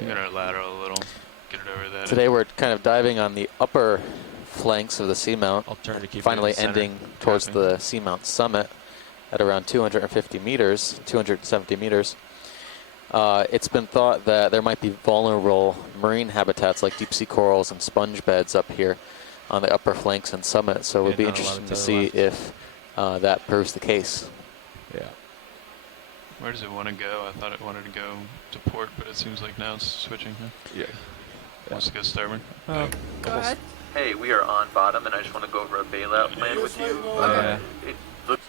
I'm gonna lateral a little, get it over that. Today we're kind of diving on the upper flanks of the Seamount, finally ending towards the Seamount summit at around 250 meters, 270 meters. It's been thought that there might be vulnerable marine habitats like deep sea corals and sponge beds up here on the upper flanks and summit, so it would be interesting to see if that proves the case. Yeah. Where does it want to go? I thought it wanted to go to port, but it seems like now it's switching. Huh? Yeah. Wants to go starboard. Go ahead. Hey, we are on bottom, and I just want to go over a bailout plan with you. It looks.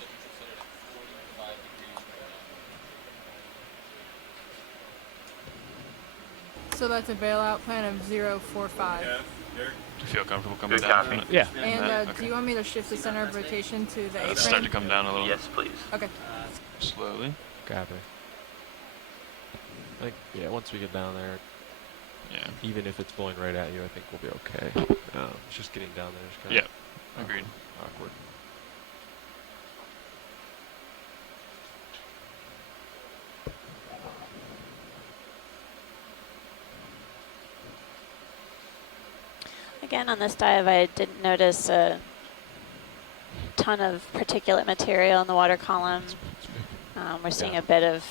So that's a bailout plan of 045. Do you feel comfortable coming down from it? Yeah. And do you want me to shift the center of rotation to the A-frame? Start to come down a little. Yes, please. Okay. Slowly. Copy. I think, yeah, once we get down there, Yeah. even if it's blowing right at you, I think we'll be okay. It's just getting down there is kind Yeah. Agreed. of awkward. Again, on this dive, I didn't notice a ton of particulate material in the water column. We're seeing a bit of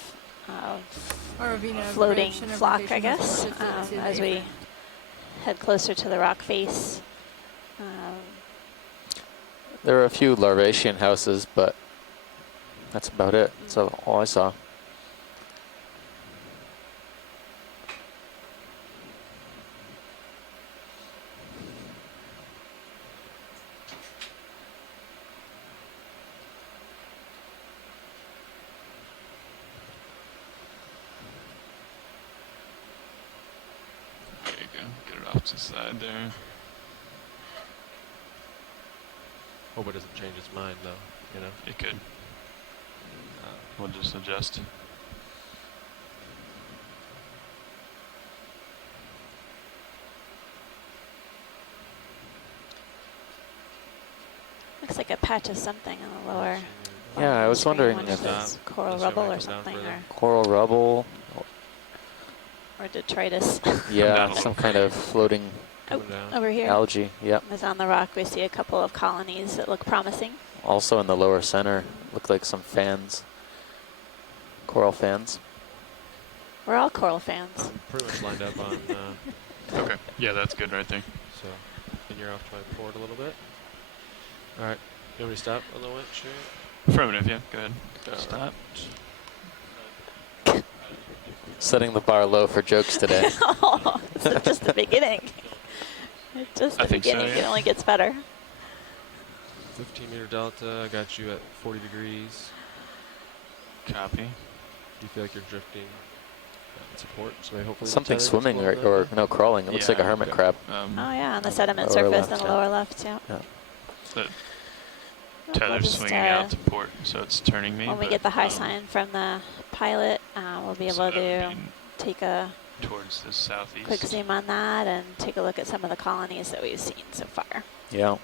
floating flock, I guess, as we head closer to the rock face. There are a few larvacean houses, but that's about it. That's all I saw. There you go. Get it off to the side there. Hope it doesn't change its mind, though, you know? It could. We'll just adjust. Looks like a patch of something on the lower. Yeah, I was wondering if it's coral rubble or something, or coral rubble, detritus. yeah, some kind of floating Over here. algae. Yep. Is on the rock. We see a couple of colonies that look promising. Also in the lower center, look like some fans, coral fans. We're all coral fans. I'm pretty much lined up on, Okay. Yeah, that's good right there. so then you're off to my port a little bit. All right. You want me to stop on the winch here? Affirmative, yeah. Go ahead. Stop. Setting the bar low for jokes today. Oh, this is just the beginning. It's just the beginning. So, yeah. It only gets better. 15-meter delta. I got you at 40 degrees. Copy. Do you feel like you're drifting in support? So hopefully Something swimming or no, crawling. It looks like a hermit crab. Oh yeah, on the sediment Lower surface left, in the lower left, yeah. The We'll tether's just, swinging out to port, so it's turning me. When we get the high sign from the pilot, we'll be so able that to would be take a towards the southeast. quick zoom on that and take a look at some of the colonies that we've seen so far. Yeah.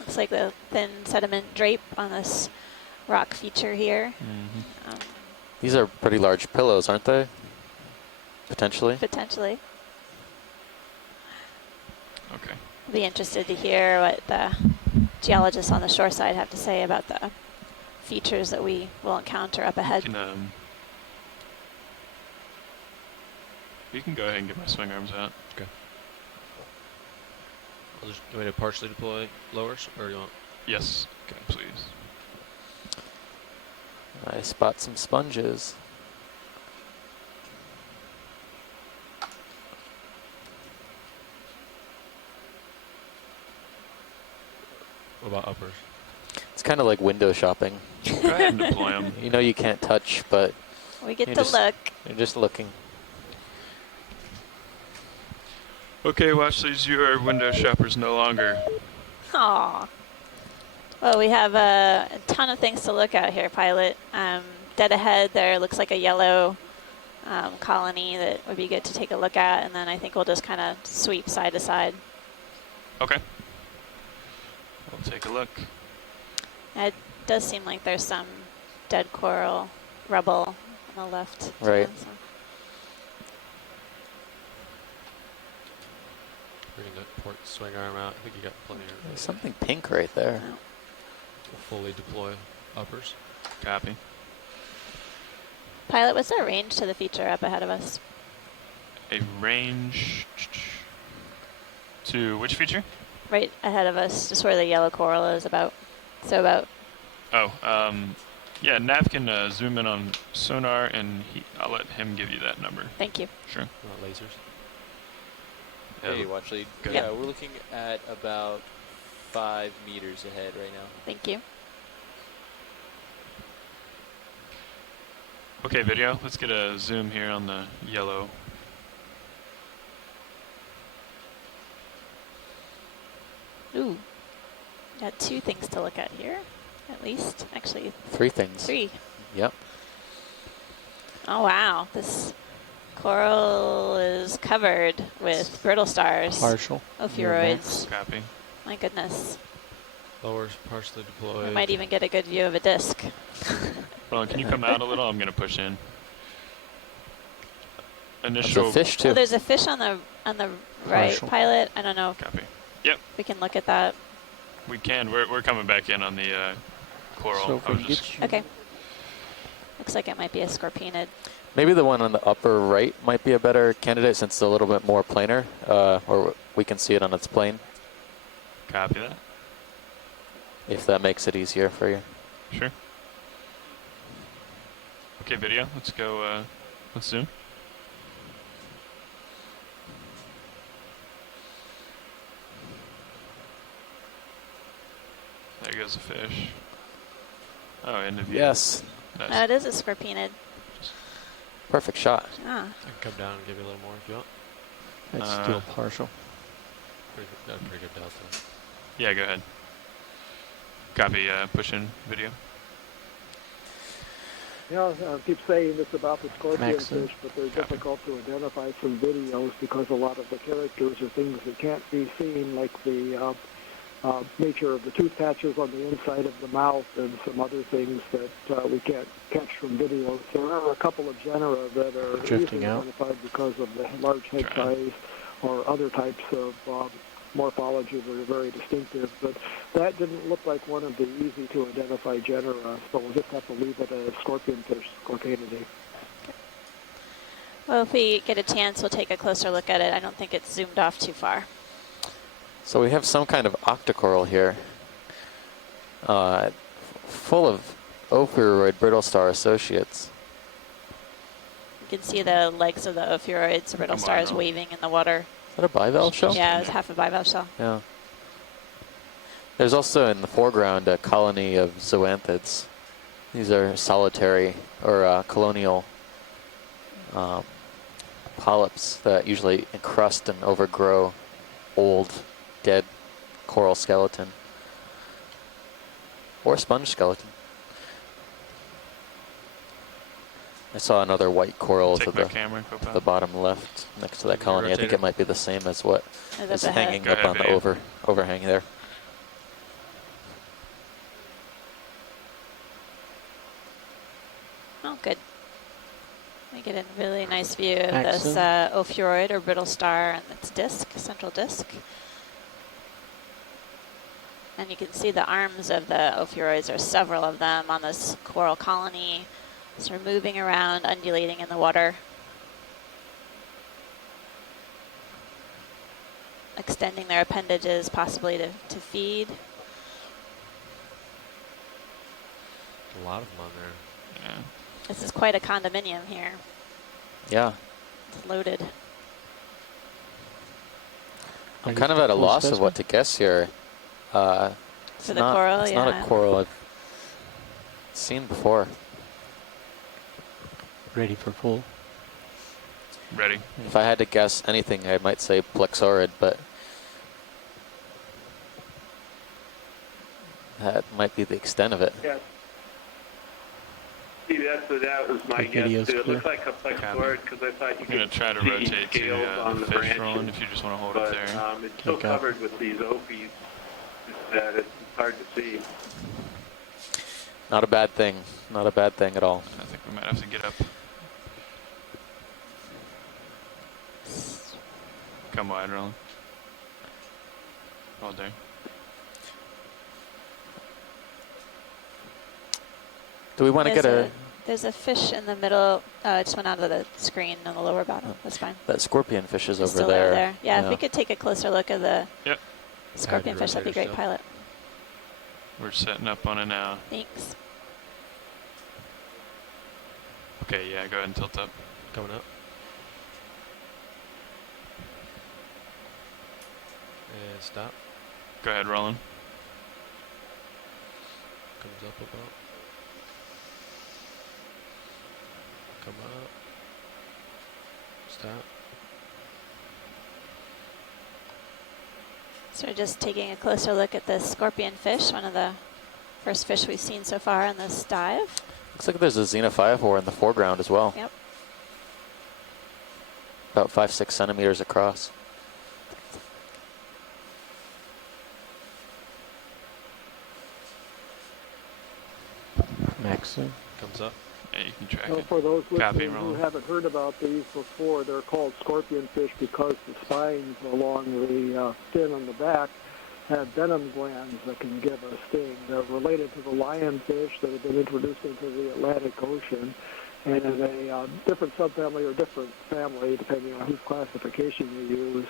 Looks like the thin sediment drape on this rock feature here. These are pretty large pillows, aren't they? Potentially. Potentially. Okay. Be interested to hear what the geologists on the shore side have to say about the features that we will encounter up ahead. You can go ahead and get my swing arms out. Okay. I'll just, you want me to partially deploy lowers, or you want? Yes. Okay, please. I spot some sponges. What about uppers? It's kind of like window shopping. Go ahead and deploy them. You know you can't touch, but We get you're to just- look. You're just looking. Okay, Watchley's, you are window shoppers no longer. Aw. Well, we have a ton of things to look at here, pilot. Dead ahead there looks like a yellow colony that would be good to take a look at, and then I think we'll just kind of sweep side to side. Okay. We'll take a look. It does seem like there's some dead coral rubble on the left. Right. So Bringing that port swing arm out. I think you got plenty There's of something pink right there. fully deploy uppers. Copy. Pilot, what's our range to the feature up ahead of us? A range to which feature? Right ahead of us, just where the yellow coral is about. So about, Oh, yeah, Nav can zoom in on sonar, and I'll let him give you that number. thank you. Sure. Not lasers. Hey, actually, Good. yeah, we're looking at about 5 meters ahead right now. Thank you. Okay, video. Let's get a zoom here on the yellow. Ooh, got 2 things to look at here, at least. Actually, 3 things. 3. Yep. Oh wow, this coral is covered with brittle stars. Partial. Ophiuroids. Copy. My goodness. Lower, partially deployed. We might even get a good view of a disc. Hold on, can you come out a little? I'm gonna push in. There's Initial. a fish Oh, too. there's a fish on the right, Partial. Pilot. I don't know if Copy. Yep, we can look at that. we can. We're coming back in on the coral. So if I we was get just you, Okay. Looks like it might be a scorpionid. Maybe the one on the upper right might be a better candidate since it's a little bit more planar, or we can see it on its plane, copy that. if that makes it easier for you. Sure. Okay, video. Let's go. Let's zoom. There goes the fish. Oh, end of view. Yes. Nice. Oh, it is a scorpionid. Perfect shot. Ah, I can come down and give you a little more if you want. that's still partial. Pretty good delta. Yeah, go ahead. Copy. Push in video. Yeah, I keep saying this about the scorpion Maxim. fish, but they're difficult to identify from videos because a lot of the characters are things that can't be seen, like the nature of the tooth patches on the inside of the mouth and some other things that we can't catch from videos. There are a couple of genera that are Drifting easily out. identified because of the large head size or other types of morphology that are very distinctive, but that didn't look like one of the easy to identify genera, so we'll just have to leave it as scorpionfish, scorpionidae. well, if we get a chance, we'll take a closer look at it. I don't think it's zoomed off too far. So we have some kind of octocoral here, full of ophiuroid brittle star associates. You can see the legs of the ophiuroids, brittle Come on stars now. waving in the water. Is that a bivalve shell? Yeah, it's half a bivalve shell. Yeah. There's also in the foreground a colony of zoanthids. These are solitary or colonial polyps that usually encrust and overgrow old, dead coral skeleton or sponge skeleton. I saw another white coral Take to my camera. Go the bottom left next to that Can you colony. I think rotate it it? might be the same as what It's is up ahead. hanging Go up ahead, on the video. overhang there. Oh, good. We get a really nice view of this Excellent. ophiuroid or brittle star and its disc, central disc. And you can see the arms of the ophiuroids. There's several of them on this coral colony, sort of moving around, undulating in the water, extending their appendages, possibly to feed. A lot of them on there. Yeah. This is quite a condominium here. Yeah. It's loaded. I'm kind of at a Full loss of specimen? what to guess here. It's For the not, coral, it's not yeah. a coral I've seen before. Ready for full. Ready. If I had to guess anything, I might say plexaurid, but that might be the extent of it. Yeah. Steve, that was my The guess video's too. It clear. looks like a plexaurid because I thought you I'm gonna could try to see rotate to scales on the the fish rolling branches, if you just want to hold but it there. it's still Take off. covered with these ophies that it's hard to see. Not a bad thing. Not a bad thing at all. I think we might have to get up. Come wide, Roland. All day. Do we want to get There's a fish in the middle. It just went out of the screen on the lower bottom. That's fine. that scorpion fish is It's over still there? there. Yeah, if we could take a closer look at the Yep. scorpion fish, that'd be great, still. pilot. We're setting up on it now. Thanks. Okay, yeah, go ahead and tilt up. Coming up. And stop. Go ahead, Roland. Comes up about. Come up. Stop. So we're just taking a closer look at the scorpion fish, one of the first fish we've seen so far in this dive. Looks like there's a xenophyophore in the foreground as well. Yep. About 5-6 centimeters across. Maxim. Comes up. Yeah, you can track Well, it. for those Copy, listeners who Roland. haven't heard about these before, they're called scorpion fish because the spines along the fin on the back have venom glands that can give a sting. They're related to the lionfish that have been introduced into the Atlantic Ocean, and in a different subfamily or different family, depending on whose classification you use,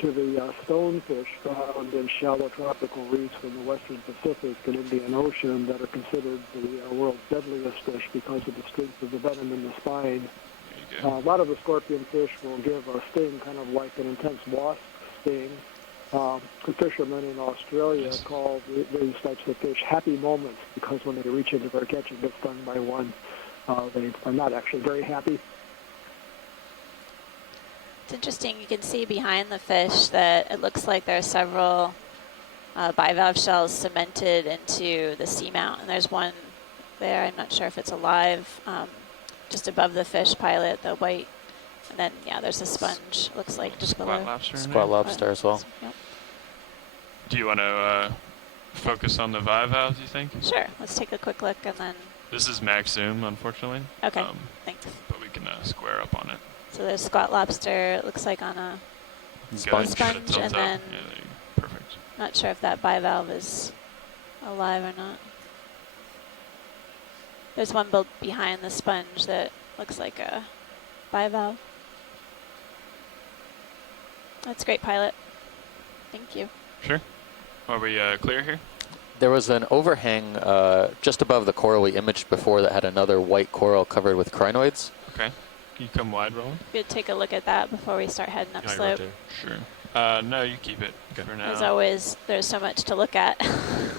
to the stonefish found in shallow tropical reefs in the western Pacific and Indian Ocean that are considered the world's deadliest fish because of the strength of the venom in the spine. There you go. A lot of the scorpion fish will give a sting, kind of like an intense wasp sting. The fishermen in Australia call these types of fish happy moments because when they reach into their catch and get stung by one, they are not actually very happy. It's interesting, you can see behind the fish that it looks like there are several bivalve shells cemented into the seamount, and there's one there, I'm not sure if it's alive, just above the fish, pilot, the white, and then, yeah, there's a sponge, looks like just Squat below. lobster in Squat there. lobster as well. Yep. Do you want to focus on the bivalves, you think? Sure, let's take a quick look and then, This is max zoom, unfortunately. okay, thanks. But we can square up on it. So there's squat lobster, it looks like on a, Sponge. Sponge, Give it a tilt and up. then- Yeah, there you go. Perfect. not sure if that bivalve is alive or not. There's one built behind the sponge that looks like a bivalve. That's great, pilot. Thank you. Sure. Are we clear here? There was an overhang just above the coral we imaged before that had another white coral covered with crinoids. Okay. Can you come wide, Roland? Good, take a look at that before we start heading up Yeah, right slope. there. Sure. No, you keep it for now. As always, there's so much to look at.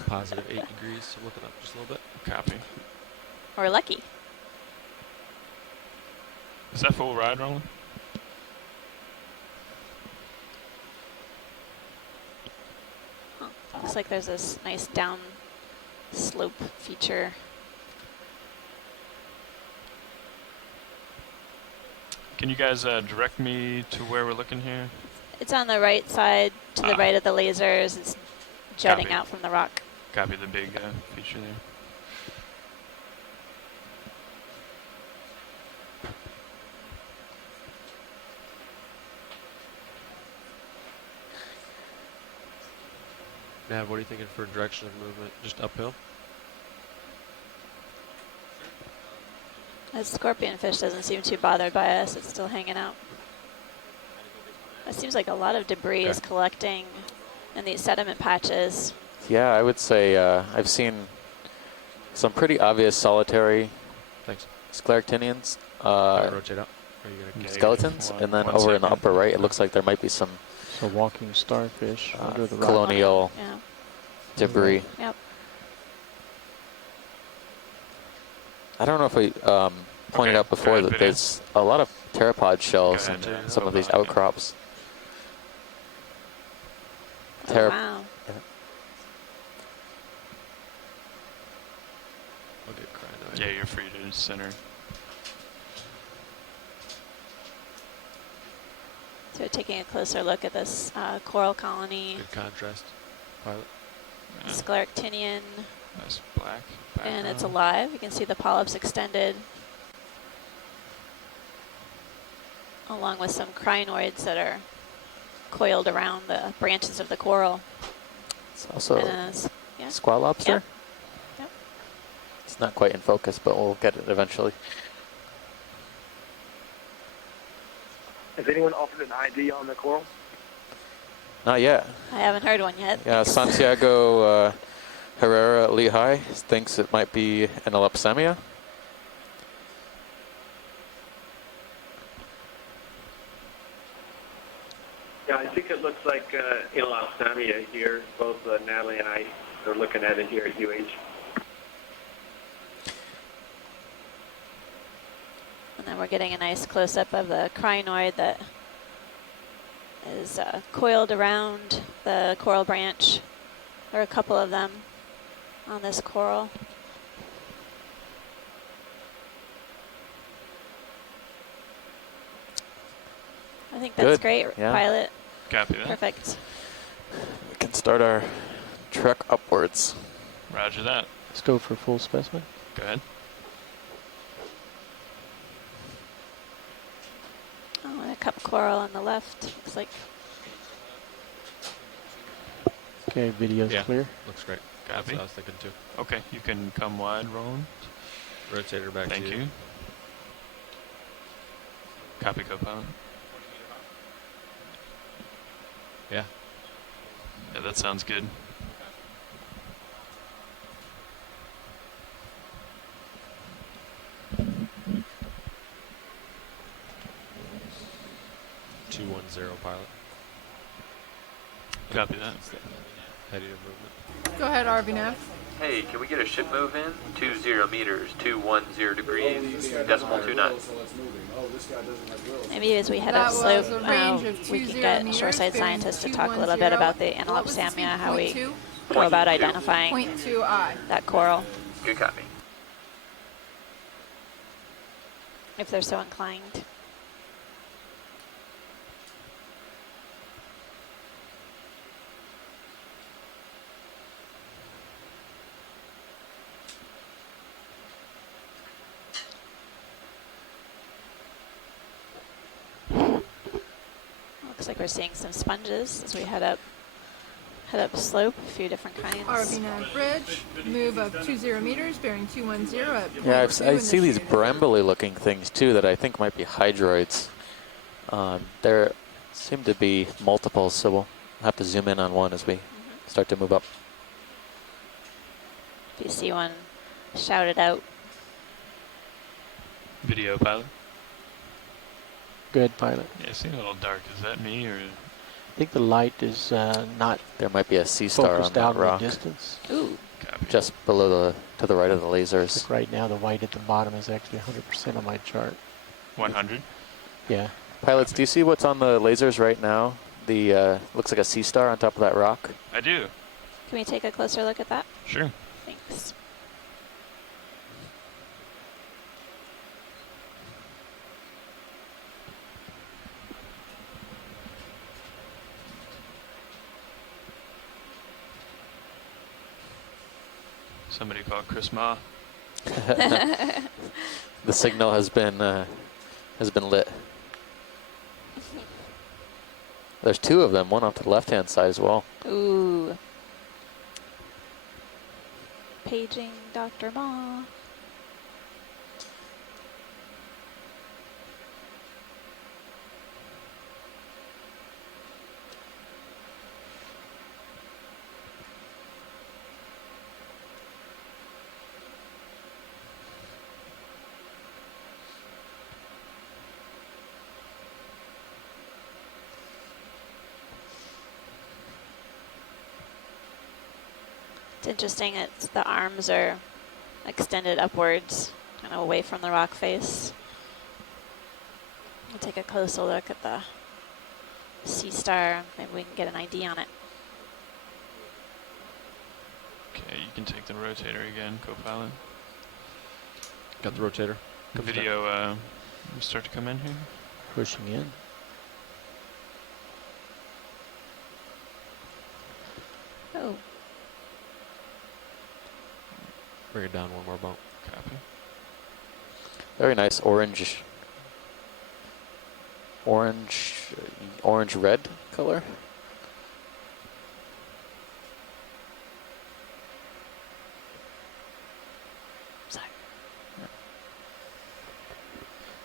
Positive 8 degrees. So look it up just a little bit. Copy. We're lucky. Is that full ride, Roland? Huh. Looks like there's this nice down slope feature. Can you guys direct me to where we're looking here? It's on the right side, to the right of the lasers. It's jutting Copy. out from the rock. Copy the big feature there. Nav, what are you thinking for direction of movement? Just uphill? The scorpion fish doesn't seem too bothered by us. It's still hanging out. It seems like a lot of debris is collecting in these sediment patches. Yeah, I would say I've seen some pretty obvious solitary Thanks. scleractinians, Rotate up. Are you gonna skeletons, One- and then one over in the second. upper right, it looks like there might be some So walking starfish under the rock. colonial Yeah. debris. Yep. I don't know if we pointed Okay, out before go ahead, that Vinny. there's a lot of pteropod shells Go in ahead. some of these outcrops. Oh, Terra- wow. I'll get crinoid. Yeah, you're free to center. So we're taking a closer look at this coral colony, Good contrast. Pilot. Yeah, Scleractinian, nice black and it's background. alive. You can see the polyps extended, along with some crinoids that are coiled around the branches of the coral. It's also Yeah. squat lobster. Yep. Yep. It's not quite in focus, but we'll get it eventually. Has anyone offered an ID on the coral? Not yet. I haven't heard one yet. Yeah, Santiago Herrera Lehigh thinks it might be an Elepsemia. Yeah, I think it looks like Elophthalmia here. Both Natalie and I are looking at it here at UH. And then we're getting a nice close-up of the crinoid that is coiled around the coral branch. There are a couple of them on this coral. I think that's Good. great, Yeah. Pilot. Copy that. Perfect. We can start our trek upwards. Roger that. Let's go for full specimen. Go ahead. Oh, and a cup coral on the left. Looks like Okay, video's Yeah. clear. Looks great. That's Copy. what I was thinking too. Okay, you can come wide, Roland. Rotator back Thank to you. Copy, co-pilot. Yeah. Yeah, that sounds good. Pilot. Copy that. Heading of movement. Go ahead, RVNAV. Hey, can we get a ship move in? 20 meters, 210 degrees, decimal 29. maybe as we head That up slope, was a range of we 20 can get meters, shoreside bearing scientists to talk a little bit 210. about the What was the speed? Analopsamia, how we 0.2? go about 0.2. identifying 0.2I. that coral, Good copy. if they're so inclined. Looks like we're seeing some sponges as we head up slope, a few different kinds. RVNAV bridge, move of 20 meters, bearing 210 at Yeah, 0.2 I see these initiated. brambly looking things too that I think might be hydroids. There seem to be multiples, so we'll have to zoom in on one as we start to move up. If you see one, shout it out. Video pilot. Good, pilot. Yeah, it's seeing a little dark. Is that me or? I think the light is not There might be a sea star on focused that out in the rock, distance. Ooh, Copy. just below to the right of the lasers. Like right now, the white at the bottom is actually 100% on my chart. 100. Yeah. Pilots, do you see what's on the lasers right now? The looks like a sea star on top of that rock. I do. can we take a closer look at that? Sure. Thanks. Somebody called Chris Ma. The signal has been lit. There's two of them, one off to the left-hand side as well. Ooh. Paging Dr. Ma. It's interesting, the arms are extended upwards, kind of away from the rock face. We'll take a closer look at the sea star. Maybe we can get an ID on it. Okay, you can take the rotator again, co-pilot. Got the rotator. Video start to come in here. Pushing in. Oh, Bring it down one more bump. Copy. Very nice orange orange-red color.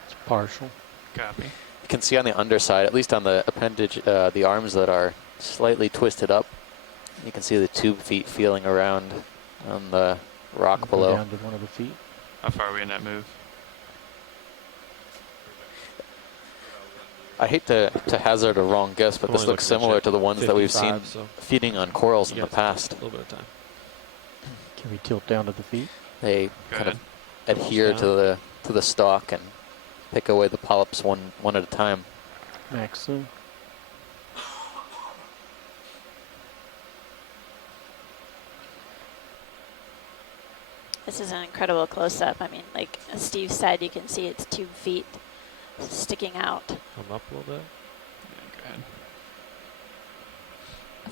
It's partial. Copy. You can see on the underside, at least on the appendage, the arms that are slightly twisted up. You can see the tube feet feeling around on the rock Go below. down to one of the feet. How far are we in that move? I hate to hazard a wrong guess, but I'm this only looks looking at similar ship to the ones that we've seen 55, so feeding on corals in you the got past. a little bit of time. Can we tilt down to the feet? They Go kind ahead. of adhere to the stalk and pick away the polyps one at a time. Max zoom. This is an incredible close-up. I mean, like as Steve said, you can see its tube feet sticking out Come up a little bit. Yeah, go ahead.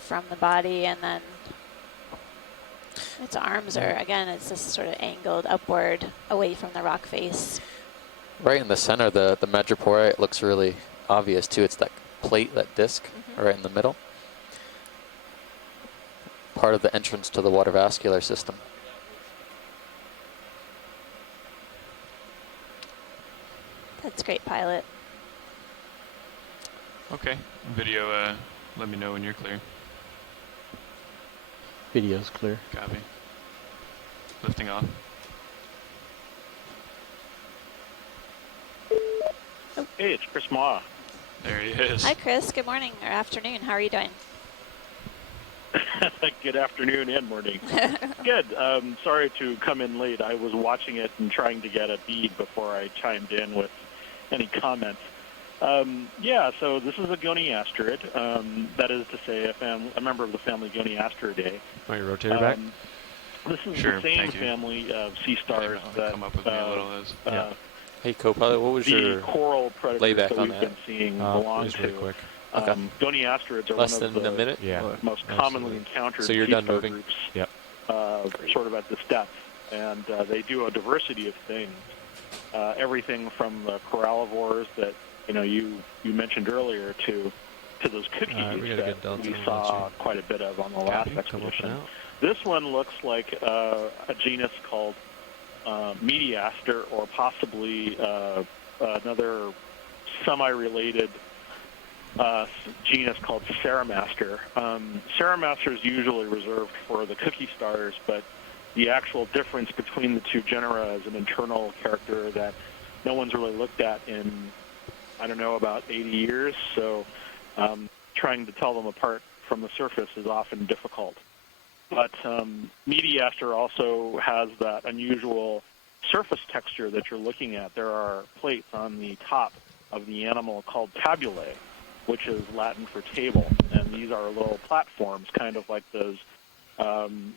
from the body, and then its arms are, again, it's just sort of angled upward away from the rock face. Right in the center, the madrepore looks really obvious too. It's that plate, that disc, right in the middle. Part of the entrance to the water vascular system. That's great, pilot. Okay. Video, let me know when you're clear. Video's clear. Copy. Lifting off. Hey, it's Chris Ma. There he is. Hi, Chris. Good morning or afternoon. How are you doing? Good afternoon and morning. Good. Sorry to come in late. I was watching it and trying to get a bead before I chimed in with any comments. Yeah, so this is a goniasterid. That is to say, a member of the family Goniasteridae. Might you rotate her back? This is Sure, the same thank you. family of sea stars that come up with me a little as. Yeah. Hey, co-pilot, what was the your coral predators layback that on we've that? been seeing belong Just to. really quick. Okay. Goniasterids are Less one of than the a minute? Yeah. most Absolutely. commonly encountered So you're sea done star moving? groups, Yep. sort of at this depth, and they do a diversity of things. Everything from the corallivores that you mentioned earlier to those cookies we got a that good delta we on saw that, quite a bit of on the last Come up and expedition. out. This one looks like a genus called Mediaster, or possibly another semi-related genus called Ceramaster. Ceramaster is usually reserved for the cookie stars, but the actual difference between the two genera is an internal character that no one's really looked at in, I don't know, about 80 years. So trying to tell them apart from the surface is often difficult. But Mediaster also has that unusual surface texture that you're looking at. There are plates on the top of the animal called tabulae, which is Latin for table. And these are little platforms, kind of like those,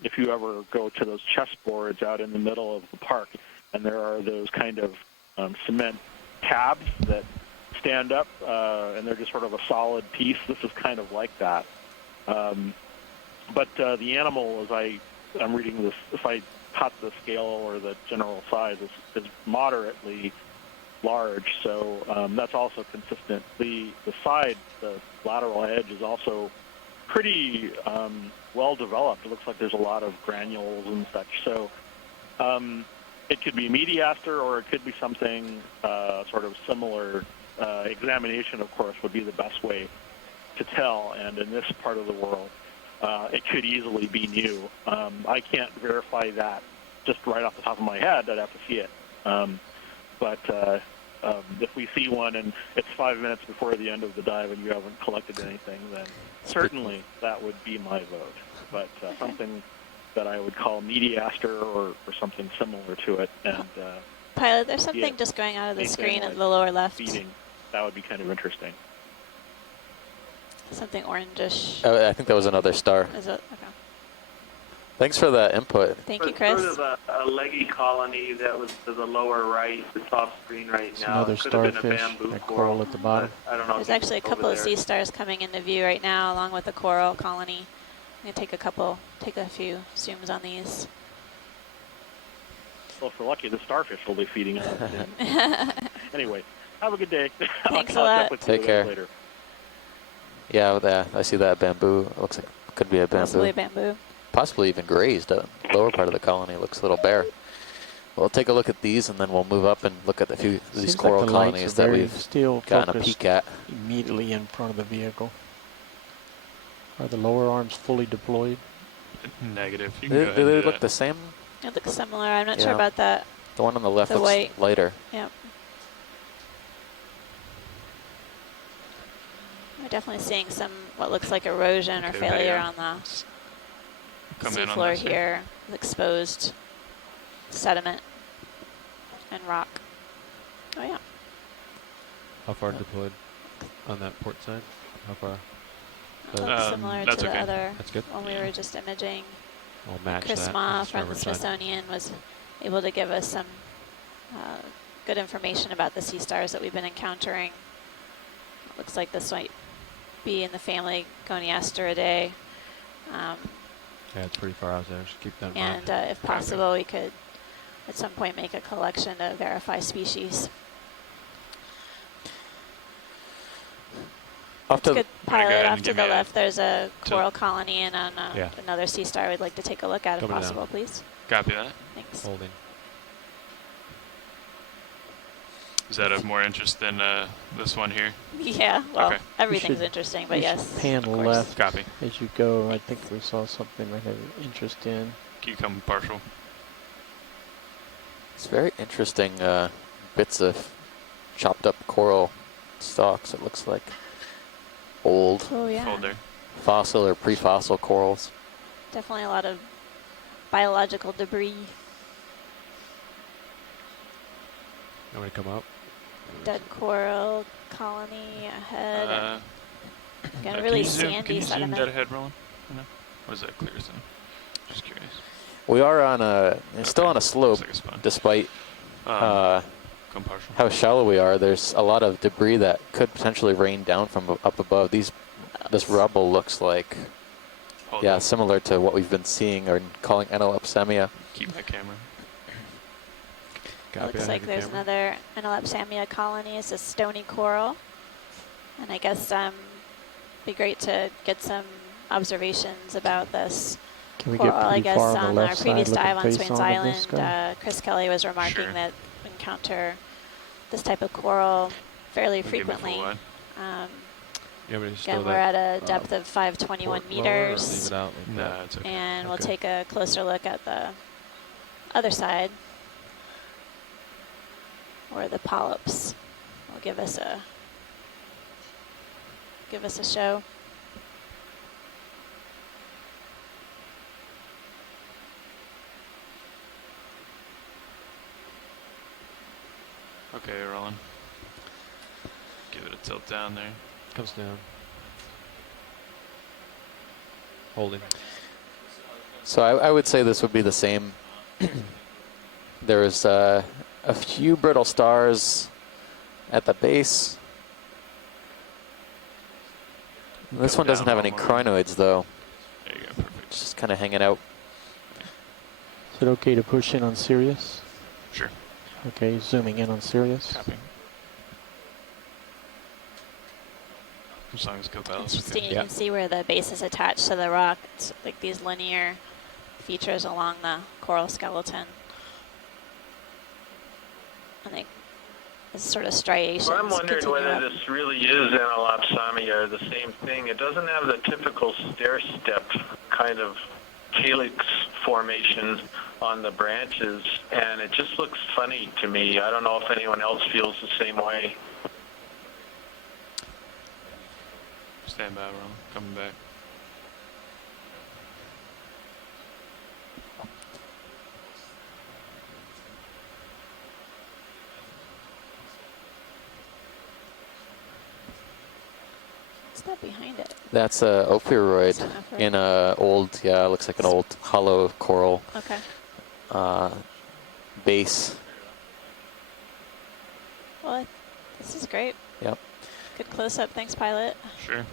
if you ever go to those chessboards out in the middle of the park, and there are those kind of cement tabs that stand up, and they're just sort of a solid piece. This is kind of like that. But the animal, as I'm reading this, if I cut the scale or the general size, is moderately large, so that's also consistent. The side, the lateral edge, is also pretty well developed. It looks like there's a lot of granules and such. So it could be Mediaster, or it could be something sort of similar. Examination, of course, would be the best way to tell, and in this part of the world, it could easily be new. I can't verify that just right off the top of my head. I'd have to see it. But if we see one and it's 5 minutes before the end of the dive and you haven't collected anything, then certainly that would be my vote. But something that I would call Mediaster or something similar to it. And Pilot, there's something just going out of the screen in the lower left. feeding, that would be kind of interesting. Something orangish. I think that was another star. Is it? Okay. Thanks for that input. Thank you, It's Chris. sort of a leggy colony that was to the lower right. It's off screen right It's now. another It could have been a starfish, bamboo that coral at the bottom. but I don't know. There's if actually a it's couple over of there. sea stars coming into view right now, along with the coral colony. I'm gonna take a few zooms on these. Well, if we're lucky, the starfish will be feeding on it. Anyway, Have a good day. Thanks I'll a check lot. with Take you care. later. Yeah, I see that bamboo. It looks like could be a bamboo. Possibly bamboo. Possibly even grazed. The lower part of the colony looks a little bare. We'll take a look at these, and then we'll move up and look at the few of these Seems coral like the lights colonies are that very we've still gotten a focused peek at. immediately in front of the vehicle. Are the lower arms fully deployed? Negative. You can Do go ahead they and do look that. the same? It looks similar. I'm not sure Yeah. about that. The one on the left The looks white. lighter. Yep. We're definitely seeing some what looks like erosion or Okay, failure video. on the Come in on seafloor this here, with exposed sediment and rock. Oh yeah. How far deployed on that port side? How far? It looks similar to that's the okay. other That's good. one we were just imaging. I'll match Chris that. Ma on the from the starboard side. Smithsonian was able to give us some good information about the sea stars that we've been encountering. Looks like this might be in the family Goniasteridae. Yeah, it's pretty far out there. Just keep that in mind. And if possible, we could at some point make a collection to verify species. Off That's to good, Wanna go pilot. ahead and Off to give the me a left, there's a tilt? coral colony and on Yeah. another sea star we'd like to take a look at if Coming down. possible, please. Copy that. Thanks. Holding. Is that of more interest than this one here? Yeah, well, Okay. everything's should- interesting, but you should yes, pan of course. left Copy. as you go. I think we saw something I have interest in. Can you come partial? It's very interesting bits of chopped up coral stalks. It looks like old Oh yeah, Folder. fossil or pre-fossil corals. definitely a lot of biological debris, You want me to come up? dead coral colony ahead. and again, can really you zoom, sandy can you zoom sediment. that ahead, Roland? No? What is that clear zone? Just curious. We are on still on a slope, Looks like a spawn. despite Come partial. how shallow we are. There's a lot of debris that could potentially rain down from up above. This rubble looks like, Hold yeah, on. similar to what we've been seeing or calling Enelopsemia. Keep my camera. Copy, I Looks have like your there's camera. another Enelopsamia colony. It's a stony coral. And I guess be great to get some observations about this Can we coral. get I pretty guess far on on the our left previous side dive on looking Swains face onto this Island, guy? Chris Kelly was remarking Sure. that we encounter this type of coral fairly Give me full frequently. wide. You want me to just Again, throw we're that at a depth of 521 port lower or leave meters. it out like No, that? it's okay. And we'll Okay. take a closer look at the other side, where the polyps will give us a show. Okay, Roland. Give it a tilt down there. Comes down. Holding. So I would say this would be the same. There's a few brittle stars at the base. This Go one doesn't down have any one more. crinoids though. There you go, perfect. It's just kind of hanging out. Is it okay to push in on Sirius? Sure. Okay, zooming in on Sirius. Copy. As long as co-pilot's Interesting, okay. you can see where the base is attached to the rock. It's like these linear features along the coral skeleton. And they, it's sort of striations. Well, I'm wondering continue whether up. this really is Enelopsamia or the same thing. It doesn't have the typical stair-step kind of calyx formation on the branches, and it just looks funny to me. I don't know if anyone else feels the same way. Stand by, Roland. Coming back. What's that behind it? That's a ophiuroid Somnifera. in a old, yeah, looks like an old hollow coral Okay. base. Well, this is great. Yep. Good close-up. Thanks, pilot. Sure.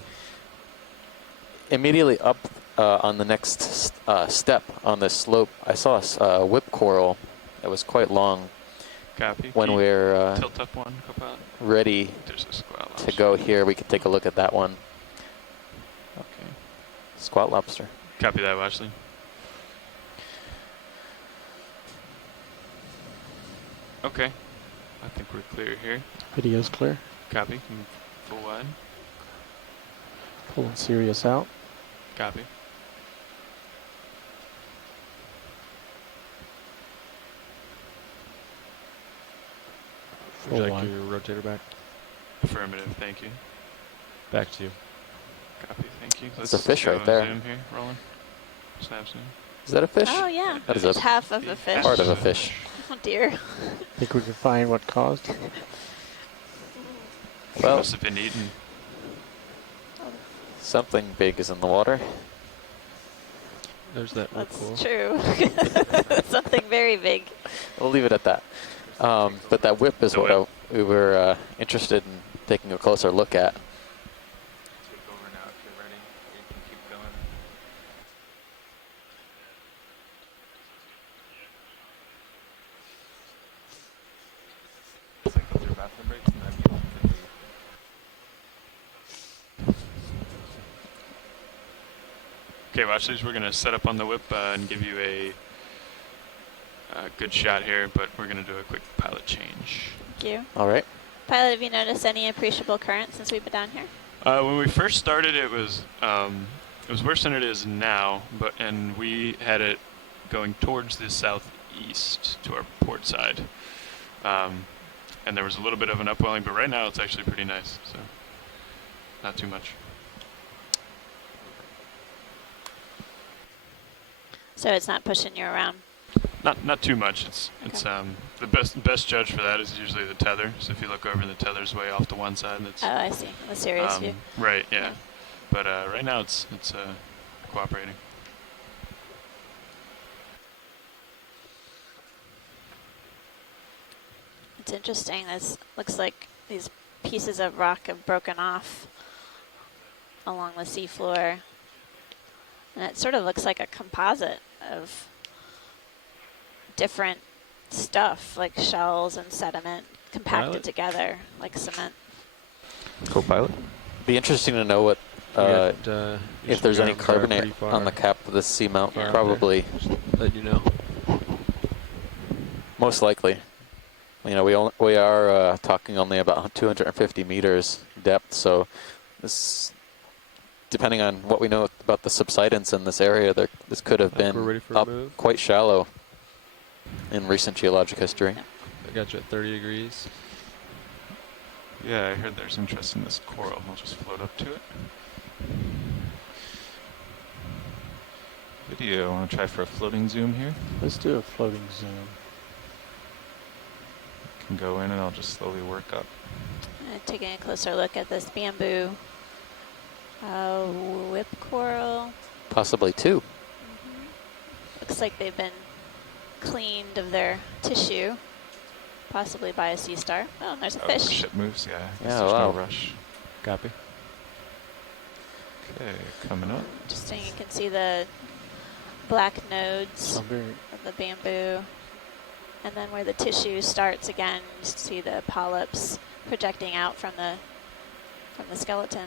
Immediately up on the next step on this slope, I saw a whip coral that was quite long. Copy. when Keep we're tilt up one, co-pilot. ready There's a squat to lobster. go here, we can take a look at that one. Okay. Squat lobster. Copy that, Washley. Okay. I think we're clear here. Video's clear. Copy. Full wide. Pulling Sirius out. Copy. Would you Full like line. your rotator back? Affirmative. Thank you. Back to you. Copy. Thank you. That's a fish go right and there. Zoom here. Rolling. Snap zoom. Is that a fish? Oh yeah, That is it's a half of a fish. part of a fish. Oh dear. Think we can find what caused? Well, Must have been eaten. something big is in the water. There's that That's cool. true. Something very big. We'll leave it at that. But that whip is The what whip. we were interested in taking a closer look at. Take over now if you're ready. You can keep going. It's like those are bathroom breaks, and then you can leave. Okay, Washley's, we're going to set up on the whip and give you a good shot here, but we're going to do a quick pilot change. Thank you. All right. Pilot, have you noticed any appreciable current since we've been down here? When we first started, it was worse than it is now, and we had it going towards the southeast to our port side, and there was a little bit of an upwelling, but right now it's actually pretty nice, so not too much. So it's not pushing you around. Not too much. It's the best judge for that is usually the tether. So if you look over, the tether's way off to one side. And it's Oh, I see. The serious view. right, yeah. But right now it's cooperating. It's interesting. This looks like these pieces of rock have broken off along the seafloor. And it sort of looks like a composite of different stuff, like shells and sediment compacted Pilot? together like cement. Co-pilot. Be interesting to know what if there's any carbonate on the cap of the Seamount. Far out Probably, there. Let you know. most likely. You know, we are talking only about 250 meters depth, so this, depending on what we know about the subsidence in this area, this could have We're been ready for a up move. quite shallow in recent geologic history. I got you at 30 degrees. Yeah, I heard there's interest in this coral. I'll just float up to it. Video. Want to try for a floating zoom here? Let's do a floating zoom. Can go in and I'll just slowly work up. Taking a closer look at this bamboo whip coral. Possibly two. Looks like they've been cleaned of their tissue, possibly by a sea star. Oh, and there's a Oh, the fish. ship moves. Yeah. I guess Yeah, there's wow. no rush. Copy. Okay, coming up. Interesting. You can see the black nodes So very of the bamboo. And then where the tissue starts again, you see the polyps projecting out from the skeleton.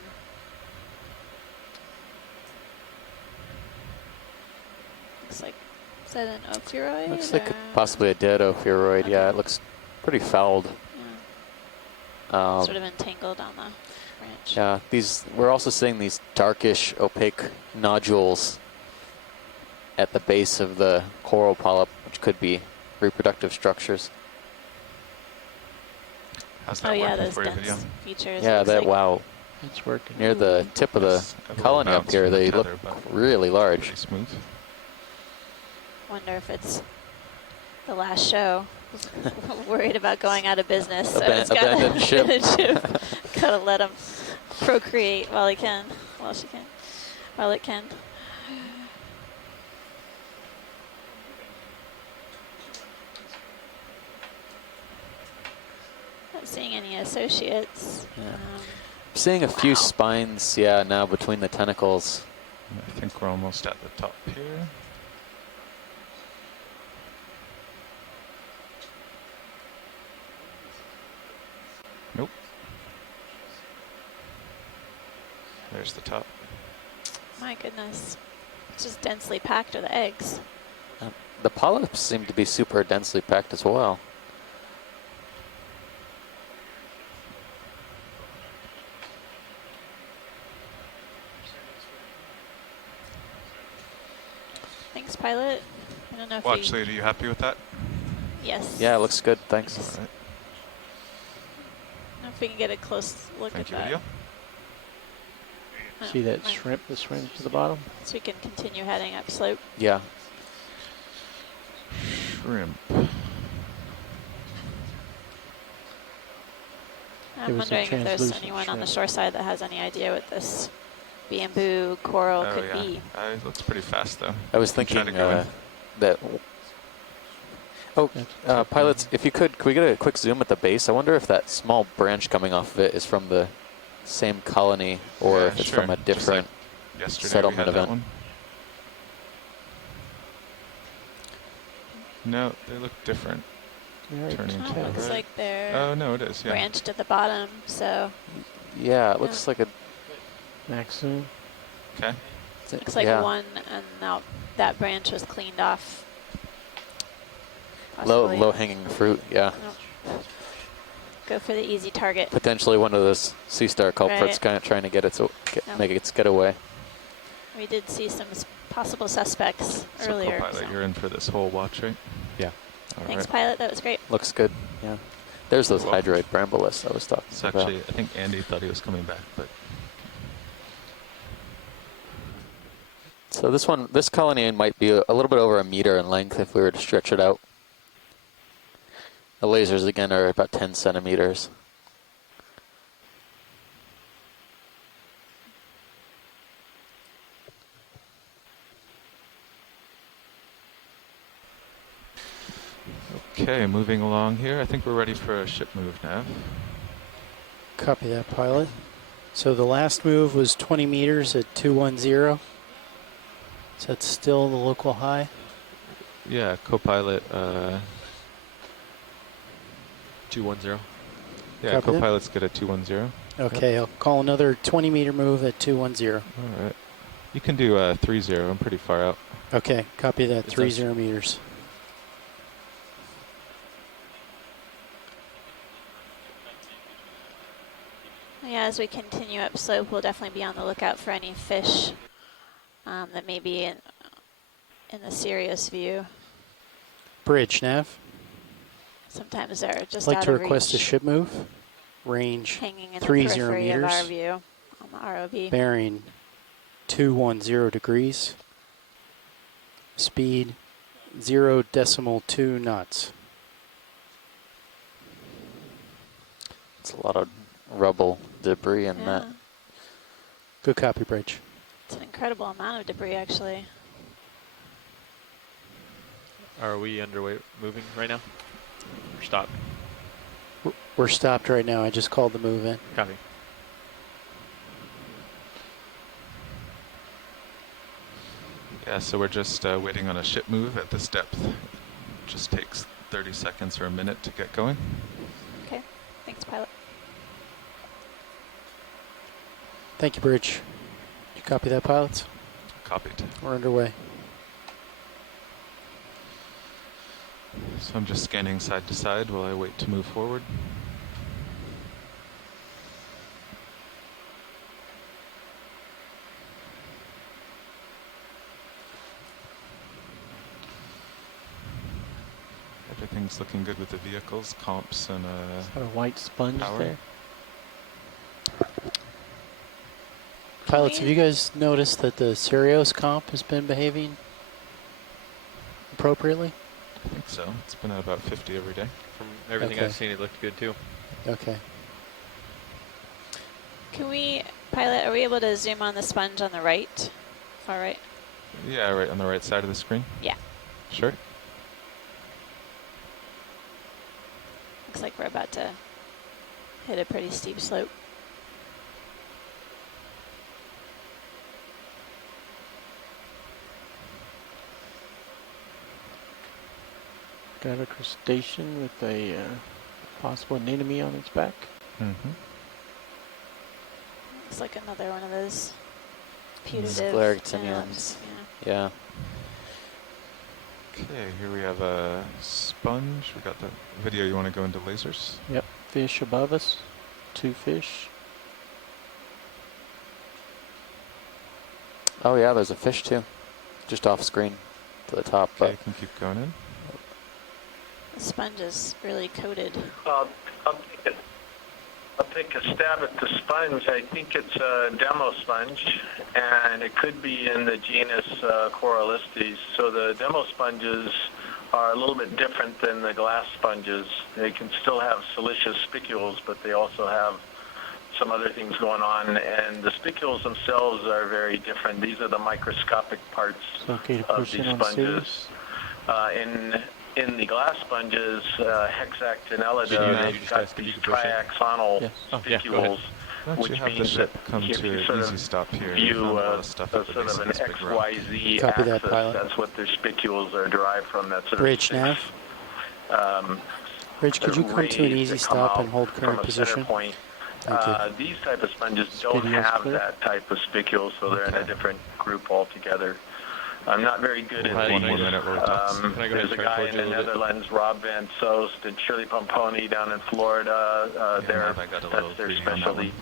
Looks like, is that an ophiuroid? Looks like or- possibly a dead ophiuroid. Okay. Yeah, it looks pretty fouled. Yeah, sort of entangled on the branch. Yeah, we're also seeing these darkish, opaque nodules at the base of the coral polyp, which could be reproductive structures. How's Oh that yeah, working those for your dense video? features. Yeah, looks that like wow. it's working. Near the tip of the Yes, a little colony up bounce here, from the they look tether, but really large. pretty smooth. Wonder if it's the last show. Worried about going out of business. So it's got Abandoned ship. Gotta let him procreate while he can, while she can, while it can. Not seeing any associates. Yeah. Seeing a few spines, yeah, now between the tentacles. I think we're almost at the top here. Nope. There's the top. My goodness. It's just densely packed with eggs. The polyps seem to be super densely packed as well. Thanks, pilot. I don't know if Watch lead, are you happy with that? Yes. Yeah, it looks good. Thanks. All right. I don't know if we can get a close look Thank at you, that. video. See that Fine. shrimp, the shrimp to the bottom? So we can continue heading up slope. Yeah. Shrimp. I'm Give us a wondering if there's translucent anyone on the shrimp. shore side that has any idea what this bamboo coral Oh, could yeah. be. It looks pretty fast, though. I was Try thinking to go in. that. Oh, That's pilots, if you could we get a quick zoom at the base? I wonder if that small branch coming off of it is from the same colony or Yeah, if it's sure. from a Just different like yesterday settlement we had event. that one. No, they look different. Yeah, Turning Oh, to the looks right. like they're Oh, no, it is, yeah. branched at the bottom, so Yeah, it looks like a. max zoom. Okay. looks like yeah. one, and now that branch was cleaned off. Low Possibly. hanging fruit. Yeah. Nope. Go for the easy target. Potentially one of those sea star culprits, Right. kind of trying to get its No. make its getaway. We did see some possible suspects earlier. Co-pilot, so. you're in for this whole watch, right? Yeah. All Thanks, right. pilot. That was great. Looks good. Yeah. There's those You're welcome. hydroid brambolus I was talking It's about. actually, I think Andy thought he was coming back, but So this colony might be a little bit over a meter in length if we were to stretch it out. The lasers again are about 10 centimeters. okay, moving along here. I think we're ready for a ship move now. Copy that, pilot. So the last move was 20 meters at 210. Is that still the local high? Yeah, co-pilot. 210. Yeah, Copy that. co-pilot's good at 210. Okay, I'll call another 20 meter move at 210. All right. You can do 30. I'm pretty far out. Okay, copy that, It's 30 meters. Yeah, as we continue up slope, we'll definitely be on the lookout for any fish that may be in the Sirius view. Bridge, nav. Sometimes they're just I'd like out to of request a reach, ship move. Range hanging in the 30 periphery of our meters. view on the ROV. Bearing 210 degrees. Speed 0.2 knots. It's a lot of rubble, debris in that. Yeah, Good copy, bridge. it's an incredible amount of debris, actually. Are we underway moving right now? Or stopped? We're stopped right now. I just called the move in. Copy. Yeah, so we're just waiting on a ship move at this depth. Just takes 30 seconds or a minute to get going. Okay, thanks, pilot. Thank you, bridge. You copy that, pilots? Copied. We're underway. So I'm just scanning side to side while I wait to move forward. Everything's looking good with the vehicles, comps, and Got a white sponge power. there. Pilots, have you guys noticed that the Sirius comp has been behaving appropriately? I think so. It's been at about 50 every day. From everything Okay. I've seen, it looked good too. Okay. Can we, pilot, are we able to zoom on the sponge on the right? Far right? Yeah, right on the right side of the screen. Yeah. Sure. Looks like we're about to hit a pretty steep slope. Got a crustacean with a possible anemone on its back. Mm-hmm. Looks like another one of those putative Scleractinians. Yeah. Okay, here we have a sponge. We got the video. You want to go into lasers? Yep, fish above us, 2 fish. Oh yeah, there's a fish too, just off screen to the top. Okay, you can keep going in. The sponge is really coated. I'll take a stab at the sponge. I think it's a demo sponge, and it could be in the genus Corallistes. So the demo sponges are a little bit different than the glass sponges. They can still have siliceous spicules, but they also have some other things going on, and the spicules themselves are very different. These are the microscopic parts of these sponges. In the glass sponges, Hexactinellida, they've got these triaxonal spicules, which means that if you sort of view a sort of an XYZ axis, that's what their spicules are derived from. That's sort Bridge of nav. Bridge, could you come to an easy stop and hold current position? These type of sponges don't have that type of spicule, so they're in a different group altogether. I'm not very good at these. There's a guy in the Netherlands, Rob Van Soest, and Shirley Pomponi down in Florida. That's their specialty.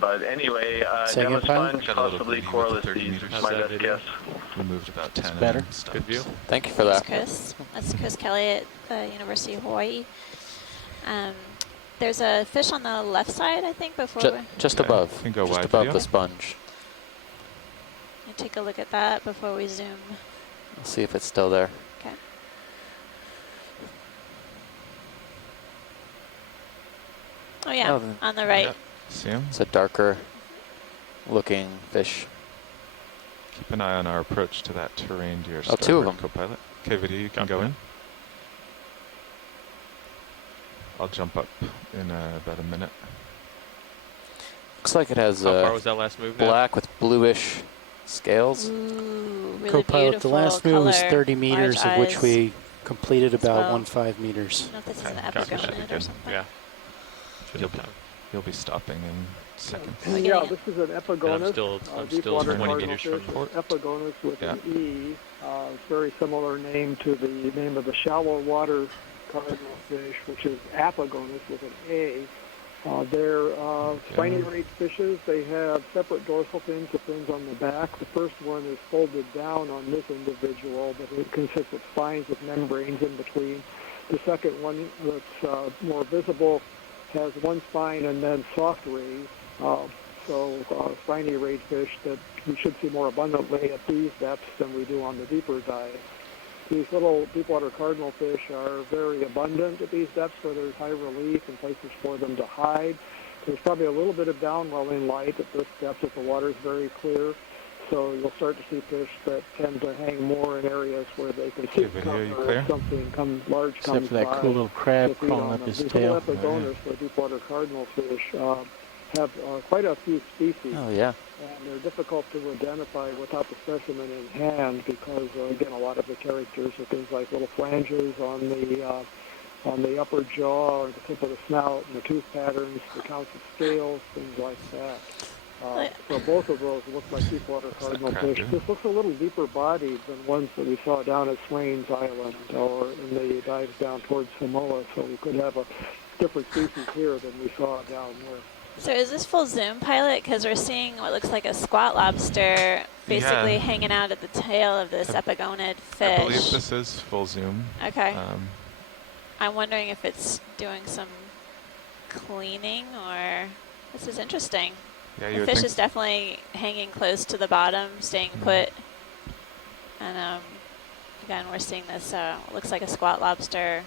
But anyway, demo sponge, possibly Corallistes, my best guess. We moved about 10. Better. Good view. Thank you for that. That's Chris Kelly at the University of Hawaii. There's a fish on the left side, I think, just above. You can go just wide above video. the sponge. Take a look at that before we zoom. We'll see if it's still there. Okay. Oh yeah, on the right. Yep. See him? It's a darker looking fish. Keep an eye on our approach to that terrain to your two of them. co-pilot. Okay, video, you can go in. I'll jump up in about a minute. Looks like it has How far was that last move now? black with bluish scales. Ooh, really Co-pilot, the last move was 30 meters, large of which eyes. we completed about well. 1.5 meters. I don't know if this is an epigonid or something. Yeah. You'll be stopping in seconds. Yeah, this is an epigonus. I'm deep still water 20 cardinal meters fish. from port. Epigonus with an E. Very similar name to the name of the shallow water cardinal fish, which is Apogonus with an A. They're spiny rate fishes. They have separate dorsal fins, the fins on the back. The first one is folded down on this individual, but it consists of spines with membranes in between. The second one, that's more visible, has one spine and then soft rays. Spiny rayed fish that we should see more abundantly at these depths than we do on the deeper dives. These little deepwater cardinal fish are very abundant at these depths where there's high relief and places for them to hide. There's probably a little bit of downwelling in light at this depth if the water is very clear. So you'll start to see fish that tend to hang more in areas where they can see something large Except comes for that by cool little crab to feed crawling on up them. his These tail. little epigonus, the deepwater cardinal fish, have quite a few species. Oh yeah. And they're difficult to identify without the specimen in hand because, again, a lot of the characters are things like little flanges on the upper jaw or the tip of the snout, and the tooth patterns, the counts of scales, things like that. So both of those look like deepwater cardinal fish. This looks a little deeper bodied than ones that we saw down at Swains Island or in the dives down towards Samoa. So we could have a different species here than we saw down there. So is this full zoom, pilot? Because we're seeing what looks like a squat lobster basically hanging out at the tail of this epigonid fish. I believe this is full zoom. Okay. I'm wondering if it's doing some cleaning or... This is interesting. Yeah, the fish is definitely hanging close to the bottom, staying put. And again, we're seeing this, looks like a squat lobster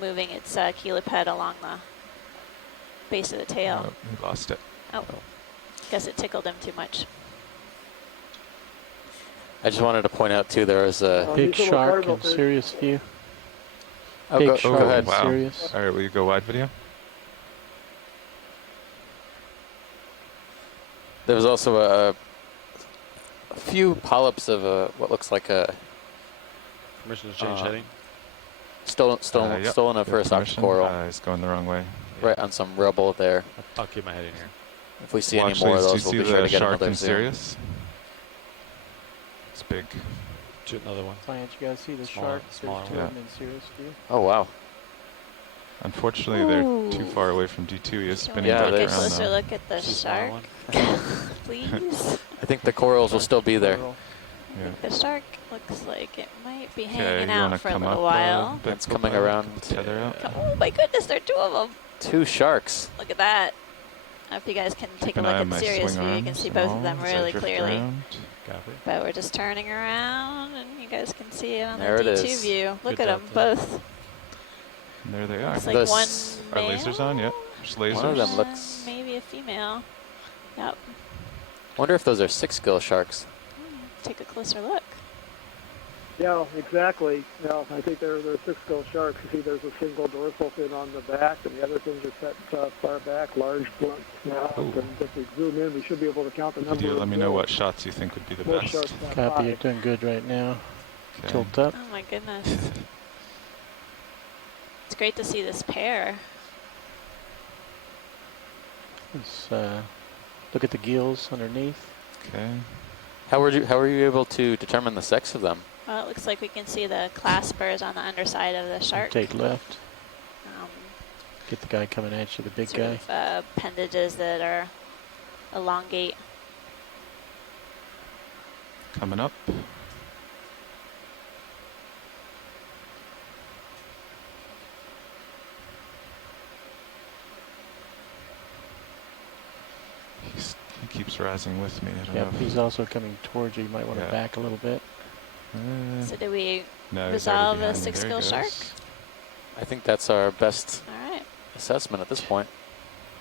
moving its cheliped along the base of the tail. Oh, he lost it. Oh, guess it tickled him too much. I just wanted to point out too, there was a big shark in Sirius view. Go ahead. Wow. Sirius. All right, will you go wide video? There was also a few polyps of what looks like a Permission to change heading. stolen a first coral. It's going the wrong way. right on some rubble there. I'll keep my head in here. If we see Well, any actually, more of do you those, we'll see be sure the to get shark another in zoom. Sirius? It's big. Shoot another one. Science, you guys see the Smaller- shark? smaller There's two one. of them in Sirius view. Oh, wow. Unfortunately, they're too far away from D2. He is Can spinning we Yeah, back take a there's- around closer now. look at the See a smaller shark, one? please? I think the corals will still be there. Coral. Yeah. The shark looks like it might be Okay, hanging you want to out for a come little up while. It's coming around. Tether out. Oh my goodness, there are two of them. 2 sharks. Look at that. If you guys can take a an look eye on at my Sirius swing view, you can arms see and both all of them as I really drift clearly. around. Copy. But we're just turning around, and you guys can see it on There the it D2 is. view. Look Good at them job, both. And there they are. Looks like This- one Are male, lasers on? Yep. There's lasers. One of them and looks- maybe a female. Yep. Wonder if those are 6-gill sharks. Take a closer look. Yeah, exactly. Yeah, I think they're six-gill sharks. You see there's a single dorsal fin on the back, and the other fins are set far back, large blunt snouts. Ooh. And if we zoom in, we should be able to count the number Video, of let me know gills. what shots you think would be the Most best. sharks have Copy, you're 5. doing good right now. Okay. Tilt up. Oh my goodness. It's great to see this pair. Let's look at the gills underneath. Okay. How were you able to determine the sex of them? Well, it looks like we can see the claspers on the underside of the shark. Take left. Um, Get the guy coming at you, the big sort guy. of, appendages that are elongate. Coming up. He keeps rising with me. I don't Yep, know. he's also coming towards you. You might want to Yeah. back a little bit. So do we No, he's resolve already a behind me. There he 6-gill goes. shark? I think that's our best All right. assessment at this point.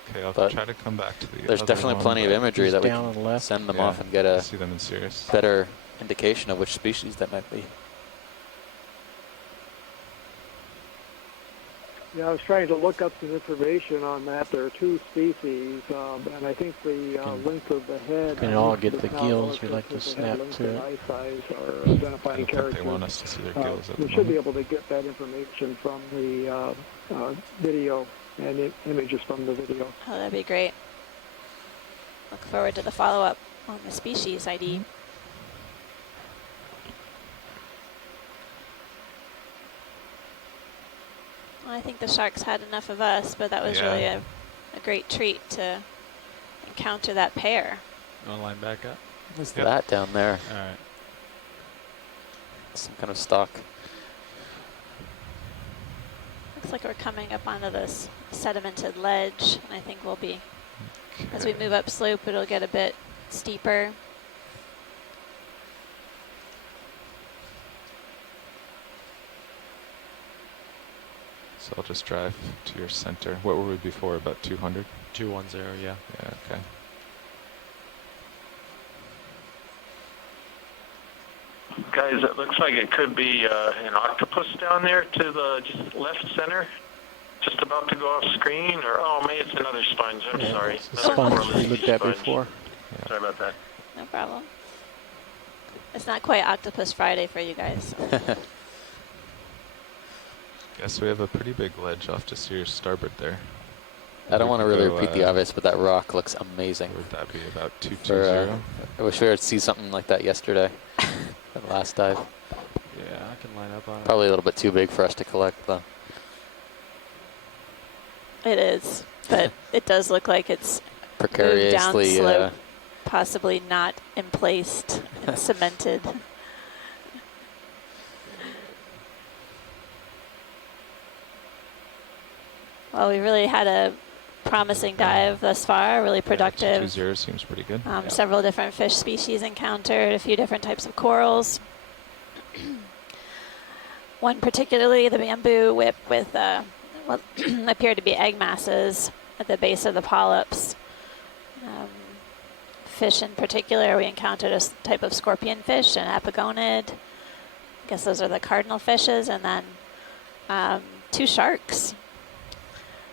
Okay, I'll But try to come back to the There's other definitely one, plenty of but- imagery He's that we down on can the left. send them Yeah, off and get I a see them in Sirius. better indication of which species that might be. Yeah, I was trying to look up some information on that. There are 2 species, and I think the length of the head. Can and all each get of the snout gills. We relative like to the snap head length to and it. eye size are I identifying don't think characters. they want us to see their gills at the We should be moment. able to get that information from the video and images from the video. Oh, that'd be great. Look forward to the follow-up on the species ID. Well, I think the sharks had enough of us, but that was Yeah. really a great treat to encounter that pair. You want to line back up? What's Yep. that down there? All right. Some kind of stock. Looks like we're coming up onto this sedimented ledge, and I think we'll be, as we Okay. move up slope, it'll get a bit steeper. So I'll just drive to your center. What were we before? About 200? 210, yeah. Yeah, okay. Guys, it looks like it could be an octopus down there to the just left center, just about to go off screen, or oh, maybe it's another sponge. I'm Yeah, sorry. it's a Another sponge we looked at sponge. before. Sorry about that. No problem. It's not quite Octopus Friday for you guys. Guess we have a pretty big ledge off to your starboard there. I don't We want to could really go, repeat the obvious, but that rock looks amazing. Would that be about For, 220? I wish we would see something like that yesterday, that last dive. Yeah, I can line up on it. Probably a little bit too big for us to collect, though. It is, but it does look like it's moved down Precariously, slope, possibly not emplaced and cemented. Well, we really had a promising dive thus far, really productive. 220 seems pretty good. Several different fish species encountered, a few different types of corals. One particularly, the bamboo whip with what appeared to be egg masses at the base of the polyps. Fish in particular, we encountered a type of scorpion fish, an epigonid. I guess those are the cardinal fishes. And then 2 sharks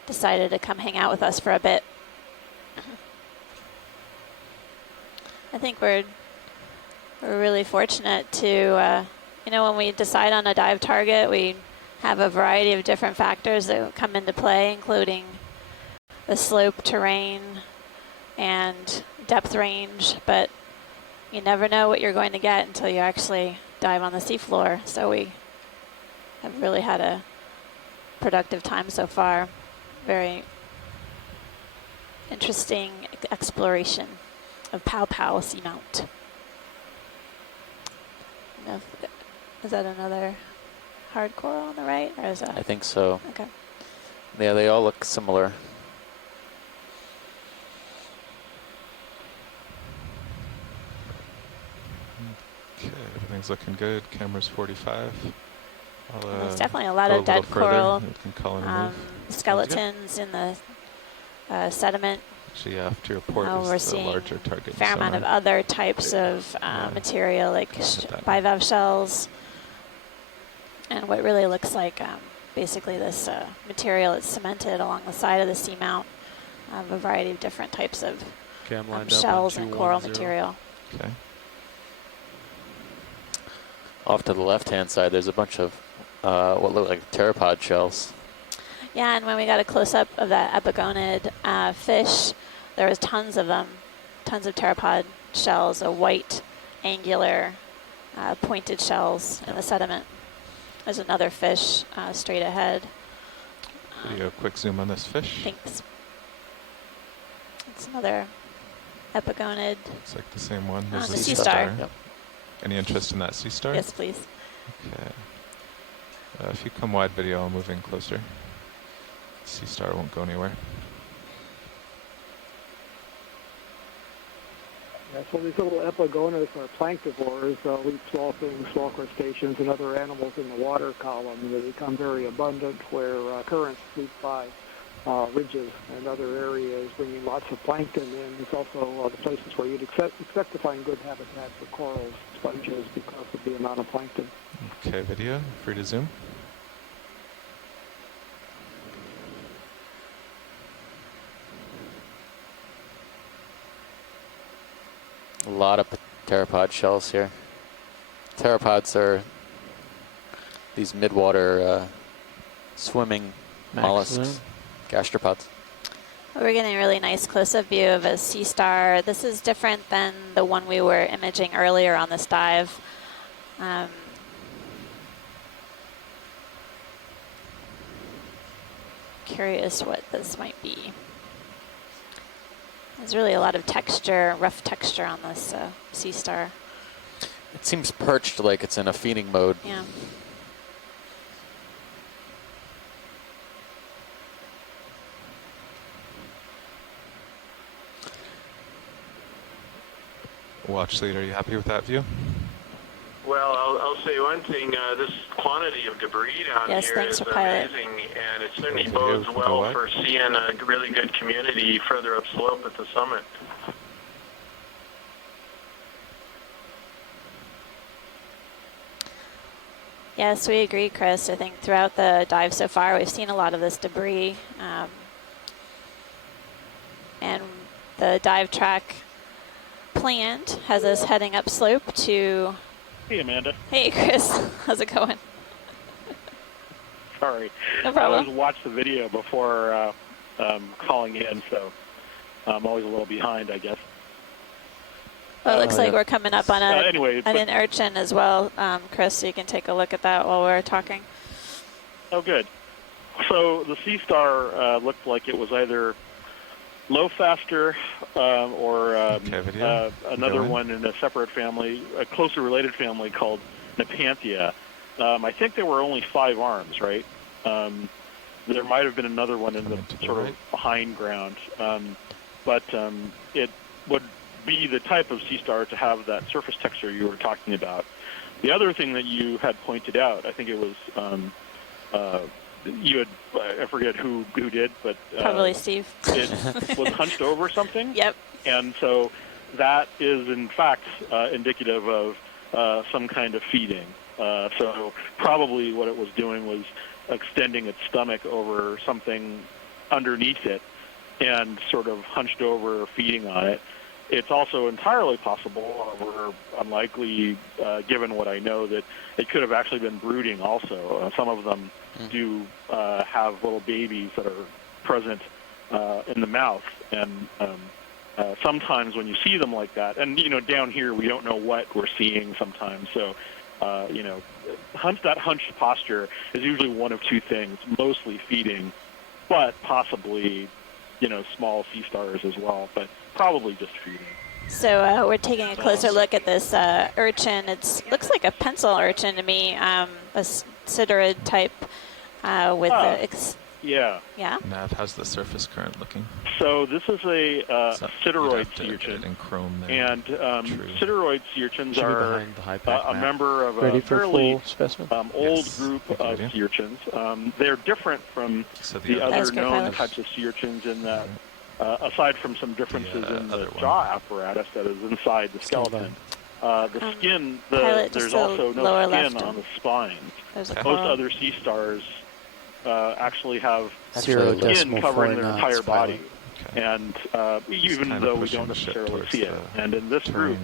decided to come hang out with us for a bit. I think we're really fortunate to, when we decide on a dive target, we have a variety of different factors that come into play, including the slope, terrain, and depth range, but you never know what you're going to get until you actually dive on the seafloor. So we have really had a productive time so far. Very interesting exploration of Pow Pow Seamount. Is that another hard coral on the right, or is that? I think so. Okay. Yeah, they all look similar. Okay, everything's looking good. Camera's 45. There's definitely a lot go of dead little further. coral, We can call in a move. skeletons in the sediment. Actually, yeah, after your port We're is the seeing larger target. a fair amount of other types of material, like bivalve shells, and what really looks like basically this material is cemented along the side of the seamount of a variety of different types of shells and coral material. Okay. Off to the left-hand side, there's a bunch of what look like pteropod shells. Yeah, and when we got a close-up of that epigonid fish, there was tons of them, tons of pteropod shells, white, angular, pointed shells in the sediment. There's another fish straight ahead. Video quick zoom on this fish. Thanks. It's another epigonid. It's like the same one. The There's a sea star. Yep. Any interest in that sea star? Yes, please. Okay. If you come wide video, I'll move in closer. Sea star won't go anywhere. Yeah, so these little epigonas are planktivores, eat small things, small crustaceans, and other animals in the water column. They become very abundant where currents sweep by ridges and other areas, bringing lots of plankton in. It's also the places where you'd expect to find good habitat for corals, sponges, because of the amount of plankton. Okay, video, free to zoom. A lot of pteropod shells here. Pteropods are these midwater swimming mollusks, gastropods. We're getting a really nice close-up view of a sea star. This is different than the one we were imaging earlier on this dive. Curious what this might be. There's really a lot of texture, rough texture on this sea star. It seems perched like it's in a feeding mode. Yeah. Watch lead, are you happy with that view? Well, I'll say one thing. This quantity of debris down Yes, here thanks is for pilot. amazing, and it certainly bodes well for seeing a really good community further upslope at the summit. Yes, we agree, Chris. I think throughout the dive so far, we've seen a lot of this debris. And the dive track planned has us heading upslope to... Hey, Amanda. Hey, Chris. How's it going? Sorry. No problem. I always watch the video before calling in, so I'm always a little behind, I guess. Well, it looks like we're coming up on an urchin as well, Chris, so you can take a look at that while we're talking. Oh, good. So the sea star looked like it was either low faster or another one in a separate family, a closely related family called Nepanthia. I think there were only 5 arms, right? There might have been another one in the sort of behind ground, but it would be the type of sea star to have that surface texture you were talking about. The other thing that you had pointed out, I think it was you had, I forget who did, but probably Steve. It was hunched over something. Yep. And so that is in fact indicative of some kind of feeding. So probably what it was doing was extending its stomach over something underneath it and sort of hunched over feeding on it. It's also entirely possible, or unlikely, given what I know, that it could have actually been brooding also. Some of them do have little babies that are present in the mouth. And sometimes when you see them like that, and down here we don't know what we're seeing sometimes. So that hunched posture is usually one of two things: mostly feeding, but possibly small sea stars as well, but probably just feeding. So we're taking a closer look at this urchin. It looks like a pencil urchin to me, a sideroid type with yeah. Yeah. Nav, how's the surface current looking? So this is a sideroid sea Get urchin, it in chrome there. and sideroid sea urchins Should be are behind the high pack a map. member of Ready a for fairly full specimen? old group of sea urchins. They're different from the other known types of sea urchins in that, aside from some differences in the jaw apparatus that is inside the skeleton, the skin, there's also no skin on the spines. Most other sea stars actually have skin covering their entire body. And even though we don't necessarily see it. And in this group,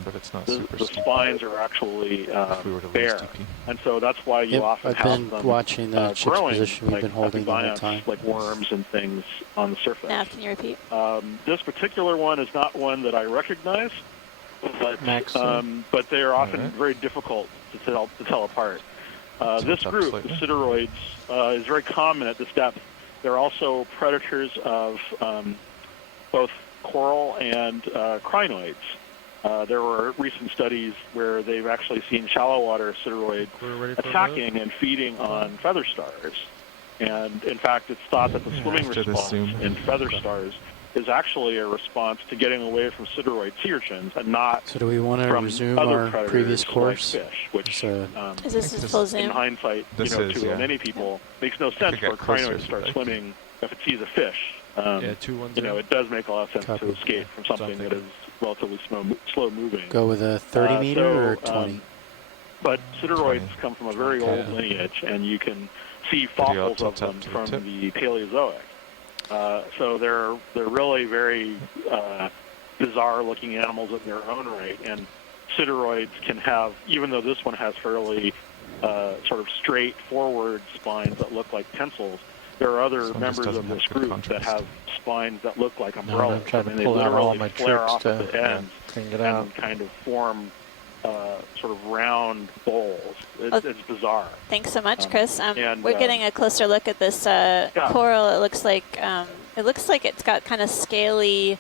the spines are actually bare. And so that's why you often have them watching the ship's growing, position we've been holding the whole time. like worms and things on the surface. Now, can you repeat? This particular one is not one that I recognize, but they are often very difficult to tell apart. This group, the sideroids, is very common at this depth. They're also predators of both coral and crinoids. There were recent studies where they've actually seen shallow water sideroid attacking and feeding on feather stars. And in fact, it's thought that the swimming response in feather stars is actually a response to getting away from sideroid sea urchins and not So do we want to resume our previous course? Like fish, which is this full zoom? in hindsight, to many people, makes no sense for a crinoid to start swimming if it sees a fish. It does make a lot of sense to escape from something that is relatively slow moving. Go with a 30 meter or 20? But sideroids come from a very old lineage, and you can see fossils of them from the Paleozoic. So they're really very bizarre-looking animals in their own right, and sideroids can have, even though this one has fairly sort of straightforward spines that look like pencils, there are other members of this group that have spines that look like umbrellas. I'm trying to they pull out all literally my flare tricks off at the ends and kind of form sort of round bowls. It's bizarre. Thanks so much, Chris. And, we're getting a closer look at this coral. It looks like it's got kind of scaly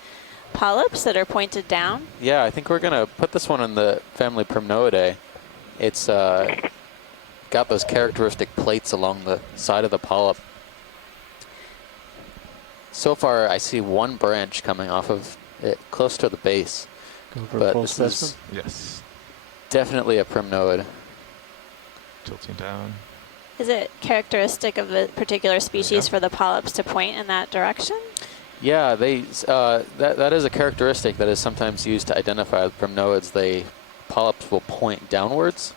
polyps that are pointed down. Yeah, I think we're going to put this one in the family Primnoidae. It's got those characteristic plates along the side of the polyp. So far, I see one branch coming off of it close to the base. Go for but full this specimen? Yes. Definitely a primnoid. Tilting down. Is it characteristic of the particular species for the polyps to point in that direction? Yeah, that is a characteristic that is sometimes used to identify primnoids. Polyps will point downwards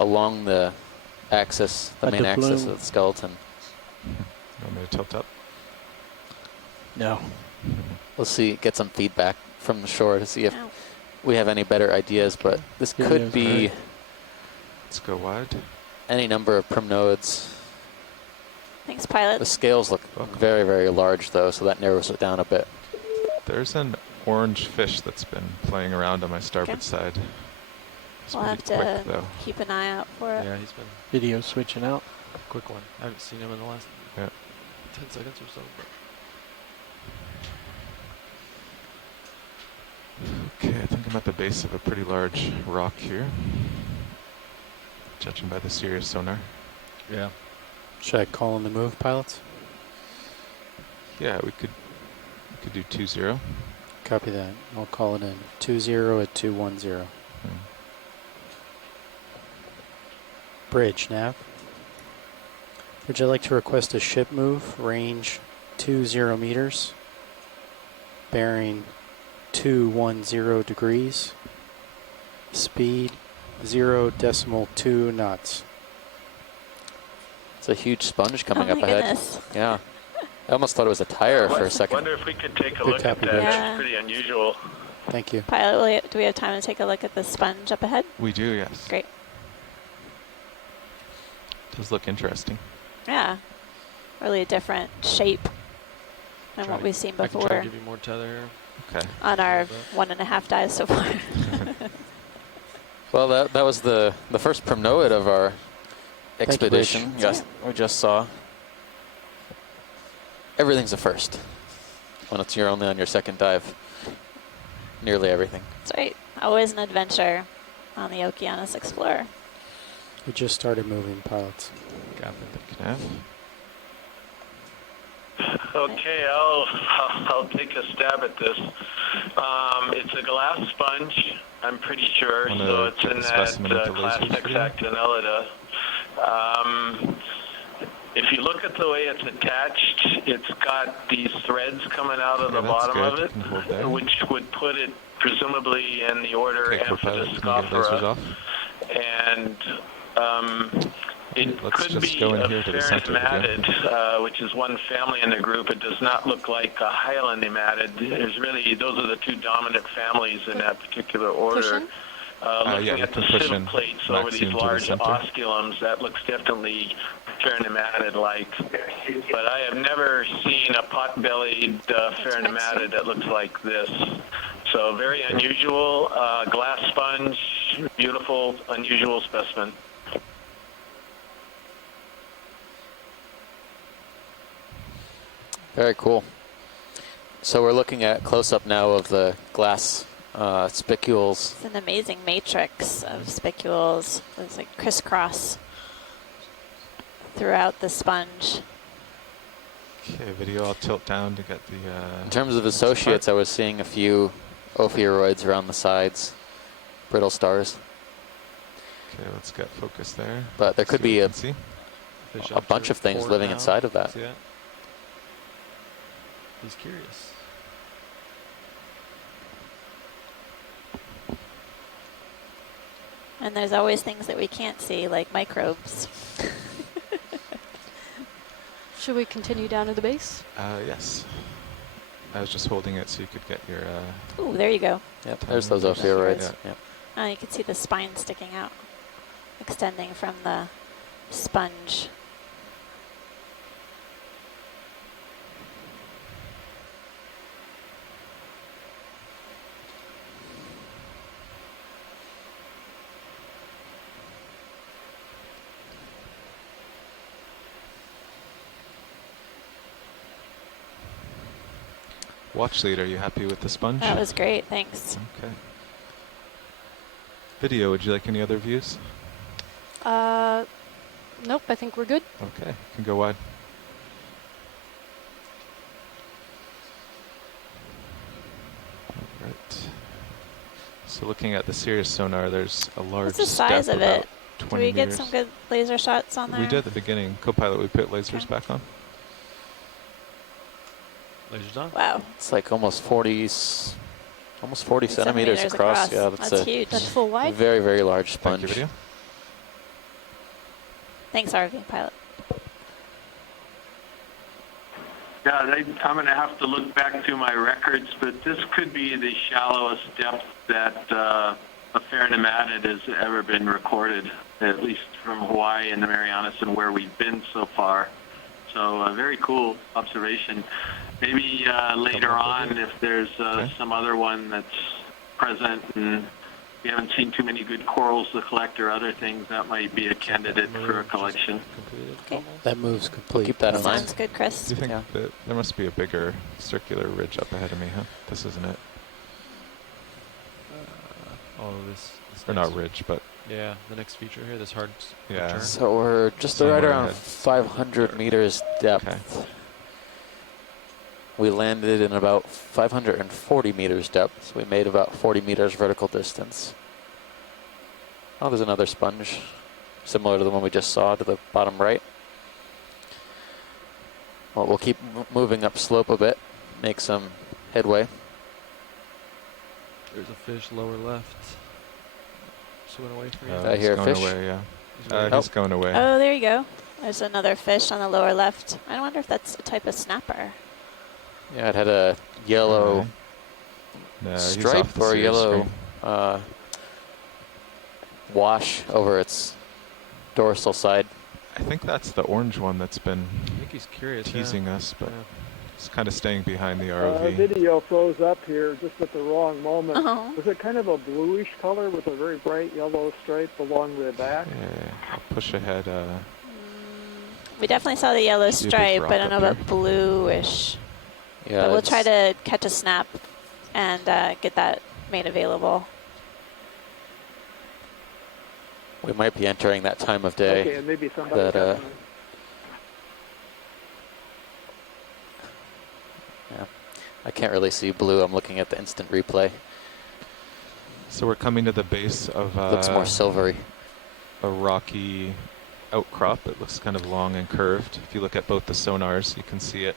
along the axis, the main axis of the skeleton. You want me to tilt up? No. We'll see, get some feedback from the shore to see if we have any better ideas, but this could be... Let's go wide. Any number of primnoids. Thanks, pilot. The scales look very, very large, though, so that narrows it down a bit. There's an orange fish that's been playing around on my starboard side. We'll have to keep an eye out for it. Yeah, he's been... Video switching out. Quick one. I haven't seen him in the last 10 seconds or so. But. Okay, I think I'm at the base of a pretty large rock here, judging by the Sirius sonar. Yeah. Should I call in the move, pilots? Yeah, we could do 2-0. Copy that. I'll call it in. 2-0 at 210. Bridge, nav. Would you like to request a ship move? Range 20 meters. Bearing 210 degrees. Speed 0.2 knots. It's a huge sponge coming up ahead. Goodness. Yeah. I almost thought it was a tire for a I second. wonder if we could take a look at that. It's pretty unusual. Thank you. Pilot, do we have time to take a look at the sponge up ahead? We do, yes. Great. Does look interesting. Yeah. Really a different shape. than what we've seen I can try to before give you more tether here. Okay. on our 1.5 dives so far. Well, that was the first promenade of our expedition. Rich. Yes, we just saw. Everything's a first when you're only on your second dive. Nearly everything. That's right. Always an adventure on the Okeanos Explorer. We just started moving, pilots. Gap in the canal. Okay, I'll take a stab at this. It's a glass sponge, I'm pretty sure, so it's in that Class 6 Actinellida. If you look at the way it's attached, it's got these threads coming out of the bottom of it, which would put it presumably in the order Amphitoscophora. And it could be a Pharenematid, which is one family in the group. It does not look like a Hyalonematid. Those are the two dominant families in that particular order. Looking at the sieve plates over these large osculums, that looks definitely Pharenematid-like. But I have never seen a pot-bellied Pharenematid that looks like this. So very unusual, glass sponge, beautiful, unusual specimen. Very cool. So we're looking at close-up now of the glass spicules. It's an amazing matrix of spicules. It's like crisscross throughout the sponge. Okay, video, I'll tilt down to get the... In terms of associates, I was seeing a few ophiuroids around the sides, brittle stars. Okay, let's get focus there. But there could be a Fish bunch of things living now. inside of that. See that? He's curious. And there's always things that we can't see, like microbes. Should we continue down to the base? Yes. I was just holding it so you could get your... Ooh, there you go. Yep, there's those ophiuroids. Yeah. Oh, you can see the spine sticking out, extending from the sponge. Watch lead, are you happy with the sponge? That was great, thanks. Okay. Video, would you like any other views? Nope, I think we're good. Okay, you can go wide. Alright. So looking at the Sirius sonar, there's a large What's the size step of it? about Do we 20 get meters. some good laser shots on there? We did at the beginning. Copilot, we put lasers back on. Lasers on? Wow. It's like almost 40 centimeters across. Yeah, that's huge. That's full wide? Very, very large sponge. Thank you, video. Thanks, RV pilot. Yeah, I'm going to have to look back to my records, but this could be the shallowest depth that a Pharenematid has ever been recorded, at least from Hawaii and the Marianas and where we've been so far. So a very cool observation. Maybe later on, if there's some other one that's present and we haven't seen too many good corals to collect or other things, that might be a candidate for a collection. Okay. That move's complete. Keep that in mind. Sounds good, Chris. Do you think that there must be a bigger circular ridge up ahead of me, huh? This isn't it. This Or next- not ridge, but Yeah, the next feature here, this hard yeah. turn. So we're just Somewhere right around ahead. 500 meters depth. Okay. We landed in about 540 meters depth, so we made about 40 meters vertical distance. Oh, there's another sponge, similar to the one we just saw to the bottom right. Well, we'll keep moving up slope a bit, make some headway. There's a fish lower left. Swimming away from you. I hear a going fish. away, yeah. He's He's going away. Oh, there you go. There's another fish on the lower left. I wonder if that's a type of snapper. Yeah, it had a yellow No, he's stripe off the or a Sirius yellow screen. wash over its dorsal side. I think that's the orange one that's been I think he's curious. teasing us, but It's kind of staying behind the ROV. Video froze up here just at the wrong moment. Oh. Was it kind of a bluish color with a very bright yellow stripe along the back? Yeah, I'll push ahead. We definitely saw the yellow See a big stripe, rock but I don't know up about bluish. Yeah, But we'll try to catch a snap and get that made available. We might be entering that time of day. Okay, and maybe somebody that, yeah, I can't really see blue. I'm looking at the instant replay. So we're coming to the base of Looks more silvery. a rocky outcrop. It looks kind of long and curved. If you look at both the sonars, you can see it.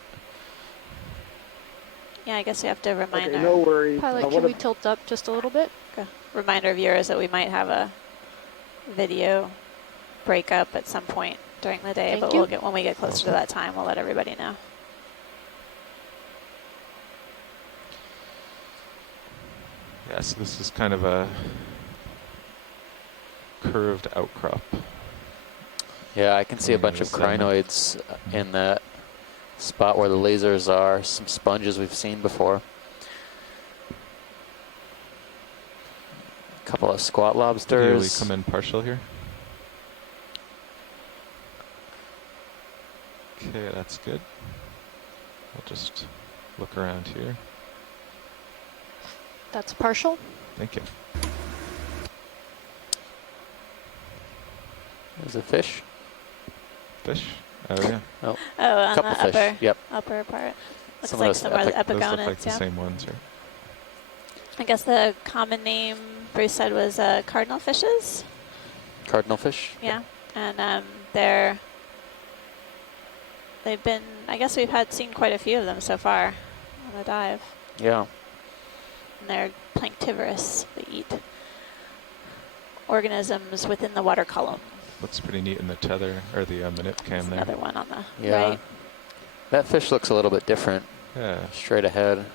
Yeah, I guess we have to remind Okay, our no worries. Pilot, can we tilt up just a little bit? remind our viewers that we might have a video breakup at some point during the day, Thank but you. we'll get when we get closer to that time, we'll let everybody know. Yeah, so this is kind of a curved outcrop. Yeah, I can see a bunch of Salmon. crinoids in that spot where the lasers are. Some sponges we've seen before. A couple of squat Video, we lobsters. come in partial here. Okay, that's good. We'll just look around here. That's partial. Thank you. There's a fish. Fish? Oh, yeah. Oh, Oh, on couple the fish. upper, Yep. upper part. Looks Some of like those some of the Those look epigonids, like the yeah. same ones, right? I guess the common name Bruce said was cardinal fishes. Cardinal fish. Yeah, and they've been. I guess we've seen quite a few of them so far on the dive, Yeah. and they're planktivorous. They eat organisms within the water column. Looks pretty neat in the tether, or the manip cam there. Another one on the Yeah. right. That fish looks a little bit different. Yeah. Straight ahead.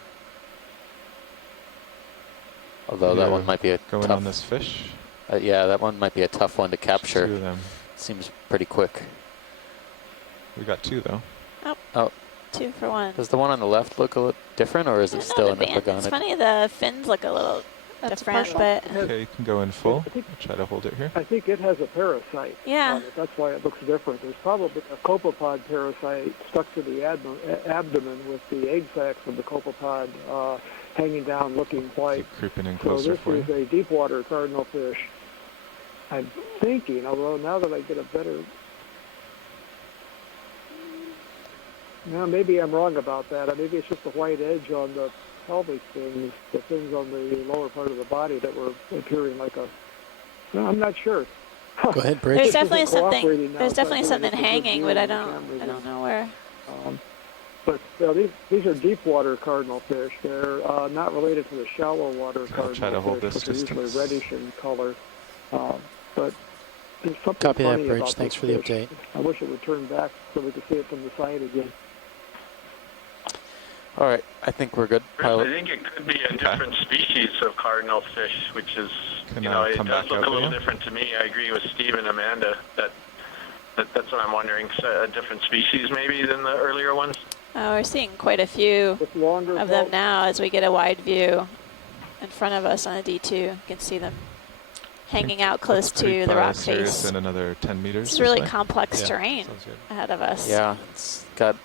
Although that Yeah, one might be a going tough. on this fish. Yeah, that one might be a tough one to capture. Two of them. Seems pretty quick. We got two though. Oh. 2 for 1. Does the one on the left look a little different, or is it still an It's epigonid? funny, the fins look a little different, but Okay, you can go in full. I'll try to hold it here. I think it has a parasite Yeah. on it. That's why it looks different. There's probably a copepod parasite stuck to the abdomen with the egg sacs of the copepod hanging down looking white. Keep creeping in So closer this for is you. a deep water cardinal fish. I'm thinking, although now that I get a better... Now maybe I'm wrong about that. Maybe it's just the white edge on the pelvic fins, the fins on the lower part of the body that were appearing like a... No, I'm not sure. Go ahead, Bridge. there's This definitely isn't cooperating something. now, There's so I definitely think something it's a good hanging, view but I on the don't camera know where. But these are deep water cardinal fish. They're not related to the shallow water I'll cardinal try to hold fish, this which are usually distance. reddish in color. But there's something Copy that, funny Bridge. about Thanks this for the fish. update. I wish it would turn back so we could see it from the side again. All right, I think we're good. I Pilot. think it could be a different species of cardinal fish, which is, Can it come does back look out a little for you? different to me. I agree with Steve and Amanda that's what I'm wondering. So a different species maybe than the earlier ones. We're seeing quite a few With longer of them boat- now as we get a wide view in front of us on the D2. You can see them hanging out close Let's to creep, the rock Sirius face. in another 10 meters. It's this really way. complex Yeah, terrain sounds good. ahead of us. Yeah, it's got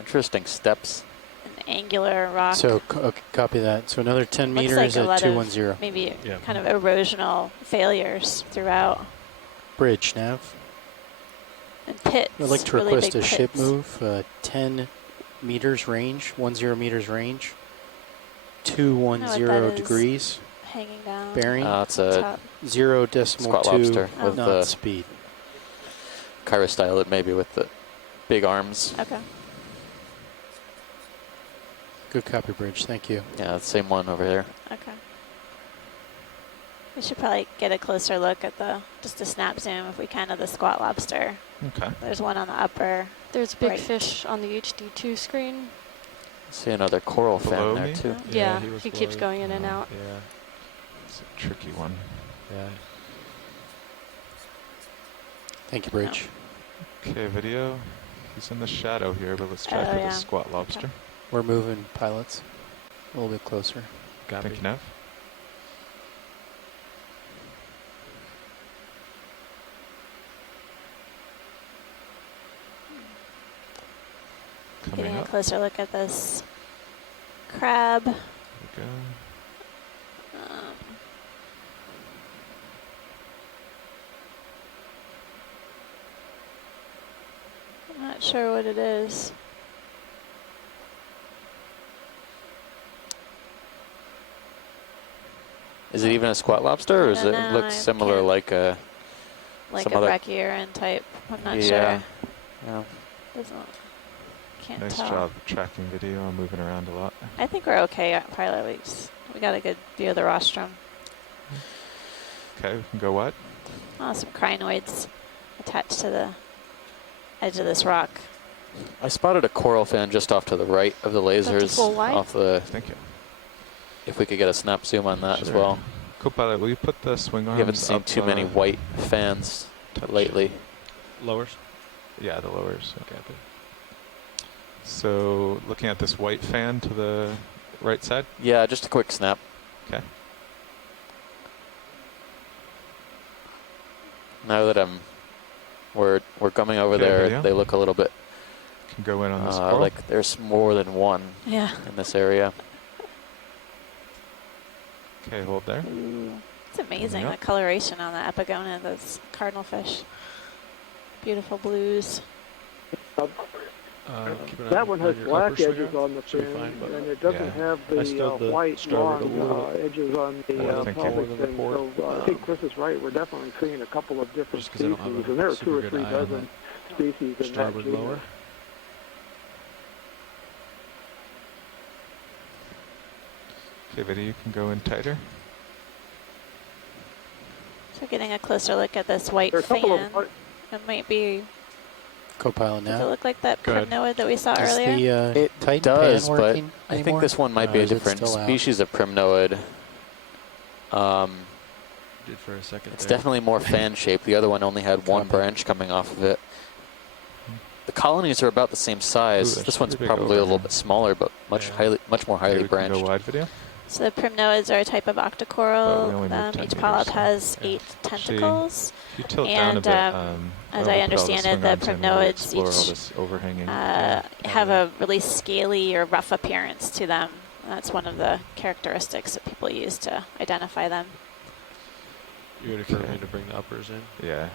interesting steps. An angular rock. So, okay, copy that. So another 10 Looks meters like a lot at of 210. maybe Yeah. kind of erosional failures throughout. Bridge, Nav. And pits. I'd like to really request big a ship pits. move, 10 meters range, 10 meters range, 210 is. degrees, Hanging down. bearing, It's a top. 0.2 squat lobster with knot the speed. chirostylid, maybe with the big arms. Okay. Good copy, Bridge. Thank you. Yeah, the same one over there. Okay. We should probably get a closer look at just a snap zoom if we can of the squat lobster. Okay. There's one on the upper. There's big Right. fish on the HD2 screen. See another coral Below fin there me? too. Yeah, was he keeps below. going in and out. Yeah, It's a tricky one. yeah. Thank you, Bridge. Okay, video. He's in the shadow here, but let's try for yeah. the squat lobster. We're moving, pilots. A little bit closer. Thank you, Nav. Coming Getting a up. closer look at this crab. There we go. I'm not sure what it is. Is it even a squat lobster, or I is don't it know, look I similar can't- like a Like some a other? brachioran type. I'm not Yeah. sure. Yeah. Doesn't. Can't Nice tell. job tracking video. I'm moving around a lot. I think we're okay at pilot. We got a good view of the rostrum. Okay, we can go what? Oh, some crinoids attached to the edge of this rock. I spotted a coral fan just off to the right of the lasers. full wide? Off the. Thank you. If we could get a snap zoom on that as Sure. well. Co-pilot, will you put the swing arms We haven't seen up, too many white fans lately. Lowers? Yeah, the lowers. Okay. So, looking at this white fan to the right side. Yeah, just a quick snap. Okay. Now that we're coming over Okay, there, video. they look a little bit Can go in on this coral. like there's more than one Yeah. in this area. Okay, hold there. Ooh. It's amazing, Coming the up. coloration on the epigona, those cardinal fish. Beautiful blues. Keep an eye That one has on your black upper swing edges arm. on the Should be fin, fine, but and it doesn't Yeah. have I the still white started a long little bit edges on the thank you. pelvic More than the fin. port. So I think Chris is right. We're definitely seeing a couple of different Just 'cause I don't species, have a and there are super 2 or good 3 eye on dozen species in that Starboard genus. lower. Okay, video, you can go in tighter. So getting a closer look at this white There are a couple fan. of It might be, Co-pilot does it now. look like that Go ahead. primnoid that we saw Is earlier? the It Titan does, pan but working I think anymore? this one might Or be a is it different still out? species of primnoid. Did for a second It's there. definitely more fan shaped. The other one only had one Copy. branch coming off of it. The colonies are about the same size. Ooh, This one's pretty big probably a little overhang. bit smaller, but much more Okay, highly we can branched. go wide video. So the primnoids are a type of But we octocoral. only moved 10 Each polyp meters, so, has yeah. 8 Actually, tentacles. If you tilt down a And, bit, as when I we put all understand it, swing the arms in, we'll primnoids explore all each this overhanging. have a really scaly or rough appearance to them. That's one of the characteristics that people use to identify them. You ready for me to bring the uppers in? Yeah.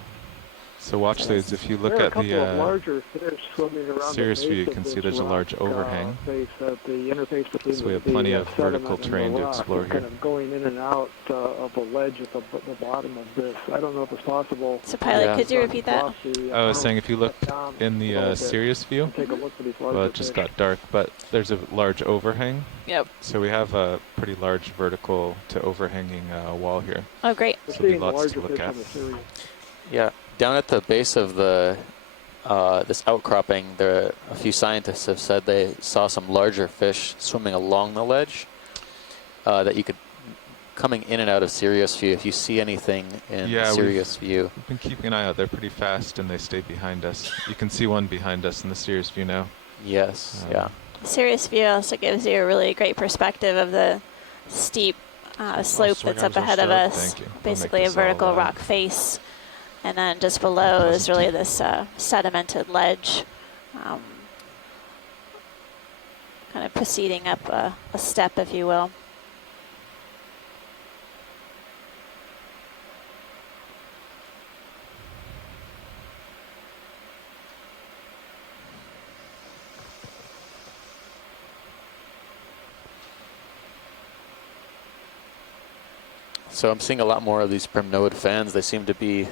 So watch these. If you look there are a at couple of the larger fish swimming around Sirius the view, base you of can this see there's a large rock, overhang. face at the interface between So we have the plenty of sediment vertical and the terrain to rock. explore We're here. kind of going in and out of the ledge at the bottom of this. I don't know if it's possible. So pilot, Yeah. could you repeat that? Across the, I was saying if you look down in a the little bit Sirius view, and take a look for these larger well, it just fish. got dark, but there's a large overhang. Yep. So we have a pretty large vertical to overhanging wall here. Oh, great. We're So there'll be seeing lots larger to look fish at. on the Sirius. Yeah, down at the base of the this outcropping, a few scientists have said they saw some larger fish swimming along the ledge that you could, coming in and out of Sirius view, if you see anything in Yeah, Sirius view. We've been keeping an eye out. They're pretty fast and they stay behind us. You can see one behind us in the Sirius view now. Yes, yeah. Sirius view also gives you a really great perspective of the steep slope swing that's up arms are ahead of stowed. us. Thank you. I'll make Basically a this all, vertical rock face. And then just below is really this sedimented ledge, kind of proceeding up a step, if you will. So I'm seeing a lot more of these primnoid fans. They seem to be the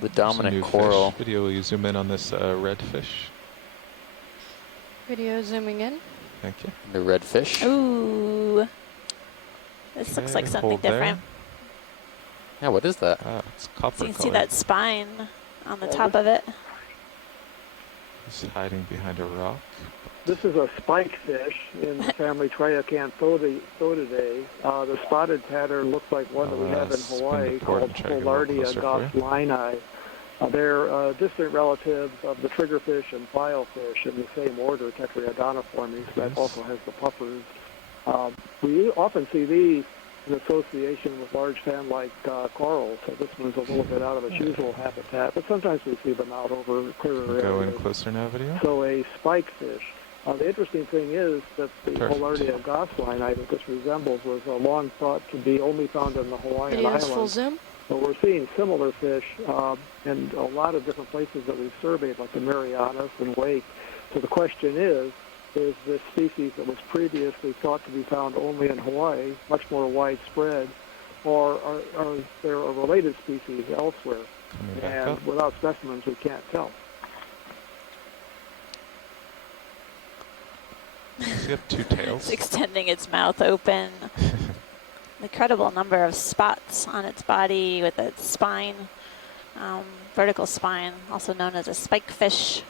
There's a dominant new coral. Fish video, will you zoom in on this red fish? Video zooming in. Thank you. The red fish. Ooh. This looks like Okay, something hold there. different. Yeah, what is that? Ah, it's So copper you can see colored. that spine on the top of it. It's hiding behind a rock. This is a spike fish in the family Triacanthodidae. The spotted pattern looks like one that we I'll, have in spin Hawaii the port called and try to get a little Polardia closer for you. gosselini. They're distant relatives of the triggerfish and filefish in the same order, Tetraodontiformes. That also has the puffers. We often see these in association with large fan-like corals. So this one's a little bit out of its usual habitat, but sometimes we see them out over clearer areas. Go in closer now, video. So a spikefish. The interesting thing is that the Holardia gosline, I think this resembles, was long thought to be only found in the Hawaiian Video's Islands. full zoom. But we're seeing similar fish in a lot of different places that we've surveyed, like the Marianas and Wake. So the question is this species that was previously thought to be found only in Hawaii much more widespread, or are there a related species elsewhere? And without specimens, we can't tell. Does it have two tails? It's extending its mouth open. Incredible number of spots on its body with its spine, vertical spine, also known as a spikefish,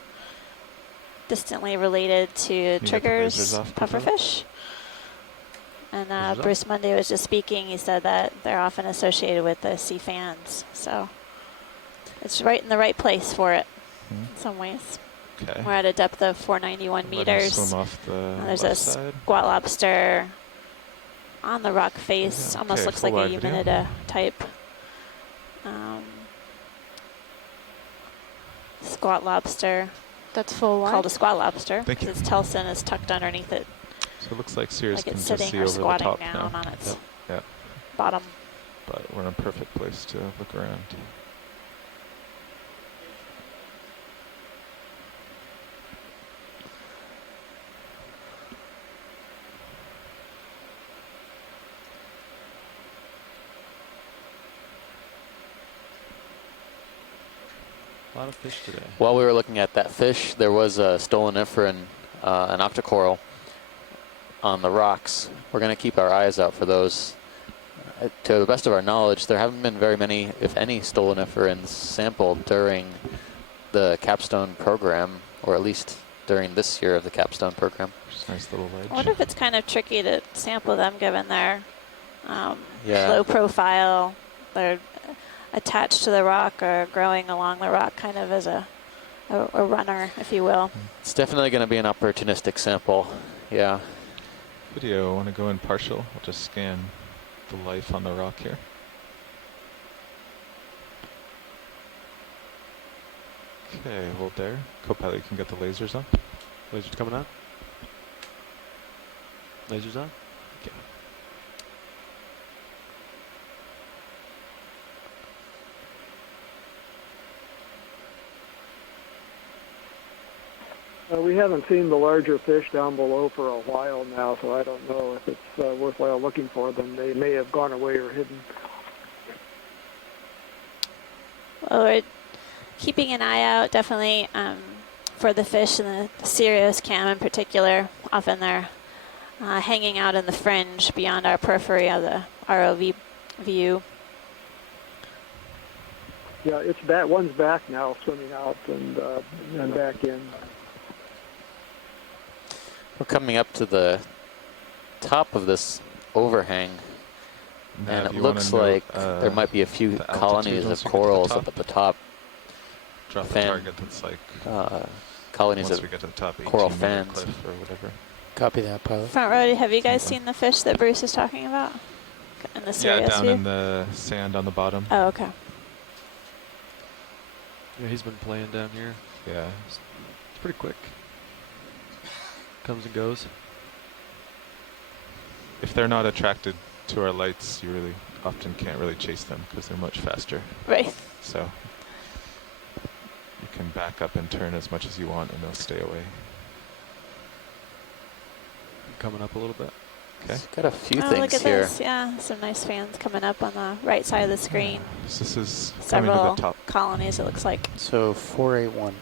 distantly related to triggers, pufferfish. And Bruce Monday was just speaking. He said that they're often associated with the sea fans. So it's right in the right place for it in some ways. Okay. We're at a depth of 491 meters. Swim off the There's left a side. squat lobster on the rock face. Yeah, Almost okay, looks like a full wide video. Eumenida type. Squat lobster. That's full wide. Called a squat lobster Thank you. because its telson is tucked underneath it, So it looks like Sears like can it's just sitting see or over the squatting top down now. on its Yeah. bottom. But we're in a perfect place to look around. A lot of fish today. While we were looking at that fish, there was a stoloniferan, an octocoral on the rocks. We're going to keep our eyes out for those. To the best of our knowledge, there haven't been very many, if any, stoloniferans sampled during the capstone program, or at least during this year of the capstone program. Just a nice little ledge. I wonder if it's kind of tricky to sample them given their Yeah. low profile. They're attached to the rock or growing along the rock kind of as a runner, if you will. It's definitely going to be an opportunistic sample. Yeah. Video, want to go in partial? I'll just scan the life on the rock here. Okay, hold there. Copilot, you can get the lasers up. Lasers coming on. Lasers on. Okay. We haven't seen the larger fish down below for a while now, so I don't know if it's worthwhile looking for them. They may have gone away or hidden. Well, we're keeping an eye out definitely for the fish in the Sirius cam in particular. Often they're hanging out in the fringe beyond our periphery of the ROV view. Yeah, it's that one's back now, swimming out and back in. We're coming up to the top of this overhang, and it looks like there might be a few the colonies altitude of once we get to the corals top. up at the top. Drop the Fan. target that's like Colonies once of we get to the top, coral 18 meter fans. cliff or whatever. Copy that, pilot. Front row, have you guys seen the fish that Bruce is talking about in the Yeah, Sirius down view? in the sand on the bottom. Oh, okay. Yeah, he's been playing down here. Yeah. It's pretty quick. Comes and goes. If they're not attracted to our lights, you really often can't really chase them because they're much faster. Right. So you can back up and turn as much as you want and they'll stay away. Coming up a little bit. Okay. Got a few Oh, things look at here. this. Yeah, some nice fans coming up on the right side of the screen. So this is coming to Several the top. colonies, it looks like. So 481.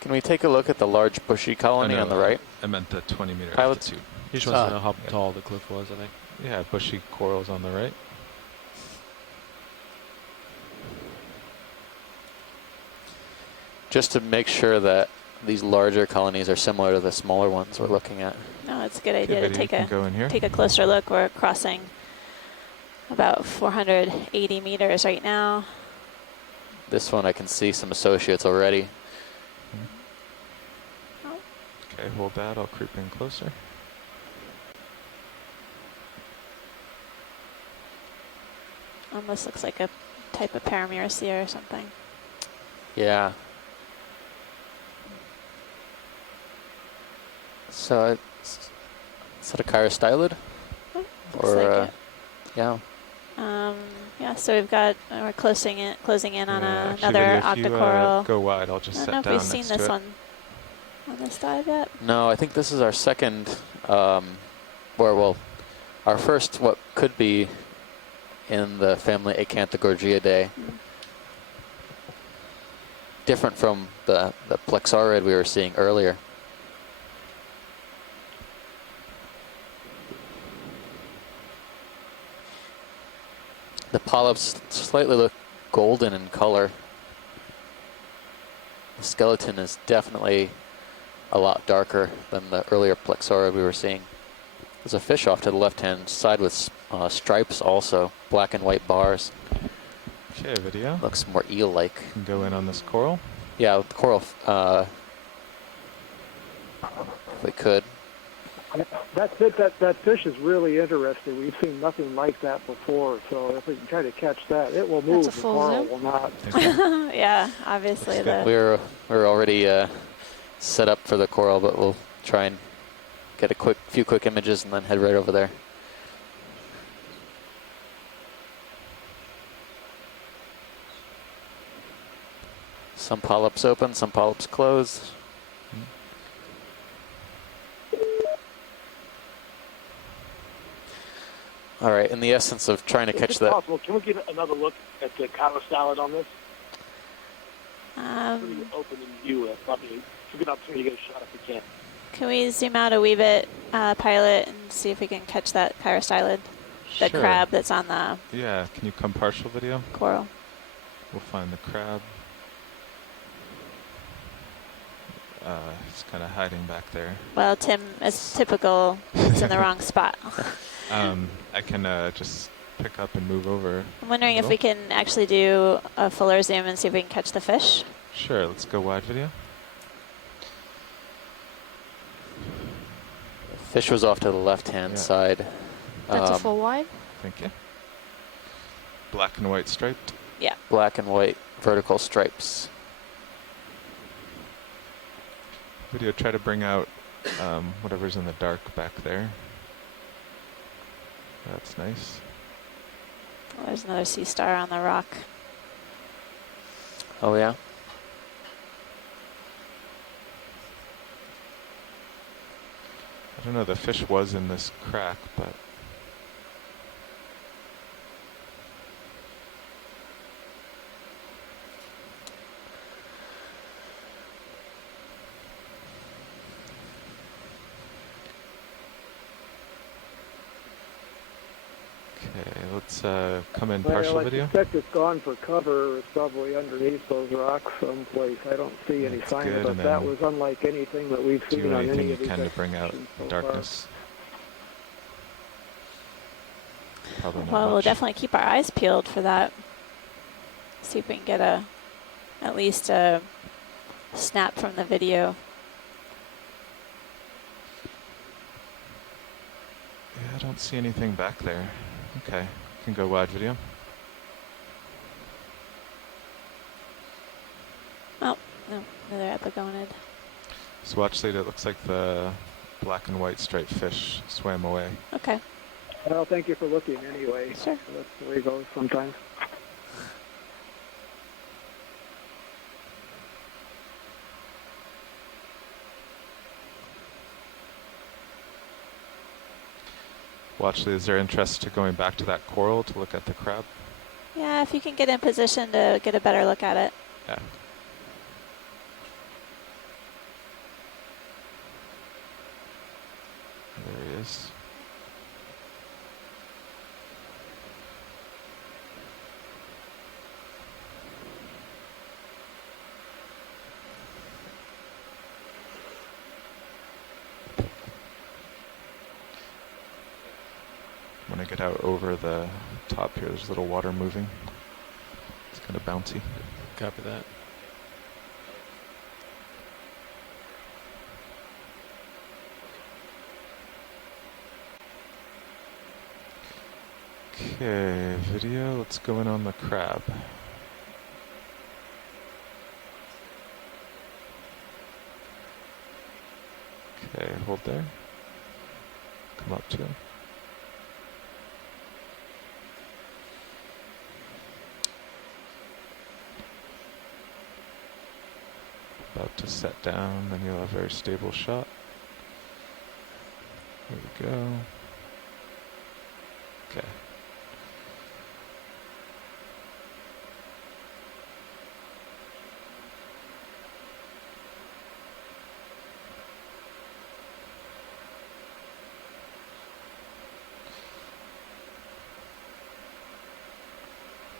Can we take a look at the large bushy colony Oh, no, on the right? I meant the 20 meter Pilots? altitude. He just wants to know how tall the cliff was, I think. Yeah, bushy corals on the right. Just to make sure that these larger colonies are similar to the smaller ones we're looking at. No, it's a good idea to video, take you can go in here. take a closer look. We're crossing about 480 meters right now. This one I can see some associates already. Okay, hold that. I'll creep in closer. Almost looks like a type of Paramyrcia or something. Yeah. So it's, is that a chirostylid? Looks Or like it. yeah. Yeah, so we've got, we're closing in on Actually, another if you octocoral. go wide, I'll just I set don't know down if we've seen next this to it. one on this dive yet. No, I think this is our second, well, our first what could be in the family Acanthogorgiidae. Different from the plexaurid we were seeing earlier. The polyps slightly look golden in color. The skeleton is definitely a lot darker than the earlier plexaurid we were seeing. There's a fish off to the left-hand side with stripes also, black and white bars. Okay, video. Looks more eel-like. Can go in on this coral. Yeah, with the coral, if we could. That fish is really interesting. We've seen nothing like that before, so if we can try to catch that, it will move. That's a The full coral zoom? will not. Yeah, obviously We're already set up for the coral, but we'll try and get a few quick images and then head right over there. Some polyps open, some polyps closed. All right, in the essence of trying to catch If that. possible, can we get another look at the chirostylid on this? Pretty open in view. Probably it's a good opportunity to get a shot if we can. Can we zoom out a wee bit, pilot, and see if we can catch that chirostylid? The Sure. crab that's on the Yeah, can you come partial video? coral. We'll find the crab. It's kind of hiding back there. Well, Tim, as typical, it's in the wrong spot. I can just pick up and move over. I'm wondering a if we little. can actually do a fuller zoom and see if we can catch the fish. Sure, let's go wide video. Fish was off to the left-hand side. That's a full wide? Thank you. Black and white striped. Yeah. Black and white vertical stripes. Video, try to bring out whatever's in the dark back there. That's nice. Oh, there's another sea star on the rock. Oh, yeah? I don't know, the fish was in this crack, but... Okay, let's come in partial Well, I video. suspect it's gone for cover. It's probably underneath those rocks someplace. I don't see any sign good, of it. and That then was unlike anything that we've seen Do on anything any you of these can to bring out expeditions so far. darkness. Probably not Well, we'll much. definitely keep our eyes peeled for that. See if we can get at least a snap from the video. Yeah, I don't see anything back there. Okay, can go wide video. Oh, no, another epigonid. So watch later, it looks like the black and white striped fish swam away. Okay. Well, thank you for looking anyway. Sure. That's the way it goes sometimes. Watch, is there interest to going back to that coral to look at the crab? Yeah, if you can get in position to get a better look at it. Yeah. There he is. When I get out over the top here, there's a little water moving. It's kind of bouncy. Copy that. Okay, video, let's go in on the crab. Okay, hold there. Come up to him. About to set down, then you'll have a very stable shot. Here we go. Okay.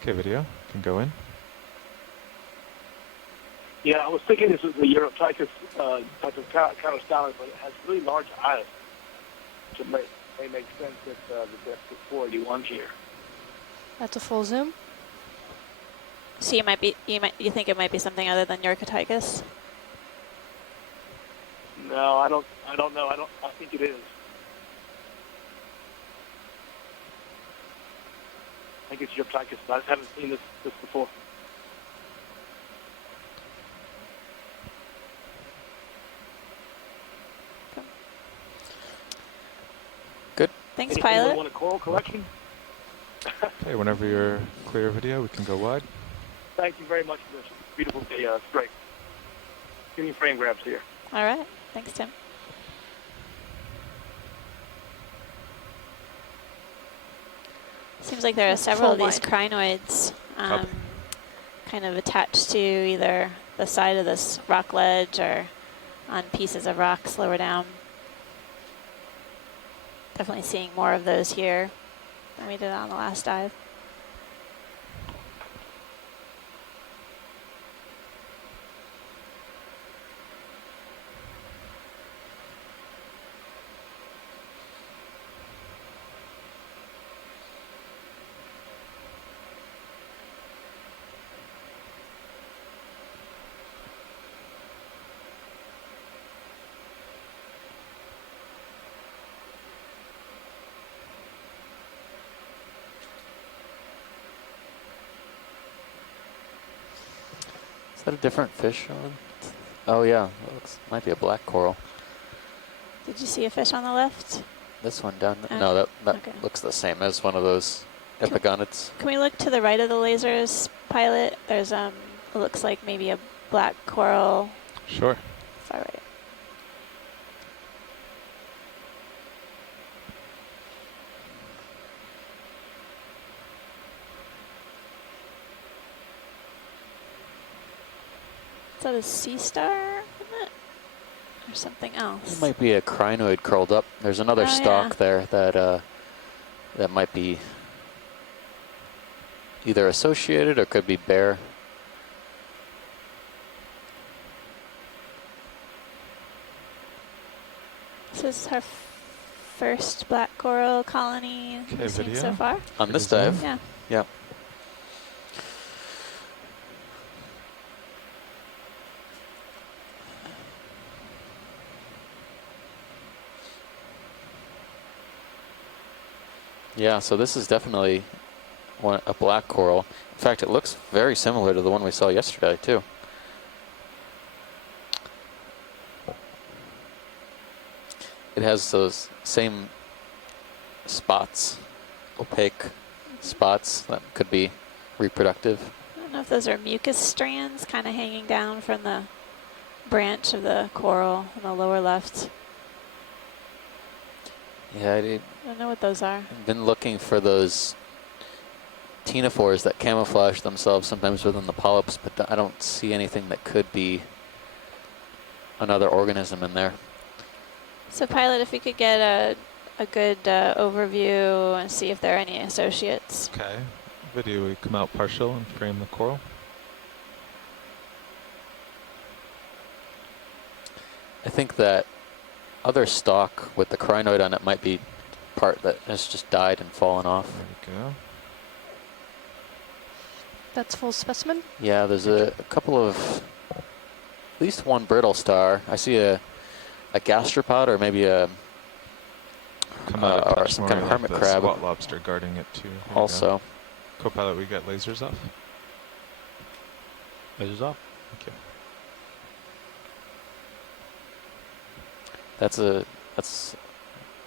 Okay, video, can go in. Yeah, I was thinking this is the Europtychus type of Counterstellar, but it has really large eyes, which may make sense with the depth of 481 here. That's a full zoom. So you think it might be something other than Eurocotticus? No, I don't know. I think it is. I think it's Europtychus, but I just haven't seen this before. Good. Thanks, Anyone pilot. want a coral collection? Okay, whenever you're clear video, we can go wide. Thank you very much for this beautiful day. Straight. Getting frame grabs here. All right. Thanks, Tim. Seems like there are several of these crinoids kind of attached to either the side of this rock ledge or on pieces of rocks lower down. Definitely seeing more of those here than we did on the last dive. Is that a different fish on? Oh yeah, might be a black coral. Did you see a fish on the left? This one down there? Okay. No, that Okay. looks the same as one of those epigonids. Can we look to the right of the lasers, pilot? There's it looks like maybe a black coral. Sure. Far right. Is that a sea star in it? Or something else? It might be a crinoid curled up. There's another stalk there that that might be either associated or could be bare. This is our first black coral colony we've seen so far. On this dive? Yeah. Yeah. Yeah, so this is definitely a black coral. In fact, it looks very similar to the one we saw yesterday, too. It has those same spots, opaque spots that could be reproductive. I don't know if those are mucus strands kind of hanging down from the branch of the coral in the lower left. Yeah, I don't know what those are. I've been looking for those ctenophores that camouflage themselves sometimes within the polyps, but I don't see anything that could be another organism in there. So pilot, if we could get a good overview and see if there are any associates. Okay. Video, we come out partial and frame the coral. I think that other stalk with the crinoid on it might be part that has just died and fallen off. There we go. That's full specimen? Yeah, there's a couple of, at least one brittle star. I see a gastropod or maybe a Come out a or touch some more kind of like hermit the crab. squat lobster guarding it too. Here we go. Also, Co-pilot, we got lasers off. Lasers off. Thank you. that's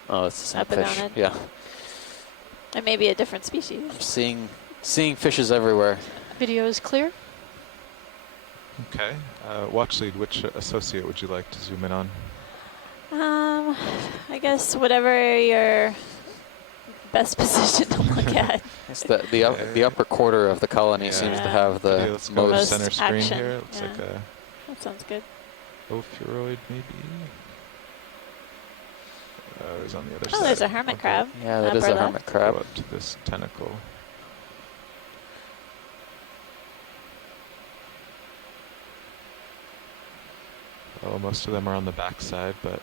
oh, it's the same fish. Abenonid. Yeah, It may be a different species. I'm seeing fishes everywhere. Video is clear. Okay. Watch lead, which associate would you like to zoom in on? I guess whatever your best position to look at. It's the upper quarter of the colony seems to have the Okay, let's go to most center screen action. here. It looks Yeah. like a That sounds good. ophiuroid maybe. Oh, he's on the other side. Oh, there's a hermit crab. Yeah, that is upper a hermit left. crab. Go up to this tentacle. Oh, most of them are on the back side, but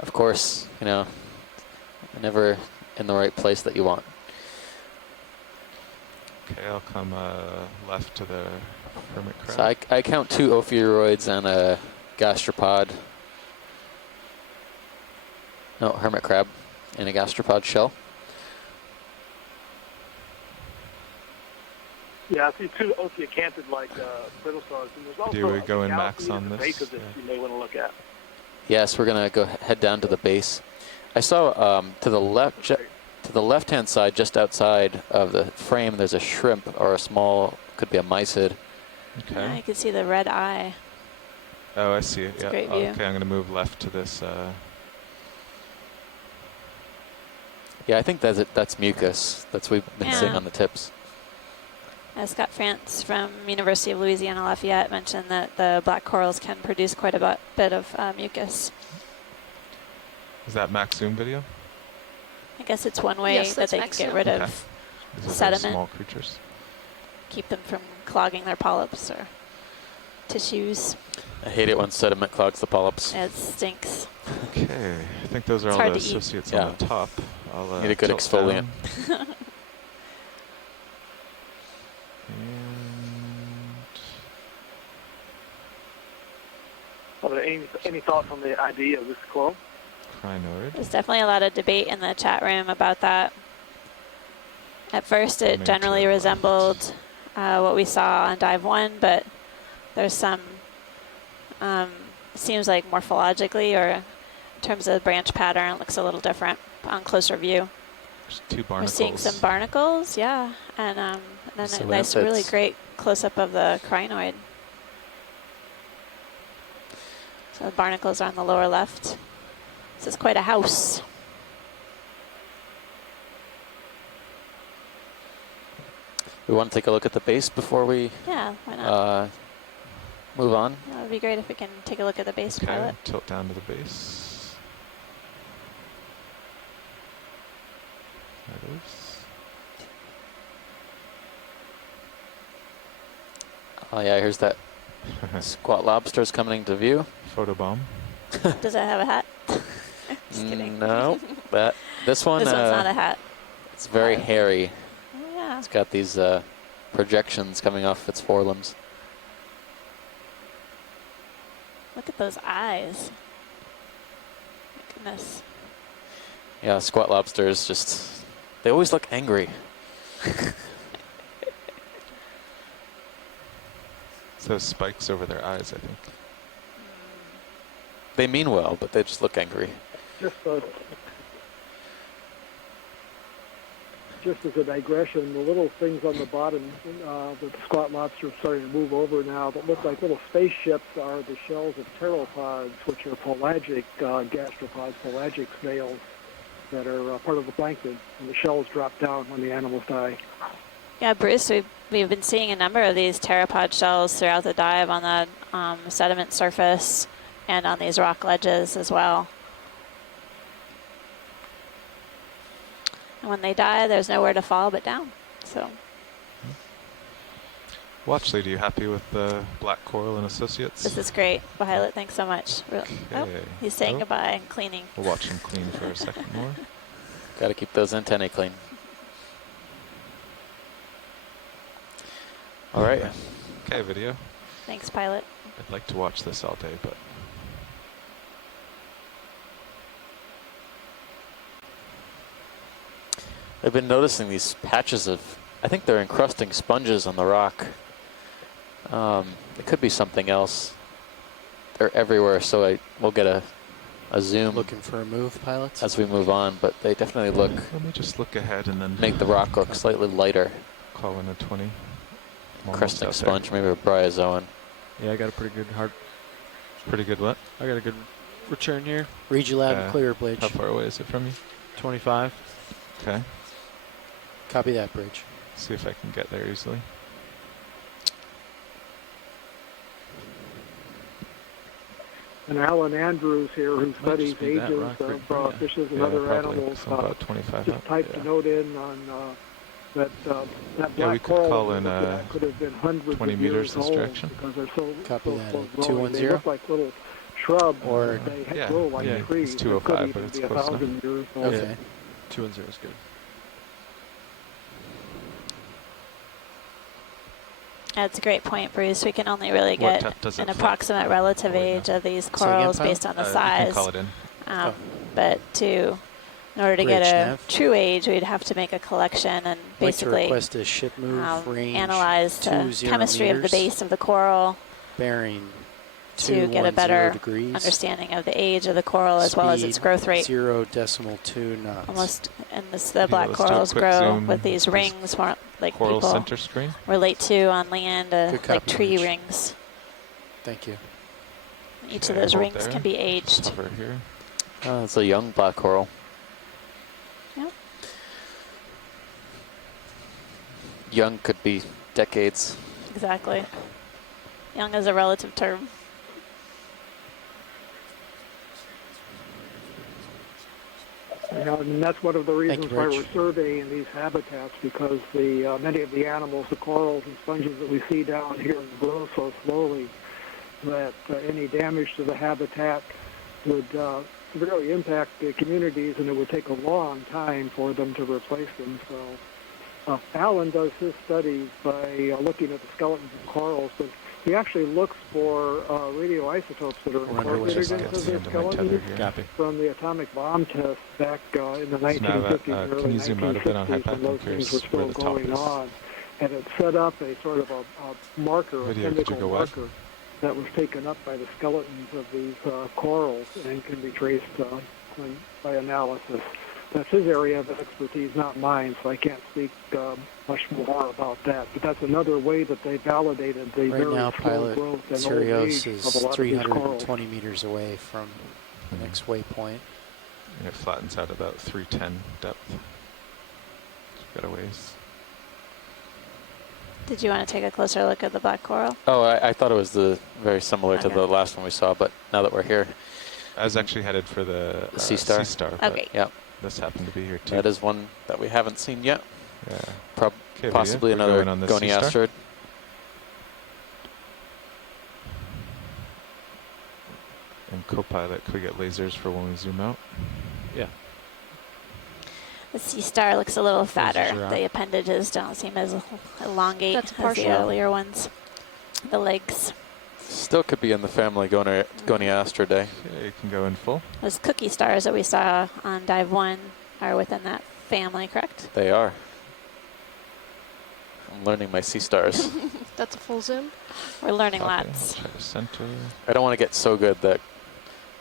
Of course, never in the right place that you want. okay, I'll come left to the hermit crab. So I count 2 ophiuroids and a gastropod. No, hermit crab in a gastropod shell. Yeah, I see 2 Okeacanthid-like brittle stars, and there's also Do we a go in galaxy max on at the this? base of this Yeah. you may want to look at. Yes, we're gonna go head down to the base. I saw to the left, to the left-hand side, just outside of the frame, there's a shrimp or a small, could be a mysid. Okay. Yeah, you can see the red eye. Oh, I see it. It's a Yeah. great view. Okay, I'm going to move left to this. Yeah, I think that's mucus. That's what we've been seeing Yeah. on the tips. Scott France from University of Louisiana Lafayette mentioned that the black corals can produce quite a bit of mucus. Is that max zoom video? I guess it's one way Yes, that that's they can max get zoom. rid Okay. of These are very sediment, small creatures. keep them from clogging their polyps or tissues. I hate it when sediment clogs the polyps. It stinks. Okay, I think those are It's all hard the to eat. associates Yeah. on the top. I'll Need a good tilt exfoliant. down. And Are there any thoughts on the idea of this coral? crinoid. There's definitely a lot of debate in the chat room about that. At first, it Coming generally to the resembled what we saw on dive 1, but there's some, seems like morphologically or in terms of the branch pattern, it looks a little different on closer view. There's 2 We're barnacles. seeing some barnacles, yeah, and then a nice, really Cephalids. great close-up of the crinoid. So the barnacles are on the lower left. This is quite a house. We want to take a look at the base before we Yeah, why not? move on. That would be great if we can take a look at the base Okay, pilot. tilt down to the base. There it is. Oh yeah, here's that squat lobsters coming into view. Photobomb. Does it have a hat? Just kidding. No, this one. This one's not a hat. It's very hairy. Oh, yeah. It's got these projections coming off its forelimbs. Look at those eyes. My goodness. Yeah, squat lobsters they always look angry. It's those spikes over their eyes, I think. They mean well, but they just look angry. Just as a digression, the little things on the bottom that the squat lobster are starting to move over now that look like little spaceships are the shells of pteropods, which are pelagic gastropods, pelagic snails that are part of the plankton, and the shells drop down when the animals die. Yeah, Bruce, we've been seeing a number of these pteropod shells throughout the dive on the sediment surface and on these rock ledges as well. And when they die, there's nowhere to fall but down. So Watch lead, are you happy with the black coral and associates? this is great. Violet, thanks so much. Oh, he's saying Oh. goodbye and cleaning. We'll watch him clean for a second more. Got to keep those antennae clean. All right. Okay, video. Thanks, pilot. I'd like to watch this all day, but I've been noticing these patches of, I think they're encrusting sponges on the rock. It could be something else. They're everywhere, so we'll get a zoom. Looking for a move, pilots? As we move on, but they definitely look. Let me just look ahead and then make the rock look slightly lighter. Call in a 20. Encrusting sponge, maybe a bryozoan. Yeah, I got a pretty good Pretty good what? I got a good return here. Read you loud and clear, Bridge. How far away is it from you? 25. Okay. Copy that, Bridge. See if I can get there easily. And Alan Andrews here, who studies be that ages rock right of fishes and other probably. animals, So about 25 just up. typed a note in on that Yeah, black we could coral call that in we looked at could have been hundreds 20 of meters years this old direction. because they're so Copy so that. slow growing. 210? They look like little shrubs. Or they yeah, grow like yeah, trees. it's They could 205, but even it's be close 1,000 years old. Okay. 210 is good. That's a great point, Bruce. We can only really What get depth does an it approximate relative age of these corals based on the You size. can call it in. But in order to Bridge get a nav. true age, we'd have to make a collection and I'd like to basically request a ship move range analyze the 20 chemistry of the meters, base of the coral bearing to get a 210 better degrees, understanding of the age of the coral as well as its speed growth rate. 0.2 knots. Almost, and the black let's do a corals quick grow zoom. with these rings, more like Coral people center screen. relate to on land, Good like copy, tree Rich. rings. Thank you. Each of Okay, those hold rings there. can be Just aged. Over here. It's a young black coral. Yep. Young could be decades. Exactly. Young is a relative term. Yeah, and that's one of the reasons you, why Rich. we're surveying these habitats, because the many of the animals, the corals and sponges that we see down here grow so slowly that any damage to the habitat would severely impact the communities, and it would take a long time for them to replace them. So Alan does his studies by looking at the skeletons of corals, but he actually looks for radioisotopes that are We're underway. incorporated Just into get the to the end of my tether skeletons here. Copy. from the atomic bomb test back in the Nav, 1950s and can early you zoom out a bit on 1960s, when HiPath? those I'm things curious were where still the top going is. on. And it set up a sort of a marker, Video, a could you chemical go wide? marker that was taken up by the skeletons of these corals and can be traced by analysis. That's his area of expertise, not mine, so I can't speak much more about that. But that's another way that they validated the Right very now, slow pilot growth and old Sirius age is of a lot of these corals. 320 meters away from the next waypoint. And it flattens out about 310 depth. So we've got a ways. Did you want to take a closer look at the black coral? Oh, I thought it was very similar to Okay. the last one we saw, but now that we're here, I was actually headed for the Sea Star. Sea Star, but Okay. yeah, this happened to be here too. that is one that we haven't seen yet. Yeah. Okay, Possibly Vidya, we're another going on the Goni Sea Star. asteroid. And co-pilot, could we get lasers for when we zoom out? Yeah. The sea star looks a little fatter. are out. The appendages don't seem as elongate That's as the partial. earlier ones. The legs. Still could be in the family Goni asteroidae. Okay, you can go in full. Those cookie stars that we saw on dive 1 are within that family, correct? They are. I'm learning my sea stars. That's a full zoom. We're learning Copy. lots. Try to center. I don't want to get so good that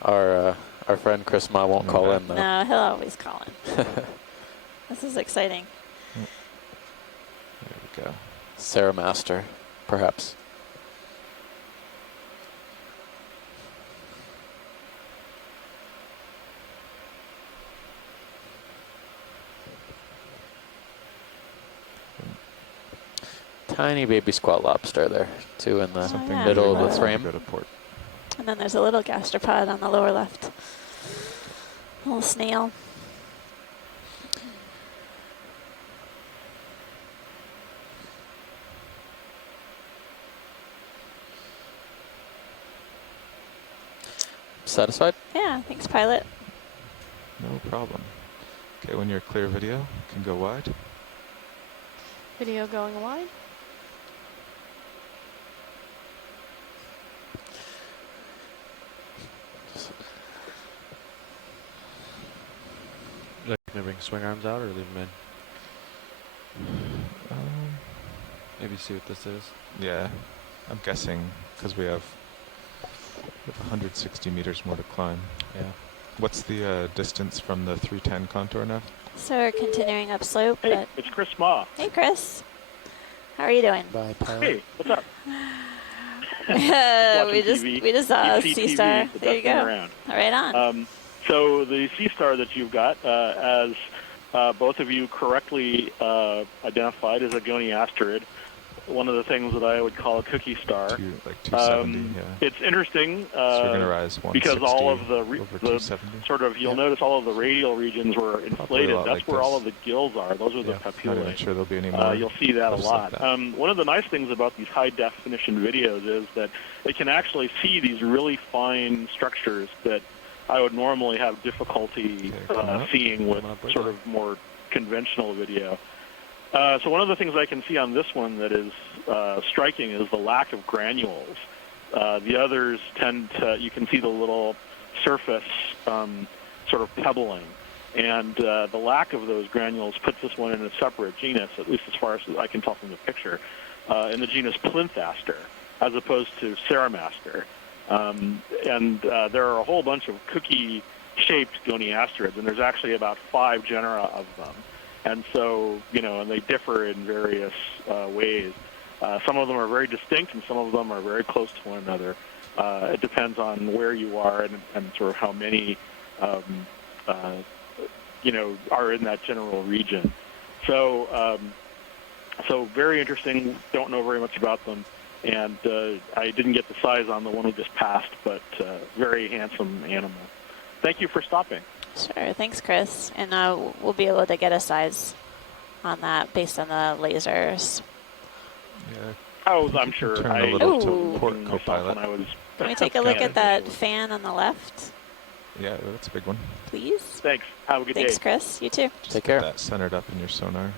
our friend Chris Ma won't call in, though. No, he'll always call in. This is exciting. There we go. Sarah Master, perhaps. Tiny baby squat lobster there, too, in the Something yeah. middle of really the nice frame. to go to port. And then there's a little gastropod on the lower left. A little snail. Satisfied? Yeah, thanks, pilot. No problem. Okay, when you're clear video, you can go wide. Video going wide. Can I bring swing arms out or leave them in? Maybe see what this is. Yeah, I'm guessing because we have 160 meters more to climb. Yeah. What's the distance from the 310 contour now? So we're continuing upslope. Hey, But it's Chris Ma. hey, Chris. How are you doing? Bye, pilot. Hey, what's up? we just saw a CTV, sea star. the There you best thing go. around. Right on. So the sea star that you've got, as both of you correctly identified, is a Goniasterid. One of the things that I would call a cookie star. 270, yeah. It's interesting So we're going to rise 160 because all of over 270. sort of, you'll notice all of the radial regions were inflated. That's like where this. all of the gills are. Those are the Not papillae. even sure there'll be any more. You'll see that a cliffs lot. like that. One of the nice things about these high-definition videos is that they can actually see these really fine structures that I would normally have difficulty seeing with sort of more conventional video. So one of the things I can see on this one that is striking is the lack of granules. The others tend to, you can see the little surface sort of pebbling. And the lack of those granules puts this one in a separate genus, at least as far as I can tell from the picture, in the genus Plinthaster, as opposed to Ceramaster. There are a whole bunch of cookie-shaped Goniasterids, and there's actually about 5 genera of them. And so, and they differ in various ways. Some of them are very distinct, and some of them are very close to one another. It depends on where you are and sort of how many, are in that general region. So, very interesting. Don't know very much about them. And I didn't get the size on the one we just passed, but very handsome animal. Thank you for stopping. Sure. Thanks, Chris. And we'll be able to get a size on that based on the lasers. Yeah. Oh, I'm sure. Turn a little to port co-pilot. Can we take a look at that fan on the left, Yeah, that's a big one. please? Thanks. Have a good day. Thanks, Chris. You too. Just Take get care. that centered up in your sonar.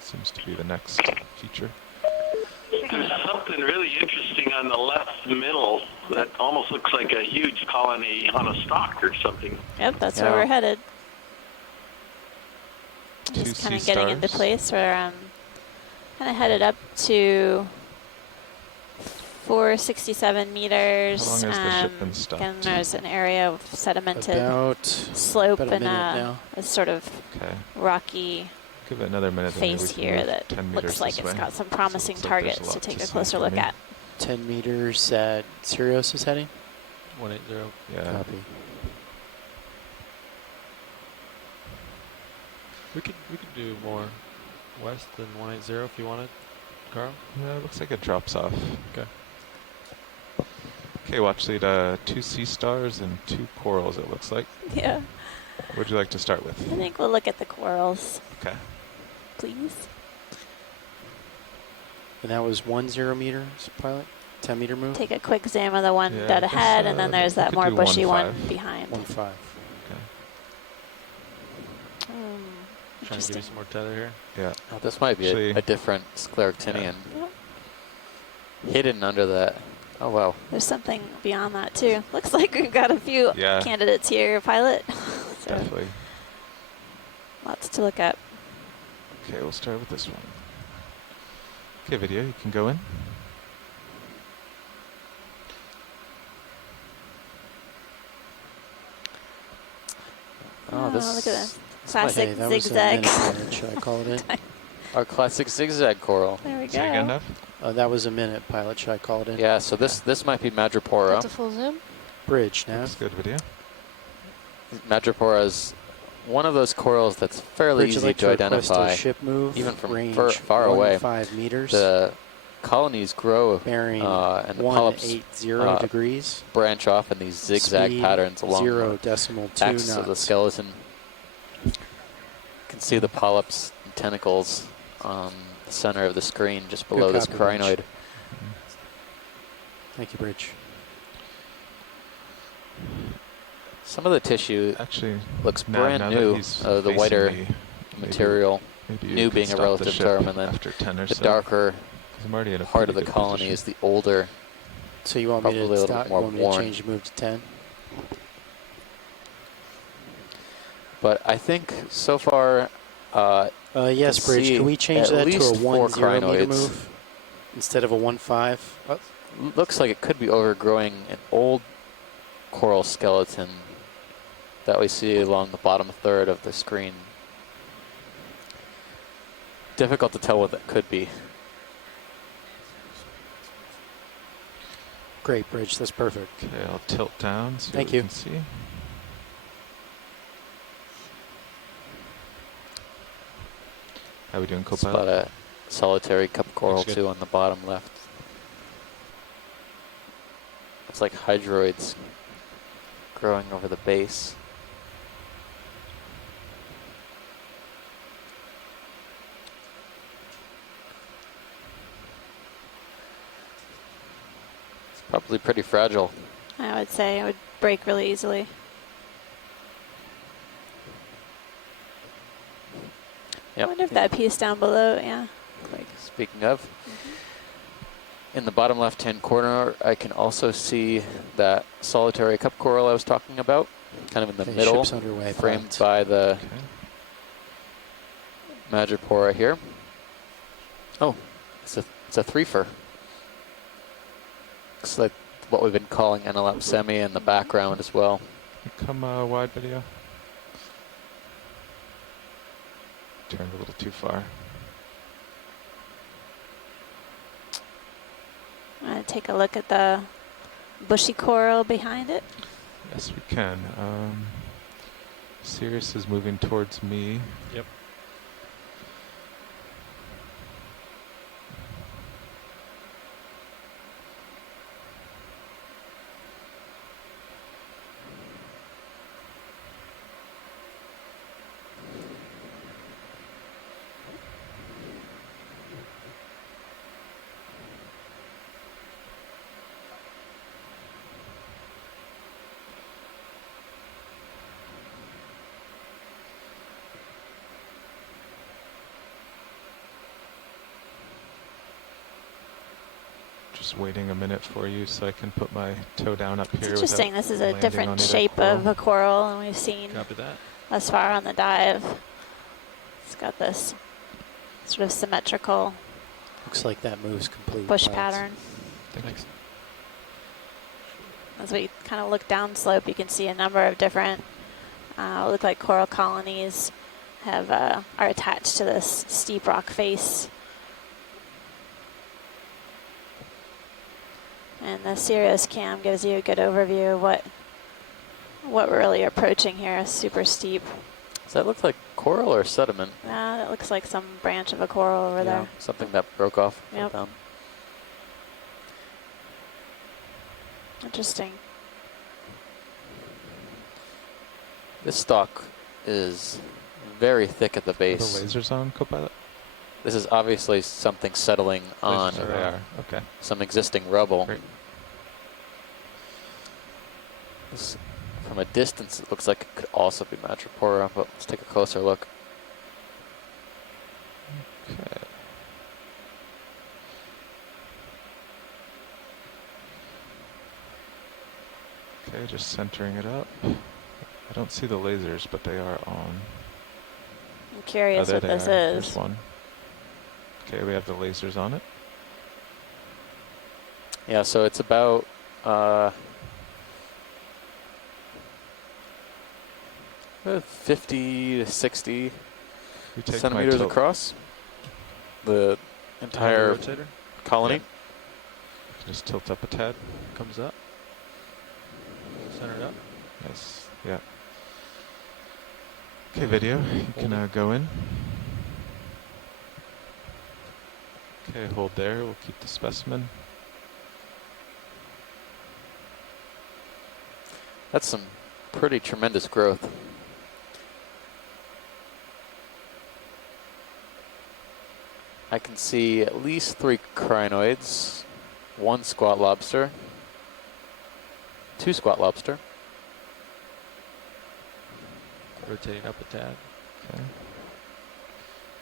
Seems to be the next feature. There's something really interesting on the left middle that almost looks like a huge colony on a stalk or something. Yep, that's where we're headed. Two Just kind of sea getting into stars. place. We're kind of headed up to 467 meters. How long has the ship been stopped? Again, there's an area of sedimented About slope about a and minute now. a sort of rocky Give it another minute. and maybe face we can here move that 10 looks meters like this it's way. got some promising looks like there's targets to lot take to a see closer for look me. at. 10 meters at Sirius is heading. 180. Yeah. Copy. We could do more west than 180 if you wanted, Carl. Yeah, it looks like it drops off. Okay. Okay, watch lead 2 sea stars and 2 corals, it looks like. Yeah. What would you like to start with? I think we'll look at the corals, Okay. please. And that was 10 meters, pilot? 10 meter move? Take a quick zoom of the one Yeah, dead I guess, ahead, and then there's we that could more do bushy one 1.5. behind. 1.5. Trying to give you some more tether here. Yeah. Oh, this might be Actually, a different scleractinian Yep. hidden under that. Oh, wow. There's something beyond that, too. Looks like we've got a few Yeah. candidates here, pilot. So Definitely. lots to look at. Okay, we'll start with this one. Okay, video, you can go in. Oh, this look at that. this might- Classic Hey, that was a zigzag. minute pilot. Should I call it in? Our classic zigzag coral. There we Say again, go. Nev? That was a minute pilot. Should I call it in? Yeah, so this might be Madrepora. That's a full zoom. Bridge now. That's good video. Madrepora is one of those corals that's fairly Bridge, easy like to request a identify, ship move, even from range far away. 5 meters. The colonies grow bearing and the polyps 180 degrees. branch off in these zigzag Speed patterns along 0.2 the axis knots. of the skeleton. You can see the polyps and tentacles on the center of the screen just below this copy, Bridge. crinoid. Thank you, Bridge. Some of the tissue actually looks now brand that new, he's the facing whiter me, material, maybe you new could being a stop the relative ship term, and then after 10 or the so. darker 'Cause I'm already in a part of pretty the good colony position. is the older. So you want me Probably a to little stop? bit You more want me to worn. change the move to 10? But I think so far, yes, to Bridge. see Can we change at that to a least 4 1-0 meter crinoids. move instead of a 1-5? Looks like it could be overgrowing an old coral skeleton that we see along the bottom third of the screen. Difficult to tell what that could be. Great, Bridge. That's perfect. Okay, I'll tilt down so Thank we you. can see. How we doing, Spot co-pilot? a solitary cup coral Looks good. too on the bottom left. It's like hydroids growing over the base. It's probably pretty fragile. I would say it would break really easily. Yep. I wonder if that piece down below, yeah. Speaking of, in the bottom left-hand corner, I can also see that solitary cup coral I was talking about, kind of in the Okay, middle, ship's underway, framed pilot. by the Madrepora here. Oh, it's a threefer. Looks like what we've been calling Analapsemi in the background as well. Come wide video. Turned a little too far. I'm going to take a look at the bushy coral behind it. Yes, we can. Sirius is moving towards me. Yep. Just waiting a minute for you so I can put my toe down up It's here. interesting. This is a landing on different either shape coral. of a coral than we've seen Copy that. thus far on the dive. It's got this sort of symmetrical Looks like that move's complete. bush pilots. pattern. Thanks. As we kind of look downslope, you can see a number of different, look like coral colonies have are attached to this steep rock face. And the Sirius cam gives you a good overview of what we're really approaching here. Is super steep. Does that look like coral or sediment? That looks like some branch of a coral over there. Something that broke off. fell Yep. down. Interesting. This stalk is very thick at the Are the base. lasers on, co-pilot? This is obviously something settling on There they are. Okay. some existing rubble. Great. This, from a distance, it looks like it could also be Madrepora, but let's take a closer look. Okay. Okay, just centering it up. I don't see the lasers, but they are on. I'm curious there what they this are. There's is. one. Okay, we have the lasers on it. Yeah, so it's about 50 to 60 We take my centimeters tilt. across the entire rotator colony. Just tilt up a tad. comes up. Centered up. Yes. Yeah. Okay, video. You can go in. Okay, hold there. We'll keep the specimen. That's some pretty tremendous growth. I can see at least 3 crinoids, 1 squat lobster, 2 squat lobster. Rotating up a tad. Okay.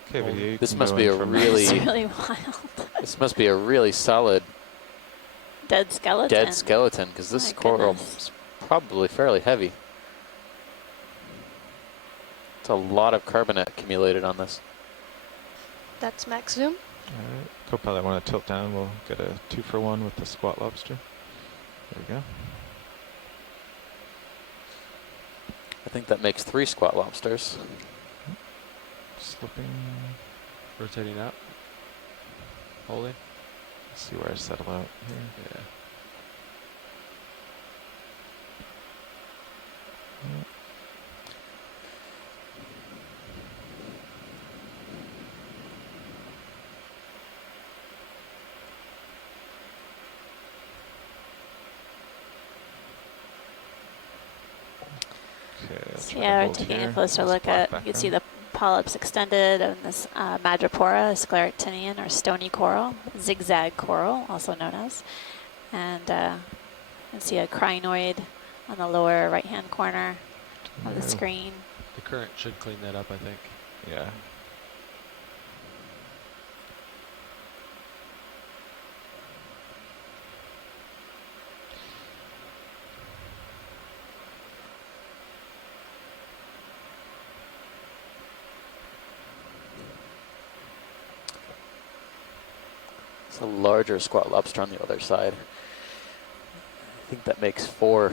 Okay, video. You This can must go be in a from- really, It's really wild. this must be a really solid Dead skeleton. dead skeleton, because this My coral goodness. is probably fairly heavy. There's a lot of carbonate accumulated on this. That's max zoom. Alright, co-pilot want to tilt down, we'll get a 2-for-1 with the squat lobster. There we go. I think that makes 3 squat lobsters. Slipping. Rotating out. Holding. Let's see where I settle out here. Yeah. Yeah, we're taking a closer look at, you can see the polyps extended on this Madrepora, scleractinian or stony coral, zigzag coral, also known as. And you can see a crinoid on the lower right-hand corner of the screen. The current should clean that up, I think. Yeah. It's a larger squat lobster on the other side. I think that makes 4,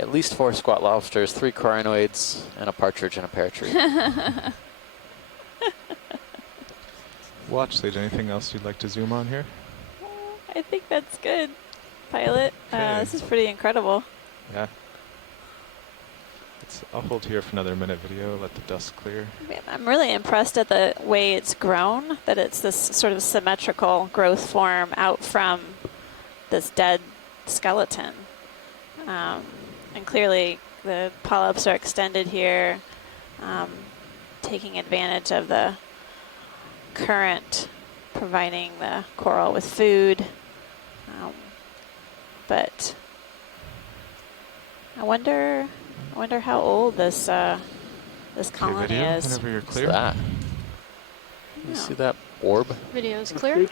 at least 4 squat lobsters, 3 crinoids, and a partridge and a pear tree. Watch lead, anything else you'd like to zoom on here? I think that's good, pilot. This is pretty incredible. Yeah. I'll hold here for another minute video, let the dust clear. I'm really impressed at the way it's grown, that it's this sort of symmetrical growth form out from this dead skeleton. And clearly the polyps are extended here, taking advantage of the current, providing the coral with food. But I wonder how old this colony video, is. whenever you're clear. What's that? You see that orb? Video is clear.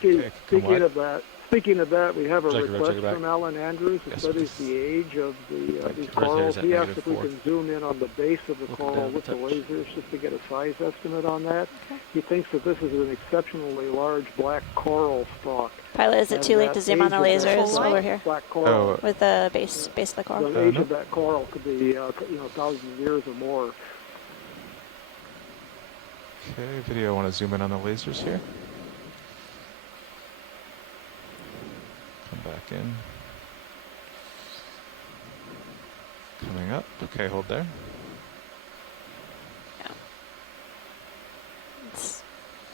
Speaking of that, we have a Check it request back. from Alan Andrews, who studies the age of these corals. He asked if we can zoom in on the base of the coral with the lasers just to get a size estimate on that. Okay. He thinks that this is an exceptionally large black coral stalk. Pilot, is it too late to zoom on the lasers while we're here? Black coral. With the base of the coral? The age of that coral could be, thousands of years or more. Okay, video, I want to zoom in on the lasers here. Come back in. Coming up. Okay, hold there. Yeah. It's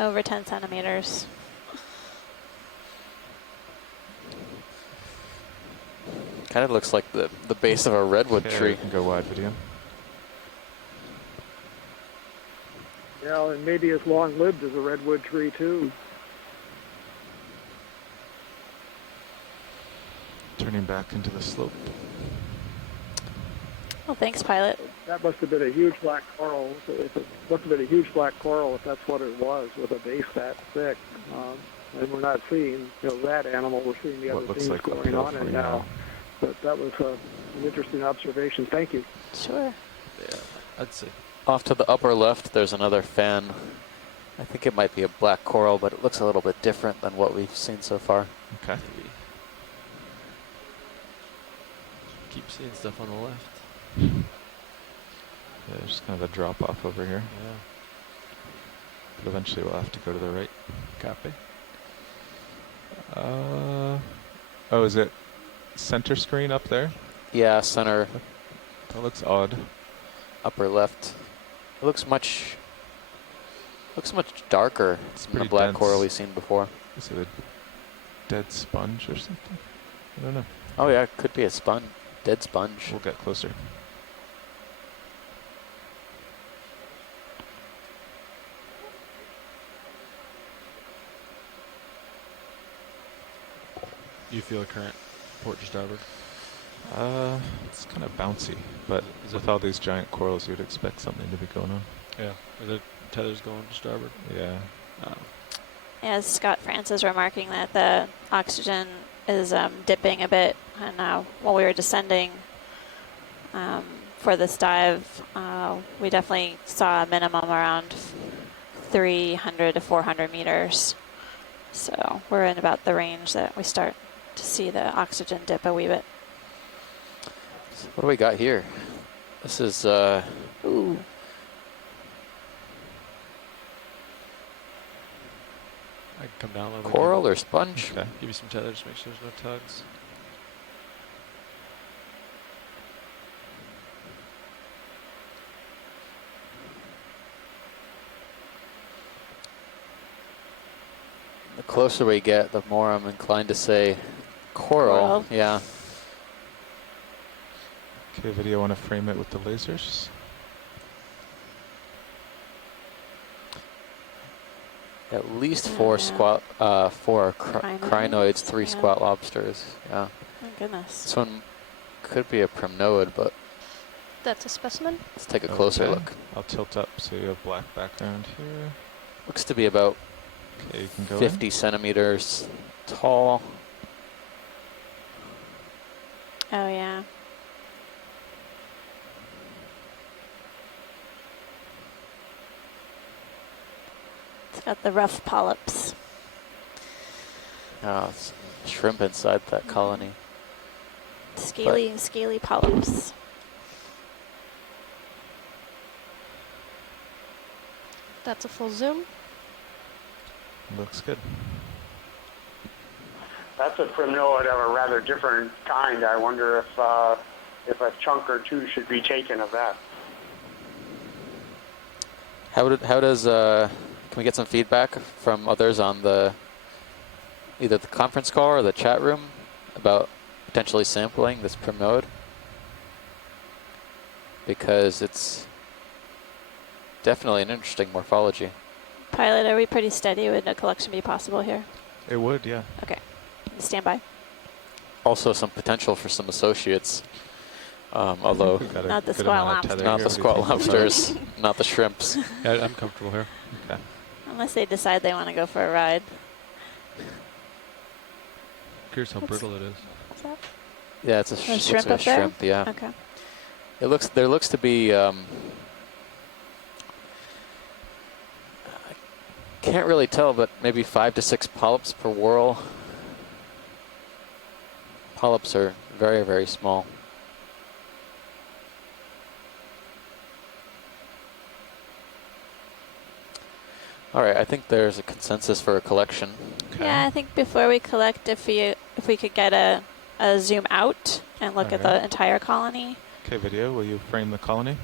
over 10 centimeters. Kind of looks like the base of a redwood tree. We can go wide video. Yeah, and maybe as long-lived as a redwood tree, too. Turning back into the slope. Well, thanks, pilot. That must have been a huge black coral. It must have been a huge black coral if that's what it was, with a base that thick. And we're not seeing, that animal. We're seeing the other things like going on in now. But that was an interesting observation. Thank you. Sure. Yeah, I'd say. Off to the upper left, there's another fan. I think it might be a black coral, but it looks a little bit different than what we've seen so far. Okay. Keep seeing stuff on the left. Yeah, there's kind of a drop off over here. Yeah. But eventually we'll have to go to the right. Copy. Oh, is it center screen up there? Yeah, center. That looks odd. Upper left. It looks much darker than the black dense. coral we've seen before. Is it a dead sponge or something? I don't know. Oh yeah, it could be a dead sponge. We'll get closer. You feel a current port to starboard? It's kind of bouncy, but with all these giant corals, you'd expect something to be going on. Yeah. Are the tethers going to starboard? Yeah. As Scott Francis remarking that the oxygen is dipping a bit, and while we were descending, for this dive, we definitely saw a minimum around 300 to 400 meters. So we're in about the range that we start to see the oxygen dip a wee bit. So what do we got here? This is ooh. I can come down a little bit. Coral or sponge? Okay. Give you some tether, just make sure there's no tugs. The closer we get, the more I'm inclined to say coral. Yeah. Okay, video, want to frame it with the lasers? At least four crinoids, 3 squat lobsters. Yeah. My goodness. This one could be a primnoid, but That's a specimen? let's take a closer look. I'll tilt up so you have black background here. Looks to be about Okay, you can go 50 centimeters tall. Oh, yeah. It's got the rough polyps. Oh, it's shrimp inside that colony. Scaly polyps. That's a full zoom. Looks good. That's a primnoid of a rather different kind. I wonder if a chunk or two should be taken of that. How does can we get some feedback from others on either the conference call or the chat room about potentially sampling this primnode? Because it's definitely an interesting morphology. Pilot, are we pretty steady? Would a collection be possible here? It would, yeah. Okay. Stand by. Also some potential for some associates, although not the squat lobsters. Not the squat lobsters, not the shrimps. Yeah, I'm comfortable here. Okay. Unless they decide they want to go for a ride. Curious how brittle it is. What's that? Yeah, it's a shrimp like up there? shrimp. Yeah. Okay. There looks to be. Can't really tell, but maybe 5 to 6 polyps per whorl. Polyps are very, very small. All right, I think there's a consensus for a collection. Okay. Yeah, I think before we collect, if we could get a zoom out and look at the entire colony. Okay, video, will you frame the colony?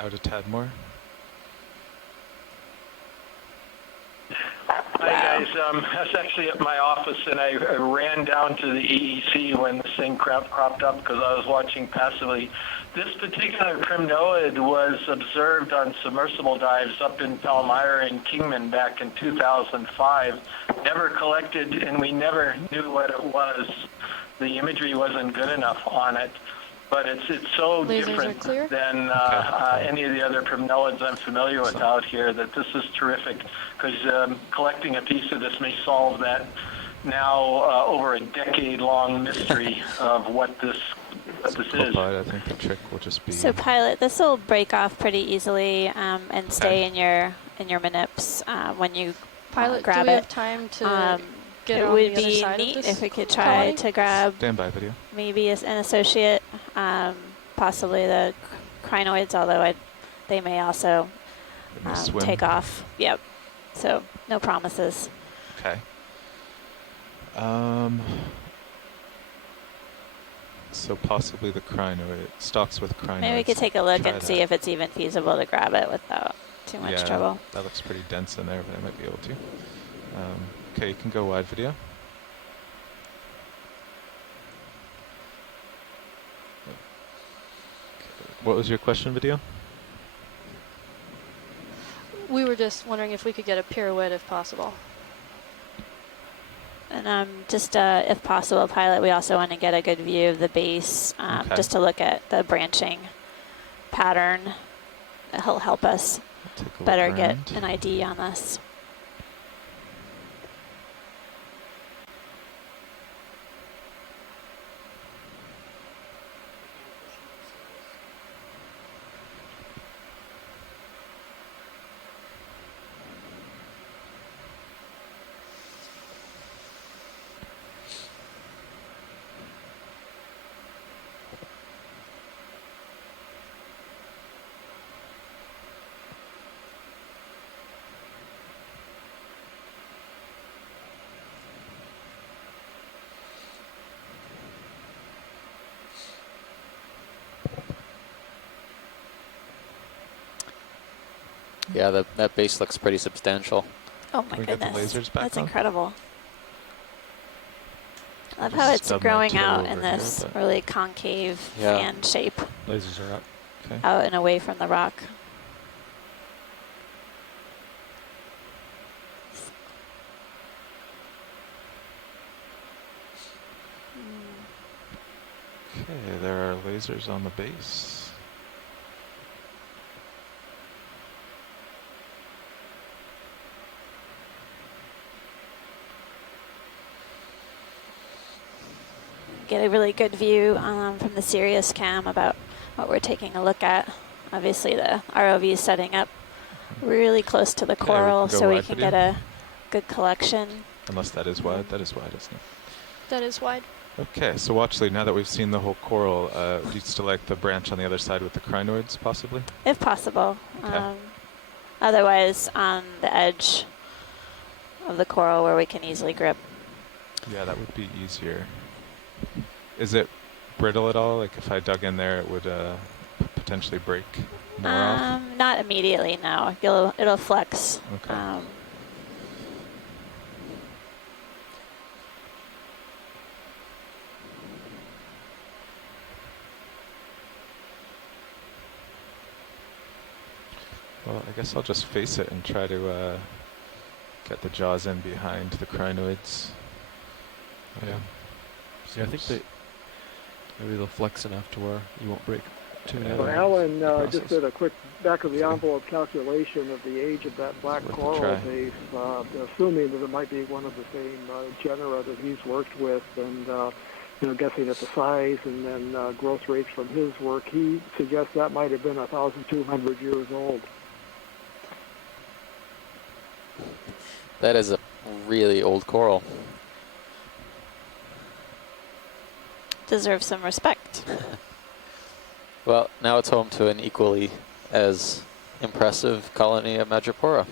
Out a tad more. Hi guys, I was actually at my office and I ran down to the EEC when this thing cropped up because I was watching passively. This particular primnoid was observed on submersible dives up in Palmyra and Kingman back in 2005. Never collected and we never knew what it was. The imagery wasn't good enough on it. But it's so different than any of the other primnoids I'm familiar with out here that this is terrific because collecting a piece of this may solve that now over a decade-long mystery of what this is. I think the trick will just be. So pilot, this will break off pretty easily and stay in your manips when you Pilot, grab do we it. have time to get it on would the other be side neat of this if we could try to grab Standby video. maybe an associate, possibly the crinoids, although they may also take off. Yep. So no promises. Okay. So possibly the crinoid, stocks with crinoids. Maybe we could take a look Try and that. see if it's even feasible to grab it without too much trouble. That looks pretty dense in there, but I might be able to. Okay, you can go wide video. What was your question, video? We were just wondering if we could get a pirouette if possible. And just if possible, pilot, we also want to get a good view of the base, just to look at the branching pattern. That'll help us better get an ID on this. Yeah, that base looks pretty substantial. Oh my Can we get the goodness. lasers back That's on? incredible. I love Just how it's stub my growing toe out in over here, this but- really concave Yeah. fan shape Lasers are up. Okay. out and away from the rock. Okay, there are lasers on the base. Get a really good view from the Sirius cam about what we're taking a look at. Obviously the ROV is setting up really close to the Okay, we coral can go so we wide can video. get a good collection. Unless that is wide. That is wide, isn't it? That is wide. Okay, so watch Lee, now that we've seen the whole coral, do you still like the branch on the other side with the crinoids, possibly? If possible. Okay. Otherwise on the edge of the coral where we can easily grip. Yeah, that would be easier. Is it brittle at all? Like if I dug in there, it would potentially break more off? Not immediately, no. It'll flex. Okay. Well, I guess I'll just face it and try to get the jaws in behind the crinoids. Yeah. See, I think maybe they'll flex enough to where you won't break too So many. Alan just did a quick back of the envelope calculation of the age of that black Worth a coral try. base, assuming that it might be one of the same genera that he's worked with, and guessing at the size and then growth rates from his work, he suggests that might have been 1,200 years old. That is a really old coral. Deserves some respect. Well, now it's home to an equally as impressive colony of Madrepora.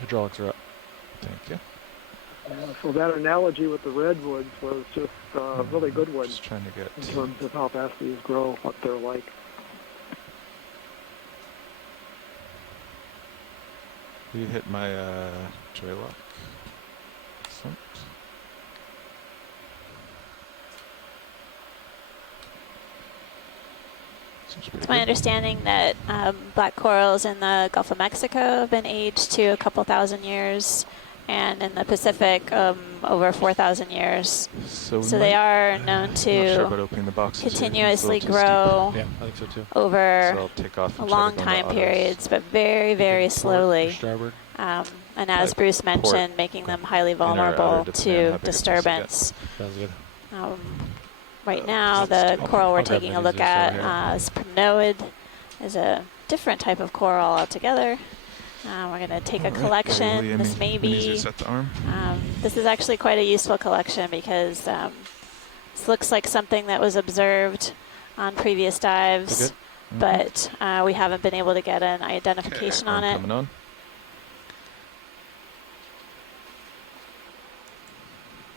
Hydraulics are up. Thank you. So that analogy with the redwoods was just a really good one Just trying to get... in terms of how fast these grow, what they're like. You hit my joy lock. Excellent. Seems pretty It's my good. understanding that black corals in the Gulf of Mexico have been aged to a couple thousand years, and in the Pacific over 4,000 years. So they are known not sure about to opening the boxes here. It's a continuously little too steep. grow Yeah, I think so too. over So I'll take off and try to long go into time autos. periods, but very, very Port or slowly. starboard. And as Like Bruce port, mentioned, making them highly inner or vulnerable outer, depending on how to big a piece you get. disturbance. Sounds good. Right now, the coral we're I'll grab taking the a look easier at side is primnoid, is a different type of coral altogether. We're going to take a Alright, collection. Lee, This may be, easier set the arm. this is actually quite a useful collection because this looks like something that was observed on previous dives, Mm-hmm. but we haven't been able to get an identification on it. Coming on.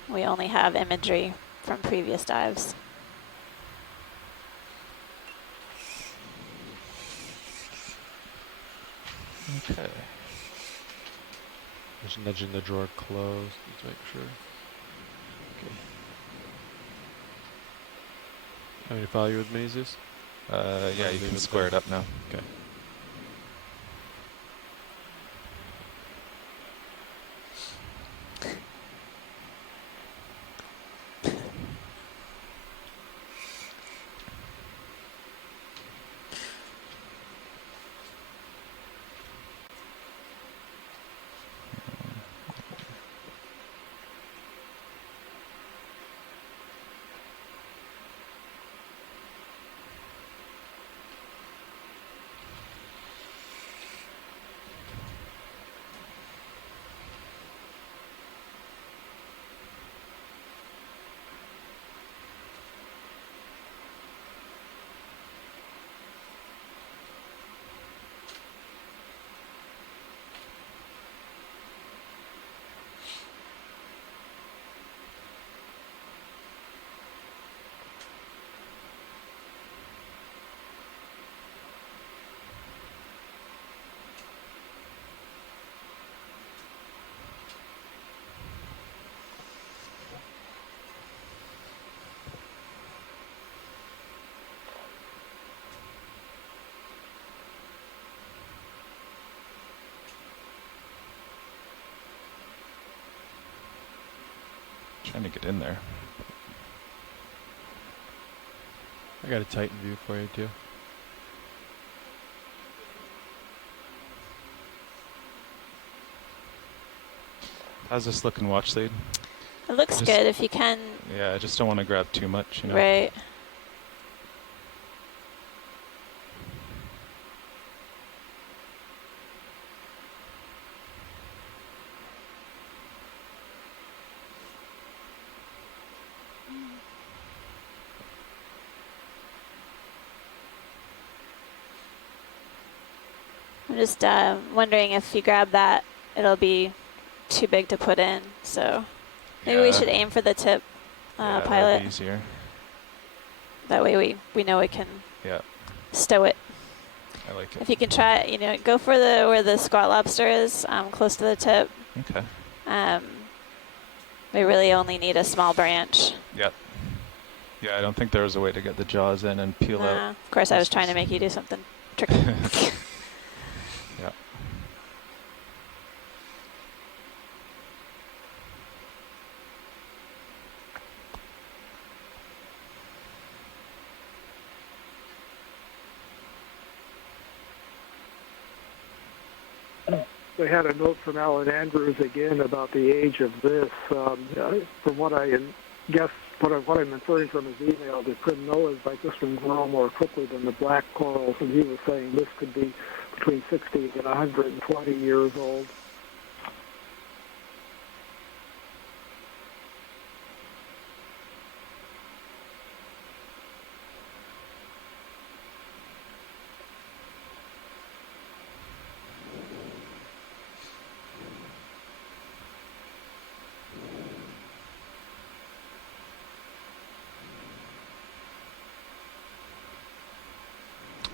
We only have imagery from previous dives. Okay. Just nudging the drawer closed. Let's make sure. Okay. How many follow you with me, Zeus? Yeah, you leave can it square there. it up now. Okay. Trying to get in there. I got a Titan view for you too. How's this looking, watch lead? It looks good if you can. Yeah, I just don't want to grab too much, you know. Right. I'm just wondering if you grab that, it'll be too big to put in. So maybe we should aim for the tip, yeah, pilot. that'd be easier. That way we know we can Yeah. stow it. I like it. If you can try, go for where the squat lobster is, close to the tip. Okay. We really only need a small branch. Yep. Yeah, I don't think there was a way to get the jaws in and peel out. Of course, I was trying to make you do something tricky. Yeah. We had a note from Alan Andrews again about the age of this. From what I guess, what I'm inferring from his email, the primnoas like this one grow more quickly than the black corals, and he was saying this could be between 60 and 120 years old.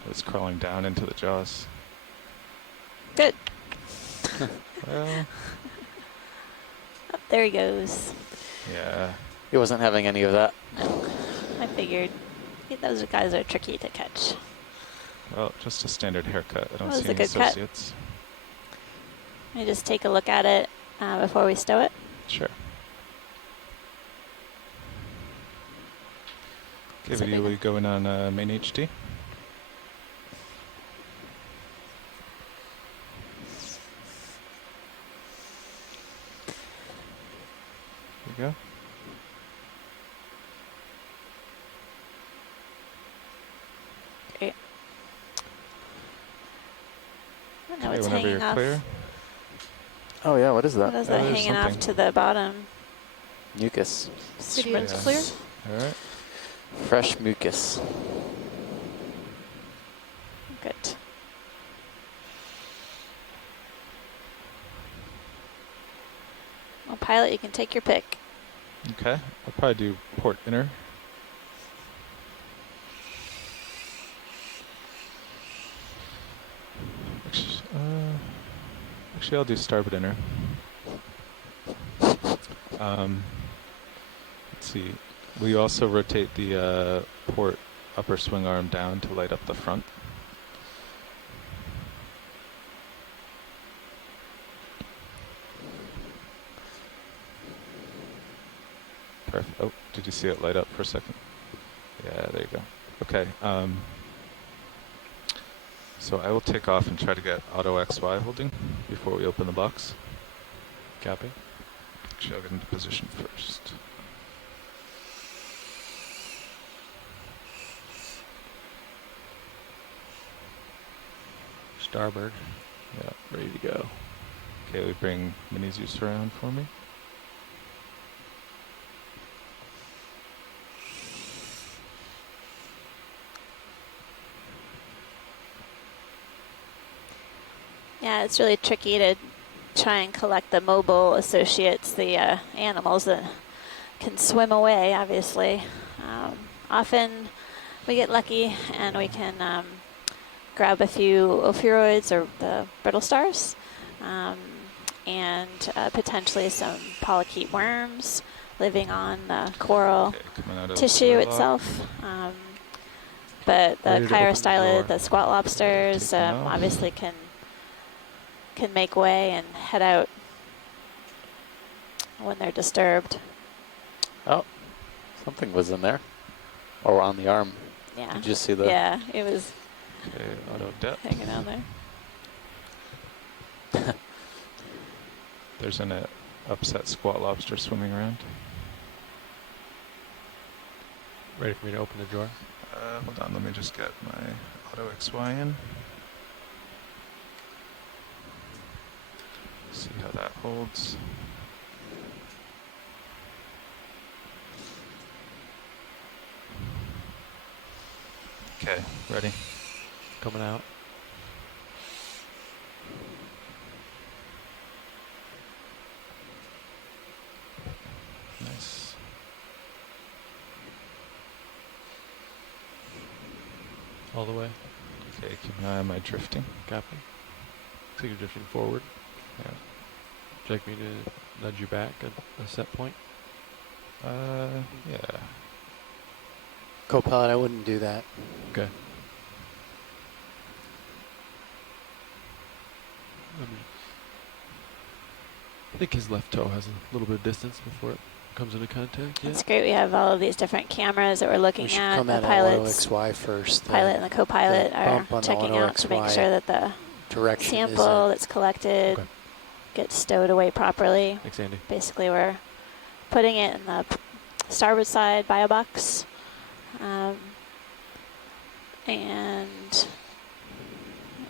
It's crawling down into the jaws. Good. Well. Oh, there he goes. Yeah. He wasn't having any of that. No, I figured. Those guys are tricky to catch. Well, just a standard haircut. I don't That was see a any good cut. associates. Let me just take a look at it before we stow it. Sure. Okay, That's a video, big we going on main HT? There you go. Great. I know Okay, it's whenever hanging you're off. clear. Oh yeah, what is that? What is that there's hanging off something. to the bottom? Mucus. Video's Yeah. clear. All right. Fresh mucus. Good. Well, pilot, you can take your pick. Okay. I'll probably do port inner. Actually, I'll do starboard inner. Let's see. We also rotate the port upper swing arm down to light up the front. Perfect. Oh, did you see it light up for a second? Yeah, there you go. Okay. So I will take off and try to get auto XY holding before we open the box. Copy. Actually, I'll get into position first. Starboard. Yeah. Ready to go. Okay, we bring Mini Zeus around for me. Yeah, it's really tricky to try and collect the mobile associates, the animals that can swim away, obviously. Often we get lucky and we can grab a few ophiuroids or the brittle stars and potentially some polychaete worms living on the coral tissue itself. But the chirostylid, the squat lobsters, obviously can make way and head out when they're disturbed. Oh, something was in there. Or on the arm. Yeah. Did you see the... Yeah, it was Okay, auto depth. hanging out there. There's an upset squat lobster swimming around. Ready for me to open the drawer? Hold on, let me just get my auto XY in. See how that holds. Okay, ready. Coming out. Nice. All the way. Okay, keep an eye on my drifting. Copy. So you're drifting forward. Yeah. Would you like me to nudge you back at a set point? Yeah. Co-pilot, I wouldn't do that. Okay. I think his left toe has a little bit of distance before it comes into contact. That's great. We have all of these different cameras that we're looking We should at. come The at auto pilots, XY first. pilot and the co-pilot are bump on the checking auto out to make XY sure that the direction sample that's collected gets stowed away properly. Thanks, Andy. Basically, we're putting it in the starboard side bio box. And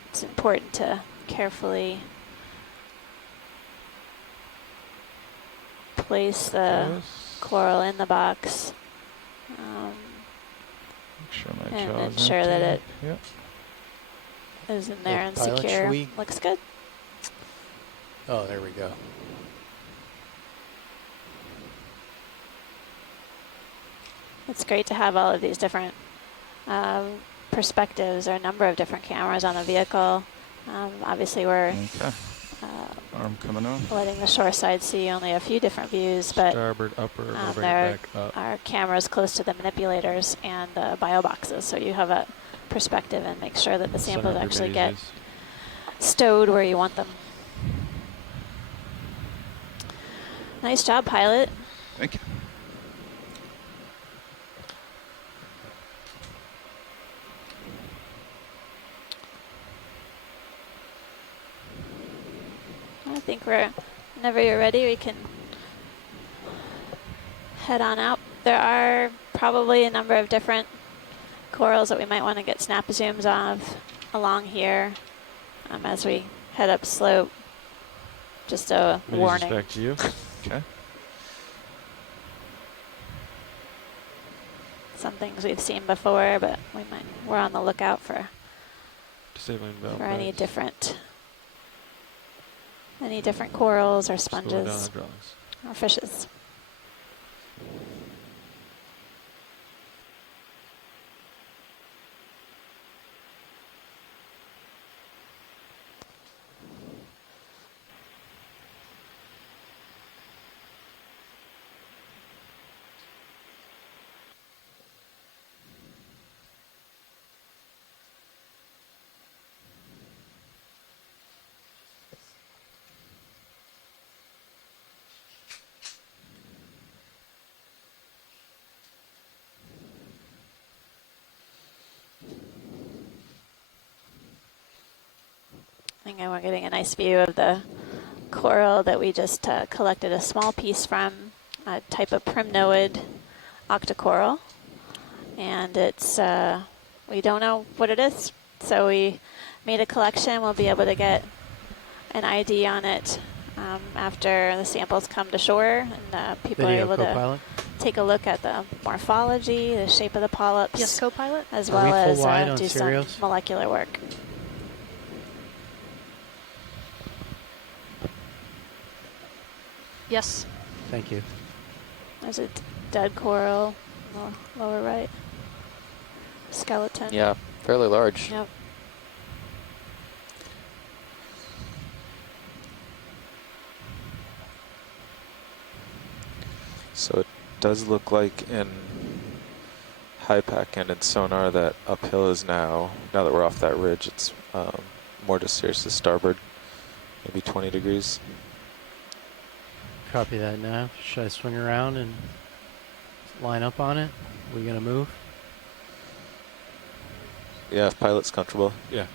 it's important to carefully place the coral in the box. Make sure my And jaw is ensure that it Yep. is in there and pilot, secure. should we- Looks good. Oh, there we go. It's great to have all of these different perspectives or a number of different cameras on the vehicle. Obviously, we're Okay. Arm coming on. letting the shore side see only a few different views, but Starboard, upper, we'll bring there it back up. are cameras close to the manipulators and the bio boxes, so you have a perspective and make sure that the samples actually get stowed where you want them. Nice job, pilot. Thank you. I think whenever you're ready, we can head on out. There are probably a number of different corals that we might want to get snap zooms of along here as we head up slope. Just a warning. Back to you. Okay. Some things we've seen before, but we're on the lookout for Disabling belt. any different corals or Slowing down sponges the drawings. or fishes. And we're getting a nice view of the coral that we just collected a small piece from, a type of primnoid octocoral. And it's, we don't know what it is, so we made a collection. We'll be able to get an ID on it after the samples come to shore, and people Video are able co-pilot. to take a look at the morphology, the shape of the polyps. Yes, co-pilot. As Are well we full wide as on do some serials? molecular work. Yes. Thank you. There's a dead coral, lower right. Skeleton. Yeah, fairly large. Yep. So it does look like in high pack and in sonar that uphill is now that we're off that ridge, it's more to Sirius' starboard, maybe 20 degrees. Copy that now. Should I swing around and line up on it? We gonna move? Yeah, if pilot's comfortable. Yeah.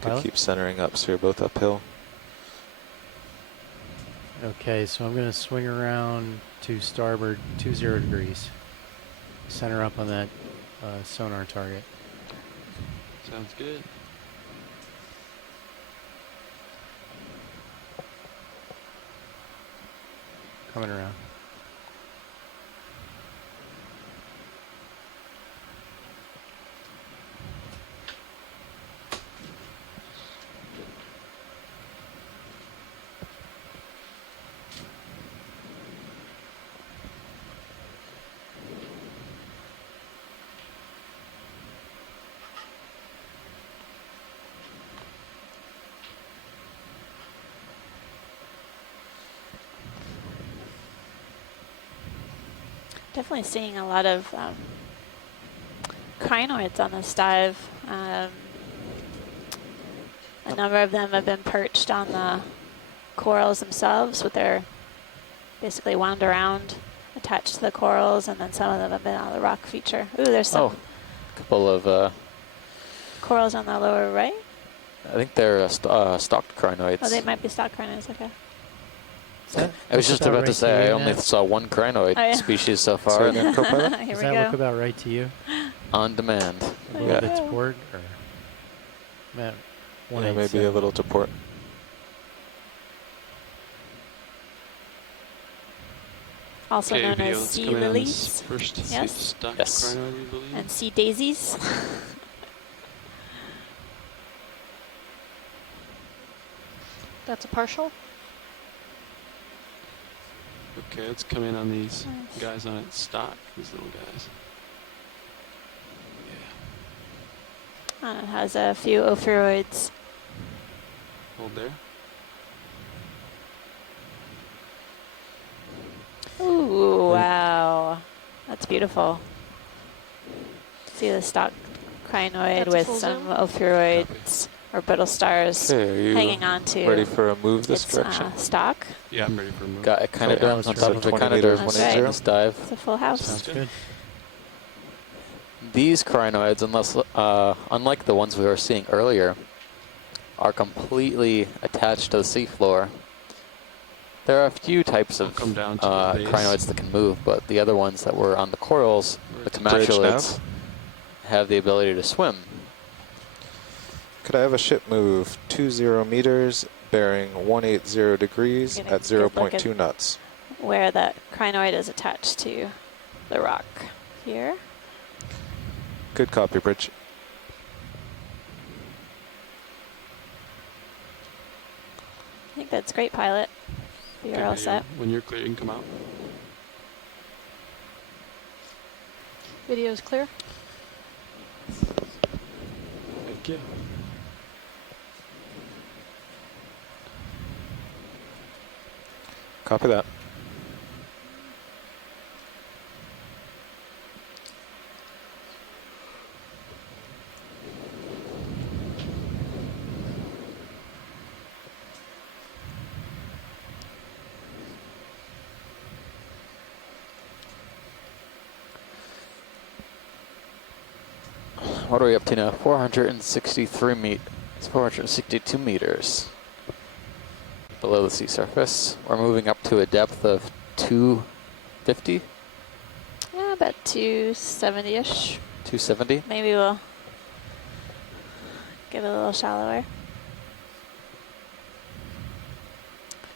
Could Pilot? keep centering up so you're both uphill. Okay, so I'm gonna swing around to starboard 20 degrees. Center up on that sonar target. Sounds good. Coming around. Definitely seeing a lot of crinoids on this dive. A number of them have been perched on the corals themselves with their basically wound around attached to the corals, and then some of them have been on the rock feature. Ooh, there's some a couple of corals on the lower right. I think they're stalked crinoids. Oh, they might be stock crinoids, okay. I was just about to say, I only now? saw one crinoid Oh, yeah. species so far. Sorry, Then co-pilot? Here Does we that go. look about right to you? On demand. A little bit to port, or Matt, Yeah, maybe a 187. little to port. Also known video, as let's sea come in on this lilies. first Yes. stock Yes. crinoid, we believe. And sea daisies. That's a partial. Okay, let's come in on these Nice. guys on its stock, these little guys. And it has a few ophiuroids. Hold there. Ooh, wow. That's beautiful. See the stock crinoid That's a with full some zoom? ophiuroids or brittle stars Okay, are you hanging on to ready for a move this its direction? stock. Yeah, I'm ready for a move. Got it kind of So, does on yeah, top of the 20 kind of meters, does Okay. in this dive. It's a full house. Sounds good. These crinoids, unlike the ones we were seeing earlier, are completely attached to the seafloor. There are a few types of Come down to the base. crinoids that can move, but the other ones that were on the corals, the Bridge tematulids, nav. have the ability to swim. Could I have a ship move 20 meters, bearing 180 degrees Getting at a good look 0.2 at- knots? Where that crinoid is attached to the rock here. Good copy, Bridge. I think that's great, pilot. You're all set. When you're clear, you can come out. Video is clear. Thank you. Copy that. What are we up to now? 462 meters below the sea surface. We're moving up to a depth of 250, Yeah, about 270-ish. 270. Maybe we'll get a little shallower.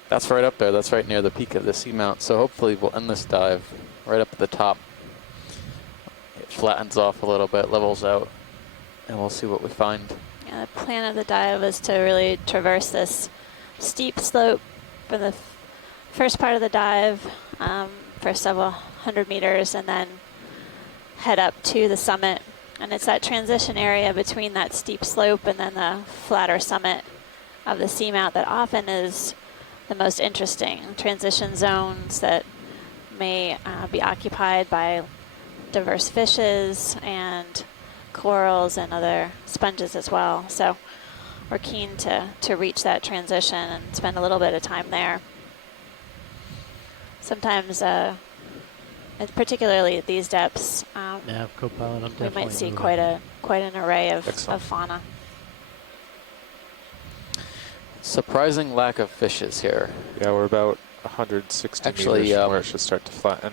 That's right up there. That's right near the peak of the Seamount. So hopefully we'll end this dive right up at the top. It flattens off a little bit, levels out, and we'll see what we find. Yeah, the plan of the dive is to really traverse this steep slope for the first part of the dive for several hundred meters, and then head up to the summit. And it's that transition area between that steep slope and then the flatter summit of the seamount that often is the most interesting. Transition zones that may be occupied by diverse fishes and corals and other sponges as well. So we're keen to reach that transition and spend a little bit of time there. Sometimes and particularly at these depths, Nav co-pilot, I'm we definitely might see moving. quite an array of Excellent. fauna. Surprising lack of fishes here. Yeah, we're about 160 Actually, meters from where it should start to flatten.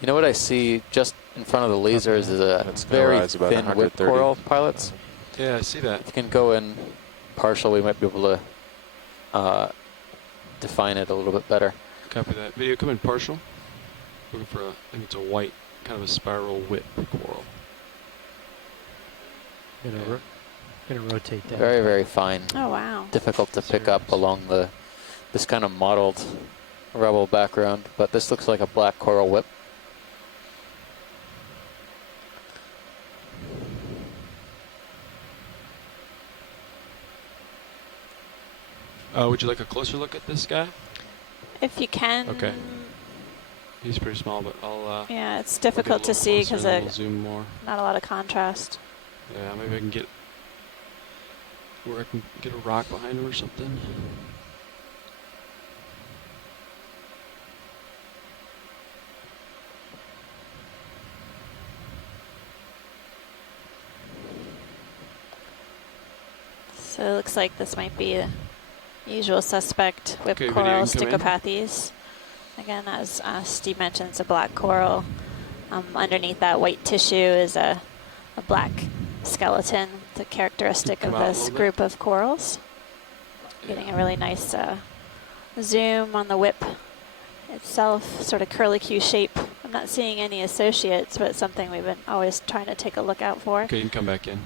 You know what I see just in front of the lasers is a It's gonna very rise about thin whip 130. coral, pilots. Yeah, I see that. If you can go in partial, we might be able to define it a little bit better. Copy that. Video, come in partial. Looking for I think it's a white, kind of a spiral whip coral. Gonna rotate that. Very, very fine. Oh, wow. Difficult to pick up along this kind of mottled rubble background, but this looks like a black coral whip. Would you like a closer look at this guy? If you can. Okay. He's pretty small, but I'll. Yeah, it's I'll get a difficult to little see closer because and then we'll zoom more. not a lot of contrast. Yeah, maybe I can get where I can get a rock behind him or something. So it looks like this might be the usual suspect, whip Okay, video, coral, you can come in. sticopathes. Again, as Steve mentioned, it's a black coral. Underneath that white tissue is a black skeleton, the characteristic Come of out a this little bit. group of corals. Getting a really nice zoom on the whip itself, sort of curlicue shape. I'm not seeing any associates, but it's something we've been always trying to take a look out for. Okay, you can come back in.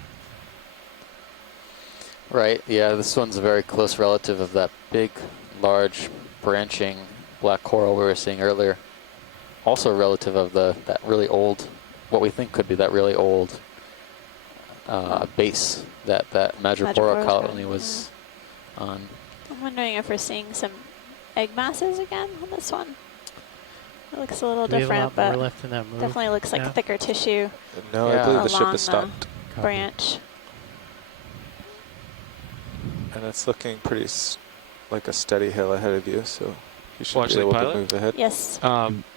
Right, yeah, this one's a very close relative of that big, large, branching black coral we were seeing earlier. Also a relative of that really old, what we think could be that really old base that Madrepora colony was on. I'm wondering if we're seeing some egg masses again on this one. It looks a little Do we have a different, lot more but left in that move? definitely looks like Yeah. thicker tissue No, Yeah. I believe the ship along has the stopped. branch. And it's looking pretty like a steady hill ahead of you, so you should Watch be the able pilot? to move ahead. Yes.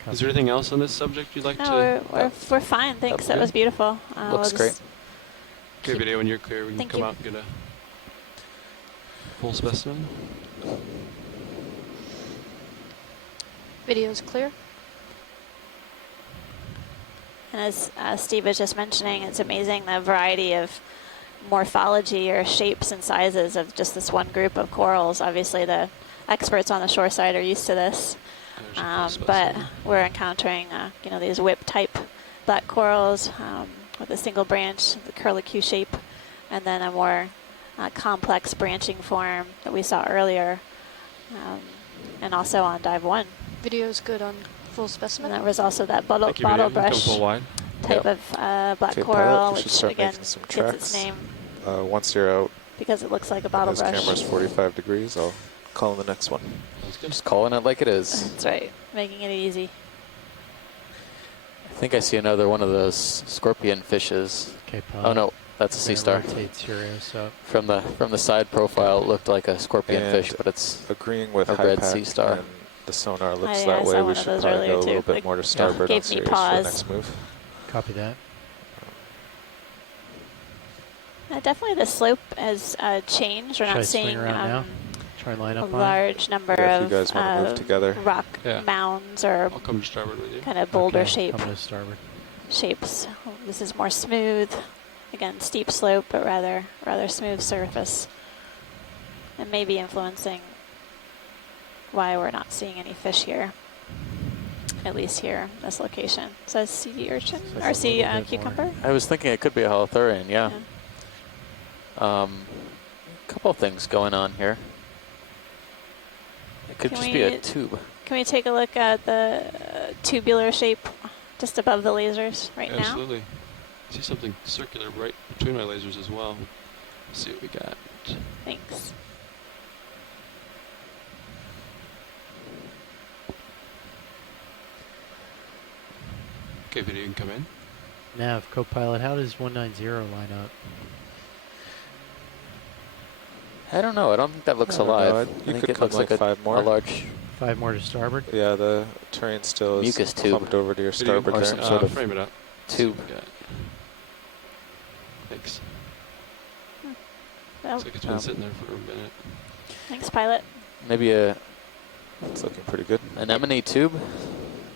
Is there anything else on this subject you'd like No, to? we're fine. Thanks. That was beautiful. Looks great. Okay, video, when you're clear, we can Thank come you. out and get a full specimen. Video's clear. And as Steve was just mentioning, it's amazing the variety of morphology or shapes and sizes of just this one group of corals. Obviously, the experts on the shore side are used to this, but we're encountering these whip-type black corals with a single branch, the curlicue shape, and then a more complex branching form that we saw earlier, and also on dive 1. Video's good on full specimen. And there was also that bottle Thank you, video. You can come brush full wide. type of black Okay, coral, pilot, we should which start again making some gets tracks. its name Once you're out, because it looks like a bottle this brush. camera's 45 degrees, I'll call in the next one. Just calling it like it is. That's right, making it easy. I think I see another one of those scorpion fishes. Okay, Oh no, that's a sea star. Rotate Sirius up. From the side profile, it looked like a scorpion And fish, but it's agreeing with a red HiPAC sea star. and the sonar looks I that way. saw We one of should those probably earlier go a little too. bit Like, more to starboard on gave me Sirius for the pause. next move. Copy that. Definitely the slope has changed. We're Should I not swing seeing around now? Try and line a up on. large number Yeah, if you of guys wanna move together. rock Yeah. mounds or I'll come to starboard with you. kind of boulder Okay, shape coming to starboard. shapes. This is more smooth. Again, steep slope, but rather smooth surface. And maybe influencing why we're not seeing any fish here. At least here, this location. Says sea urchin So or it's a sea little bit cucumber. I was thinking it could be a holothurian, yeah. A couple things going on here. It could Can just be a we- tube. Can we take a look at the tubular shape just above the lasers right now? Absolutely. I see something circular right between my lasers as well. Let's see what we got. Thanks. Okay, video, you can come in. Nav, co-pilot, how does 190 line up? I don't know. I don't think that looks I don't know. alive. You I think could it come looks like like 5 more. a large 5 more to starboard. Yeah, the terrain still is Mucus tube. pumped over to your starboard Or there. some sort of frame it up. tube. Thanks. Well, Looks like it's been sitting there for a minute. thanks, pilot. Maybe a It's looking pretty good. anemone tube.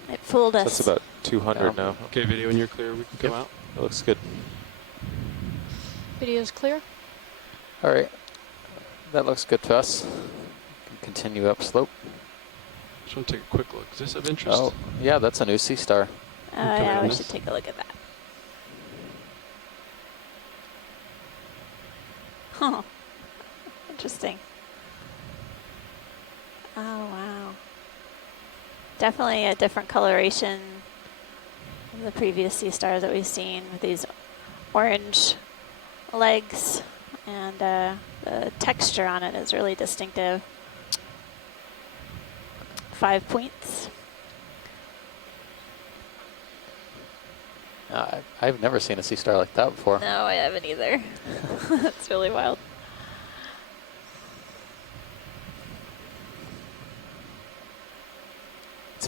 It fooled us. That's about 200 now. Okay, video, when you're clear, we can come out. It looks good. Video's clear. All right. That looks good to us. Continue upslope. Just want to take a quick look. Is this of interest? Oh, yeah, that's a new sea star. Oh, yeah, we should take a look at that. Huh. Interesting. Oh, wow. Definitely a different coloration of the previous sea stars that we've seen with these orange legs, and the texture on it is really distinctive. 5 points. I've never seen a sea star like that before. No, I haven't either. That's really wild.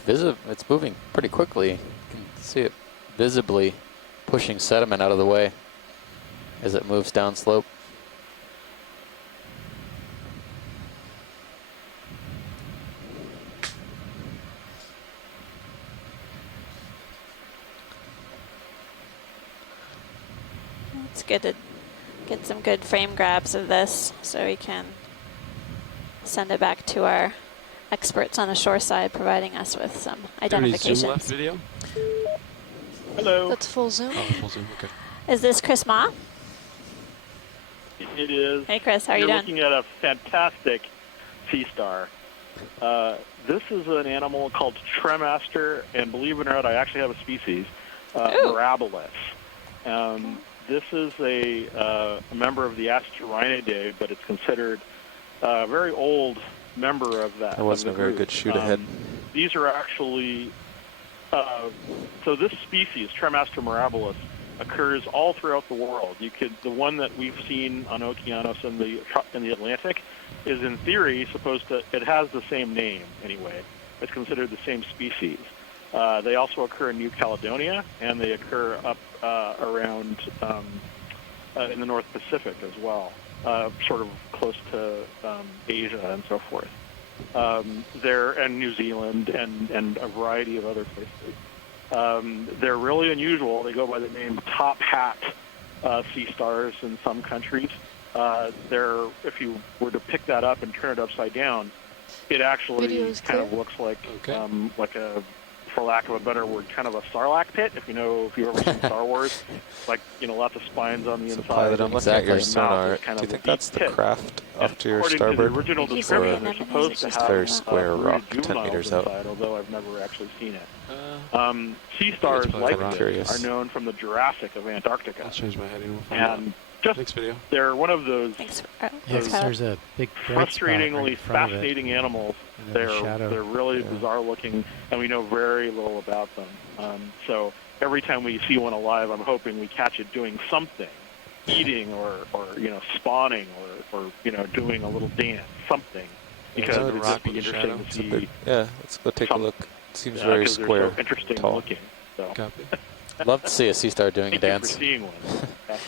It's moving pretty quickly. You can see it visibly pushing sediment out of the way as it moves down slope. It's good to get some good frame grabs of this so we can send it back to our experts on the shore side, providing us with some identifications. Zoom left video? Hello. That's full zoom. Oh, full zoom, okay. Is this Chris Ma? It is. Hey, Chris, how are you You're doing? looking at a fantastic sea star. This is an animal called Tremaster, and believe it or not, I actually have a species, Mirabilis. This is a member of the Asterinidae, but it's considered a very old member of that. That wasn't a very good shoot ahead. These are actually, so this species, Tremaster mirabilis, occurs all throughout the world. The one that we've seen on Okeanos in the Atlantic is in theory it has the same name anyway. It's considered the same species. They also occur in New Caledonia, and they occur up around in the North Pacific as well, sort of close to Asia and so forth. And New Zealand and a variety of other places. They're really unusual. They go by the name top hat sea stars in some countries. If you were to pick that up and turn it upside down, it actually kind of looks like a, for lack of a better word, kind of a sarlacc pit. If you've ever seen Star Wars, like lots of spines on the inside. Pilot, I'm looking at your sonar. Kind Do you of think that's the craft off to your according starboard? To the original description, they're supposed to have very square rock, 10 juveniles meters out. inside, although I've never actually seen it. Sea stars like this are known from the Jurassic of Antarctica. I'll change my heading. And just they're one of those, there's a big bright spot right frustratingly in front of it. fascinating animals. And then the shadow. They're really bizarre looking, and we know very little about them. So every time we see one alive, I'm hoping we catch it doing something, eating or spawning or doing a little dance, something, because it would just be interesting to see. Yeah, let's go take a look. It seems very square, they're so interesting tall. looking. So. Love to see a sea star doing a dance. Thank you for seeing one.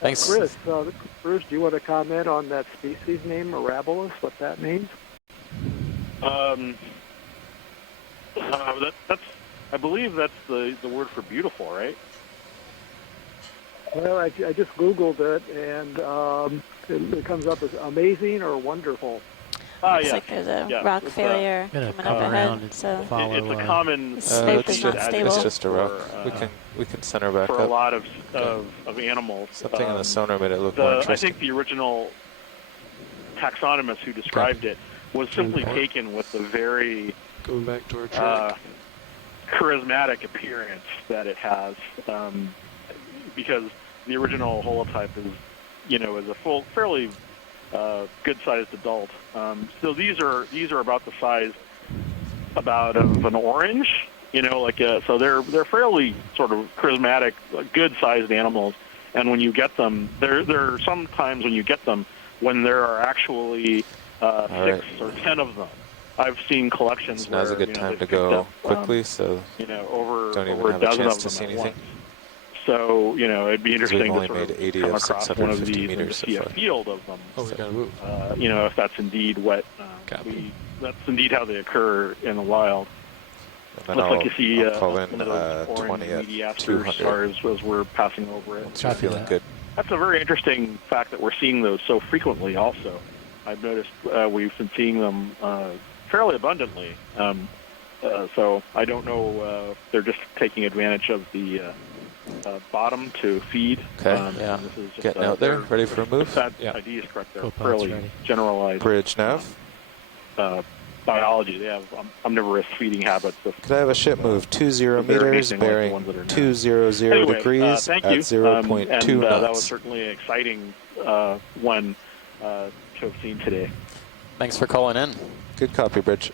Thanks. Chris, Bruce, do you want to comment on that species name, Mirabilis, what that means? I believe that's the word for beautiful, right? Well, I just Googled it, and it comes up as amazing or wonderful. Looks like there's a rock failure coming up ahead. So it's a common. Slope is not stable. It's just a rock. We can center back for up. a lot of animals. Something in the sonar made it look more I interesting. think the original taxonomist who described it was simply taken with the very going back to our track. Charismatic appearance that it has, because the original holotype is a fairly good-sized adult. So these are about the size of an orange, so they're fairly sort of charismatic, good-sized animals. And when you get them, there are sometimes when you get them when there are actually 6 or 10 of them I've seen collections So now's a where, good you know, time they've to picked go up, quickly, so you know, over don't even over a have a dozen chance of to them see at anything. once. So, you know, it'd be Because we've interesting to only sort made of 80 come of across one of 650 these and to meters so see a far. field of them. Oh, we gotta move. You know, if that's indeed what that's indeed how they occur in the wild. And then Looks like you see I'll call one in of those 20 orange at meaty aster 200. stars as we're passing over it. Once you're feeling good. That's a very interesting fact that we're seeing those so frequently also. I've noticed we've been seeing them fairly abundantly. So I don't know if they're just taking advantage of the bottom to feed. Okay, yeah. This is just, getting out there, ready for a move? If that idea is correct, they're Co-pilot's fairly ready. generalized. Bridge nav. Biology. They have omnivorous feeding habits. Could I have a ship move 20 meters, bearing 200 Anyway, degrees thank at you. 0.2 and, knots? that was certainly an exciting one to have seen today. Thanks for calling in. Good copy, Bridge.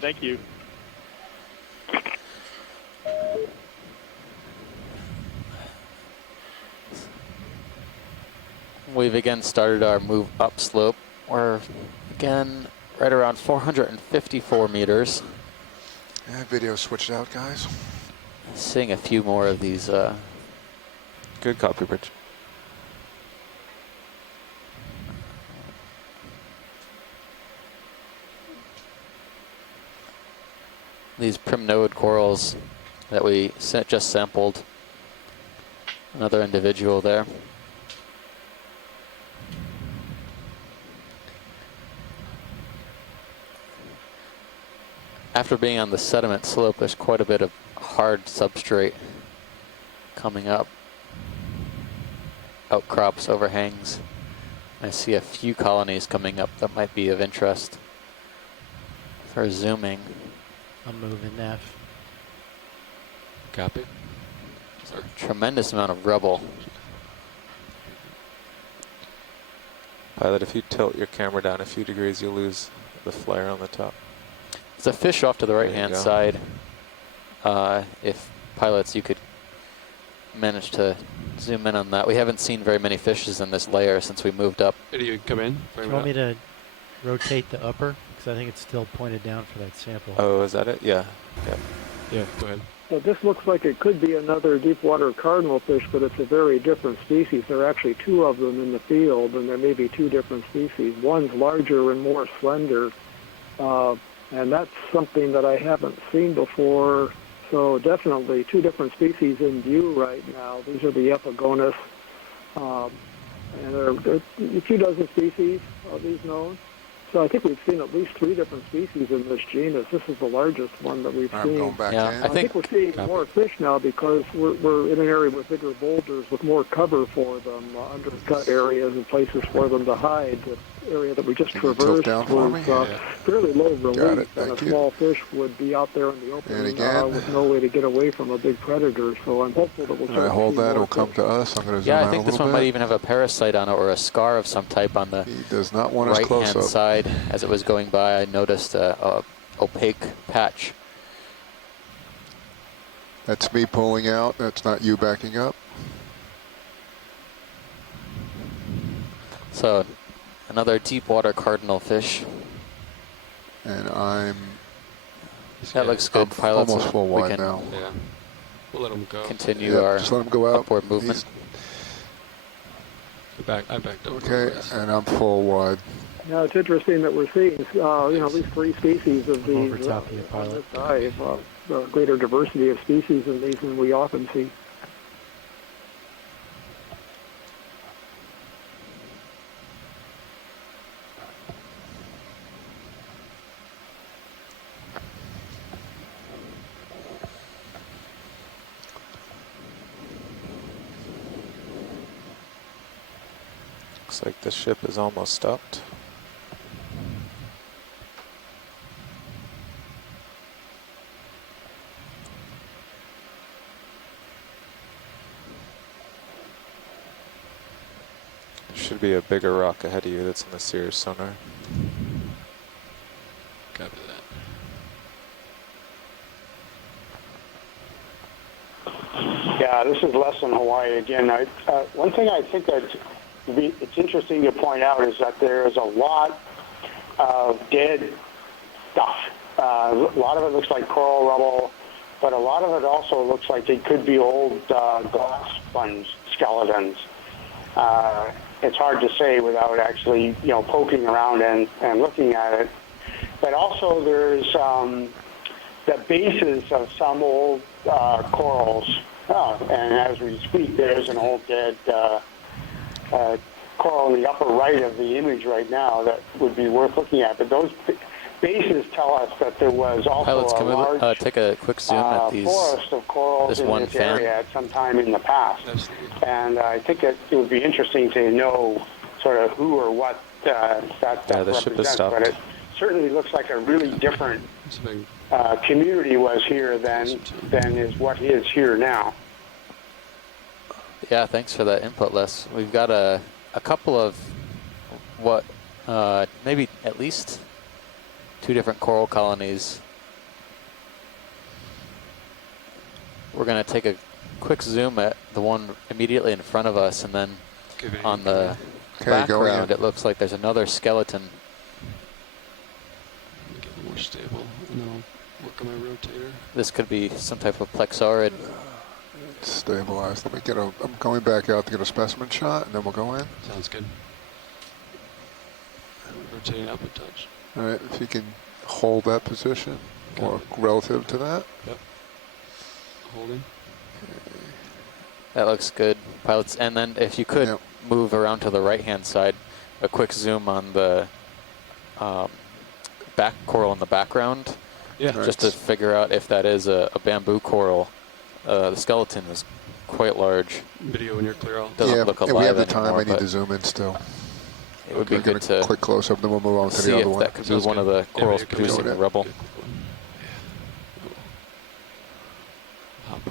Thank you. We've again started our move upslope. We're again right around 454 meters. Yeah, video switched out, guys. Seeing a few more of these. Good copy, Bridge. These primnode corals that we just sampled. Another individual there. After being on the sediment slope, there's quite a bit of hard substrate coming up. Outcrops, overhangs. I see a few colonies coming up that might be of interest for zooming. I'm moving nav. Copy. There's a tremendous amount of rubble. Pilot, if you tilt your camera down a few degrees, you'll lose the flare on the top. There's a fish off to the right-hand go. side. If pilots, you could manage to zoom in on that. We haven't seen very many fishes in this layer since we moved up. Did you come in? Do you want me to rotate the upper? Because I think it's still pointed down for that sample. Oh, is that it? Yeah. Yeah, go ahead. So this looks like it could be another deep water cardinal fish, but it's a very different species. There are actually two of them in the field, and there may be two different species. One's larger and more slender, and that's something that I haven't seen before. So definitely two different species in view right now. These are the Okeanos, and there are a few dozen species of these known. So I think we've seen at least 3 different species in this genus. This is the largest one that we've seen. Going back in. I think we're seeing more fish now because we're in an area with bigger boulders with more cover for them, undercut areas and places for them to hide. The area that we just traversed was fairly low relief, and a small fish would be out there in the open with no way to get away from a big predator. So I'm hopeful that we'll I hold that, it'll come to us. I'm going to zoom Yeah, out I think a this little one bit. might even have a parasite on it or a scar of some type on the He does not want us close right-hand up. side. As it was going by, I noticed a opaque patch. That's me pulling out. That's not you backing up. So another deep water cardinal fish. And I'm... That looks good, pilots. Almost full We wide can now. Yeah. We'll let him go. continue our just let him go out. upward movement. I backed up. Okay, and I'm full wide. Now it's interesting that we're seeing, at least 3 species of these over top of you, on pilot. this dive. A greater diversity of species in these than we often see. Looks like the ship is almost stopped. There should be a bigger rock ahead of you that's in the Sears sonar. Copy that. Yeah, this is Les in Hawaii again. One thing I think that it's interesting to point out is that there is a lot of dead stuff. A lot of it looks like coral rubble, but a lot of it also looks like it could be old glass sponge skeletons. It's hard to say without actually, poking around and looking at it. But also there's the bases of some old corals. And as we speak, there's an old dead coral in the upper right of the image right now that would be worth looking at. But those bases tell us that there was also Pilots, a can large we take a quick zoom at these? forest of corals this in one this fan? area at some time in the past. And I think it would be interesting to know sort of who or what that the ship has represents. stopped. But it certainly looks like a really different community was here than is what is here now. Yeah, thanks for that input, Les. We've got a couple of maybe at least 2 different coral colonies. We're going to take a quick zoom at the one immediately in front of us, and then on the background it looks like there's another skeleton. Get a little more stable, and then I'll work on my rotator. This could be some type of plexaurid. Stabilized. Let me get I'm going back out to get a specimen shot, and then we'll go in. Sounds good. Rotating up a touch. All right, if you can hold that position, or relative to that. Yep. Holding. That looks good, pilots. And then if you could move around to the right-hand side, a quick zoom on the back coral in the background. Yeah. Just to figure out if that is a bamboo coral. The skeleton is quite large. Video when you're clear. Doesn't look alive we have the time. anymore, I need to zoom in still. It would be good to quick close up, then we'll move on to see the other if one. that could be one of the corals producing the rubble.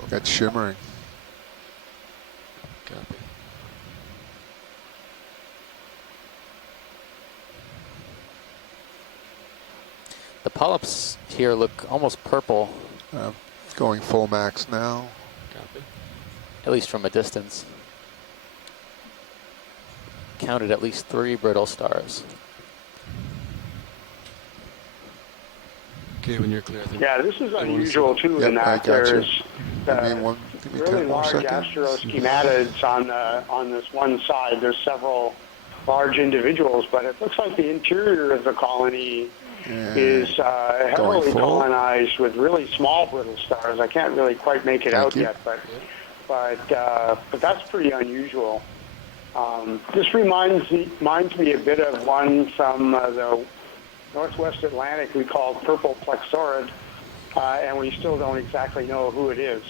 That's shimmering. Copy. The polyps here look almost purple. Going full max now. Copy. At least from a distance. Counted at least 3 brittle stars. Okay, when you're clear. Yeah, this is unusual too in that there's really large asteroschematids on this one side. There's several large individuals, but it looks like the interior of the colony is heavily colonized with really small brittle stars. I can't really quite make it out yet, but that's pretty unusual. This reminds me a bit of one from the Northwest Atlantic we called purple plexaurid, and we still don't exactly know who it is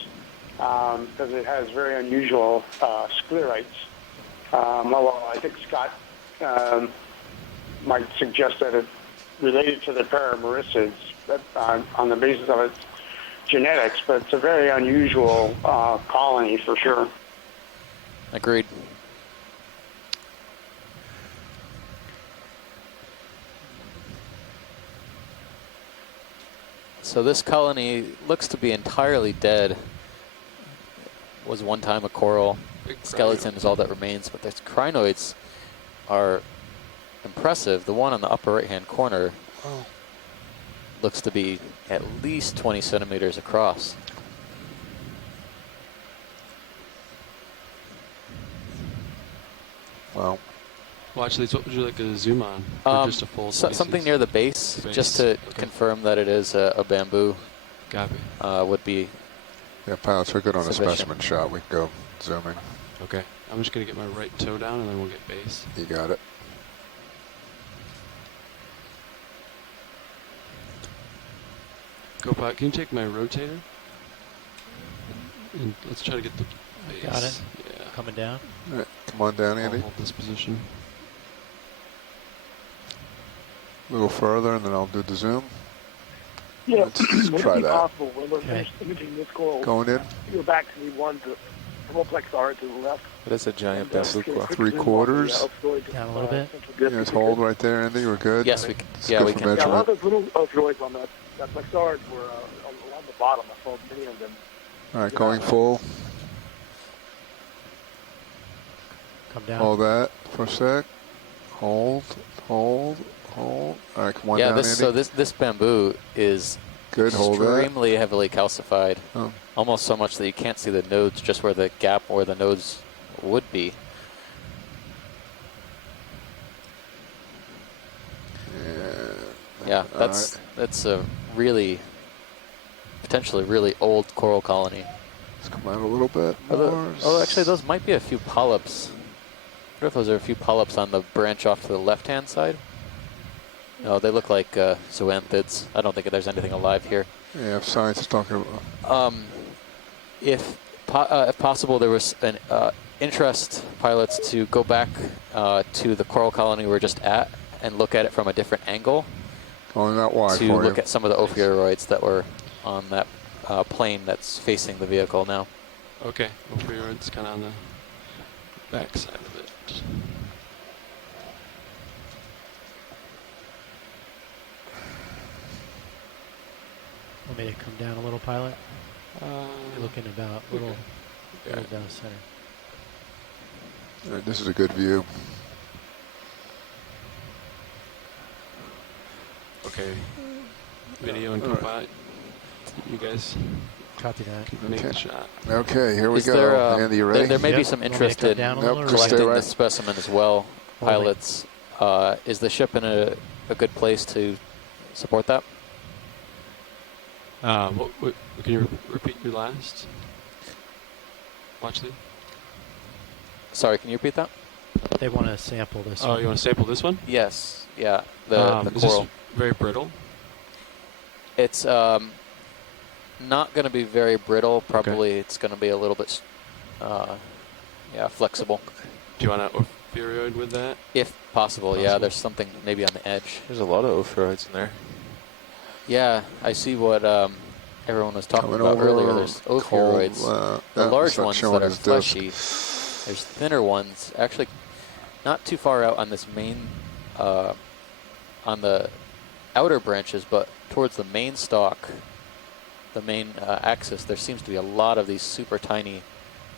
because it has very unusual sclerites. Although I think Scott might suggest that it's related to the paramericids on the basis of its genetics, but it's a very unusual colony for sure. Agreed. So this colony looks to be entirely dead. Was one time a coral. Skeleton is all that remains, but the crinoids are impressive. The one on the upper right-hand corner looks to be at least 20 centimeters across. Wow. Watch these. What would you like to zoom on? Or just a full something near the base, just to confirm that it is a bamboo. Copy. Would be. Yeah, pilots are good on sufficient. a specimen shot. We can go zooming. Okay. I'm just going to get my right toe down, and then we'll get base. You got it. Go, Pot. Can you take my rotator? And let's try to get the base. Got it. Yeah. Coming down. All right, come on down, Andy. I'll hold this position. A little further, and then I'll do the zoom. Yeah, Let's would try it be that. possible when we're finished imaging this coral, Going in. go back to the one to plexaurid to the left? It is a giant bamboo coral. 3/4. Down a little bit. Just hold right there, Andy. We're good. Yes, we can. It's Yeah, good we for can. Yeah, a lot measurement. of those little ophioids on that plexaurid were along the bottom. I saw many of them. All right, going full. Come down. Hold that for a sec. Hold, hold, Hold. All right, come on Yeah, down, this Andy. so this bamboo is Good, hold that. extremely heavily calcified. Oh. Almost so much that you can't see the nodes, just where the gap or the nodes would be. Yeah, that's a really, potentially really old coral colony. Let's come out a little bit more. Oh, actually, those might be a few polyps. I wonder if those are a few polyps on the branch off to the left-hand side. No, they look like zoanthids. I don't think there's anything alive here. Yeah, if science is talking about. If possible, there was an interest, pilots, to go back to the coral colony we were just at and look at it from a different angle. Going that wide to for look you. at some of the ophiuroids that were on that plane that's facing the vehicle now. Okay, ophiuroids kind of on the back side of it. Want me to come down a little, pilot? You're looking about a little down the center. All right, this is a good view. Okay. Video and co-pilot. You guys copy that. can make a shot. Okay, here we Is go. there, Andy, you ready? There may be some interest in collecting the specimen as well, pilots. Is the ship in a good place to support that? Can you repeat your last? Watch this. Sorry, can you repeat that? They want to sample this one. Oh, you want to sample this one? Yes. Yeah. The is coral. this very brittle? It's not going to be very brittle. Probably it's going to be a little bit, flexible. Do you want an ophiuroid with that? If possible, yeah. There's something maybe on the edge. There's a lot of ophiuroids in there. Yeah, I see what everyone was talking Coming about over earlier. There's ophiuroids. The large ones that are fleshy. There's thinner ones, actually not too far out on this main, on the outer branches, but towards the main stalk, the main axis, there seems to be a lot of these super tiny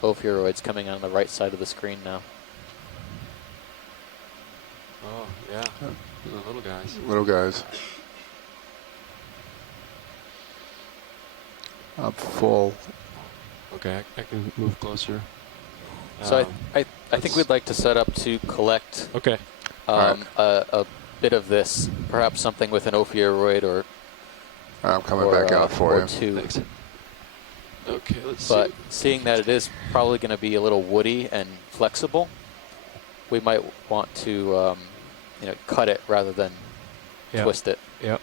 ophiuroids coming on the right side of the screen now. Oh, yeah. The little guys. Little guys. I'm full. Okay, I can move closer. So I think we'd like to set up to collect a bit of this, perhaps something with an ophiuroid or I'm coming back out for you. Two. Thanks. Okay, let's but see. Seeing that it is probably going to be a little woody and flexible, we might want to cut it rather than twist it. Yep.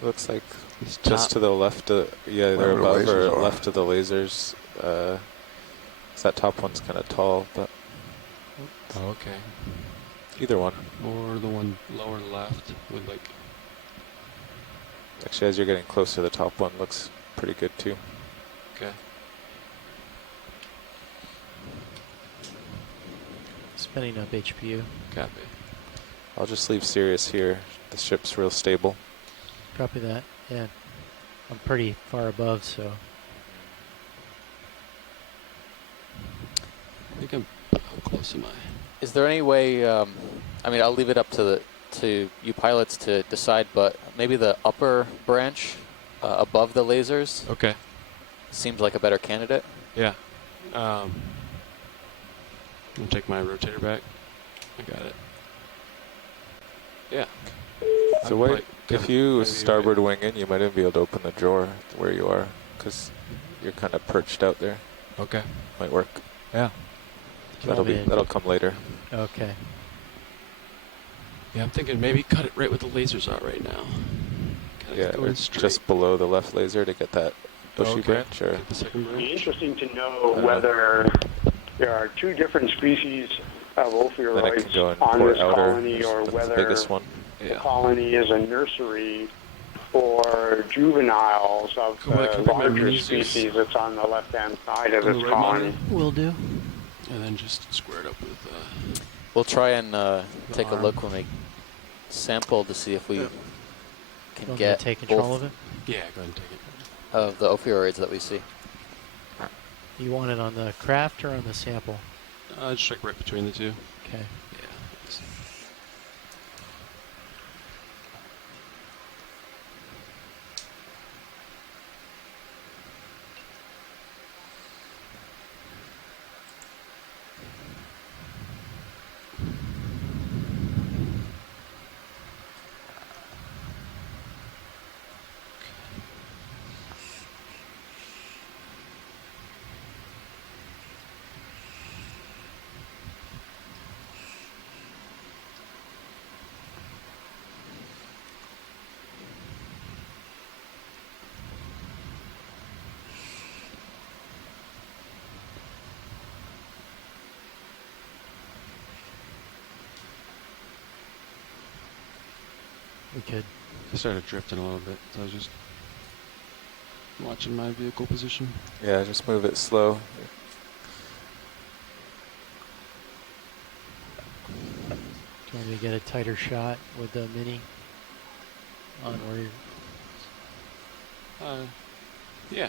Looks like just to the left. They're above or left of the lasers. That top one's kind of tall, but okay. Either one. Or the one lower left with like. Actually, as you're getting closer, the top one looks pretty good too. Okay. Spinning up HPU. Copy. I'll just leave Sirius here. The ship's real stable. Copy that. Yeah. I'm pretty far above, so. I think how close am I? Is there any way? I mean, I'll leave it up to you pilots to decide, but maybe the upper branch above the lasers. Okay. Seems like a better candidate. Yeah. I'm gonna take my rotator back. I got it. Yeah. So wait, if you starboard wing in, you might even be able to open the drawer where you are, because you're kind of perched out there. Okay. Might work. Yeah. That'll come later. Okay. Yeah, I'm thinking maybe cut it right where the lasers are right now. Yeah, it's just below the left laser to get that bushy branch, or the second branch. It'd be interesting to know whether there are two different species of ophiuroids on this colony, or whether the colony is a nursery for juveniles of the larger species that's on the left-hand side of this colony. Will do. And then just square it up with. We'll try and take a look when we sample to see if we can get take control of it. Yeah, go ahead and take it. Of the ophiuroids that we see. You want it on the craft or on the sample? Just like right between the two. Okay. Yeah. we could. I started drifting a little bit, so I was just watching my vehicle position. Yeah, just move it slow. Do you want me to get a tighter shot with the Mini on where you're... Yeah.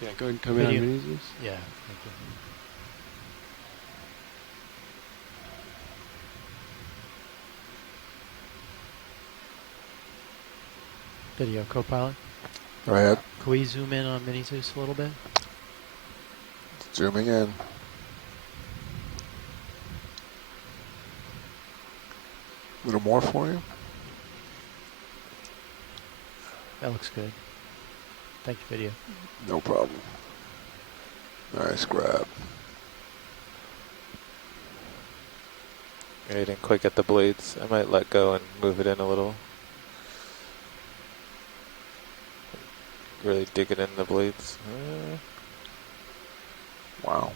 Yeah, go ahead and come in on minis. Yeah, thank you. Video co-pilot. Go ahead. Can we zoom in on Mini Zeus a little bit? Zooming in. A little more for you. That looks good. Thank you, video. No problem. Nice grab. I didn't quite get the blades. I might let go and move it in a little. Really dig it in the blades. Wow.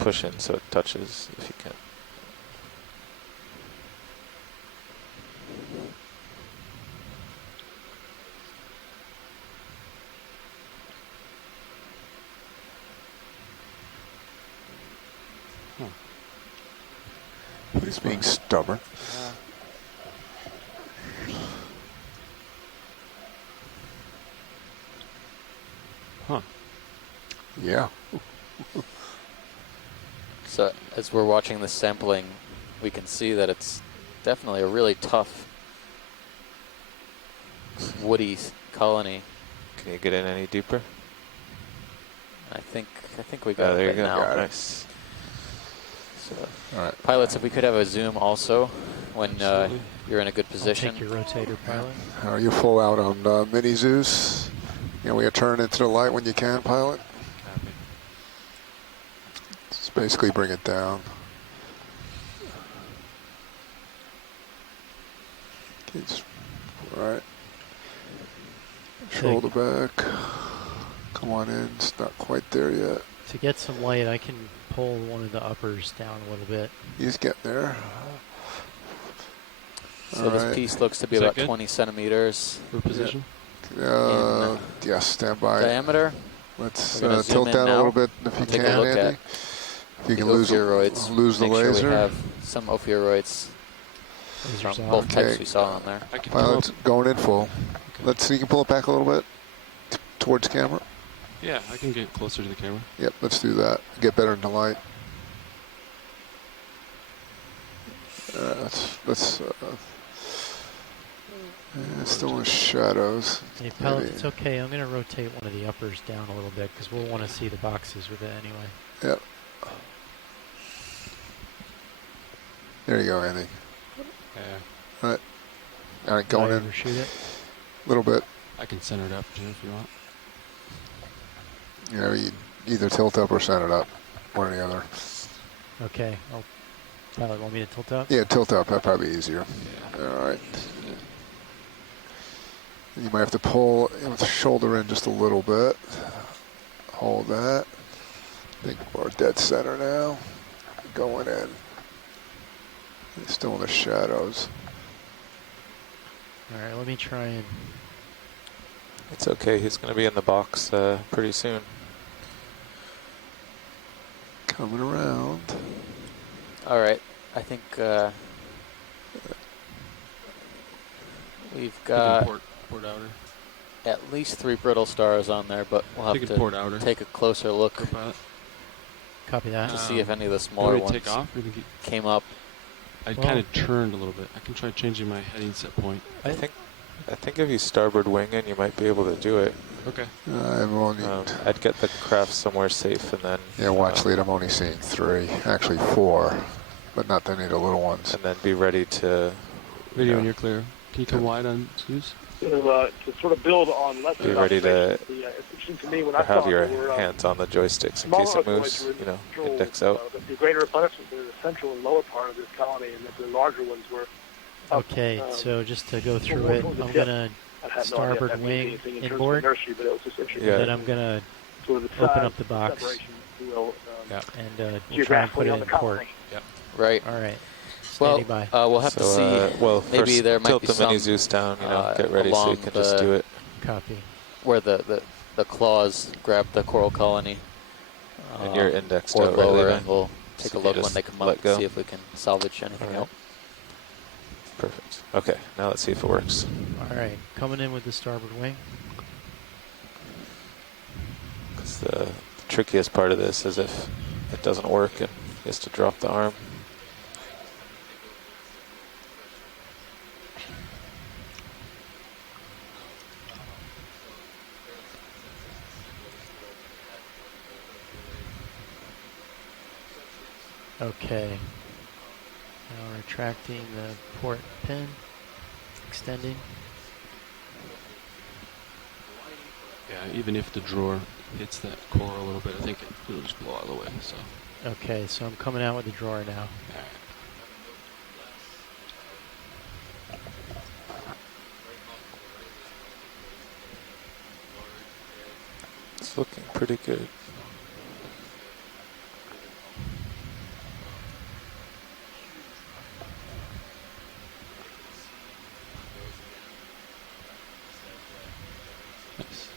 Push in so it touches if you can. He's being stubborn. Huh. Yeah. So as we're watching the sampling, we can see that it's definitely a really tough woody colony. Can you get in any deeper? I think we got it there right you go. now. Got it. Nice. So, all right. Pilots, if we could have a zoom also when you're in a good position. I'll take your rotator, pilot. Are you full out on Mini Zeus? You know, we turn into the light when you can, pilot. Copy. Just basically bring it down. Okay, just, all right. Shoulder back. Come on in. It's not quite there yet. To get some light, I can pull one of the uppers down a little bit. He's getting there. So this piece looks to be about 20 centimeters. For position? Yes, stand by. Diameter. Let's zoom tilt in down now. a little bit if you Take can, a look Andy. at If you can the lose ophiuroids. the Make sure laser. we have some ophiuroids from both types we saw on there. Pilot's going in full. Okay. Let's see, you can pull it back a little bit towards camera. Yeah, I can get closer to the camera. Yep, let's do that. Get better in the light. Let's it's still in shadows. Hey, pilot, it's okay. I'm going to rotate one of the uppers down a little bit because we'll want to see the boxes with it anyway. Yep. There you go, Andy. Yeah. All right, going in. Overshoot it? A little bit. I can center it up too if you want. You know, you either tilt up or center it up. One or the other. Okay. Pilot, want me to tilt up? Yeah, tilt up. That'd probably be easier. Yeah. All right. You might have to pull with the shoulder in just a little bit. Hold that. I think we're dead center now. Going in. It's still in the shadows. All right, let me try and... It's okay. He's going to be in the box pretty soon. Coming around. All right, I think we've got port outer. at least 3 brittle stars on there, but we'll have port outer. to take a closer look Copy that. to see if any of the smaller ones take off? came up. I kind of turned a little bit. I can try changing my heading set point. I think if you starboard wing in, you might be able to do it. Okay. I'd get the craft somewhere safe and then... Yeah, watch lead. I'm only seeing 3. Actually 4. But not any of the little ones. And then be ready to... Video when you're clear. Can you come wide on Zeus? To sort of build on lessons. Be ready to it's interesting to me when I have saw your they were, hands on the joysticks in smaller case it moves, asteroids were you know, index out. The greater replenishment in the central and lower part of this colony, and that the larger ones were. Okay, so just to go through it, I'm going to starboard wing inboard. Nursery, but it was just interesting. Yeah. Then I'm going to So the open up the box. separation will And we'll try and put it in port. Yep. Right. All right. Well, Standing by. we'll have to see. Well, maybe first there might tilt be the some mini Zeus down, get ready so you along can just do it. Copy. Where the claws grab the coral colony. And you're indexed or out, right, lower, Levi? and we'll take So a you look just when they come let up go? and see if we can salvage anything out. Perfect. Okay, now let's see if it works. All right, coming in with the starboard wing. Because the trickiest part of this is if it doesn't work and he has to drop the arm. Okay. Now retracting the port pin, extending. Yeah, even if the drawer hits that core a little bit, I think it'll just blow out of the way. So. Okay, so I'm coming out with the drawer now. It's looking pretty good. Nice.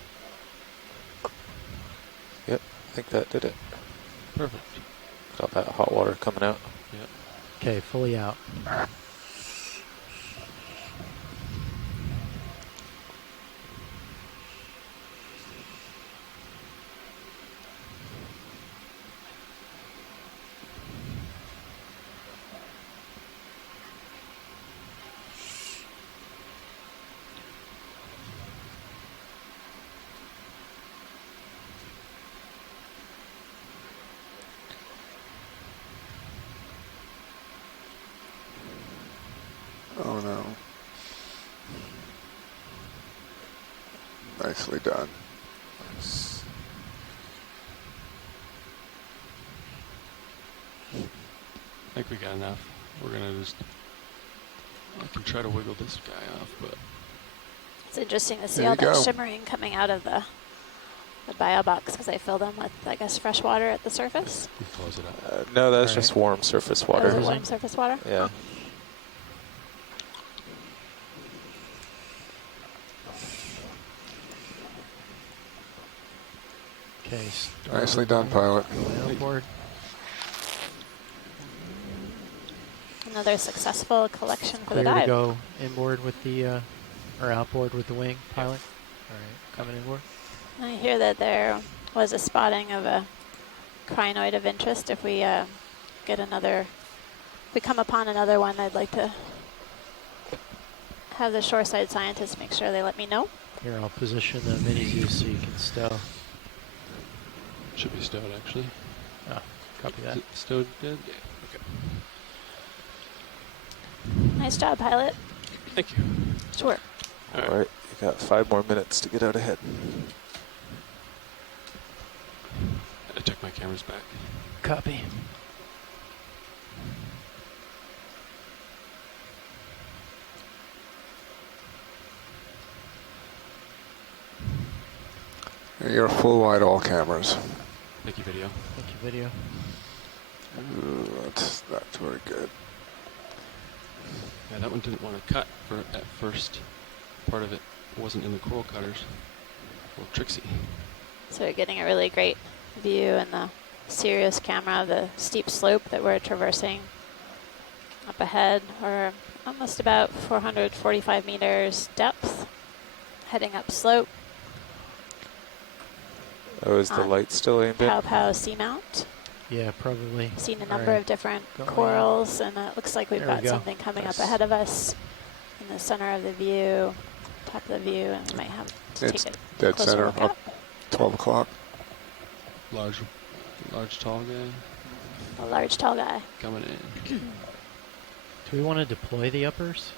Yep, I think that did it. Perfect. Got that hot water coming out. Yep. Okay, fully out. Oh no. Nicely done. Nice. I think we got enough. We're gonna just. I can try to wiggle this guy off, but. It's interesting to see There all you that go. shimmering coming out of the bio box because I fill them with, I guess, fresh water at the surface. Close it up. No, that's All just right. warm surface Oh, water. is it warm surface water? Yeah. Okay. Nicely done, pilot. Outboard. Another successful collection for the Clear to dive. go inboard with the, or outboard with the wing, pilot. All right, coming inboard. I hear that there was a spotting of a crinoid of interest. If we get another, if we come upon another one, I'd like to have the shoreside scientists make sure they let me know. Here, I'll position the mini Zeus so you can stow. Should be stowed actually. Ah, copy that. Is it stowed good? Yeah. Okay. Nice job, pilot. Thank you. Sure. All right, you got 5 more minutes to get out ahead. I took my cameras back. Copy. You're full wide all cameras. Thank you, video. Thank you, video. Ooh, that's not very good. Yeah, that one didn't want to cut for at first. Part of it wasn't in the coral cutters. A little tricksy. So we're getting a really great view in the Sirius camera of the steep slope that we're traversing up ahead. We're almost about 445 meters depth, heading up slope. Oh, is the light still aimed in? Pow Pow Seamount. Yeah, probably. Seen a All number right. of different Going corals, and it looks like we've There we got go. something coming Nice. up ahead of us in the center of the view, top of the view, and we might have to It's take a dead closer center, look up at. 12 o'clock. Large tall guy A large, tall guy. coming in. Do we want to deploy the uppers?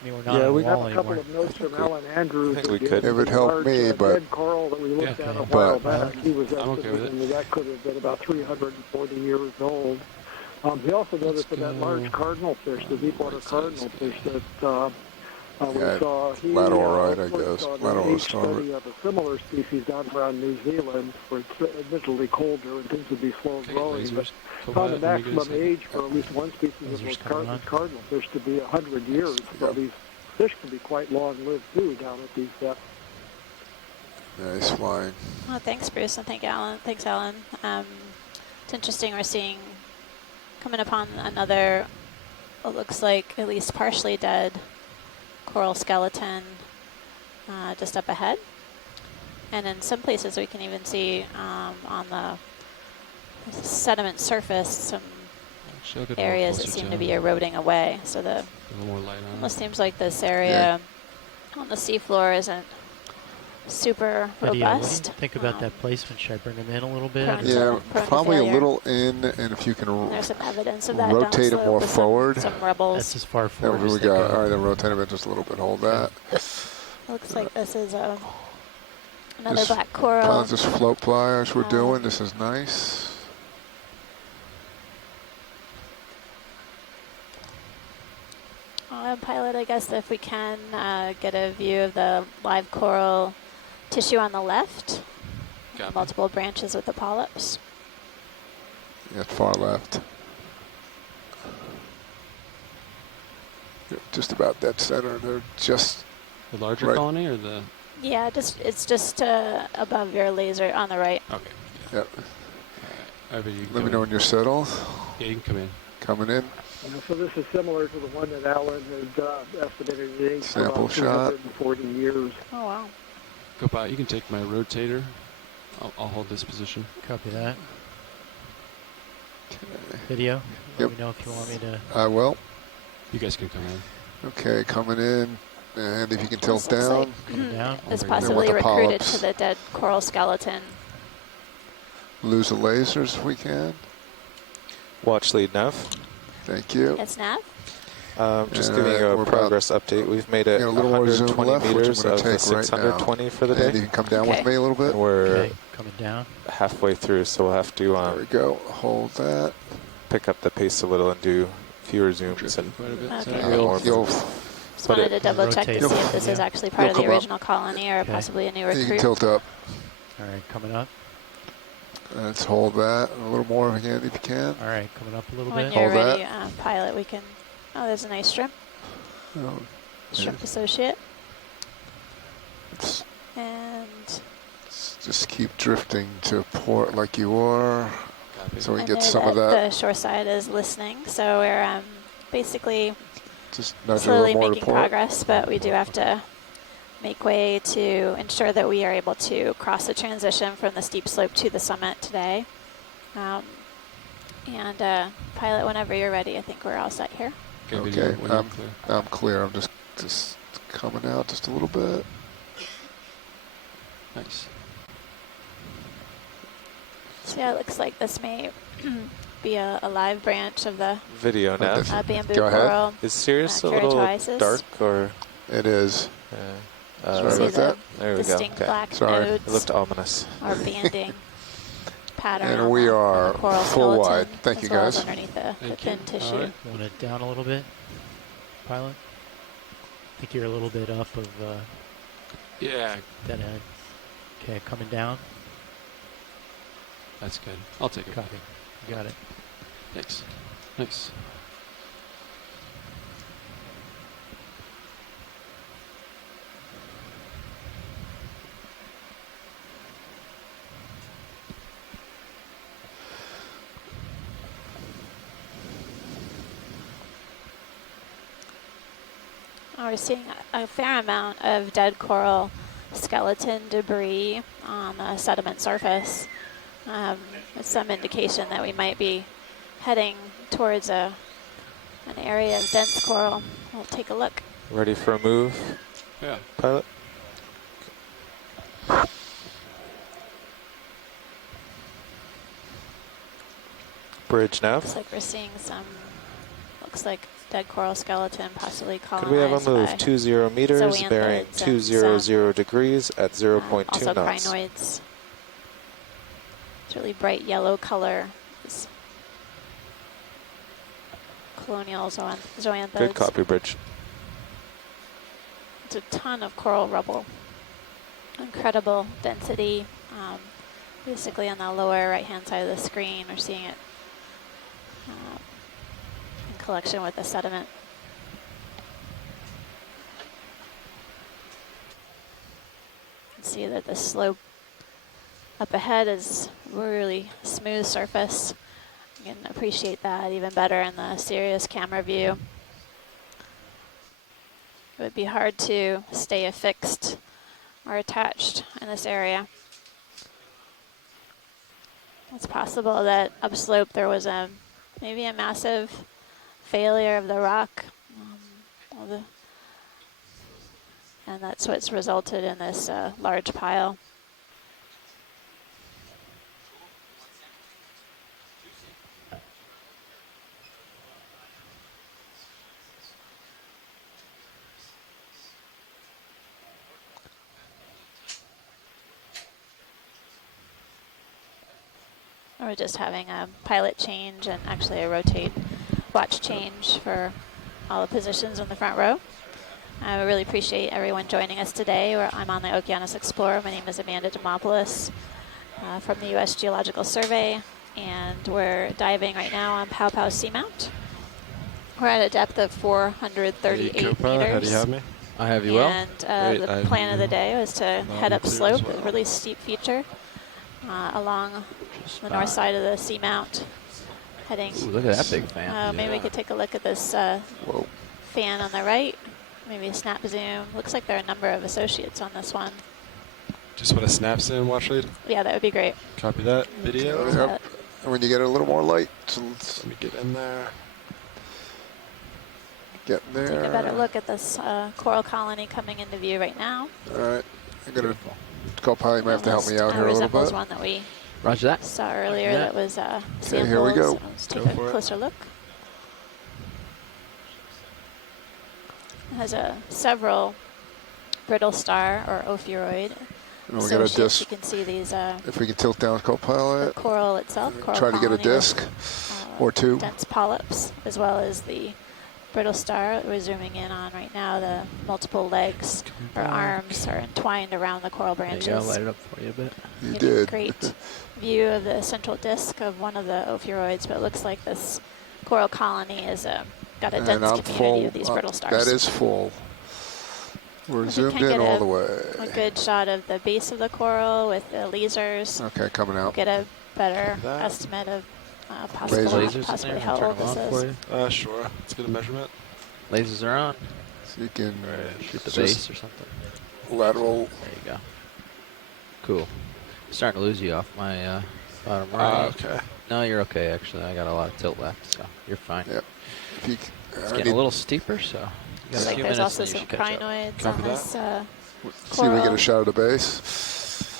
I mean, we're not Yeah, on we the We have wall a couple anymore. of notes from Alan Andrews. I think we who could. gave It would the help large, me, but- dead coral that we looked Yeah. at a Okay. while But- back. He was I'm okay with estimating that could have been about 340 years old. He also noticed that that large cardinal fish, the deepwater cardinal fish that We Yeah, saw he Labradorite, I worked guess. on an Labrador age study of a similar species down around New Zealand, where it's admittedly colder and things would be slow growing. But found the maximum age for at least one species of those cardinal fish to be 100 years. So these fish can be quite long-lived too down at these depths. Nice flying. Well, thanks, Bruce, and thanks, Alan. It's interesting we're seeing coming upon another, what looks like at least partially dead coral skeleton just up ahead. And in some places we can even see on the sediment surface some areas that seem to be eroding away. So the almost seems like this area on the seafloor isn't super robust. What do you think about that placement? Should I bring them in a little bit? Yeah, probably a little in, and if you can there's some evidence of that rotate it more forward. Some rubbles. That's as far forward There we go. All right, then rotate it just a little bit. Hold that. Looks like this is another black coral. Pilot, just float pliers we're doing. This is nice. Pilot, I guess if we can get a view of the live coral tissue on the left. Multiple branches with the polyps. Yeah, far left. Just about dead center. They're just the larger colony or the. Yeah, it's just above your laser on the right. Okay. Yep. Let me know when you're settled. Yeah, you can come in. Coming in. So this is similar to the one that Alan had estimated the age for Sample about shot. 240 years. Oh, wow. Go by. You can take my rotator. I'll hold this position. Copy that. Video. Let me know if you want me to. I will. You guys can come in. Okay, coming in. And if you can tilt down. Down. It's possibly recruited to the dead coral skeleton. Lose the lasers if we can. Watch lead nav. Thank you. It's nav. Just giving you a progress update. We've made it a little more zoom 120 left, meters which I'm of gonna the take right 620 for the day. And you can come down with me a little bit. And we're coming down. halfway through, so we'll have to there we go. Hold that. pick up the pace a little and do fewer zooms and You'll just wanted to double check to see if this is actually part of the original colony or possibly a new recruit. You can tilt up. All right, coming up. Let's hold that a little more again if you can. All right, coming up a little When bit. you're Hold ready, pilot, we can. Oh, there's a nice shrimp. Oh, Shrimp associate. Let's And just keep drifting to port like you are, so we get some of the that. shore side is listening, so we're basically Just nudge a slowly little more to making port. progress, but we do have to make way to ensure that we are able to cross the transition from the steep slope to the summit today. And pilot, whenever you're ready, I think we're all set here. Okay, I'm clear. I'm just coming out just a little bit. Nice. So yeah, it looks like this may be a live branch of the video nav. bamboo Go ahead. coral. Is Sirius a little keratoisis. dark or? It is. Sorry See about that. There we go. distinct Okay. black Sorry. nodes It looked ominous. or banding pattern. And on we the are coral full skeleton, wide. Thank as you, well as guys. underneath the Thank thin you. tissue. All right. Want it down a little bit, pilot? I think you're a little bit up of Yeah, dead end. Okay, coming down. that's good. I'll take it. Copy. You got it. Thanks. Nice. We're seeing a fair amount of dead coral skeleton debris on the sediment surface. With some indication that we might be heading towards an area of dense coral. We'll take a look. Ready for a move? Yeah. Pilot? Bridge nav. Looks like we're seeing some, looks like dead coral skeleton possibly colonized Could we have a move? by 20 meters, zoanthids bearing and 200 degrees at 0.2 also knots. crinoids. It's really bright yellow color. It's colonial zoanthids. Good copy, Bridge. It's a ton of coral rubble. Incredible density. Basically on the lower right-hand side of the screen, we're seeing it in collection with the sediment. You can see that the slope up ahead is really smooth surface. You can appreciate that even better in the Sirius camera view. It would be hard to stay affixed or attached in this area. It's possible that upslope there was maybe a massive failure of the rock, and that's what's resulted in this large pile. We're just having a pilot change and actually a rotate watch change for all the positions in the front row. I really appreciate everyone joining us today. I'm on the Okeanos Explorer. My name is Amanda Demopoulos from the U.S. Geological Survey, and we're diving right now on Pow Pow Seamount. We're at a depth of 438 meters. How do you have me? I have you well. And the plan of the day was to head up slope, a really steep feature, along the north side of the Seamount, heading. Ooh, look at that big fan. Maybe we could take a look at this fan on the right. Maybe a snap zoom. Looks like there are a number of associates on this one. Just want a snap zoom, watch lead? Yeah, that would be great. Copy that. Video. Yep. And when you get a little more light, so let me get in there. Get in there. Take a better look at this coral colony coming into view right now. All right. I'm going to co-pilot. You might have to help me out here a little resembles bit. one that we Roger that. saw earlier that was samples. Okay, here we go. So let's take a closer look. It has several brittle star or ophiuroid. And we got a disc. You can see these. If we can tilt down co-pilot. The coral itself. Coral try to get a disc or two. Dense polyps, as well as the brittle star that we're zooming in on right now. The multiple legs or arms are entwined around the coral branches. There you go, light it up for you a bit. You did. did. A great view of the central disc of one of the ophiuroids, but it looks like this coral colony is got a dense community of these brittle stars. That is full. We're zoomed in all the way. A good shot of the base of the coral with the lasers. Okay, coming out. Get a better estimate of possibly how old this is. Sure. Let's get a measurement. Lasers are on. So you can shoot the base or something. Lateral. There you go. Cool. Starting to lose you off my bottom right. Okay. No, you're okay, actually. I got a lot of tilt left, so you're fine. Yep. It's getting a little steeper, so. Looks like there's also some crinoids on this See if we get a shot of the base.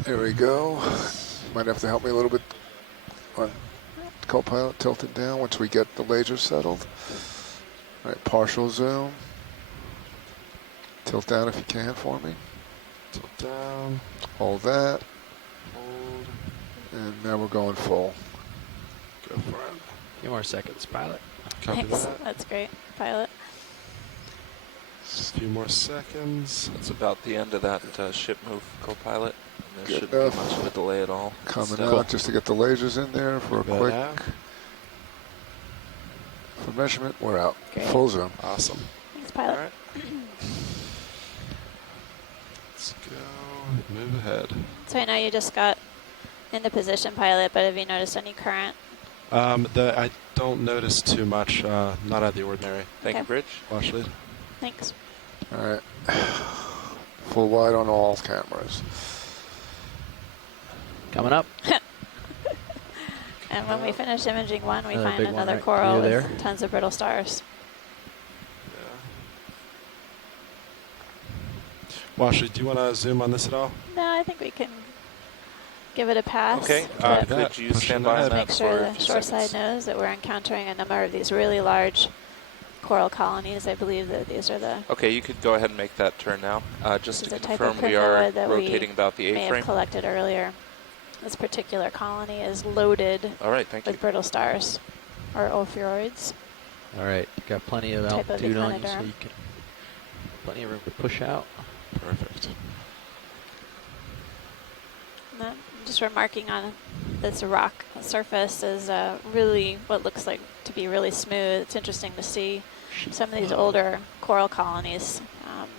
There we go. Might have to help me a little bit on co-pilot, tilt it down once we get the laser settled. All right, partial zoom. Tilt down if you can for me. Tilt down. Hold that. Hold. And now we're going full. Go for it. A few more seconds, pilot. Copy Thanks. that. That's great, pilot. Just a few more seconds. It's about the end of that ship move, co-pilot. There Good shouldn't enough. be much of a delay at all. Coming out just to get the lasers in there for a quick. For measurement, we're out. Great. Full zoom. Awesome. Thanks, pilot. All right. Let's go. Move ahead. So I know you just got into position, pilot, but have you noticed any current? I don't notice too much. Not out of the ordinary. Thank you, Bridge. Watch lead. Thanks. All right. Full wide on all cameras. Coming up. And when we finish imaging one, we Another find big one another right coral near with there. tons of brittle stars. Watch lead. Do you want to zoom on this at all? No, I think we can give it a pass. Okay. but Could you stand by on that make sure for a the few shore seconds? side knows that we're encountering a number of these really large coral colonies. I believe that these are the Okay, you could go ahead and make that turn now. Just this to is a type of confirm, we are crinoid that rotating we about the may have A-frame. collected earlier. This particular colony is loaded All right, thank you. with brittle stars or ophiuroids. All right, got plenty of Type of altitude on you, so echinoderm. you can Plenty of room to push out. Perfect. Just remarking on this rock surface is really what looks like to be really smooth. It's interesting to see some of these older coral colonies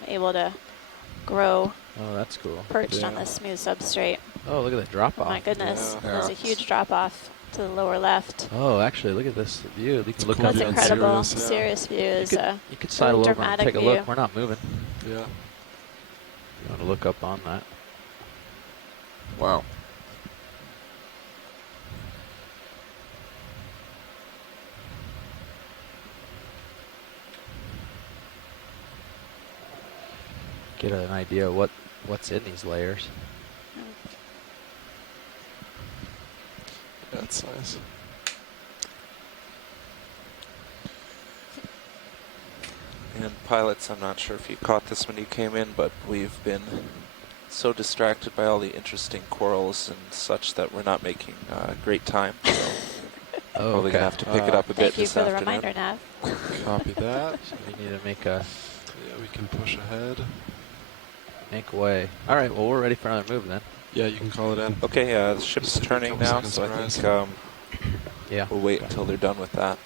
able to grow. Oh, that's cool. Perched on this smooth substrate. Oh, look at that drop off. Oh my goodness, there's a huge drop off to the lower left. Oh, actually, look at this view. You can look That's up. incredible. Sirius view is you could sidle really over and take a view. look. We're not moving. Yeah. You want to look up on that? Wow. Get an idea of what's in these layers. That's nice. And pilots, I'm not sure if you caught this when you came in, but we've been so distracted by all the interesting corals and such that we're not making great time. So probably gonna have to pick it up a bit this afternoon. Thank you for the reminder, Nav. Copy that. So we need to make a. Yeah, we can push ahead. Make way. All right, well, we're ready for another move then. Yeah, you can call it in. Okay, the ship's turning now, so I think yeah, we'll wait until they're done with that.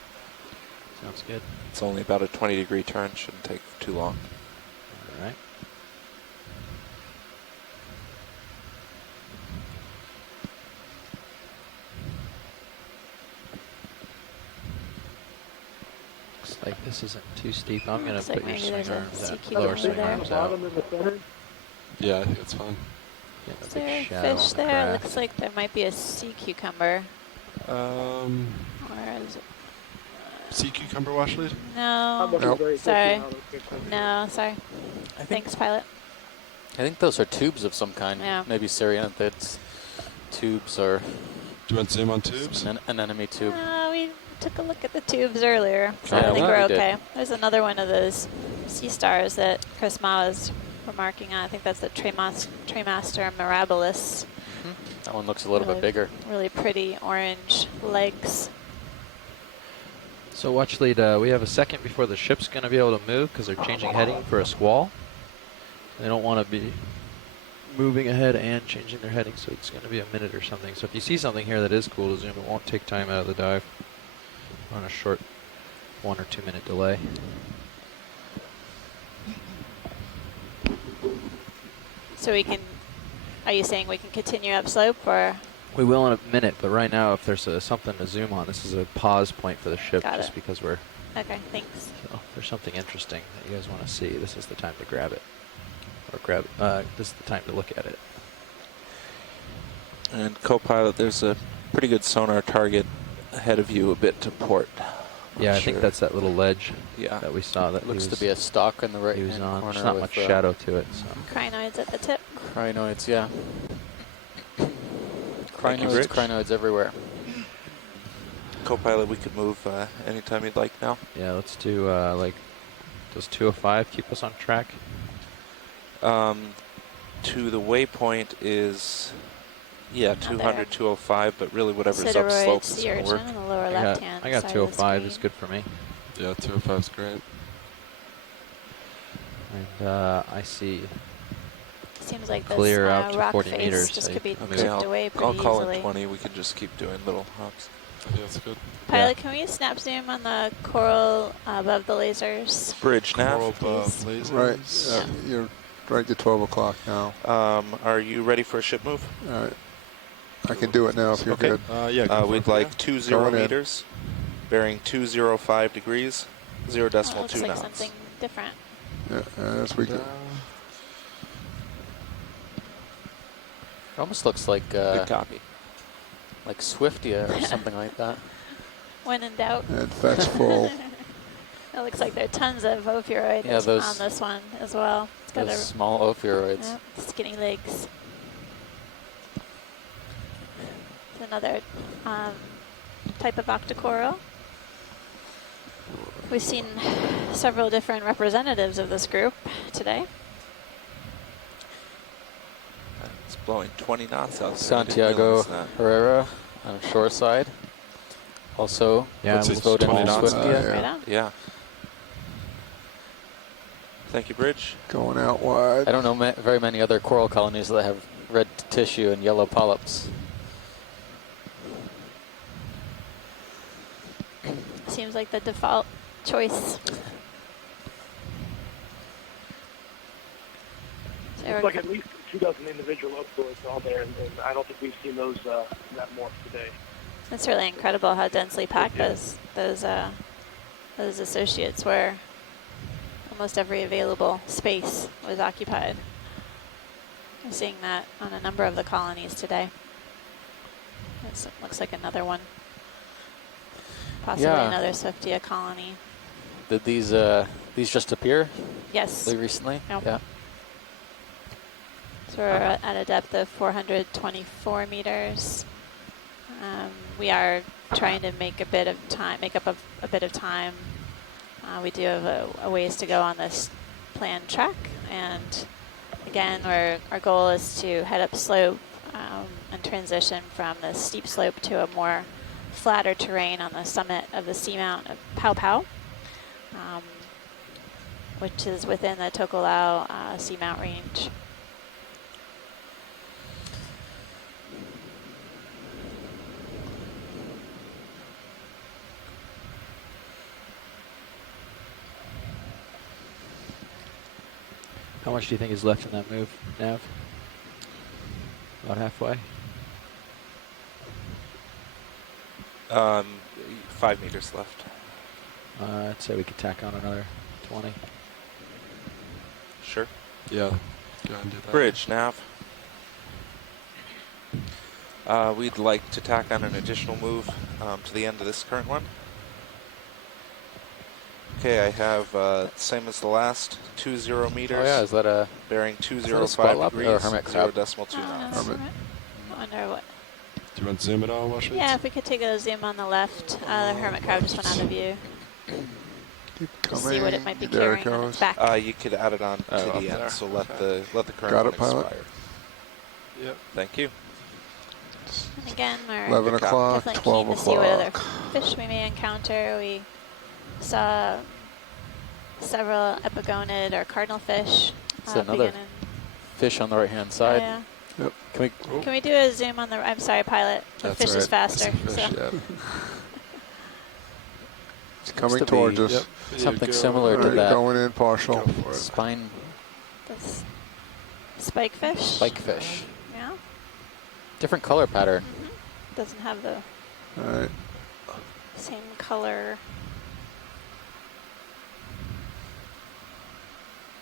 Sounds good. It's only about a 20-degree turn, shouldn't take too long. All right. Looks like this isn't too steep. I'm going to put your swing arms out. Lower swing arms out. Yeah, I think it's fine. Is there a fish there? Looks like there might be a sea cucumber. Or is it? Sea cucumber wash lead? No. Nope. Sorry. No, sorry. Thanks, pilot. I think those are tubes of some kind. Yeah. Maybe Cereanthids tubes or... Do you want to zoom on tubes? An anemone tube. We took a look at the tubes earlier, so Yeah, I think we we're did. okay. There's another one of those sea stars that Chris Ma was remarking on. I think that's the Tremaster mirabilis. That one looks a little bit bigger. Really pretty orange legs. So watch lead, we have a second before the ship's going to be able to move because they're changing heading for a squall. They don't want to be moving ahead and changing their heading, so it's going to be a minute or something. So if you see something here that is cool to zoom, it won't take time out of the dive. We're on a short 1 or 2 minute delay. So we can, are you saying we can continue upslope or? We will in a minute, but right now if there's something to zoom on, this is a pause point for the ship. Got just it. because we're... Okay, thanks. So if there's something interesting that you guys want to see, this is the time to grab it. Or this is the time to look at it. And co-pilot, there's a pretty good sonar target ahead of you a bit to port. Yeah, I think that's that little ledge that we saw. That Looks to be a stalk in the right he was on. corner. There's not much shadow to it. So. Crinoids at the tip. Crinoids, yeah. Crinoids everywhere. Co-pilot, we could move anytime you'd like now. Yeah, let's do does 205 keep us on track? To the waypoint is, 200, 205, but really whatever's Consideroids, upslope is the going to work. urchin on the lower left-hand I got side 205 of the is good for me. Yeah, 205 is great. And I see. Seems like clear this out to rock 40 face meters. just so could be Okay, tipped away pretty I'll call easily. it 20. We can just keep doing little hops. Yeah, that's good. Pilot, can we snap zoom on the coral above the lasers? Bridge nav. Coral above lasers. Right, Yeah. you're right to 12 o'clock now. Are you ready for a ship move? I can do it now if you're good. We'd like 20 Going in. meters, bearing 205 degrees, 0 decimal Looks 2 like knots. something different. Yeah, as we go. It almost looks like Good copy. like Swiftia or something like that. When in doubt. And that's full. It looks like there are tons of ophiuroids Yeah, those- on this one as well. It's got Those a small ophiuroids. skinny legs. It's another type of octocoral. We've seen several different representatives of this group today. It's blowing 20 knots out there. Santiago Herrera on shore side. Also, Yeah, let's it's vote in 20 knots. Swiftia. Yeah. Right on. Yeah. I Thank you, Bridge. Going out wide. I don't know very many other coral colonies that have red tissue and yellow polyps. Seems like the default choice. It's like at least 2 dozen individual opioids all there, and I don't think we've seen those that morph today. It's really incredible how densely packed those associates were. Almost every available space was occupied. I'm seeing that on a number of the colonies today. It looks like another one. Possibly another Swiftia colony. Did these just appear? Yes. Really recently? Yep. Yeah. So we're at a depth of 424 meters. We are trying to make up a bit of time. We do have a ways to go on this planned track, and again, our goal is to head up slope and transition from the steep slope to a more flatter terrain on the summit of the Seamount of Pau Pau, which is within the Tokelau Seamount range. How much do you think is left in that move, Nav? About halfway? 5 meters left. I'd say we could tack on another 20. Sure. Yeah. Go ahead and do that. Bridge, Nav. We'd like to tack on an additional move to the end of this current one. Okay, I have same as the last, 20 meters. Oh yeah, is that a bearing is that a 205 spot degrees, or a hermit crab? 0.2 knots. I wonder what. Do you want to zoom it all, Washington? Yeah, if we could take a zoom on the left, the hermit crab just went out of view. Keep To coming. see what it might be There it carrying on goes. its back. You could add it on to the end, there. so let the current Got one it, pilot? expire. Yep. Thank you. And again, we're 11 o'clock, definitely 12 keen to see what other o'clock. fish we may encounter. We saw several epigonid or cardinal fish. It's another beginning. fish on the right-hand side. Yeah. Yep. Can we do a zoom on the? I'm sorry, pilot. The That's fish all is right. faster. Fish, So. yeah. It's coming to be- towards us. Yep. Something You go. similar to Alright, that going in partial. Go for it. spine That's spike fish. spike fish. Yeah. Different color pattern. Doesn't have the Alright. same color.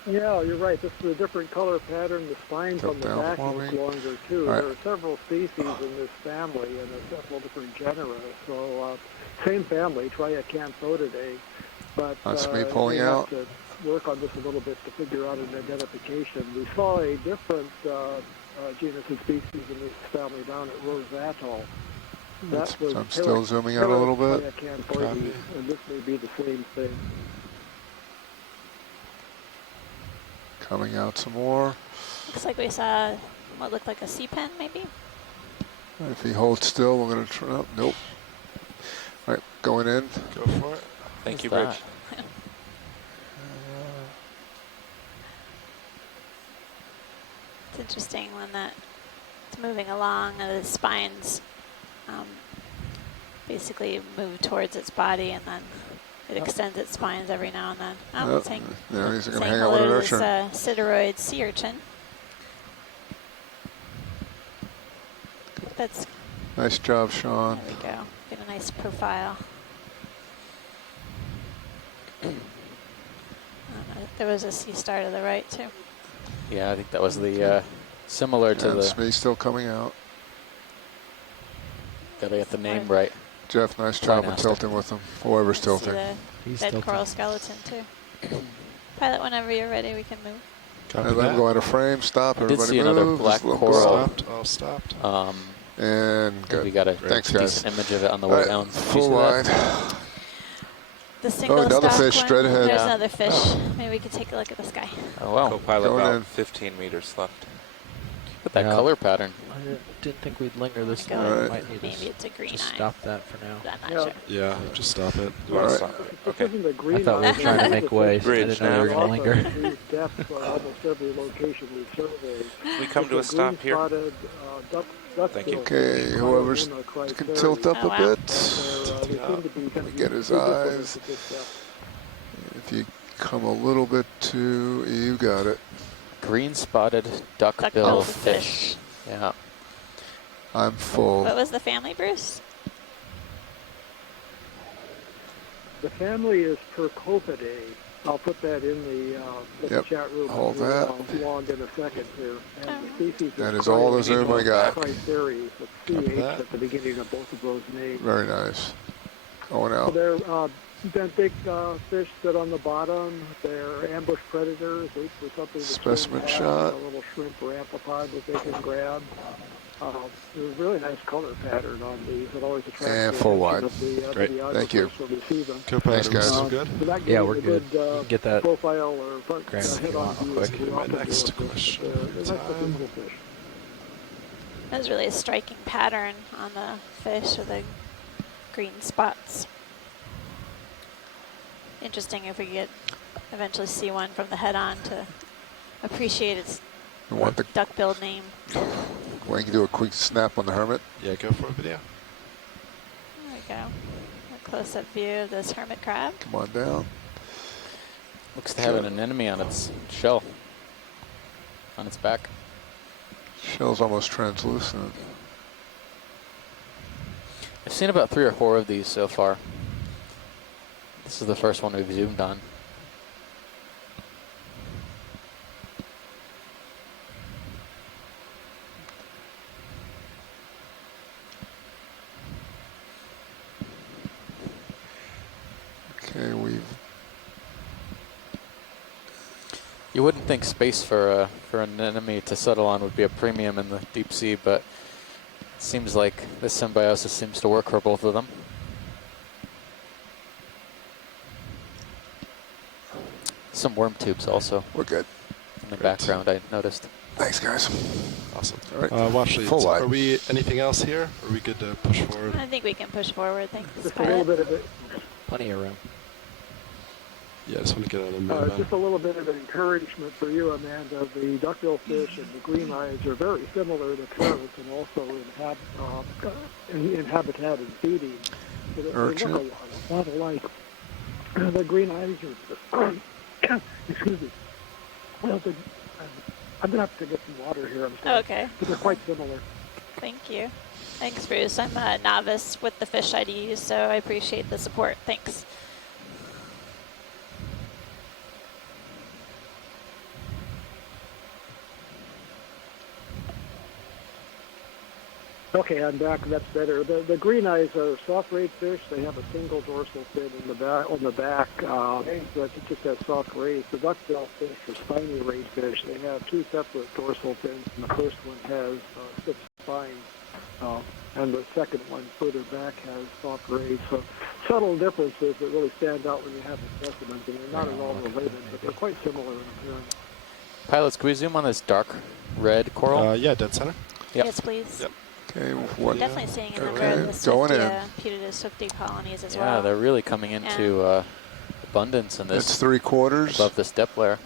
Yeah, you're right. This is a different color pattern. The spines Tilt on the down back for look me. longer too. All right. There are several species in this family, and there's several different genera. So same family, Triacanthodidae, but That's me pulling we out. have to work on this a little bit to figure out an identification. We saw a different genus and species in this family down at Rose Atoll. That was I'm still zooming out a little bit. Triacanthoides, and this may be the same thing. Coming out some more. Looks like we saw what looked like a sea pen, maybe. If he holds still, we're going to try. Oh, nope. All right, going in. Go for it. Thank you, What's Bridge. that? It's interesting when that it's moving along and the spines basically move towards its body, and then it extends its spines every now and then. Oh, it's saying, There, he's going to saying hang out with hello an to this urchin. sideroid sea urchin. That's, Nice job, Sean. there we go. Get a nice profile. There was a sea star to the right too. Yeah, I think that was the similar to And the. Smee still coming out. Gotta get the name right. Jeff, nice job of Trimaster. tilting with him. Whoever's See tilting. the He's dead tilting. coral skeleton too. Pilot, whenever you're ready, we can move. Copy And then that. go out of frame. Stop. I did Everybody see another move. black Just let 'em coral. go. Stopped. All stopped. And I think good. we got a Thanks, guys. decent image of it on the All way right, down. Did you full see line. that? The single another stock fish one. straight ahead. There's Yeah. another fish. Maybe we could take a look at this guy. Oh wow. Co-pilot Going about in. 15 meters left. Look at that color pattern. I didn't think we'd linger this Go long. All We right. might need Maybe to it's a green just eye. stop that for now. But I'm not Yeah. sure. Yeah, just stop it. All right. This isn't a green I thought we were eye, trying to it's make a way. fish I didn't know we were going to linger. increased depth on almost every location we surveyed. We come to a stop here. Green-spotted, Thank you. Okay, whoever's can tilt up Oh, a wow. bit. They seem to be kind Let me of get his ubiquitous eyes. at this depth. If you come a little bit too, you got it. Green spotted duckbill Duck-billed fish. Yeah. I'm full. What was the family, Bruce? The family is Percopidae. I'll put that in the Yep. chat room. Hold We'll, that. log in a second here. And the species That is all the zoom I got. Chrysaries, with CH at the beginning of both of those names. Very nice. Going out. They're benthic fish sit on the bottom. They're ambush predators. Look for something to Specimen swim at, shot. A little shrimp or amphipod that they can grab. There's a really nice color pattern on these. It always attracts And the full attention wide. of the Great. Thank you. when we see them. Thanks, guys. So that Yeah, gives we're you a good. You can get that profile or front Graham, if you head-on want, view real of quick. the My optical next fish. question. They're nice looking little fish. That's really a striking pattern on the fish with the green spots. Interesting if we could eventually see one from the head on to appreciate its You want the, duck-billed name. want you to do a quick snap on the hermit? Yeah, go for a video. There we go. A close-up view of this hermit crab. Come on down. Looks to have an anemone on its shell. On its back. Shell's almost translucent. I've seen about 3 or 4 of these so far. This is the first one we've zoomed on. Okay, we've You wouldn't think space for an enemy to settle on would be a premium in the deep sea, but it seems like this symbiosis seems to work for both of them. Some worm tubes also. We're good. In the background, I noticed. Thanks, guys. Awesome. All right. Watch leads. Full wide. Are we anything else here? Are we good to push forward? I think we can push forward. Thanks, Just a little pilot. bit of it. Plenty of room. Yeah, I just want to get on the move. Just a little bit of encouragement for you, Amanda. The duckbill fish and the green eyes are very similar to parrots and also in habitat and feeding. So they look a lot alike. The green eyes are, excuse me. Well, I'm going to have to get some water here. I'm sorry. Okay. But they're quite similar. Thank you. Thanks, Bruce. I'm a novice with the fish IDs, so I appreciate the support. Thanks. Okay, I'm back. That's better. The green eyes are soft-rayed fish. They have a single dorsal fin in the back. On the back, that just has soft rays. The duckbill fish are spiny-rayed fish. They have 2 separate dorsal fins, and the first one has 6 spines, and the second one further back has soft rays. So subtle differences that really stand out when you have the specimens, and they're not at all related, but they're quite similar in appearance. Pilots, can we zoom on this dark red coral? Yeah, dead center. Yep. Yes, please. Yep. Okay, I'm what? definitely seeing a number Okay, of the going in. Putatus swifty colonies as Yeah, well. they're really coming into abundance in this. That's 3/4. Above this depth layer.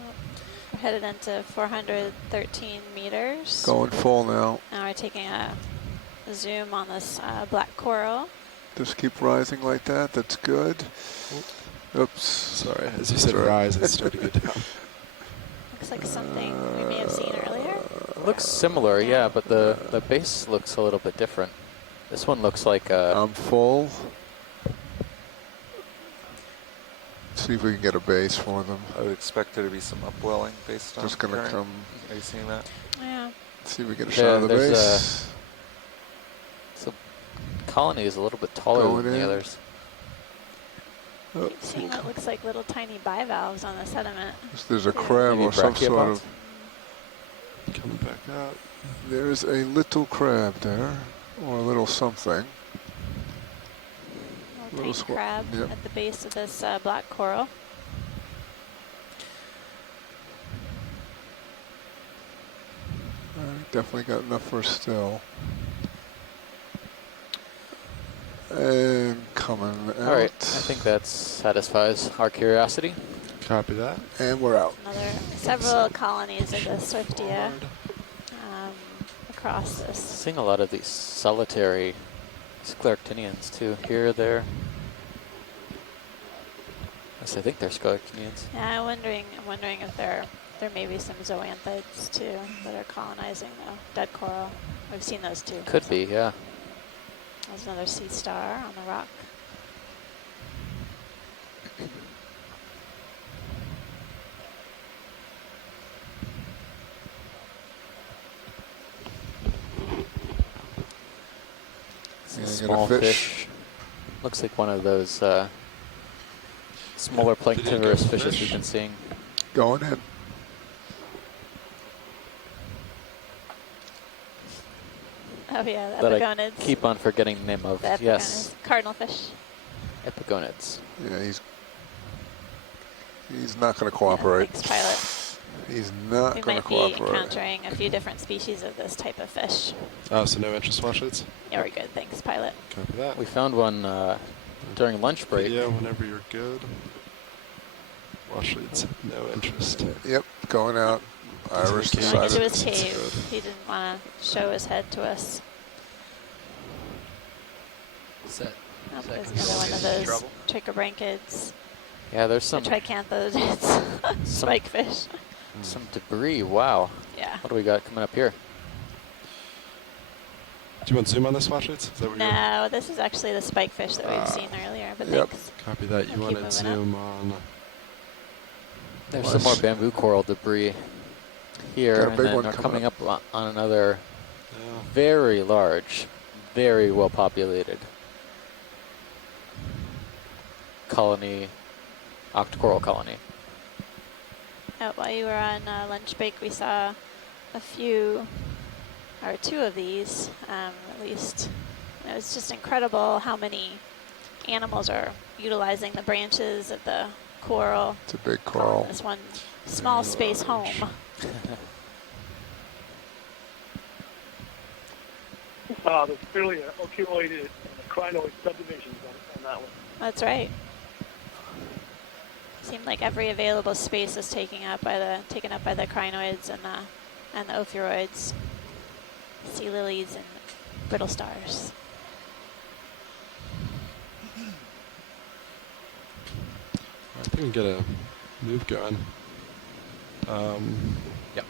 We're headed into 413 meters. Going full now. Now we're taking a zoom on this black coral. Just keep rising like that. That's good. Oops. Sorry, as you said, Sorry. rise. It started to go down. Looks like something we may have seen earlier. Looks similar, yeah, but the base looks a little bit different. This one looks like I'm full. See if we can get a base for them. I would expect there to be some upwelling based on Just gonna current. come. Are you seeing that? Yeah. See if we get a Yeah, shot of the there's base. the colony is a little bit taller Going than the in. others. Oh, Seeing what looks like little tiny bivalves on the sediment. there's a crab Maybe or some sort brachiopods? of. Coming back up. There's a little crab there, or a little something. Little tiny crab Yep. at the base of this black coral. Definitely got enough for a still. And coming out. All right, I think that satisfies our curiosity. Copy that. And we're out. Several colonies of the Swiftia across this. Seeing a lot of these solitary scleractinians too, here, there. Yes, I think they're scleractinians. Yeah, I'm wondering if there may be some zoanthids too that are colonizing the dead coral. We've seen those too. Could be, yeah. There's another sea star on the rock. Small fish. Looks like one of those smaller planktivorous fishes we've been seeing. Going in. Oh yeah, the That I epigonids. keep on forgetting the name of. The epigonids. Yes. Cardinal fish. Epigonids. Yeah, he's not going to cooperate. Thanks, pilot. He's not We going to might be cooperate. encountering a few different species of this type of fish. Oh, so no interest washlets? Yeah, we're good. Thanks, pilot. Copy that. We found one during lunch break. Yeah, whenever you're good. Washlets, no interest. Yep, going out. Irish Going decided. into his cave. He didn't want to show his head to us. Set. Oh, there's another one of those trichobranchids. Yeah, there's some Tricanthodids. Spikefish. some debris. Wow. Yeah. What do we got coming up here? Do you want zoom on this, washlets? Is that what No, this is actually the spikefish that we've seen earlier, but thanks. Copy that. You I'll want keep to moving zoom on. There's some more bamboo coral debris here, Got a and big then one we're coming coming up on another very large, very well populated colony, octocoral colony. While you were on lunch break, we saw a few, or two of these, at least. It was just incredible how many animals are utilizing the branches of the coral. It's a big coral. This one small space home. There's clearly an oceanoid crinoid subdivisions on that one. That's right. Seemed like every available space is taken up by the crinoids and the ophiuroids, sea lilies and brittle stars. I think we can get a move going. Yep.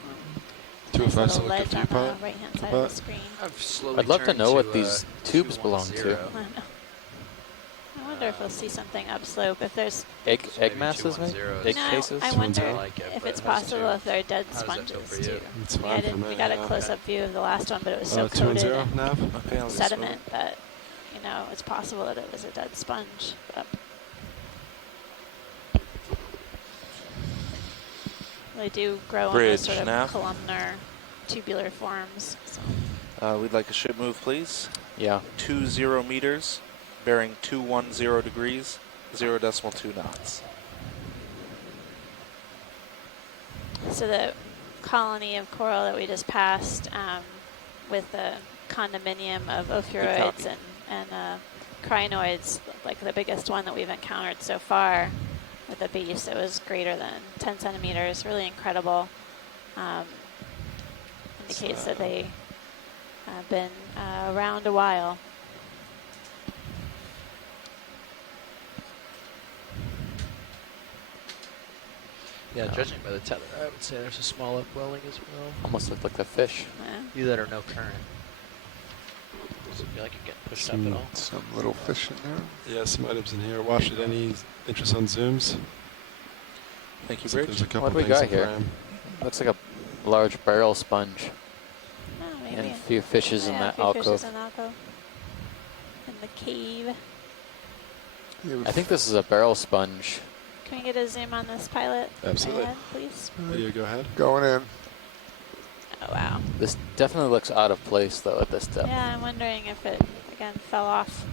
205 so ledge look on at the you, right-hand side of the screen. I'd love to know what these tubes belong to. I wonder if we'll see something upslope. If there's Egg masses, maybe? Egg cases? I wonder if it's possible if they're dead sponges too. We got a close-up view of the last one, but it was so coated in sediment that it's possible that it was a dead sponge. But they do grow in those sort of columnar, tubular forms. So. We'd like a ship move, please. Yeah. 20 meters, bearing 210 degrees, 0.2 knots. So the colony of coral that we just passed with the condominium of ophiuroids and crinoids, like the biggest one that we've encountered so far, with a base that was greater than 10 centimeters, really incredible. Indicates that they have been around a while. Yeah, judging by the tether, I would say there's a small upwelling as well. Almost looked like a fish. Yeah. Either that or no current. Doesn't feel like you're getting pushed up at all. Some little fish in there. Yeah, some items in here. Wash it. Any interest on zooms? Thank you, There's Bridge. a couple What do we things got in here? frame. Looks like a large barrel sponge. Maybe. And a few fishes in that a few alcove. fishes in the alcove. In the cave. I think this is a barrel sponge. Can we get a zoom on this pilot? Absolutely. Ahead, please. Video, go ahead. Going in. Oh, wow. This definitely looks out of place, though, at this depth. Yeah, I'm wondering if it, again, fell off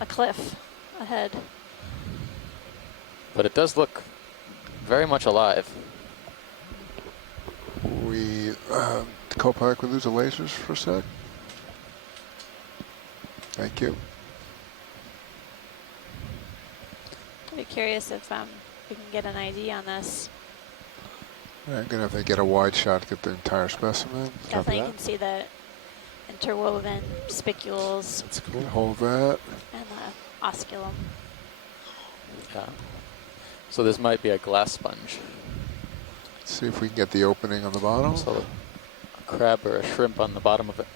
a cliff ahead. But it does look very much alive. We Co-pilot, could we lose the lasers for a sec? Thank you. I'd be curious if we can get an ID on this. I'm going to have to get a wide shot to get the entire specimen. Definitely you can see the interwoven spicules. That's cool. Hold that. And the osculum. Yeah. So this might be a glass sponge. Let's see if we can get the opening on the bottom. So a crab or a shrimp on the bottom of it.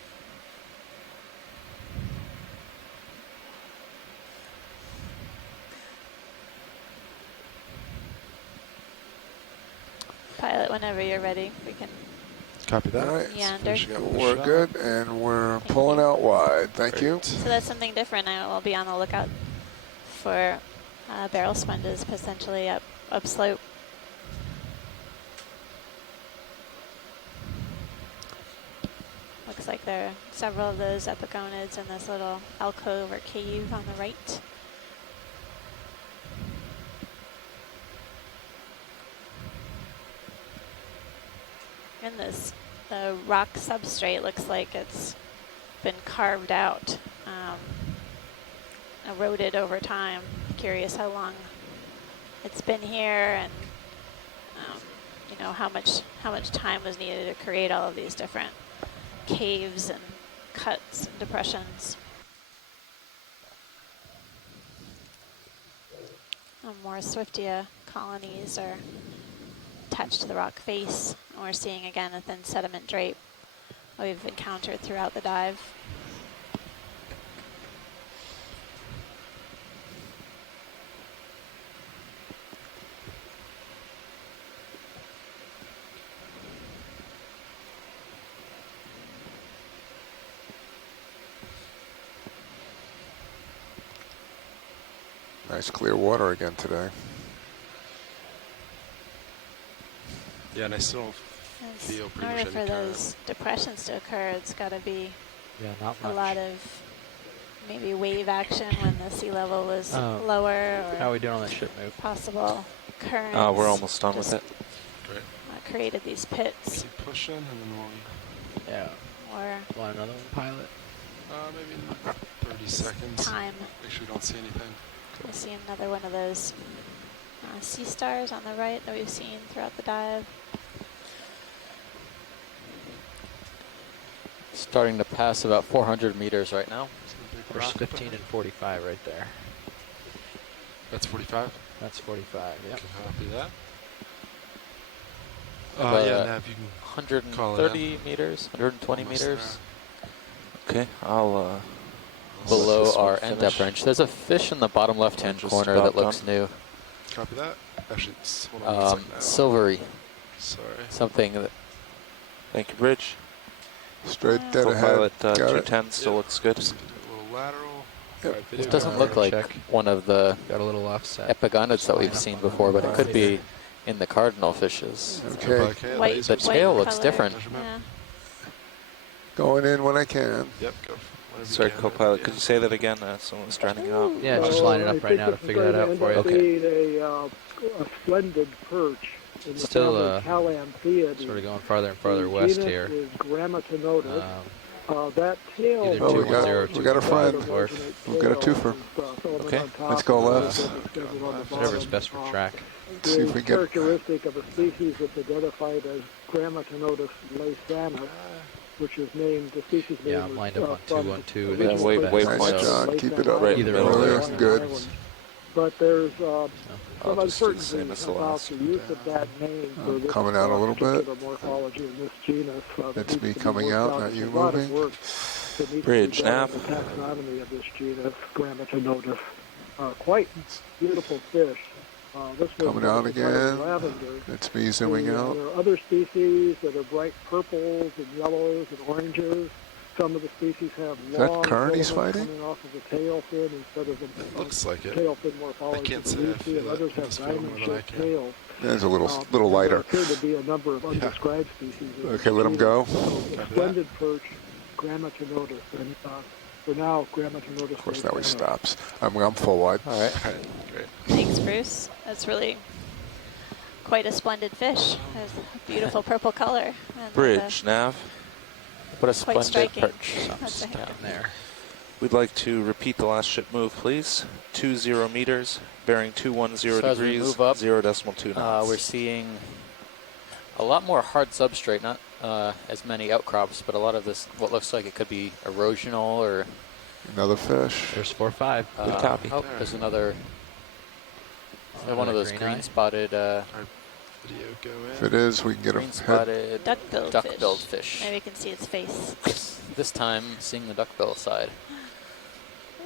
Pilot, whenever you're ready, we can copy that. All right. meander. We're good, and we're pulling out wide. Thank you. So that's something different. I will be on the lookout for barrel sponges potentially upslope. Looks like there are several of those epigonids in this little alcove or cave on the right. And the rock substrate looks like it's been carved out, eroded over time. Curious how long it's been here, and you know how much time was needed to create all of these different caves and cuts and depressions. More Swiftia colonies are attached to the rock face, and we're seeing again a thin sediment drape that we've encountered throughout the dive. Nice clear water again today. Yeah, and I still feel In pretty order much for any kind those depressions to occur, it's got to be not a much. lot of maybe wave action when the sea level was lower, or how are we doing on that ship move? possible currents. We're almost done with it. Great. Created these pits. Keep pushing, and then we'll... Yeah. Or Want another one, pilot? Maybe in like 30 seconds. Time. Make sure we don't see anything. I see another one of those sea stars on the right that we've seen throughout the dive. Starting to pass about 400 meters right now. There's 15 and 45 right there. That's 45? That's 45, yeah. Copy that. Yeah, Nav, you can 130 meters, 120 Almost meters. Okay, I'll below our end depth range. There's a fish in the bottom left-hand Just corner about that looks done. new. Copy that. Actually, hold on one second now. Silvery. Sorry. Something that. Thank you, Bridge. Straight dead ahead. Co-pilot Got it. 210 still looks good. Just a little lateral. Yep. This doesn't look like one of the Got a little offset. epigonids that we've seen before, but it could be in the cardinal fishes. Okay. White, The tail looks color. different. Yeah. Going in when I can. Yep, go. Sorry, co-pilot, could you say that again? Someone's turning out. Yeah, just line it up right now to figure that out for you. Okay. A splendid perch in the Still, family Calampheidae. sort of going farther and farther The west genus here. is Grammatinotus. That tail. Either Oh, 210 we got a friend. We've got a twofer. Okay, let's go left. Whatever's best for track. Let's see if we get. Characteristic of a species that's identified as Grammatinotus laysanus, which is named, the species name Yeah, I'm lined up on from 212. the Yeah, waypoint. Nice, John. Keep it up. Right, Either Really or. good. But there's some I'll just do the same uncertainty as the about last. the use of that name for this Coming out a little bit. particular morphology in this genus. That's needs me to be coming worked out, out. not you There's a lot of moving. work that needs to be Bridge, done on nav. the taxonomy of this genus, Grammatinotus. Quite beautiful fish. This was Coming out again. lavender. That's me zooming out. There are other species that are bright purples and yellows and oranges. Some of the species have that long Kern he's filaments fighting? coming off of the tail fin instead of the Looks like it. tail fin morphology. I can't that say we I see, feel and that. others You have must feel more than I diamond-shaped can. tails. There's a little There lighter. appear to be a number of undescribed species. in Okay, this let him genus. go. So, splendid perch, Grammatinotus, and for now, Grammatinotus. Of course, now he stops. I'm full wide. All right. Great. Thanks, Bruce. That's really quite a splendid fish. There's a beautiful purple color. And Bridge, nav. What a quite splendid striking. perch. That's Stuck right. in there. We'd like to repeat the last ship move, please. 20 meters, bearing 210 So as we degrees, move up, 0.2 knots. we're seeing a lot more hard substrate, not as many outcrops, but a lot of this, what looks like it could be erosional or... Another fish. There's 4-5. Good copy. Oh, there's another... one of those green spotted... Video go in. If it is, we can get a green head. spotted Duck-billed fish. Maybe you can see its face. This time, seeing the duckbill side.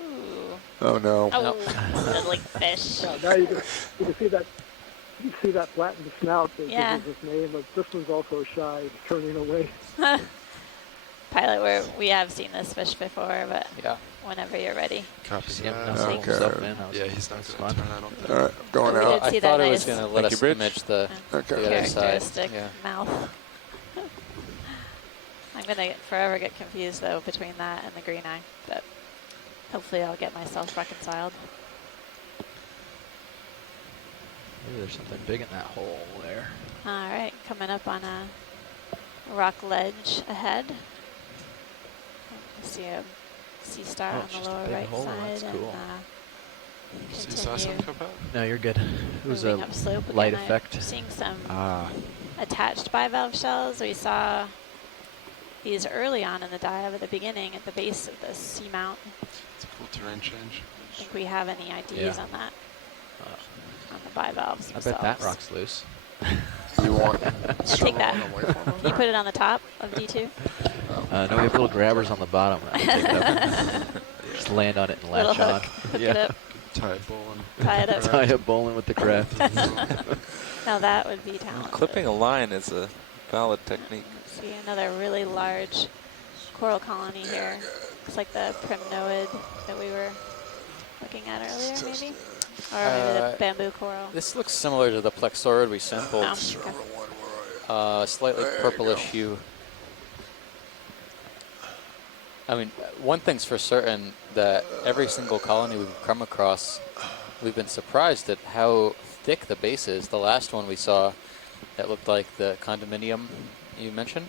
Ooh. Oh no. Oh, like fish. Yeah, now you can see that. You see that flattened snout that Yeah. gives us his name, but this one's also shy, turning away. Pilot, we have seen this fish before, but yeah. Whenever you're ready. Copy See him that. now Okay. himself in. Yeah, he's not going to turn, I don't think. All right, going We out. did see I that thought it nice was going to let us image the, Okay. the other side. characteristic Yeah. mouth. I'm going to forever get confused, though, between that and the green eye, but hopefully I'll get myself reconciled. Maybe there's something big in that hole there. All right, coming up on a rock ledge ahead. I see a sea star Oh, on it's the just a lower big right hole. side. That's cool. And, You saw something come out? No, you're good. It was moving a upslope light again, effect. I'm seeing some Ah, attached bivalve shells. We saw these early on in the dive at the beginning at the base of the Seamount. It's a cool terrain change. I think we have any IDs Yeah. on that, on the bivalves I themselves. bet that rock's loose. You want? I'll take that. Can you put it on the top of D2? No, we have little grabbers on the bottom. That will take it up. Just land on it and Little latch on. hook. Hook it up. Tie it bowling. Tie it up. Tie a bowling with the craft. Now that would be talented. Clipping a line is a valid technique. See another really large coral colony here. Looks like the primnoid that we were looking at earlier, maybe? Or maybe the bamboo coral. This looks similar to the plexaurid we sampled. Oh, okay. Slightly purplish hue. I mean, one thing's for certain, that every single colony we've come across, we've been surprised at how thick the base is. The last one we saw that looked like the condominium you mentioned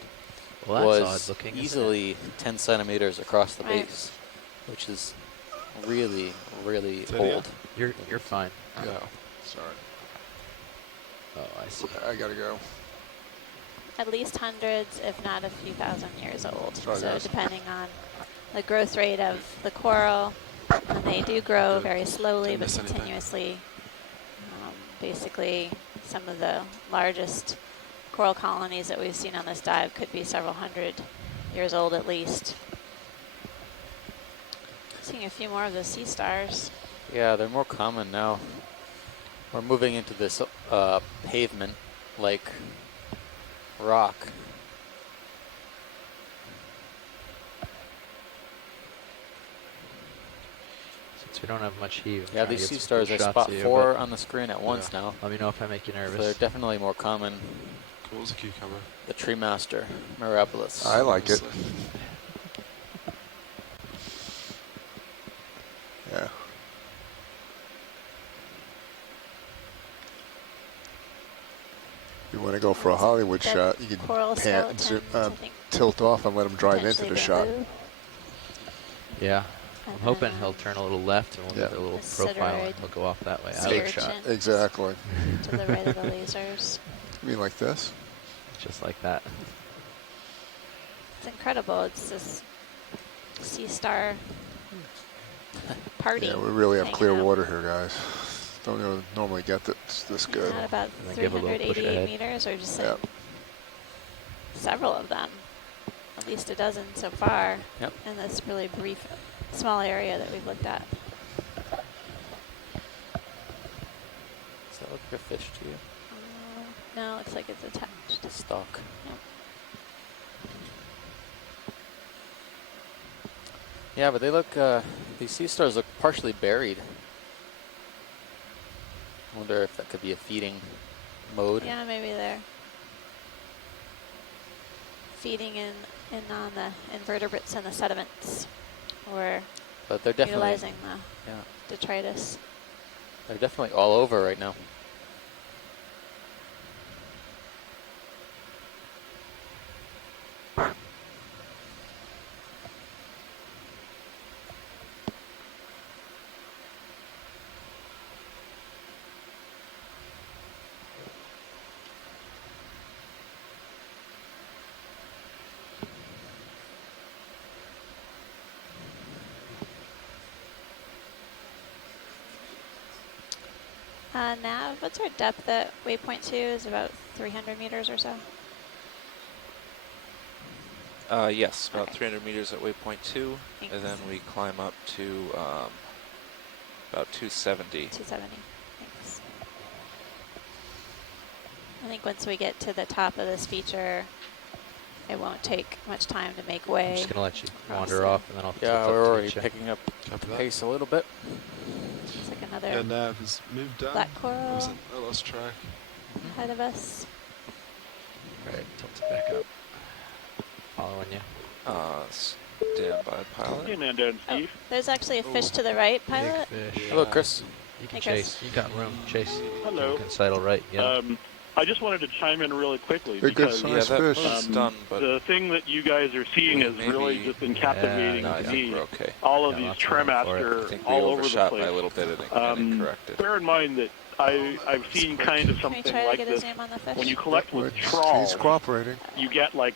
Well, that's was odd looking, isn't it? easily 10 centimeters across the Right. base, which is really, really Video? old. You're fine. No, sorry. Oh, I see. I gotta go. At least hundreds, if not a few thousand years old. Sorry, So guys. depending on the growth rate of the coral, and they do grow very slowly Didn't but miss anything. continuously. Basically, some of the largest coral colonies that we've seen on this dive could be several hundred years old at least. Seeing a few more of the sea stars. Yeah, they're more common now. We're moving into this pavement-like rock. Since we don't have much heave. I'm Yeah, trying to these get sea some stars, good I shots spot of you, 4 but on the screen at once now. let me know if I make you So they're nervous. definitely more common. Cool as a cucumber. The tree master, Mirabilis. I like it. Yeah. You want to go for a Hollywood Dead shot, you can coral pant and skeletons, I think, tilt off and let them drive into potentially the shot. bamboo. Yeah. I'm And hoping then, he'll turn a little left and we'll Yeah. get a little The profile sideroid and we'll go off that way. sea I like urchin. shot. Exactly. To the right of the lasers. You mean like this? Just like that. It's incredible. It's this sea star party. Yeah, we really have hanging clear out. water here, guys. Don't normally get this good. At about And then give a little push 388 ahead. meters, or just Yep. several of them. At least a dozen so far Yep. in this really brief, small area that we've looked at. Does that look like a fish to you? No, looks like it's attached. Stalk. Yep. Yeah, but they look, these sea stars look partially buried. I wonder if that could be a feeding mode. Yeah, maybe they're feeding in on the invertebrates and the sediments, or But they're definitely, utilizing the yeah, detritus. they're definitely all over right now. Nav, what's our depth at waypoint 2? Is about 300 meters or so. Yes, about 300 meters at waypoint 2, and then we climb up to about 270. 270. Thanks. I think once we get to the top of this feature, it won't take much time to make way. I'm just going to let you wander off, and then I'll tilt Yeah, up we're to already reach you. picking up pace a little bit. It's like another And Nav has moved down. black coral I lost track. ahead of us. Right, tilt it back up. Following you. Stand by, pilot. Hey, Amanda and Steve. There's actually a fish to the right, pilot. Big fish. Hello, Chris. You can Hey, Chris. chase. You got room. Chase. Hello. You can sidle right. Yeah. I just wanted to chime in really quickly They're good because sized that fish. move's done, but the thing that you guys are seeing is maybe- really just been captivating no, I to think me. we're okay. All of Yeah, these lots of room for it. I Tremaster think we all over the overshot place. by a little bit and corrected. Bear in mind that I've seen kind of Can we something try to like get this his name on the fish? when you collect with He's trawls. cooperating. You get like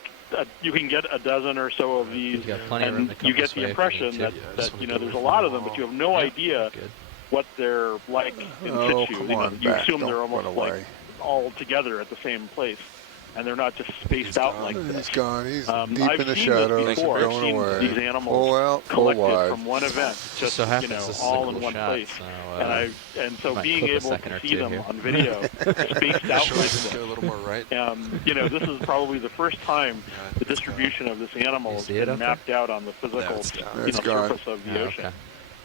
you can get a dozen or so of these, You've got plenty of room and to come you get this the way if you impression need that, to. that you know there's a lot of them, but you have no idea Good. what they're like in Oh, situ. come You know, on, you back. assume they're Don't almost run like away. all together at the same place, and they're not just spaced out like this. He's gone. He's deep I've in the seen this shadows, before. I've going seen away. these animals Full out, full collected wide. from one event, just so happens you know, this is a all cool in one shot, place. so, And so might being clip a able second to or see two them here. on video, spaced out Sure, like I just this. go a little more right. You know, this is probably the first time Yeah, the distribution of this animal You has see it been up there? mapped out on the physical it's down. you It's know, gone. surface of the Oh, ocean.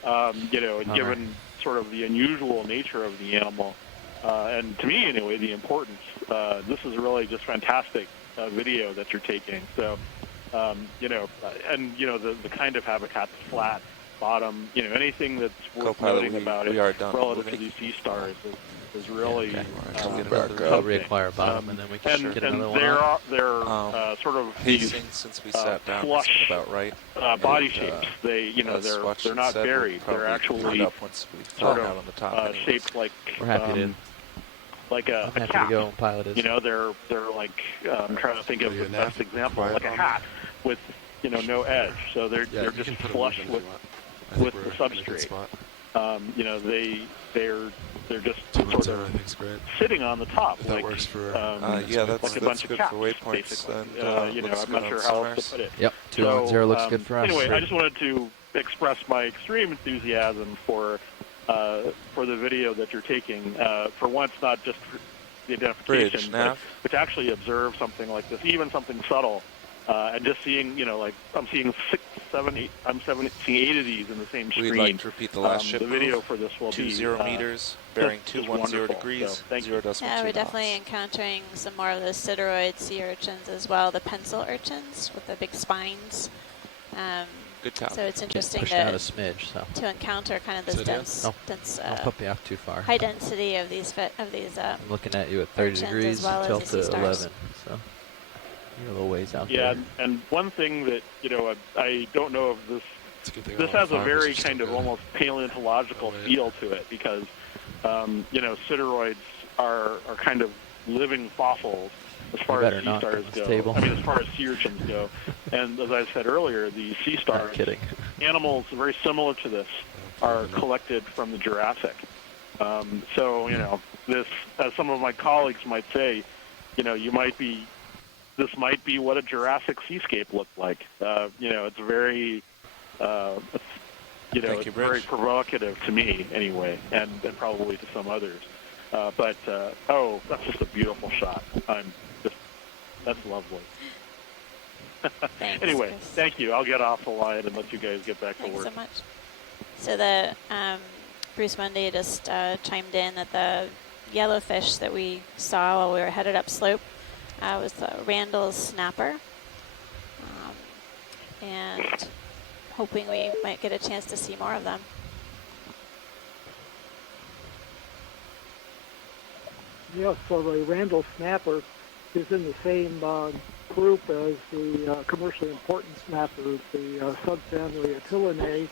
okay. You know, and Bummer. given sort of the unusual nature of the animal, and to me anyway, the importance, this is really just fantastic video that you're taking. So, you know, and you know, the kind of habitat, the flat bottom, you know, anything that's worth Co-pilot, noting about we it are done relative to moving. these sea stars is really Okay. We'll get Another back I'll up. reacquire bottom, and then we can get another one there out. are sort of these Pacing since we sat down flush has been about right. body And, shapes. They, you know, as they're Watson not said, we'll buried. They're probably actually pick it up once we sort fly out of on the top anyways. shaped like We're happy to. like a I'm happy cap. to go and pilot it. You know, they're like I'm trying to think of the best example, like a hat with you know no edge. So they're Yeah, you just can put it flush if with you want. I think with we're the in a good substrate. spot. You know, they're just 210, sort I of think's great. sitting on the top. If that like, works for yeah, that's like a bunch of good caps, for waypoints. basically. And You know, looks I'm good not on sure how else sonars. to put it. Yep, 210 looks good for us. Anyway, I just wanted to express my extreme enthusiasm for the video that you're taking. For once, not just for the identification, but to actually observe something like this, even something subtle, and just seeing, you know, like I'm seeing 6, 7, 8. I'm seeing 8 of these in the same screen. We'd like to repeat the last ship The video move. for this will 20 be meters, bearing just 210 wonderful. degrees, So, thank 0 you. decimal Yeah, 2 we're knots. definitely encountering some more of those sideroid sea urchins as well, the pencil urchins with the big spines. Good copy. So it's interesting Pushed out a smidge, so. to encounter kind of this Sit down. dense, No, dense don't put me off too far. high density of these I'm looking at you at 30 urchins degrees, as well as tilt the to sea stars. 11, so you're a little ways out Yeah, there. and one thing that, you know, I don't know if this thing this all has the a farmers very are still kind of good. almost paleontological feel to it because, you know, sideroids are kind of living fossils as far better as sea not stars on this go. table. I mean, as far as sea urchins go. And as I said earlier, the sea stars, kidding. animals very similar to this, are collected from the Jurassic. So, you know, this, as some of my colleagues might say, you know, this might be what a Jurassic seascape looked like. You know, it's very, you know, it's very provocative to me anyway, and probably to some others. But oh, that's just a beautiful shot. That's lovely. Anyway, Chris. thank you. I'll get off the line and let you guys get back to Thanks work. so much. So the Bruce Mundy just chimed in that the yellowfish that we saw while we were headed up slope was Randall's snapper, and hoping we might get a chance to see more of them. Yes, so the Randall snapper is in the same group as the commercially important snappers, the subfamily Attilinae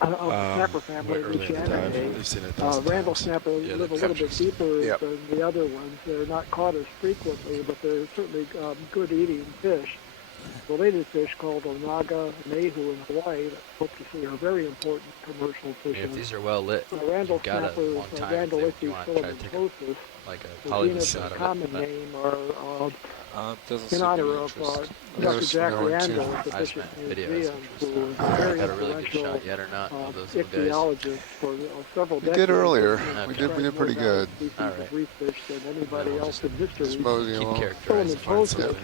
of the snapper family, Lucianae. Randall snapper live a little bit deeper than the other ones. They're not caught as frequently, but they're certainly good eating fish. related fish called onaga mehu in Hawaii that hope to see are very important commercial I mean, fishes. if these are well lit, Randall you've got a snappers, long time Randall if you want to try to take filamentous, like a the Hollywood genus shot and of common it. name are Doesn't in seem to honor be of interest. Dr. Jack no, Randall too. at the I just Fish meant video is Museum, interest. who was a very Got a really good influential shot yet or not of those little guys? ichthyologist for several We decades. did earlier. and We described did more pretty good. species All right. of reef fish than anybody we'll else just in history. Just mosey Keep along. characterizing. Filamentous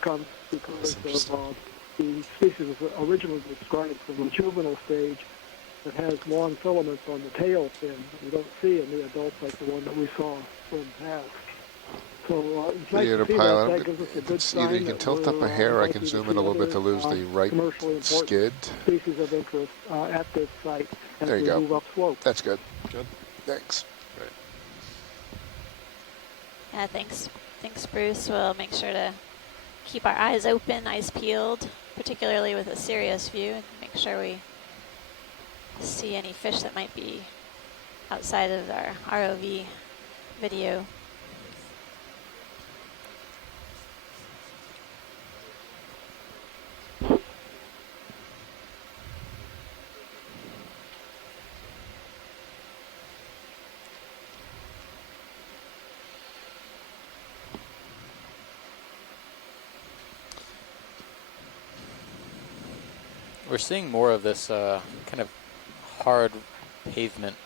comes because of the species was originally described from the juvenile stage that has long filaments on the tail fin that you don't see in the adults like the one that we saw swim past. So it's nice Theater to see pilot. that gives us a good sign Either you can that tilt up we're a hair, I likely can zoom see in a little bit to other, lose the right commercially important skid. species of interest at this site as There you we go. move upslope. That's good. Good. Thanks. Right. Yeah, thanks. Thanks, Bruce. We'll make sure to keep our eyes open, eyes peeled, particularly with a serious view, and make sure we see any fish that might be outside of our ROV video. We're seeing more of this kind of hard pavement,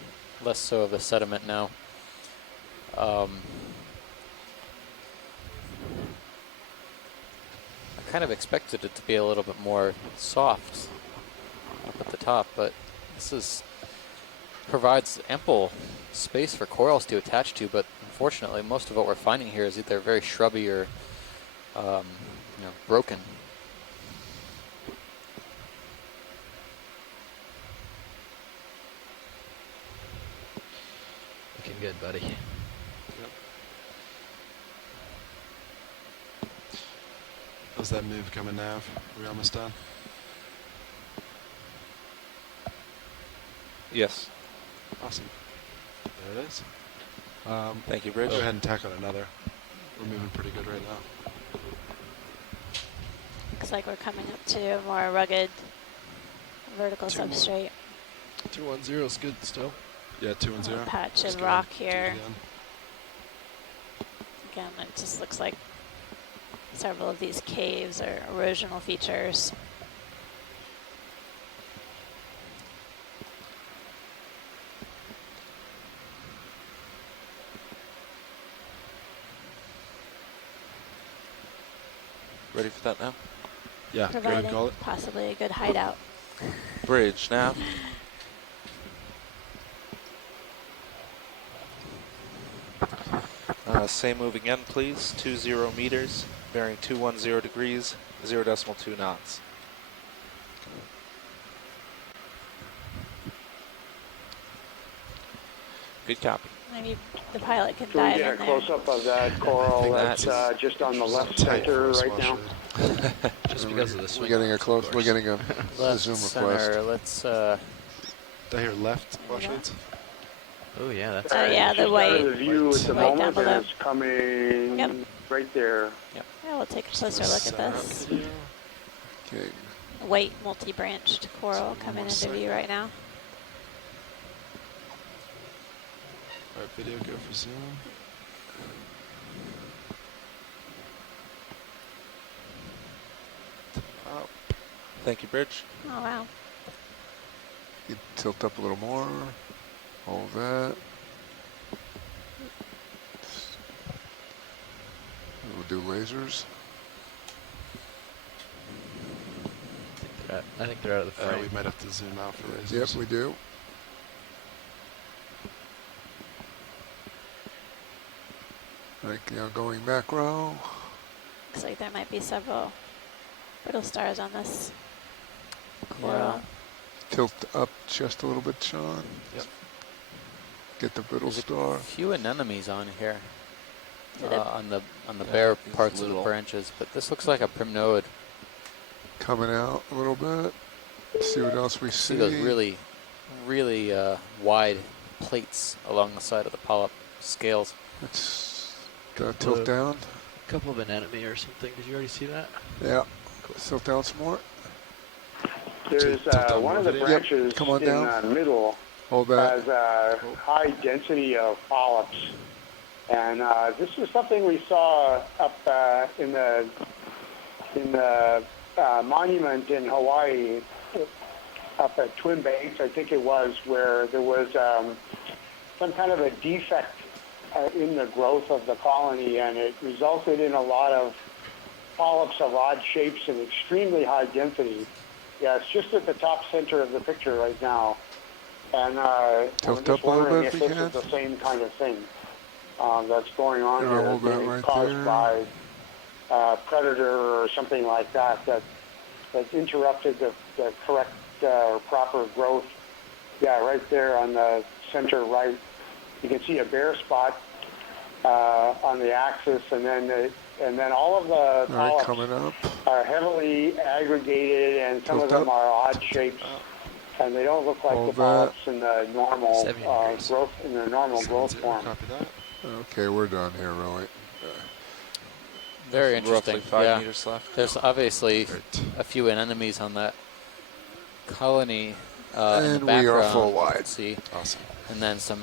less so of the sediment now. I kind of expected it to be a little bit more soft up at the top, but this provides ample space for corals to attach to, but unfortunately most of what we're finding here is either very shrubby or broken. Looking good, buddy. Yep. How's that move coming, Nav? Are we almost done? Yes. Awesome. There it is. Thank you, Bridge. Go ahead and tack on another. We're moving pretty good right now. Looks like we're coming up to a more rugged vertical substrate. 210 is good still. Yeah, 210. Patch Just of go rock ahead and do it here. again. Again, it just looks like several of these caves are erosional features. Ready for that now? Yeah, go ahead and call Providing it. possibly a good hideout. Bridge now. Same move again, please. 20 meters, bearing 210 degrees, 0.2 knots. Good copy. Maybe the pilot can So we dive get a in there. close-up of that coral that's just on the left center right now. Just because of the swing. We're getting a close. We're getting a Left zoom center. request. Let's. Did I hear left, Washington? Oh yeah, that's. Oh yeah, the Just white. out of the view at the White down moment, below. and it's coming Yep. right there. Yeah, we'll take a closer look at this. Okay. White multi-branched coral coming into view right now. All right, video, go for zoom. Thank you, Bridge. Oh wow. You tilt up a little more. Hold that. We'll do lasers. I think they're out of the frame. We might have to zoom out for lasers. Yep, we do. Right, now going macro. Looks like there might be several brittle stars on this coral. Yeah. Tilt up just a little bit, Sean. Yep. Get the brittle There's star. a few anemones on here. Did it- On the bare these parts of the little- branches, but this looks like a primnode. Coming out a little bit. Let's see what else we See see. those really wide plates along the side of the polyp scales. Let's tilt down. A couple of anemone or something. Did you already see that? Yeah. Still down some more. There's one of the branches Come on in down. the middle Hold that. has a high density of polyps. And this is something we saw up in the monument in Hawaii, up at Twin Banks, I think it was, where there was some kind of a defect in the growth of the colony, and it resulted in a lot of polyps of odd shapes and extremely high density. Yeah, it's just at the top center of the picture right now. And I'm just wondering if this is the same kind of thing that's going on here, hold that maybe right caused there. by predator or something like that, that interrupted the correct proper growth. Yeah, right there on the center right. You can see a bare spot on the axis, and then all of the polyps coming up. are heavily aggregated, and some of them are odd shapes, and they don't look like the polyps in the normal growth growth form. Okay, we're done here, really. Very interesting. Roughly 5 meters left. There's obviously a few anemones on that colony in the And background. we are full you can wide. See. Awesome. And then some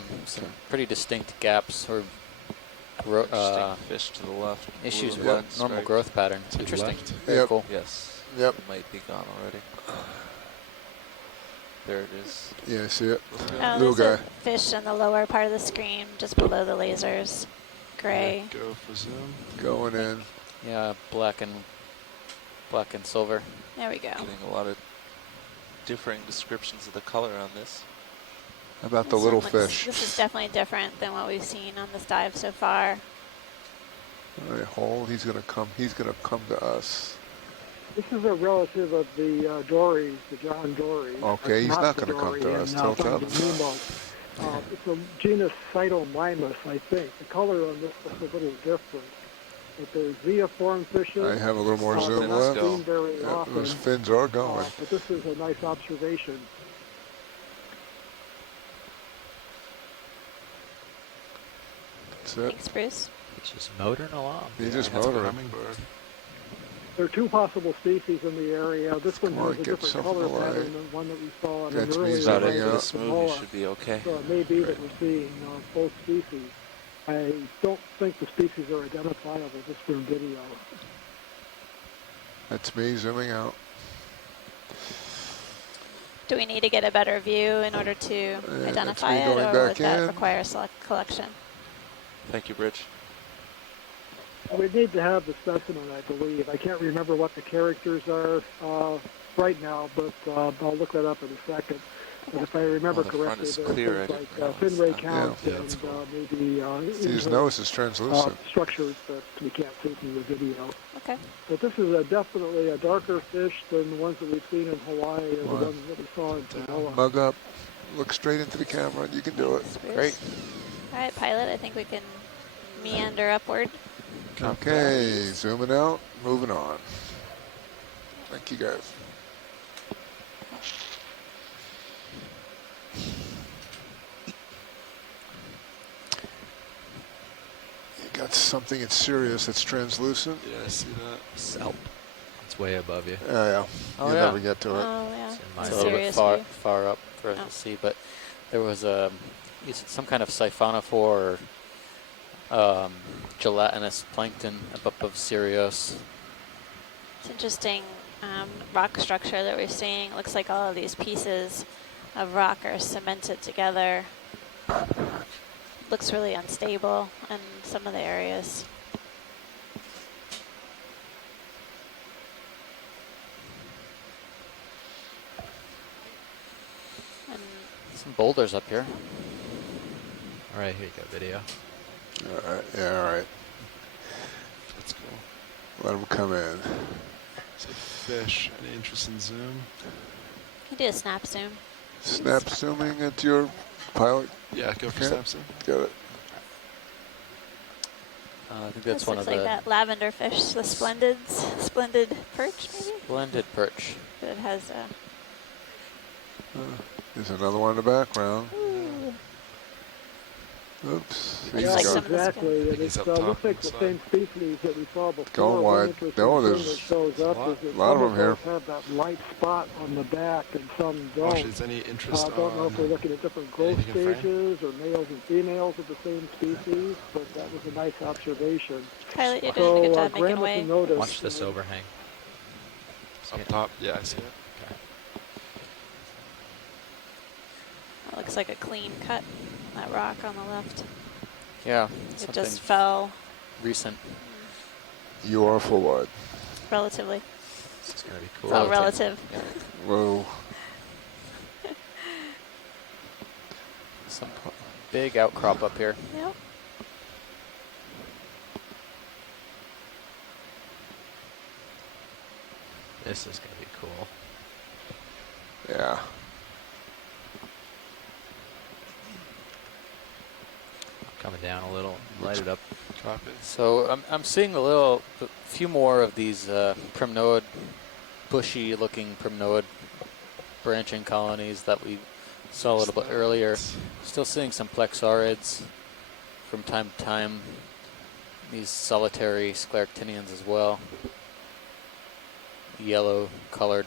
pretty distinct gaps or fish to the left. issues Blue with lens, normal right. growth pattern. To the Interesting. left. Very cool. Yes. Yep. It might be gone already. There it is. Yeah, I see it. Oh, Little there's guy. a fish in the lower part of the screen, just below the lasers. Gray. Go for zoom. Going in. Yeah, black and silver. There we go. Getting a lot of differing descriptions of the color on this. How about the little Looks- fish? This is definitely different than what we've seen on this dive so far. All right, hold. He's gonna come. He's gonna come to us. This is a relative of the Dories, the John Dory. Okay, he's not the gonna come Dory to in, us. Tilt up. Finding Nemo. It's a genus Cytomymus, I think. The color on this looks a little different. But they're zeoform fishes. I have a little more zoom they're not left. seen very Yeah, often. those fins are going. But this is a nice observation. That's it. Thanks, Bruce. It's just motoring along. He's just That's a motoring. hummingbird. There are two possible species in the area. This one Come on, has a get different something color alive. pattern than one that we saw in That's an me earlier zooming dive out. at This move, you Samoa. should be okay. So it may be that we're seeing both species. I don't think the species are identifiable just from video. That's me zooming out. Do we need to get a better view in order to identify me it, going or back would that in. require select collection? Thank you, Bridge. We need to have the specimen, I believe. I can't remember what the characters are right now, but I'll look that up in a second. But if I remember the front correctly, is there clear. are I things didn't like realize fin ray that. count Yeah, and that's cool. maybe His nose is translucent. structures that we can't see from the video. Okay. But this is definitely a darker fish than the ones that we've seen in Hawaii or the ones that we saw in Samoa. Mug up. Look straight into the camera and you can do it. Great. All right, pilot, I think we can meander upward. Okay, zooming out, moving on. Thank you guys. You got something that's serious that's translucent. Yeah, I see that. Selp. It's way above you. Yeah. Oh, You'll yeah. never get to it. Oh, yeah. It's in my It's a little bit Serious far, view. far up for us Oh. to see, but there was some kind of siphonophore or gelatinous plankton above Sirius. It's interesting rock structure that we're seeing. It looks like all of these pieces of rock are cemented together. Looks really unstable in some of the areas. And Some boulders up here. All right, here you go, video. All right. Yeah, all right. That's cool. Let them come in. So fish. Any interest in zoom? you can do a snap zoom. Snap zooming at your pilot. Yeah, go for Okay. snap zoom. Got it. I think This that's one looks of like the that lavender fish, the splendid perch, maybe? splendid perch. But it has a... There's another one in the background. Ooh. Oops. Looks He's like gone. some of this Exactly, and He's it up top looks like on the the same species that we saw before. Going One wide. interesting No, thing there's that shows up is that a lot some of them here. those have that light spot on the back and some don't. Josh, is any interest Don't know if we're on looking at different growth anything in frame? stages or males and females of the same species, but that was a nice observation. Pilot, you're doing a good So job making way. Grammaton noticed. Watch this overhang. Up top? Yeah, I see it. Okay. That looks like a clean cut. That rock on the left. Yeah. It just fell recent. You are full wide. relatively. This is going to be cool. It's all relative. Yeah. Whoa. Some big outcrop up here. Yep. This is going to be cool. Yeah. Coming down a little, light it up. Copy. So I'm seeing a few more of these primnoid, bushy looking primnoid branching colonies that we saw a little bit earlier. Still seeing some plexaurids from time to time. These solitary scleractinians as well. Yellow colored.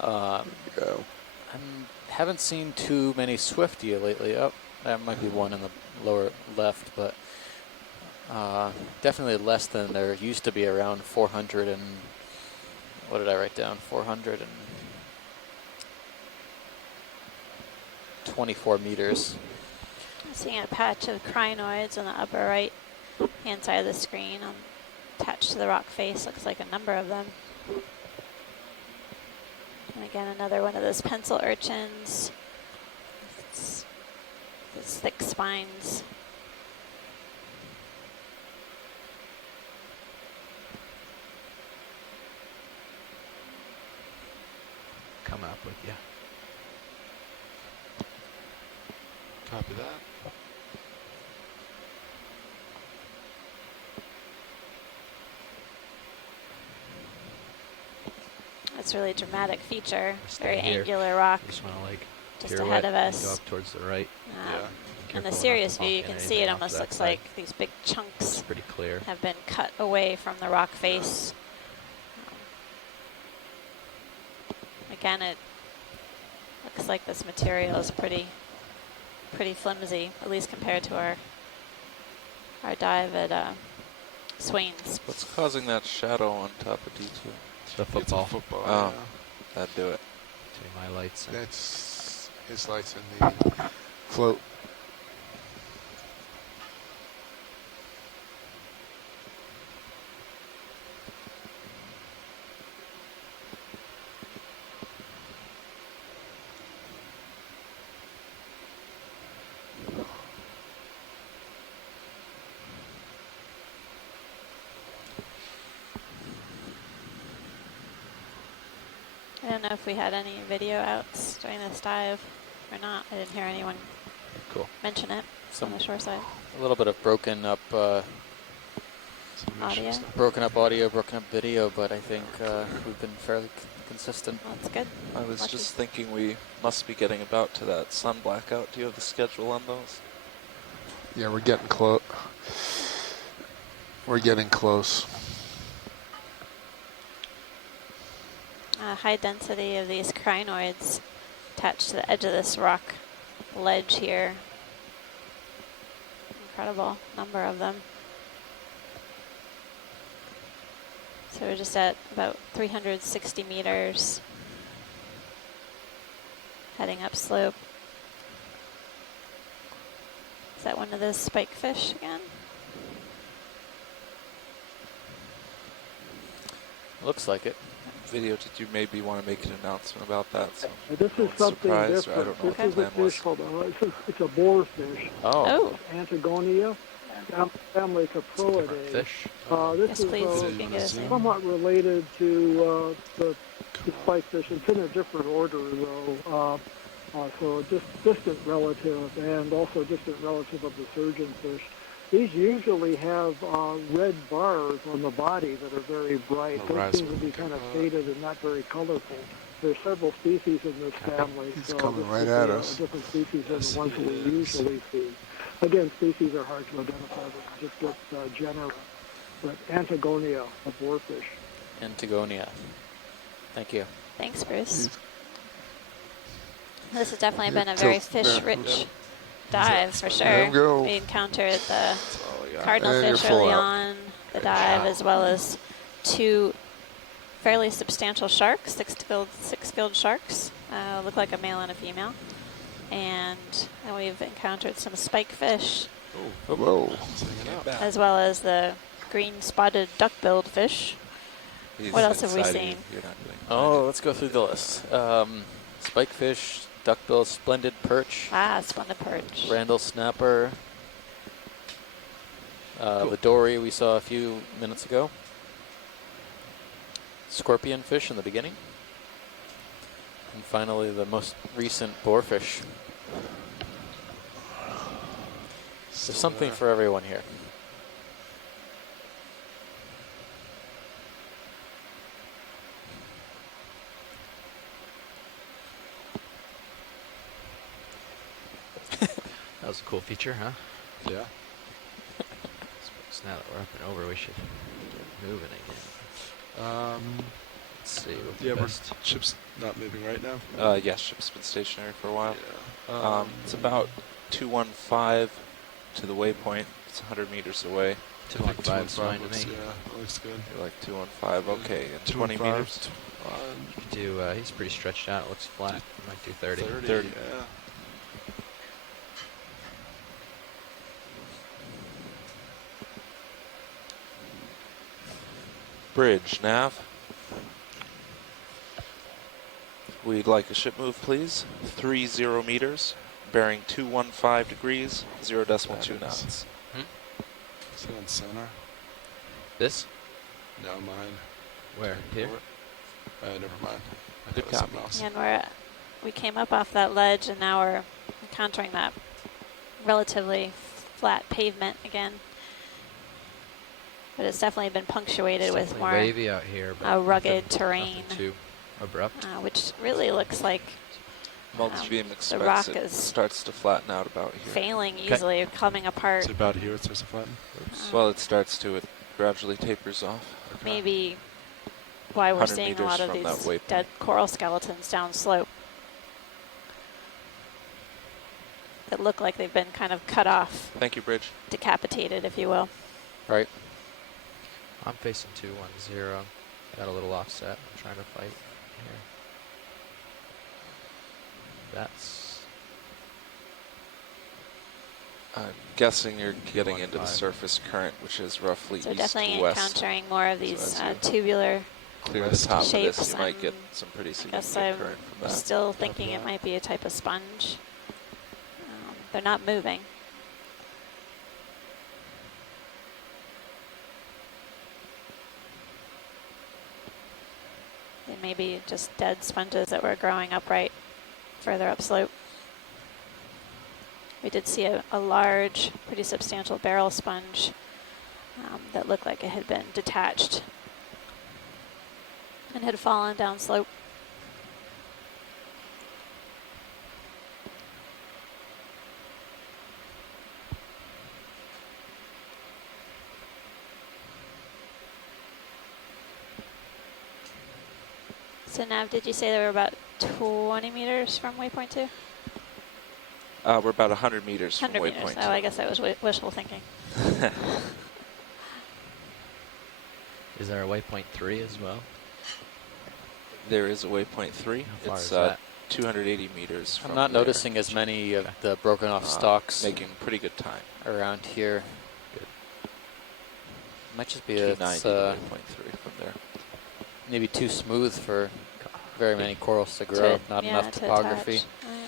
I haven't seen too many Swiftia lately. Oh, that might be one in the lower left, but definitely less than there used to be, around 400 and, what did I write down? 424 meters. I'm seeing a patch of crinoids on the upper right hand side of the screen attached to the rock face. Looks like a number of them. And again, another one of those pencil urchins. It's thick spines. Coming up with you. Copy that. It's a really dramatic feature. Stay Very here. angular rock. Just want to like just ahead of us. Go up towards the right. In the serious view, you can see it almost looks like these big chunks it's pretty clear. have been cut away from the rock face. Again, it looks like this material is pretty flimsy, at least compared to our dive at Swain's. What's causing that shadow on top of D2? The football. Football. Oh, that'd do it. Between my lights. And That's his lights in the float. I don't know if we had any video outs during this dive or not. I didn't hear anyone mention it on the shore side. A little bit of broken up Audio? broken up audio, broken up video, but I think we've been fairly consistent. That's good. I was just thinking we must be getting about to that sun blackout. Do you have the schedule on those? Yeah, we're getting close. We're getting close. High density of these crinoids attached to the edge of this rock ledge here. Incredible number of them. So we're just at about 360 meters, heading up slope. Is that one of those spike fish again? Looks like it. Video, did you maybe want to make an announcement about that? So This is something surprised, different. or I don't know This what is the a plan was. fish called it's a boar fish. Oh. Antigonia. Family Caproidae. Fish. This Yes, is please, you can get us in. somewhat related to the spike fish. It's in a different order, though. So just distant relative, and also distant relative of the surgeonfish. These usually have red bars on the body that are very bright. Those seem to be kind of faded and not very colorful. there's several species in this family. He's so coming this right would at be us. A different species than Yes, the ones he that we is. usually see. Again, species are hard to identify. We just get genera. But Antigonia, a boarfish. Antigonia. Thank you. Thanks, Bruce. This has definitely been a very fish-rich dive for sure. We encountered the cardinal fish early on the dive, as well as 2 fairly substantial sharks, six-gilled sharks. Look like a male and a female. And we've encountered some spike fish, as well as the green-spotted duck-billed fish. What else have we seen? Oh, let's go through the list. Spikefish, duckbill, splendid perch. Splendid perch. Randall snapper. The dory we saw a few minutes ago. Scorpion fish in the beginning. And finally, the most recent boarfish. There's something for everyone here. That was a cool feature, huh? Yeah. So now that we're up and over, we should get moving again. Let's see. Yeah, ship's not moving right now. Yes, ship's been stationary for a while. Yeah. It's about 215 to the waypoint. It's 100 meters away. 215 is fine to me. Yeah, looks good. You're like 215, okay. And 20 meters? You could do, he's pretty stretched out. It looks flat. You might do 30. 30, yeah. Bridge, nav. We'd like a ship move, please. 30 meters, bearing 215 degrees, 0.2 knots. Is it on sonar? This? No, mine. Where? Here? Never mind. Good copy. And we came up off that ledge, and now we're encountering that relatively flat pavement again. But it's definitely been punctuated with more wavy out here, but rugged terrain, too abrupt. which really looks like Multi-beam the expects rock it is starts to flatten out about here. failing easily, coming apart. Is it about here it starts to flatten? Well, it starts to, it gradually tapers off. Maybe why we're 100 seeing a meters lot of from that these waypoint. dead coral skeletons down slope that look like they've been kind of cut off. Thank you, Bridge. Decapitated, if you will. Right. I'm facing 210. Got a little offset. I'm trying to fight here. That's... I'm guessing you're getting into the surface current, which is roughly So east definitely to west. encountering more of these So as you tubular clear the top shapes. of this, you might get some pretty I guess significant I'm current from that. still thinking it might be a type of sponge. They're not moving. They may be just dead sponges that were growing upright further upslope. We did see a large, pretty substantial barrel sponge that looked like it had been detached and had fallen down slope. So Nav, did you say they were about 20 meters from waypoint 2? We're about 100 meters from 100 meters. waypoint. Oh, I guess that was wishful thinking. Is there a waypoint 3 as well? There is a waypoint 3. How far It's is that? 280 meters from I'm not there. noticing as many of the broken off stalks Making pretty good time. around here. Good. Might just be 290 it's, to waypoint 3 from there. maybe too smooth for very many corals to grow. Not enough topography. Attach. Right.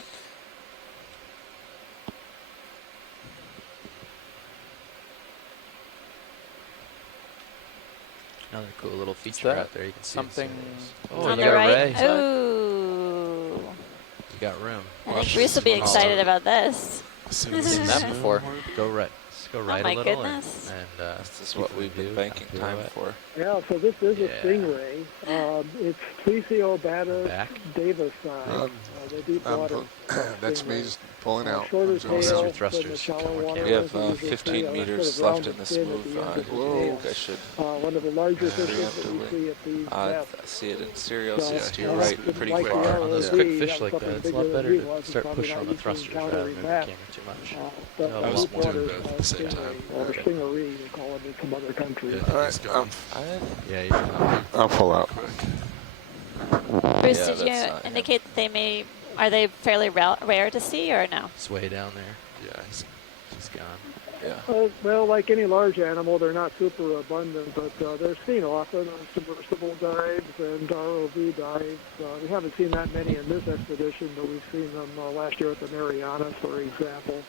Another cool little feature that? out there. You can see Something Oh, On you the got a right. ray. Ooh. You got room. I think Bruce will be excited about this. Seen that before. Go right. Go right my a little. goodness. And this is what we've been banking time for. Yeah, so this is a stingray. It's Plesiobatus Davis. The deep water. That's me just pulling out. Shorter tail Scissor than the thrusters. shallow water We have ones. You usually 15 see a meters sort of left in rounded this fin at move. the end I of the think tail. I should One of the larger fishes that we see at these I depths. see it in serial, So, to your right, pretty like far. the On those ROV, quick fish that's like something that, it's a bigger lot than better we to was, start probably pushing not on the used to thrusters rather than encountering moving the that. camera too much. But You'll have a deep lot more water to at the same time. or stingery, they call it in some other countries. All right, Yeah, you should. I'll pull out. Bruce, Yeah, did you that's not indicate that are they fairly rare to see or no? It's way down there. Yeah, he's gone. Yeah. Well, like any large animal, they're not super abundant, but they're seen often on submersible dives and ROV dives. We haven't seen that many in this expedition, but we've seen them last year at the Marianas, for example.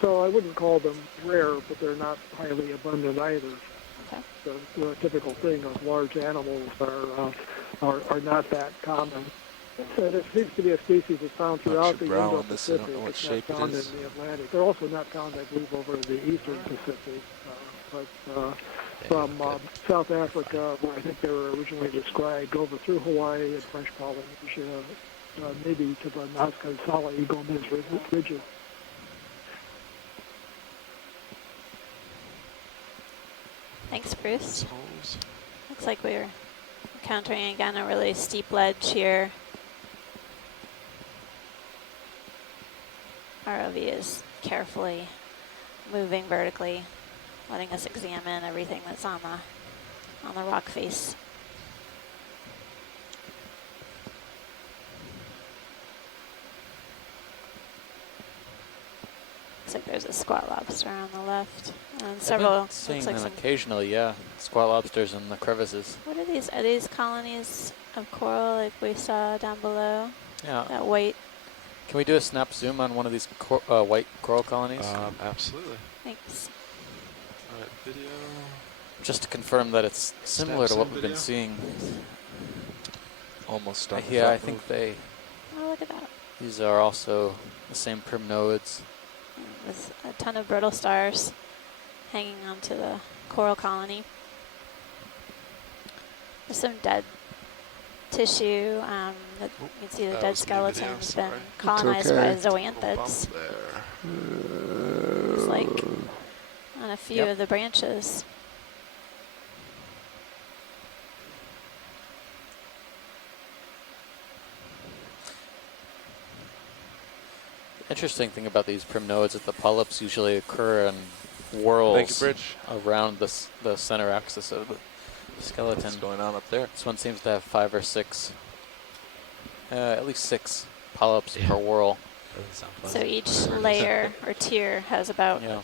So I wouldn't call them rare, but they're not highly abundant either. Okay. So the typical thing of large animals are not that common. So there seems to be a species that's found throughout the Indo-Pacific. It's not found in the Atlantic. They're also not found, I believe, over in the Eastern Pacific. But from South Africa, where I think they were originally described, over through Hawaii and French Polynesia, maybe to the Nazca Sala y Gomez ridges. Thanks, Bruce. Looks like we're encountering again a really steep ledge here. ROV is carefully moving vertically, letting us examine everything that's on the rock face. Looks like there's a squat lobster on the left, and several. Seeing looks like them some. occasionally, yeah. Squat lobsters in the crevices. What are these? Are these colonies of coral like we saw down below? Yeah. That white. Can we do a snap zoom on one of these white coral colonies? Absolutely. Thanks. All right, video. Just to confirm that it's similar to what we've been video. seeing. Almost done. Yeah, I think they. Oh, look at that. These are also the same primnoids. With a ton of brittle stars hanging onto the coral colony. There's some dead tissue. You can see the dead skeleton's been colonized by zoanthids. Looks like on a few of the branches. Interesting thing about these primnoids is the polyps usually occur in whorls around the center axis of the skeleton. What's going on up there? This one seems to have 5 or 6, at least 6 polyps per whorl. So each layer or tier has about Yeah.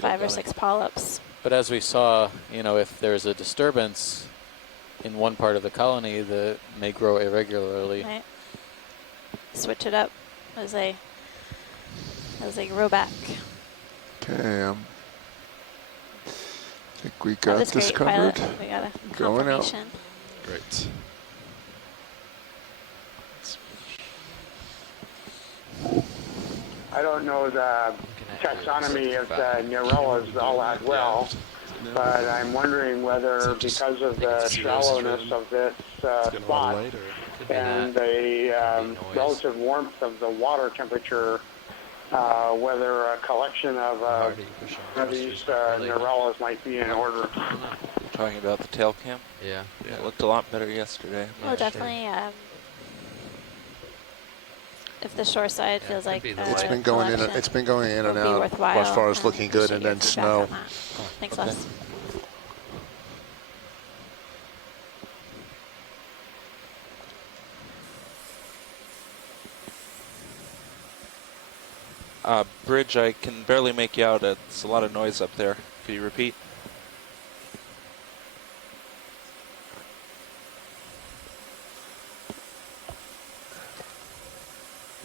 5 or 6 polyps. But as we saw, if there's a disturbance in one part of the colony, that may grow irregularly. Right. Switch it up as they grow back. Okay, I think we That got was this great, covered. pilot. We got a Going out. confirmation. Great. I don't know the taxonomy of the Neurolas all that well, but I'm wondering whether because of the shallowness of this spot and the relative warmth of the water temperature, whether a collection of these Neurolas might be in order. Talking about the tail cam? Yeah. It looked a lot better yesterday. Oh, definitely. If the shore side feels like It's been going in. It's been going in and would be out worthwhile, as far as looking good, and then appreciate your snow. feedback on that. Thanks, Les. Bridge, I can barely make you out. It's a lot of noise up there. Could you repeat?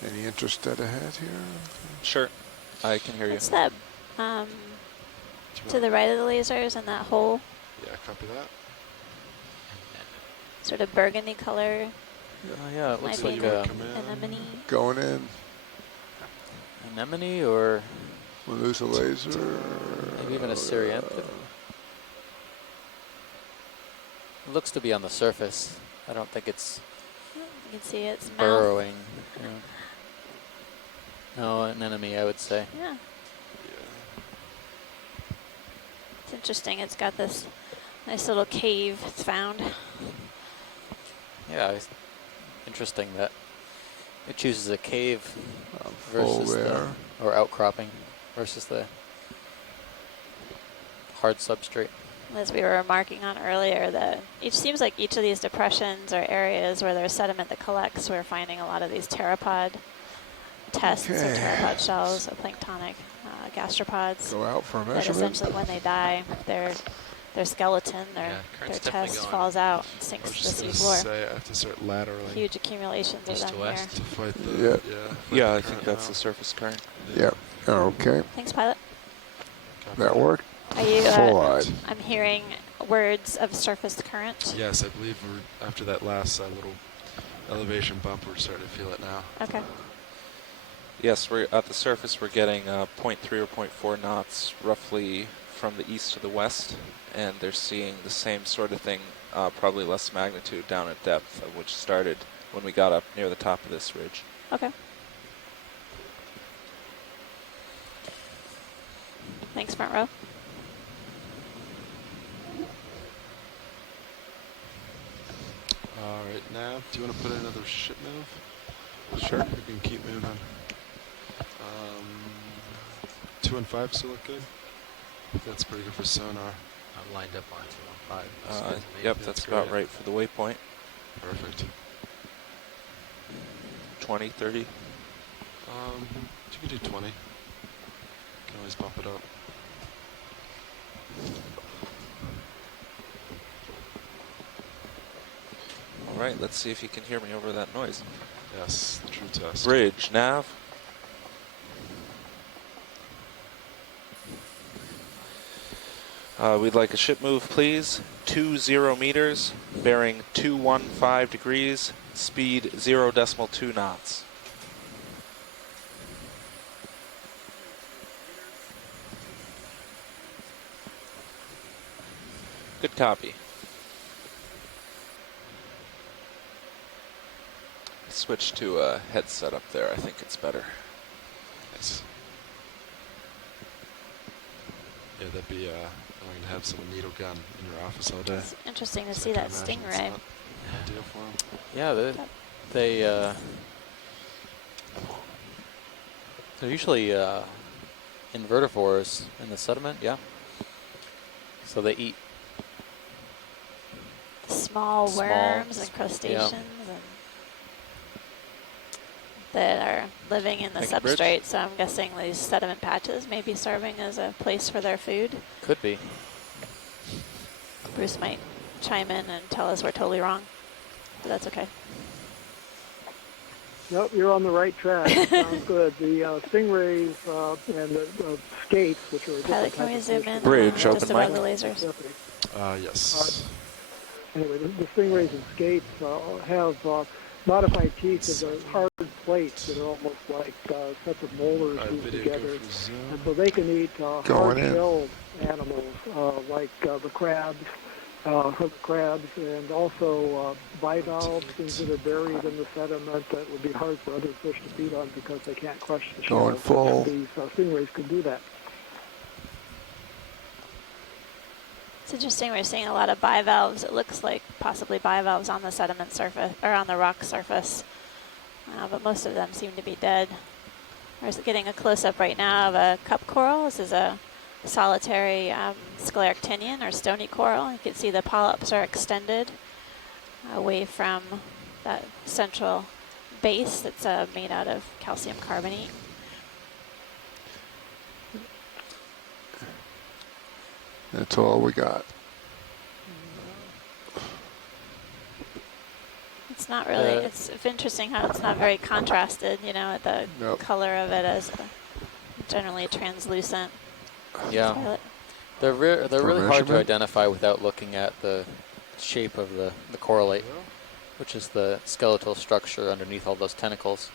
Any interest dead ahead here? Sure, I can hear you. What's that to the right of the lasers in that hole? Yeah, copy that. Sort of burgundy color. Yeah, it Might looks be like an a anemone. Going in. anemone or We'll lose a laser. Maybe even a Syriantid. It looks to be on the surface. I don't think it's You can see its mouth. burrowing. Yeah. No, an enemy, I would say. Yeah. It's interesting. It's got this nice little cave it's found. Yeah, it's interesting that it chooses a cave full versus there. or outcropping versus the hard substrate. As we were remarking on earlier, that each seems like each of these depressions or areas where there's sediment that collects, we're finding a lot of these pteropod tests or pteropod shells or planktonic gastropods. Go out for a that measurement. essentially when they die, their skeleton, their chest falls out and sinks to the sea floor. Say I have to start laterally. Huge accumulations of them here. To fight the, Yeah, I think that's the surface current. Yeah. Okay. Thanks, pilot. That worked. Are you? Full-eyed. I'm hearing words of surface current. Yes, I believe we're after that last little elevation bump, we're starting to feel it now. Okay. Yes, we're at the surface. We're getting 0.3 or 0.4 knots, roughly from the east to the west, and they're seeing the same sort of thing, probably less magnitude down at depth, which started when we got up near the top of this ridge. Okay. Thanks, front row. All right, now, do you want to put in another ship move? Sure. We can keep moving. 2 and 5 still look good. That's pretty good for sonar. I'm lined up on 2 and 5. Yep, that's about right for the waypoint. Perfect. 20, 30. You can do 20. Can always bump it up. All right, let's see if you can hear me over that noise. Yes, the true test. Bridge, nav. We'd like a ship move, please. 20 meters, bearing 215 degrees, speed 0.2 knots. Good copy. Switch to a headset up there. I think it's better. Yes. Yeah, that'd be annoying to have some needle gun in your office all day. It's interesting to So see I can that imagine it's stingray. not ideal for 'em. Yeah, they're usually invertivores in the sediment, yeah. So they eat Small worms and crustaceans and that are living in the Thank you, Bridge. substrate. So I'm guessing these sediment patches may be serving as a place for their food. Could be. Bruce might chime in and tell us we're totally wrong, but that's okay. Nope, you're on the right track. Sounds good. The stingrays and the skates, which are a Pilot, different can we type zoom of in? fish. Bridge, Just open above mic. the lasers. Yes. Anyway, the stingrays and skates have modified teeth that are hard plates that are almost like sets of molars fused together. And so they can eat hard-shelled animals like the crabs, hermit crabs, and also bivalves, things that are buried in the sediment that would be hard for other fish to feed on because they can't crush the shell. Going full. These stingrays could do that. It's interesting. We're seeing a lot of bivalves. It looks like possibly bivalves on the sediment surface or on the rock surface, but most of them seem to be dead. We're getting a close-up right now of a cup coral. This is a solitary scleractinian or stony coral. You can see the polyps are extended away from that central base that's made out of calcium carbonate. That's all we got. It's not really, it's interesting how it's not very contrasted, you know, the color of it is generally translucent. Yeah. They're really hard to identify without looking at the shape of the corallate, which is the skeletal structure underneath all those tentacles.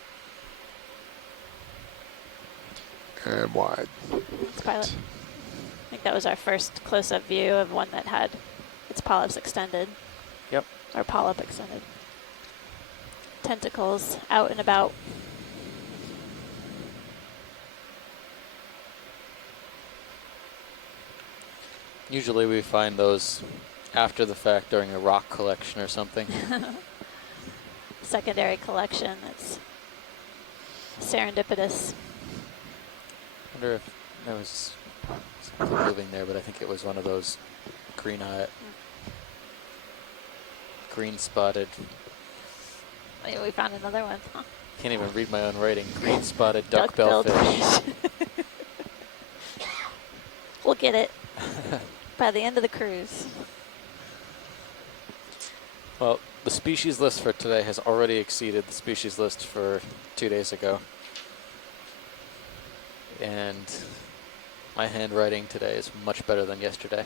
And wide. It's pilot. I think that was our first close-up view of one that had its polyps extended. Yep. Or polyp extended. Tentacles out and about. Usually we find those after the fact during a rock collection or something. Secondary collection. It's serendipitous. I wonder if there was something moving there, but I think it was one of those green spotted. Maybe we found another one. Huh? Can't even read my own writing. Green spotted duckbill fish. We'll get it by the end of the cruise. Well, the species list for today has already exceeded the species list for 2 days ago. And my handwriting today is much better than yesterday.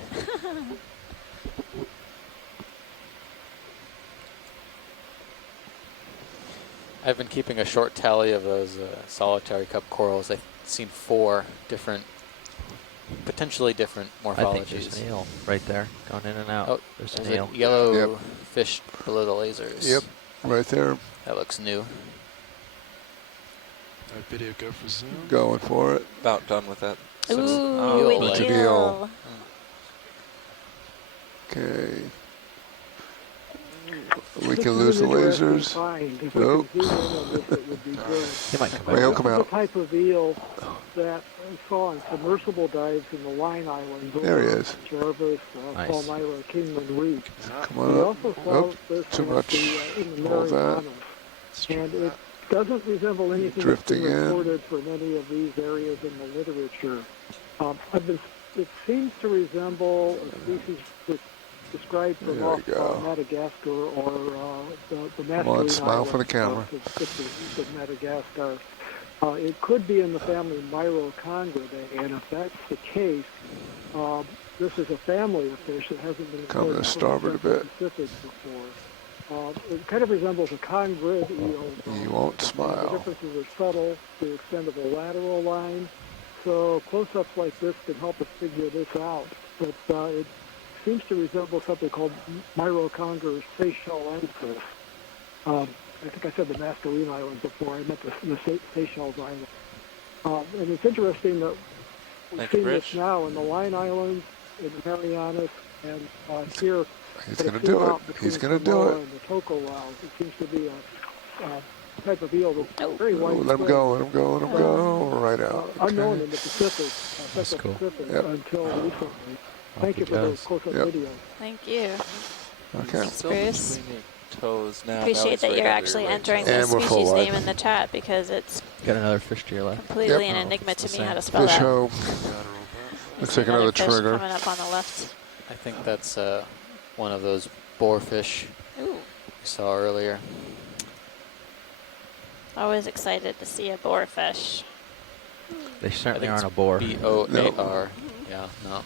I've been keeping a short tally of those solitary cup corals. I've seen 4 different, potentially different morphologies. I think there's an eel right there, going in and out. Oh, there's there's an eel. a yellow fish below the lasers. Yep, right there. That looks new. All right, video, go for zoom. Going for it. About done with that. Ooh, bunch of eel. Okay. We can lose the lasers. Nope. He might come Wait, he'll come out. The type of eel that I saw on submersible dives in the Line Islands. There he is. Jarvis, Nice. Palmyra, Kingman Reef. Come We on up. also saw Oh, this too much. in the All that. Marianas. And it doesn't resemble anything that's Drifting been in. reported from any of these areas in the literature. It seems to resemble a species described from There off we go. Madagascar or the Come on, Mascarene smile for the Islands, camera. of Madagascar. It could be in the family Myrocongridae, and if that's the case, this is a family of fish that hasn't been Come to observed starboard a bit. Pacific before. It kind of resembles a congrid eel. You won't The smile. differences are subtle to the extent of a lateral line, so close-ups like this can help us figure this out. But it seems to resemble something called Myrocongridae seychellensis. I think I said the Mascarene Islands before. I meant the Seychelles Islands. And it's interesting that we've seen this now in the Line Islands, in the Marianas, and here. He's going to do it. He's going to do it. And the Toco Rouse. It seems to be a type of eel that's very Oh, widespread. let him go, let him go, let him go. Right out. Unknown Okay. in the Pacific, Central cool. Pacific, Yep. until recently. Thank you he for those goes. close-up Yep. videos. Thank you. Okay. Thanks, Bruce. Between your toes now. Appreciate that you're actually entering the And we're full species wide. name in the chat because it's Got another fish to your left. completely Yep. an enigma it's to the me how same. to spell Fish that. hoe. I Let's see take another fish trigger. coming up on the left. I think that's one of those boarfish Ooh. we saw earlier. Always excited to see a boarfish. They certainly I think aren't a boar. B-O-A-R. Yeah, no.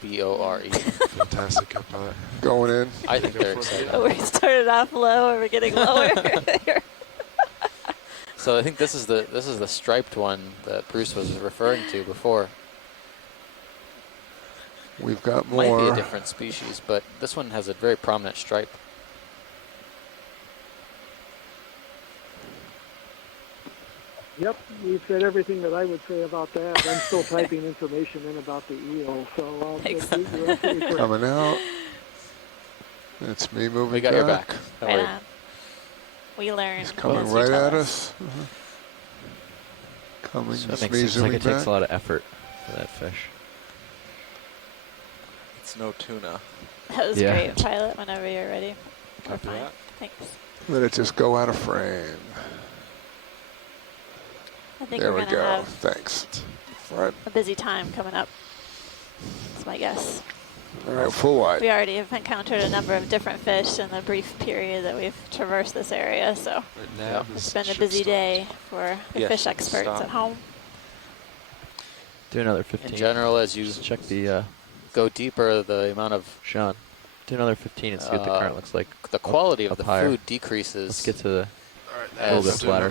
B-O-R-E. Fantastic, good pilot. Going in. I think they're excited. Oh, we started off low and we're getting lower. So I think this is the striped one that Bruce was referring to before. We've got Might be more. a different species, but this one has a very prominent stripe. Yep, you've said everything that I would say about that. I'm still typing information in about the eel, so you're absolutely correct. Coming out. It's me moving We got your back. Don't Right worry. on. We learn. He's coming once you right tell at us. Coming, That it's makes me sense. Like zooming it takes back. a lot of effort for that fish. It's no tuna. That was Yeah. great, pilot, whenever you're ready. We're Copy fine. that. Thanks. Let it just go out of frame. I think There we're we going to go. have Thanks. Right. a busy time coming up. That's my guess. All right, full wide. We already have encountered a number of different fish in the brief period that we've traversed this area, so Right now, it's this been a ship busy stopped. day for the Yes, fish experts stop. at home. Do another 15. In general, as you Just check the go deeper, the amount of Sean. Do another 15 and see what the current looks like. the quality of up the higher. food decreases. Let's get to the. as splatter.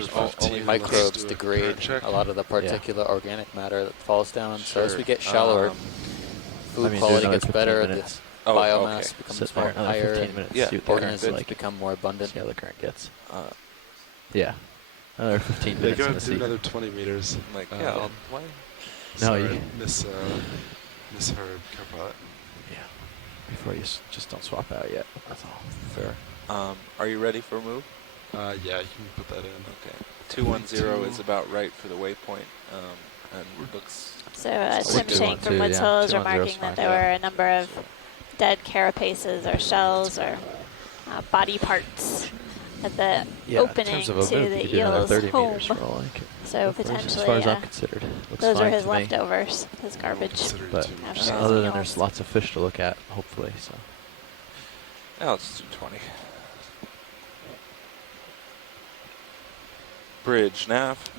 microbes degrade a lot of the particulate organic matter that falls down. So as we get shallower, food quality gets better, the biomass becomes more higher, and organisms become more abundant. See how the current gets. Yeah. Another 15 minutes in the seat. Another 20 meters. I'm like, yeah, why? No, Sorry, you misheard co-pilot. Yeah. Before you just don't swap out yet. That's all. Fair. Are you ready for a move? Yeah, you can put that in. Okay. 210 is about right for the waypoint, and looks. So Tim Shank from Woods Hole is remarking that there were a number of dead carapaces or shells or body parts at the opening to the eel's home. So potentially, as far as I'm considered, looks those are fine his to me. leftovers, his garbage. But after his other than meals. there's lots of fish to look at, hopefully. So. I'll just do 20. Bridge nav.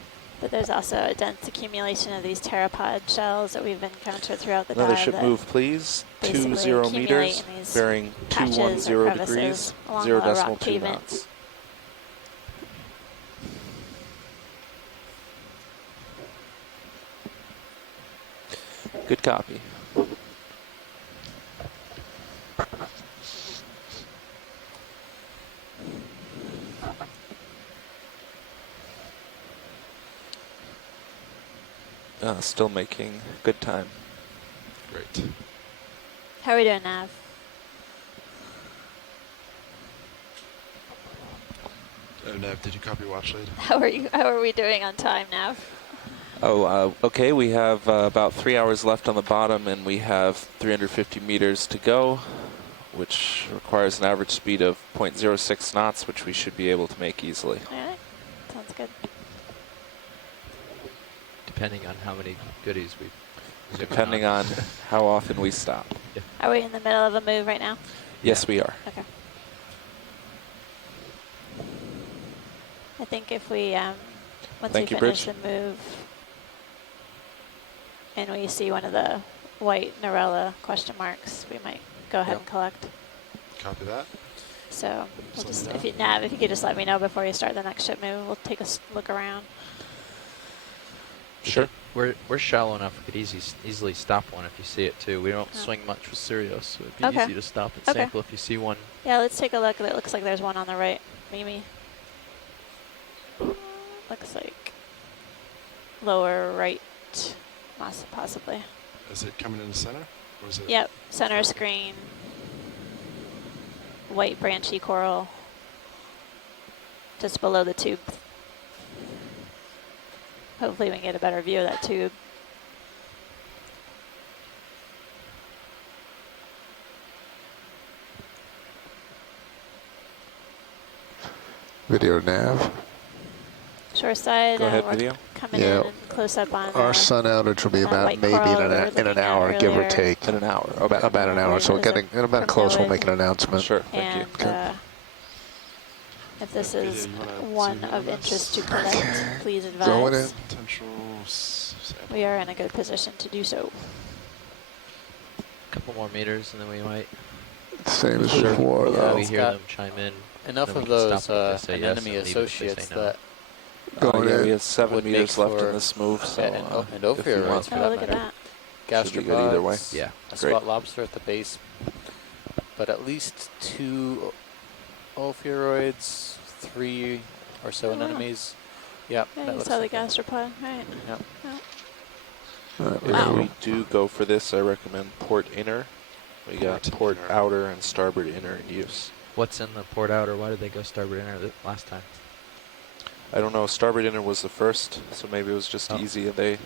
But there's also a dense accumulation of these pteropod shells that we've encountered throughout the Another dive. ship move, please. 20 meters, bearing 210 degrees, 0 decimal 2 knots. Good copy. Still making good time. Great. How are we doing, Nav? Nav, did you copy watch lead? How are we doing on time, Nav? Okay, we have about 3 hours left on the bottom, and we have 350 meters to go, which requires an average speed of 0.06 knots, which we should be able to make easily. All right, sounds good. Depending on how many goodies we. Depending on how often we stop. Yeah. Are we in the middle of a move right now? Yes, we are. Okay. I think if we, once we finish the move, and we see one of the white Narella question marks, we might go ahead and collect. Copy that. So we'll just, if you could just let me know before you start the next ship move, we'll take a look around. Sure. We're shallow enough. We could easily stop one if you see it too. We don't swing much with Sirius, so it'd be easy to stop and sample if you see one. Yeah, let's take a look. It looks like there's one on the right. Mimi. Looks like lower right, possibly. Is it coming in the center? Or is it? Yep, center screen. White branchy coral. Just below the tube. Hopefully we can get a better view of that tube. Video nav. Shore side. Go ahead, we're video. Coming in and close up on our sun outage will be about maybe in an hour, give or take. In an hour. About an hour. So getting in about close, we'll make an announcement. Sure. Thank you. Okay. If this is one of interest to collect, please Going in. advise. We are in a good position to do so. A couple more meters, and then we might. Same as before, though. We hear them chime in. Enough of those anemone associates that we have 7 meters left in this move, so and ophiuroids for that look at matter. that. Gastropods, either way. Yeah, a spot lobster at the base, but at least 2 ophiuroids, 3 or so anemones. Yep, Yeah, that you looks saw the like it. gastropod, right? Yep. If we do go for this, I recommend port inner. We got port outer and starboard inner in use. What's in the port outer? Why did they go starboard inner last time? I don't know. Starboard inner was the first, so maybe it was just easy, and they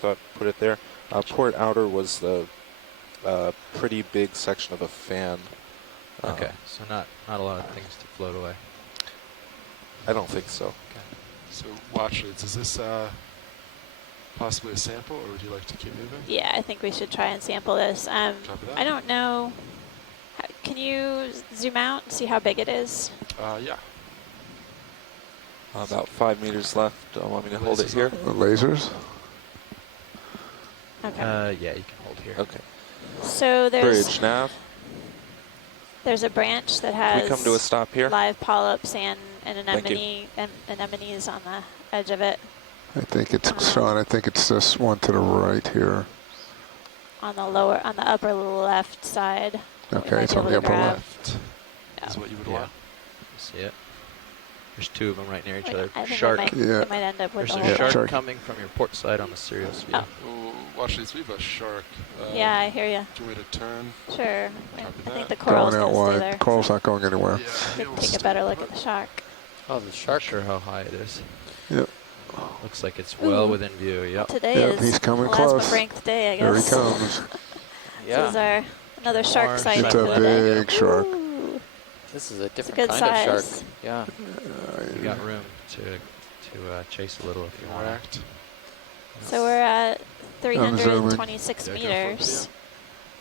thought put it there. Port outer was the pretty big section of a fan. Okay, so not a lot of things to float away. I don't think so. Okay. So watch leads. Is this possibly a sample, or would you like to keep moving? Yeah, I think we should try and sample this. I don't know. Can you zoom out and see how big it is? Yeah. About 5 meters left. Want me to hold it here? The lasers? Okay. Yeah, you can hold here. Okay. So Bridge nav. there's a branch that has we come to a stop here? live polyps and an Thank you. anemones on the edge of it. I think it's, Sean, I think it's this one to the right here. On the upper left side. Okay, it's on the upper left. Yeah. Is what you would Yeah. want. You see it? There's two of them right near each other. I think Shark. it might end up with There's the a whole shark coming from your port side on the Sirius view. Oh, watch these. We have a shark. Yeah, I hear you. Do you want me to turn? Sure. I Copy think that. the coral's Going out going to stay wide. there. Coral's not going anywhere. Take a better look at the shark. Oh, the shark. Not sure how high it is. Yep. Looks like it's well Ooh. within view. Yep. Today is he's coming Plasma close. Brink day, I There he guess. comes. This is our another shark More sighting It's for a the day. big shark. Ooh. This is a different good kind size. of shark. Yeah. You got room to chase a little if you want. Interact. So we're at zooming. 326 Yeah, go for it, meters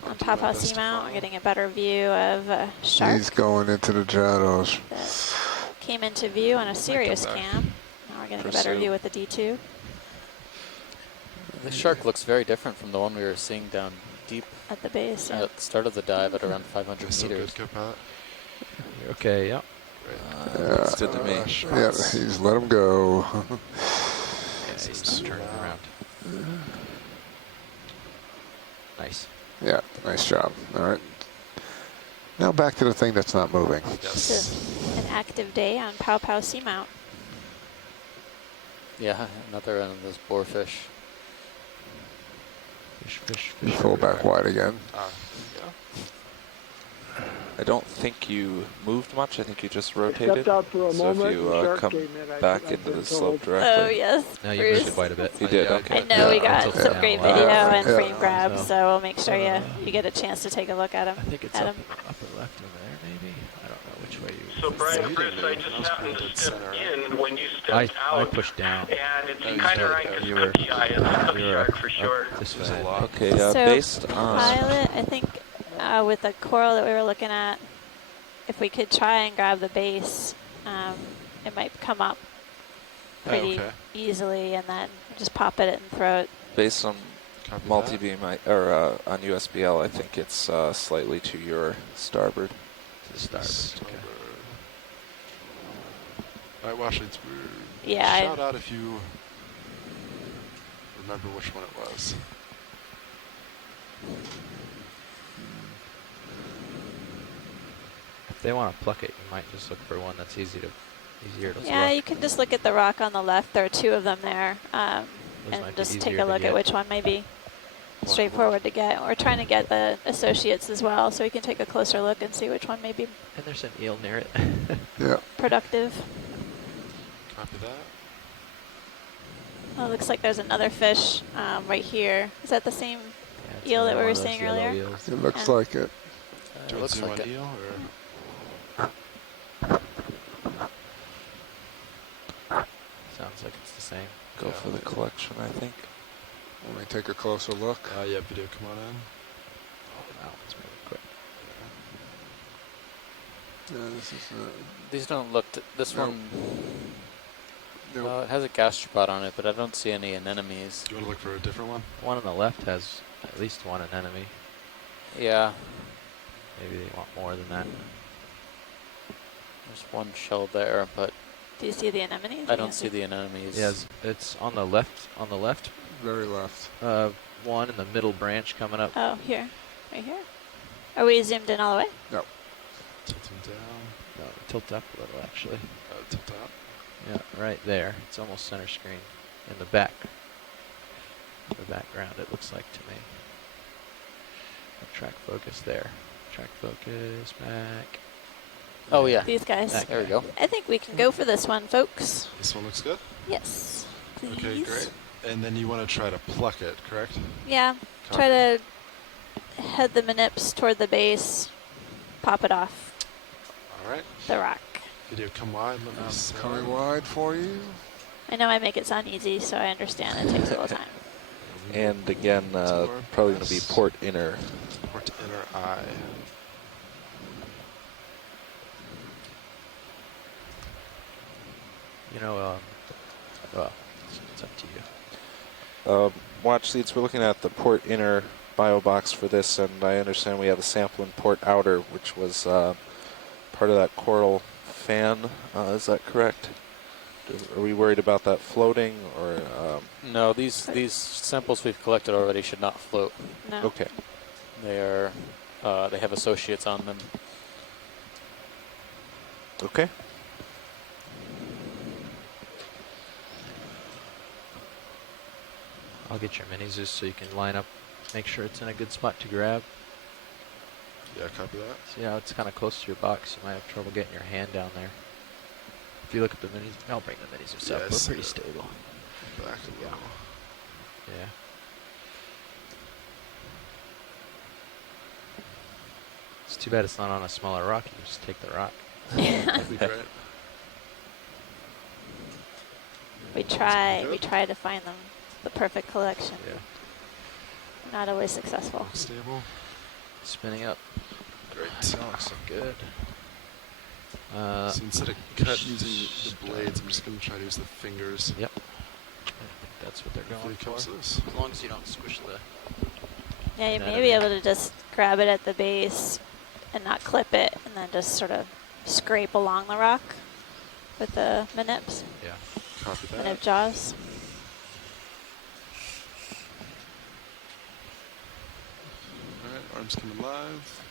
yeah. on Do my Papua best to Seamount. follow. We're getting a better view of a shark He's going into the shadows. that came into view on a Sirius back. cam. Now we're getting a better Pursue. view with the D2. The shark looks very different from the one we were seeing down deep At the base, yeah. at the start of the dive at around 500 Okay, so meters. good, co-pilot. You're okay, yep. Looks good to me. Yeah, he's let him go. Yeah, he's not turning around. Nice. Yeah, nice job. All right. Now back to the thing that's not moving. This is an active day on Pow Pow Seamount. Yeah, another one of those boarfish. Fish. Full back wide again. I don't think you moved much. I think you just rotated. Stepped out for a so moment. if you the shark come came in, back I've into been the told. slope directly. Oh, yes. No, you Bruce. moved quite a bit. You did, I okay. know we got tilted some down great a lot. video and Yeah. frame grabs, So- so we'll make sure you get a chance to take a look at him. I think it's Adam. upper left over there, maybe. I don't know which way you. So Brian, Bruce, I just happened to step in when you stepped I out, pushed down. and it's you kind of did. right as You were- cookie eye. It's a cookie you were shark for sure. This There's way. a lot. Okay, So based on Pilot, I think with the coral that we were looking at, if we could try and grab the base, it might come up pretty okay. easily, and then just pop it and throw it. based on Copy that. multi-beam or on USBL, I think it's slightly to your starboard. To the starboard. Okay. All right, watch it. Yeah, Shout out if you remember which one it was. If they want to pluck it, you might just look for one that's easier to Yeah, select. you can just look at the rock on the left. There are two of them there, might and be just take easier a to look get. at which one may be straightforward to get. We're trying to get the associates as well, so we can take a closer look and see which one may be And there's an eel near it. Yeah. productive. Copy that. Oh, it looks like there's another fish right here. Is that the same eel that we were seeing earlier? It looks like it. Do you want looks to zoom like on it. eel or? Sounds like it's the same. Go for the collection, I think. Let me take a closer look. Yeah, video, come on in. Wow, it's moving quick. Yeah, this is These don't look. This Nope. one. Nope. Well, it has a gastropod on it, but I don't see any anemones. Do you want to look for a different one? One on the left has at least one anemone. Yeah, Maybe they want more than that. there's one shell there, but Do you see the anemones? I don't see the anemones. Yes, it's on the left. On the left. very left. One in the middle branch coming up. Oh, here. Right here. Are we zoomed in all the way? No. Tilting down. No, tilt up a little actually. Tilt up. Yeah, right there. It's almost center screen. In the back. In the background, it looks like to me. Track focus there. Track focus back. Oh yeah. These guys. That There we guy. go. I think we can go for this one, folks. This one looks good? Yes. Please. Okay, great. And then you want to try to pluck it, correct? Yeah. Try to head the manips toward the base. Pop it off All right. the rock. Video, come wide. Let me see. Coming wide for you. I know I make it sound easy, so I understand it takes a little time. And again, probably going to be port inner. Port inner eye. You know, well, it's up to you. Watch leads, we're looking at the port inner bio box for this, and I understand we have a sample in port outer, which was part of that coral fan. Is that correct? Are we worried about that floating, or? No, these samples we've collected already should not float. No. Okay. They are. They have associates on them. Okay. I'll get your mini Zeus so you can line up, make sure it's in a good spot to grab. Yeah, copy that. See how it's kind of close to your box. You might have trouble getting your hand down there. If you look at the minis, I'll bring the minis Zeus up. We're pretty stable. Back a little. Yeah. It's too bad it's not on a smaller rock. You just take the rock. That'd be great. We try to find them the perfect collection. Yeah. Not always successful. Stable. Spinning up. Great. That looks good. So instead of using the blades, I'm just going to try to use the fingers. Yep. I think that's what they're going for. This. As long as you don't squish the... Yeah, you may be able to just grab it at the base and not clip it, and then just sort of scrape along the rock with the manips. Yeah. Copy that. Manip jaws. Alright, arms coming live.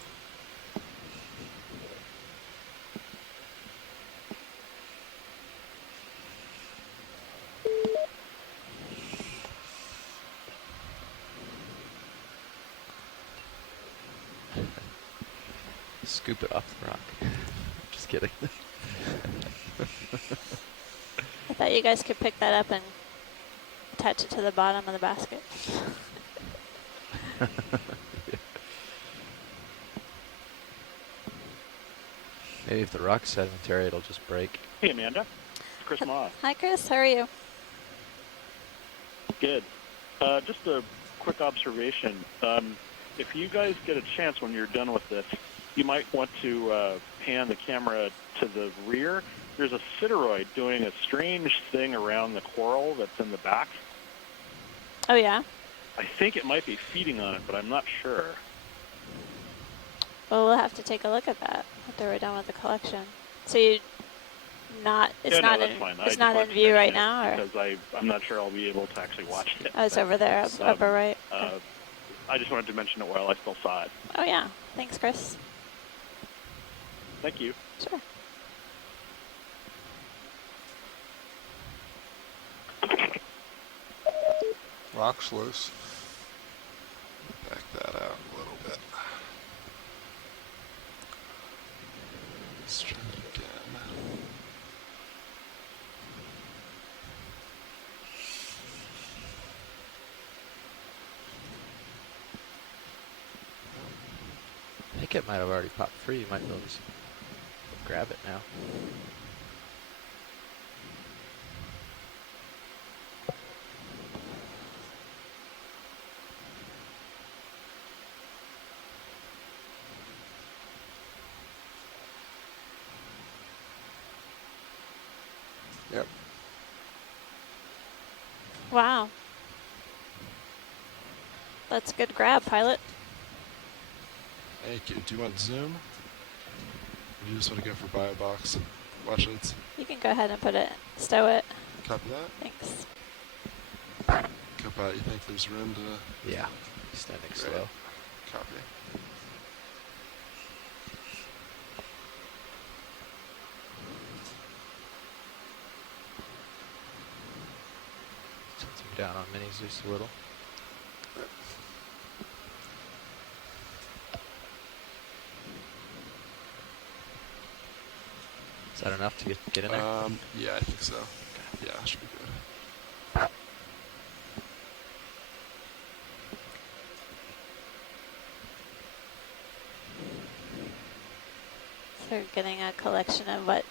Scoop it off the rock. Just kidding. I thought you guys could pick that up and attach it to the bottom of the basket. Maybe if the rock's sedimentary, it'll just break. Hey, Amanda. It's Chris Moss. Hi, Chris. How are you? Good. Just a quick observation. If you guys get a chance when you're done with this, you might want to pan the camera to the rear. There's a sideroid doing a strange thing around the coral that's in the back. Oh, yeah? I think it might be feeding on it, but I'm not sure. Well, we'll have to take a look at that after we're done with the collection. So you not, it's Yeah, not no, in, that's fine. it's not in view right now, or? Because I'm not sure I'll be able to actually watch it. Oh, it's over there, upper right. Okay. I just wanted to mention it while I still saw it. Oh, yeah. Thanks, Chris. Thank you. Sure. Rock's loose. Back that out a little bit. Let's try it again. I think it might have already popped free. You might be able to just grab it now. Yep. Wow. That's a good grab, pilot. Thank you. Do you want zoom? Or do you just want to go for bio box? Watch it. You can go ahead and put it, stow it. Copy that. Thanks. Copy that. You think there's room to... Yeah. Standing Great. slow. Copy. Tilting down on mini Zeus a little. Is that enough to get in there? Yeah, I think so. Okay. Yeah, should be good. So we're getting a collection of what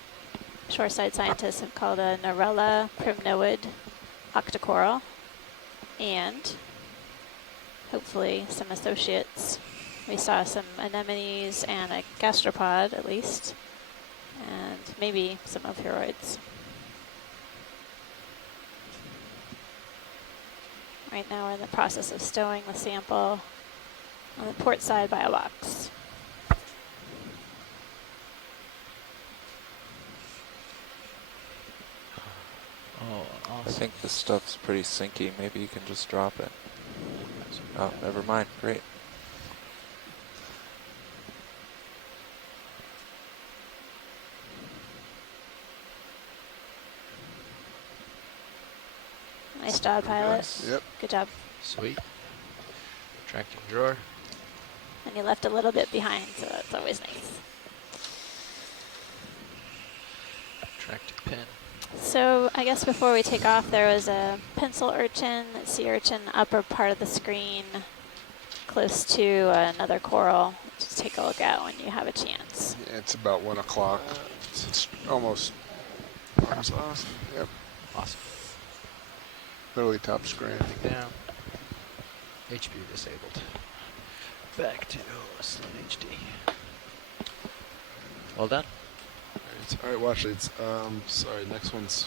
shoreside scientists have called a Narella primnoid octocoral, and hopefully some associates. We saw some anemones and a gastropod at least, and maybe some ophiuroids. Right now we're in the process of stowing the sample on the port side bio box. Oh, awesome. I think this stuff's pretty sinky. Maybe you can just drop it. Oh, never mind. Great. Nice job, pilot. Yep. Good job. Sweet. Retracting drawer. And you left a little bit behind, so that's always nice. Retracting pin. So I guess before we take off, there was a pencil urchin, sea urchin, upper part of the screen, close to another coral. Just take a look at when you have a chance. Yeah, it's about 1 o'clock. It's almost arms off. Yep. Awesome. Literally top screen. Down. HB disabled. Back to Slim HD. Well done. All right, watch leads. Sorry, next one's,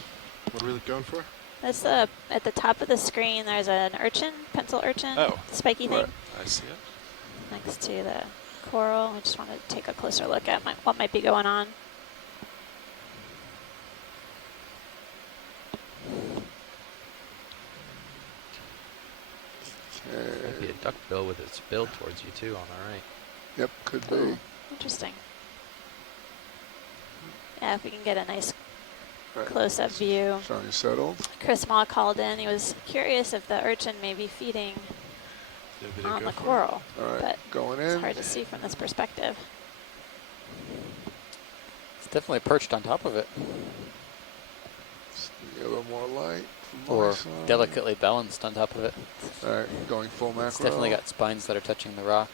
what are we going for? That's at the top of the screen. There's an urchin, pencil urchin, spiky thing. I see it. Next to the coral. I just wanted to take a closer look at what might be going on. Might be a duckbill with its bill towards you too on the right. Yep, could be. Interesting. Yeah, if we can get a nice close-up view. Showing you settled. Chris Maw called in. He was curious if the urchin may be feeding on the coral. All right, but going in. It's hard to see from this perspective. It's definitely perched on top of it. Just a little more light. Or delicately balanced on top of it. All right, going full macro. It's definitely got spines that are touching the rock.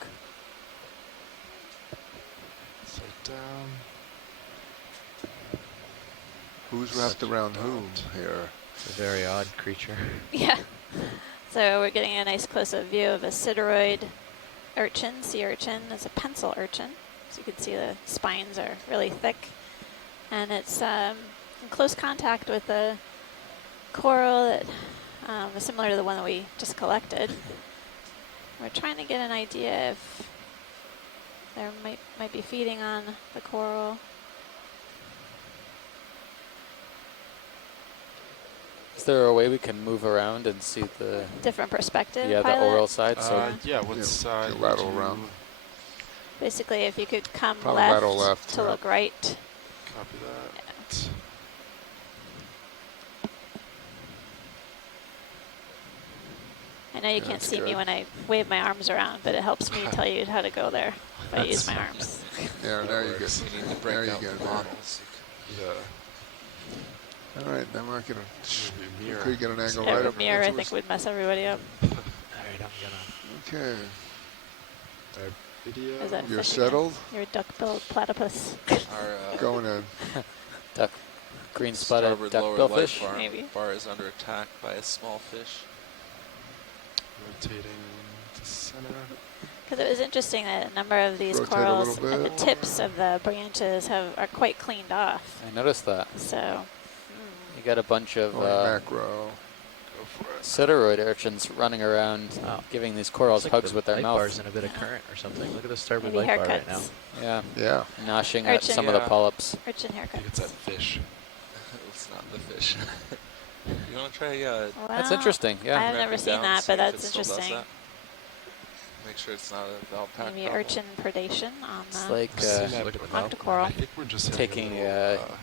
Set down. Who's wrapped around whom here? It's a very odd creature. Yeah. So we're getting a nice close-up view of a sideroid urchin, sea urchin. It's a pencil urchin. So you can see the spines are really thick. And it's in close contact with a coral that is similar to the one that we just collected. We're trying to get an idea if there might be feeding on the coral. Is there a way we can move around and see the different perspective? Yeah, pilot? the oral side. Yeah, what side? Rattle around. Basically, if you could come Probably rattle left to look right. Copy that. Yeah. I know you can't see me when I wave my arms around, but it helps me tell you how to go there if I use my arms. Yeah, there you go. There you go. Yeah. All right, now we're gonna. Mirror. Could you get an angle Yeah, right up? mirror, I think, would mess everybody up. All right, I'm gonna. Okay. Video. Is that You're fishing settled. You're a duck-billed platypus. Our Going in. duck, green spotted starboard duck lower billfish. light bar, Maybe. bar is under attack by a small fish. Rotating to center. Because it was interesting that a number of these Rotate a corals little at the bit. tips of the branches are quite cleaned off. I noticed that. So You got a bunch of macro. Go for it. sideroid urchins running around, giving these corals Like hugs the with their light mouth. bar's in a bit of current or something. Look at the starboard maybe light bar right haircuts. now. Yeah, Yeah. gnashing at Urchin. some of the polyps. Urchin I think it's haircuts. that fish. It's not the fish. You want to try? That's Well, interesting. Yeah. I've never wrapping seen down, that, see but if it that's still does interesting. that. Make sure it's not a Valpac Maybe problem. urchin predation on It's the like Look at the mouth. octocoral. I think we're just taking having a little,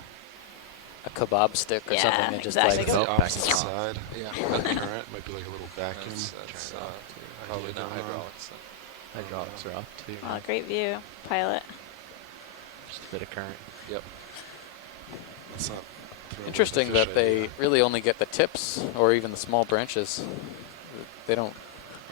a kebab stick or Yeah, something and just exactly. like the Go opposite back. side. Yeah. That current might be like a little vacuum. That's Idea probably not going on. hydraulics. Then. Hydraulics are off too. Oh, great view, pilot. Just a bit of current. Yep. Let's not throw away Interesting the that fish they idea. really only get the tips or even the small branches. They don't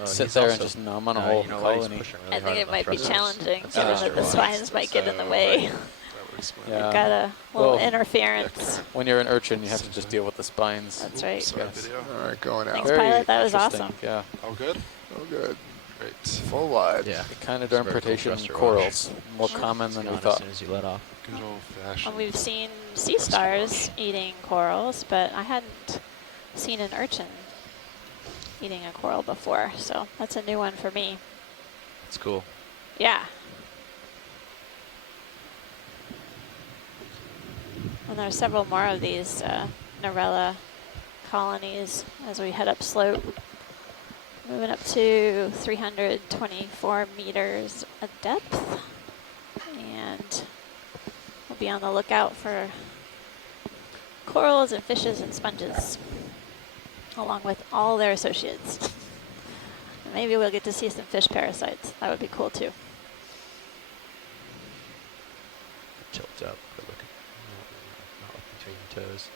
sit he's there and also- just nom on a no, whole you know what, he's colony. pushing really I think hard it on might the be thrusters. challenging, That's given that the interesting. spines might get in the way. That would explain Yeah. You've got a little Well, interference. When you're an urchin, you have to just deal with the spines. That's right. Sorry, Yes. video. All right, going out. Thanks, Very pilot. That was interesting, awesome. Yeah. Oh, good? Oh, good. Great. Full wide. Yeah. Echinoderm Very cool predation thruster corals. More Yeah. common It's than we gone as thought. soon as you let off. Good old fashioned. Well, we've seen sea stars eating corals, but I hadn't seen an urchin eating a coral before, so that's a new one for me. It's cool. Yeah. And there are several more of these Narella colonies as we head up slope. Moving up to 324 meters of depth. And we'll be on the lookout for corals and fishes and sponges, along with all their associates. Maybe we'll get to see some fish parasites. That would be cool too. Tilt up. Good looking. Not looking between your toes.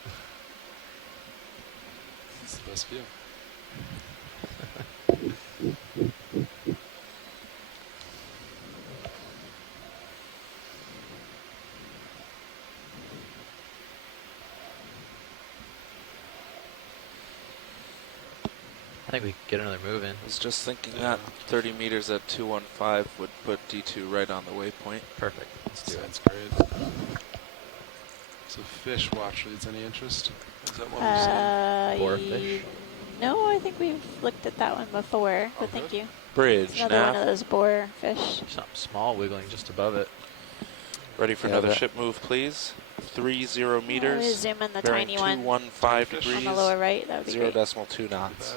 It's the best view. I think we could get another move in. I was just thinking that 30 meters at 215 would put D2 right on the waypoint. Perfect. Let's do it. That's great. So fish watch leads, any interest? Is that one we've seen? Boar fish? No, I think we've looked at that one before, but thank you. Bridge It's another one of those boar fish. Something small wiggling just above it. Ready for another ship move, please. 30 meters. We'll zoom in the bearing tiny one 215 degrees. on the lower right. That would be great. 0.2 knots.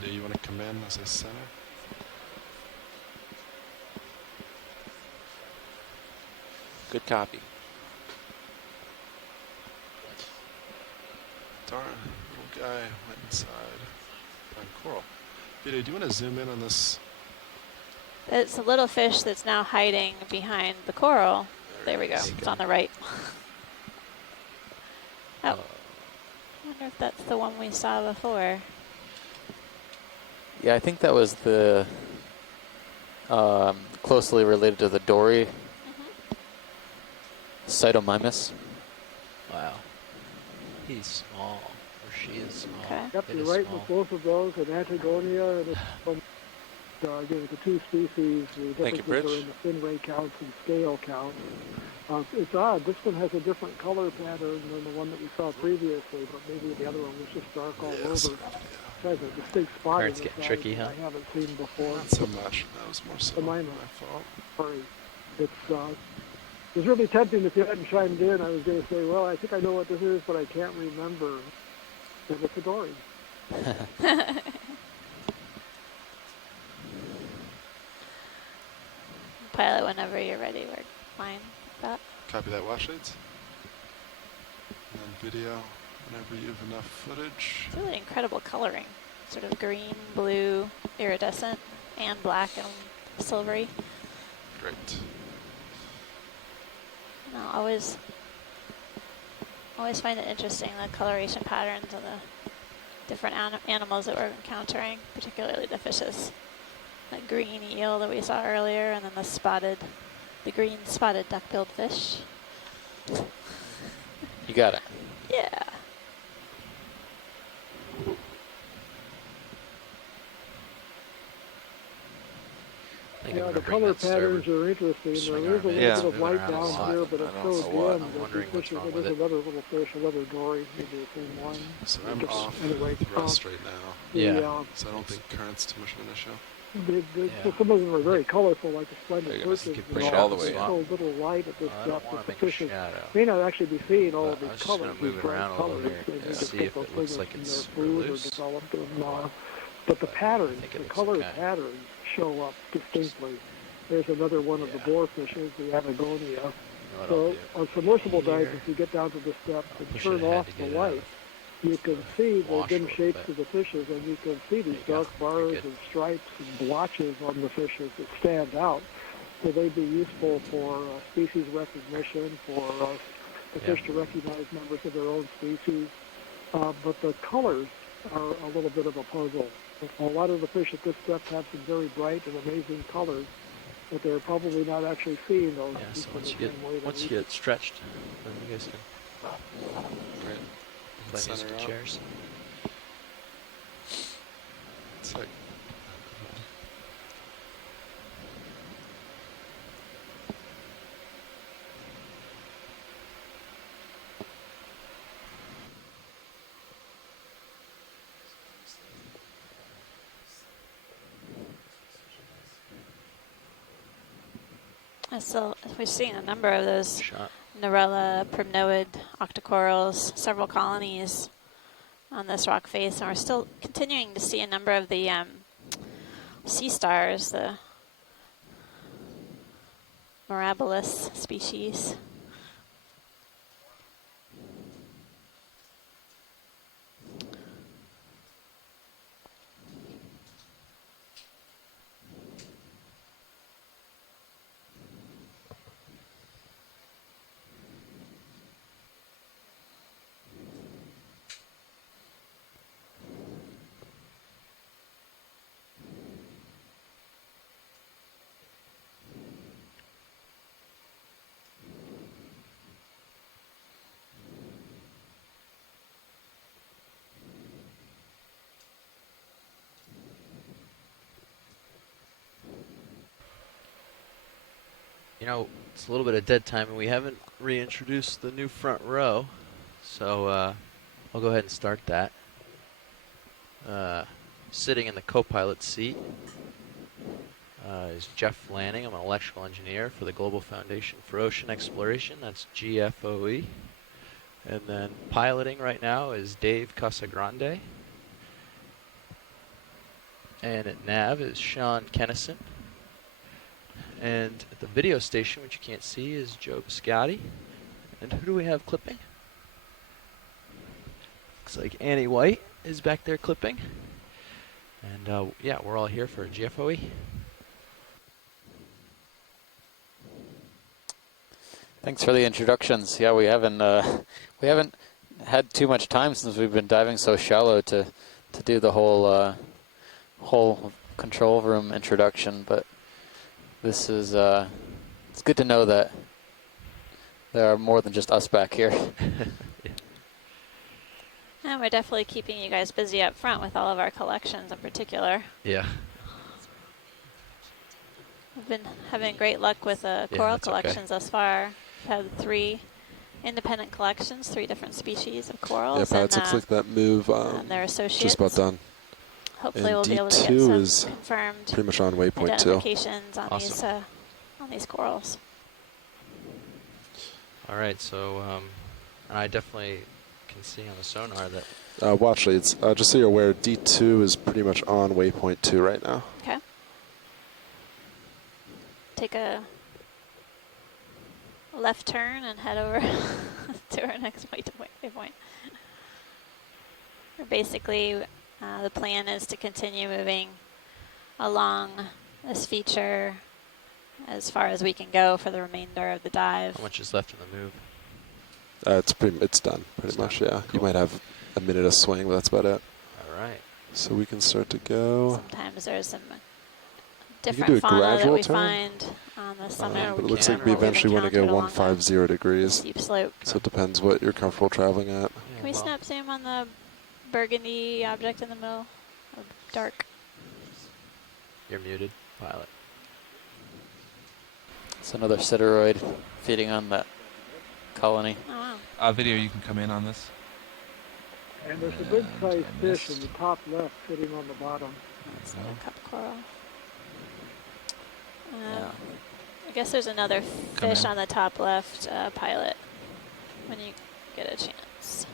Do you want to come in as a center? Good copy. Darn, little guy went inside. Find coral. Vito, do you want to zoom in on this? It's a little fish that's now hiding behind the coral. There we go. It's on the right. Oh. I wonder if that's the one we saw before. Yeah, I think that was the closely related to the dory. Cytomymus. Wow. He's small, or she is small. Okay. Yep, It you're is right small. with both of those, and Antigonia, and the two species, the Thank you, differences are Bridge. in the fin ray counts and scale counts. It's odd, this one has a different color pattern than the one that we saw previously, but maybe the other one was just dark all over. It has a distinct spot in It's the getting side tricky, that huh? I haven't seen before. Not so much. That was more so The my minor. fault. Sorry. It was really tempting if you hadn't chimed in. I was going to say, well, I think I know what this is, but I can't remember. And it's a dory. Pilot, whenever you're ready, we're fine with that. Copy that, watch leads. And then video, whenever you have enough footage. It's really incredible coloring. Sort of green, blue, iridescent, and black and silvery. Great. No, always find it interesting, the coloration patterns of the different animals that we're encountering, particularly the fishes. That green eel that we saw earlier, and then the green spotted duck-billed fish. You got it. Yeah. Yeah, the color patterns are interesting. There is a little bit of light down here, but it's so dim that the fish, there's another little fish, another dory, maybe the same one. So I'm Just off anyway, with rust right now. Yeah. So I don't think current's too much of an issue. Some of them are very colorful, like the splendid You're gonna perches. push it all the way There's so little light at this I don't depth want that to the make a fishes shadow. may not actually be seeing all But of I these was just colors, gonna move these it bright around a little colors. here They and need to see put if those it looks things like in it's their food or loose. develop them. But the patterns, think it the looks color okay. patterns show up distinctly. There's another one of the boar fishes, the Anagonia. You know what So I'll on submersible Here. dives, if you get down to this depth and push turn it ahead off to the get it light, you can see the wash a dim little shapes bit. of the fishes, and you can see these There you dark go. bars Good. and stripes and blotches on the fishes that stand out. So they'd be useful for species recognition, for the fish to recognize members of their own species. But the colors are a little bit of a puzzle. A lot of the fish at this depth have some very bright and amazing colors, but they're probably not actually seeing those. Yeah, so in once the you same way that once we you get stretched, then you guys can Great. play Center musical up. chairs. It's like, So we've seen a number of those Shot. Narella, primnoid, octocorals, several colonies on this rock face, and we're still continuing to see a number of the sea stars, the mirabilis species. You know, it's a little bit of dead time, and we haven't reintroduced the new front row, so I'll go ahead and start that. Sitting in the co-pilot seat is Jeff Lanning. I'm an electrical engineer for the Global Foundation for Ocean Exploration. That's GFOE. And then piloting right now is Dave Casagrande. And at nav is Sean Kennison. And at the video station, which you can't see, is Joe Biscotti. And who do we have clipping? Looks like Annie White is back there clipping. And yeah, we're all here for GFOE. Thanks for the introductions. Yeah, we haven't had too much time since we've been diving so shallow to do the whole control room introduction, but this is it's good to know that there are more than just us back here. And we're definitely keeping you guys busy up front with all of our collections in particular. Yeah. We've been having great luck with coral collections thus far. We've had 3 independent collections, 3 different species of corals. Yeah, Pat, looks like that move and their associates. just about done. Hopefully we'll D2 be able to get some is confirmed pretty much on waypoint identifications on awesome. these corals. All right, so I definitely can see on the sonar that. Watch leads. Just so you're aware, D2 is pretty much on waypoint 2 right now. Okay. Take a left turn and head over to our next waypoint. Basically, the plan is to continue moving along this feature as far as we can go for the remainder of the dive. How much is left in the move? It's done pretty much. Yeah, cool. You might have a minute of swing, but that's about it. All right. So we can start to go. Sometimes there's some different fauna that we find on the summit. But it looks like we eventually want to go 150 degrees. Steep slope. So it depends what you're comfortable traveling at. Can we snap zoom on the burgundy object in the middle? Or dark. You're muted, pilot. It's another Sideroid feeding on that colony. Oh, wow. Video, you can come in on this. And there's a good-sized fish in the top left sitting on the bottom. That's a cup coral. I guess there's another fish on the top left, pilot, when you get a chance.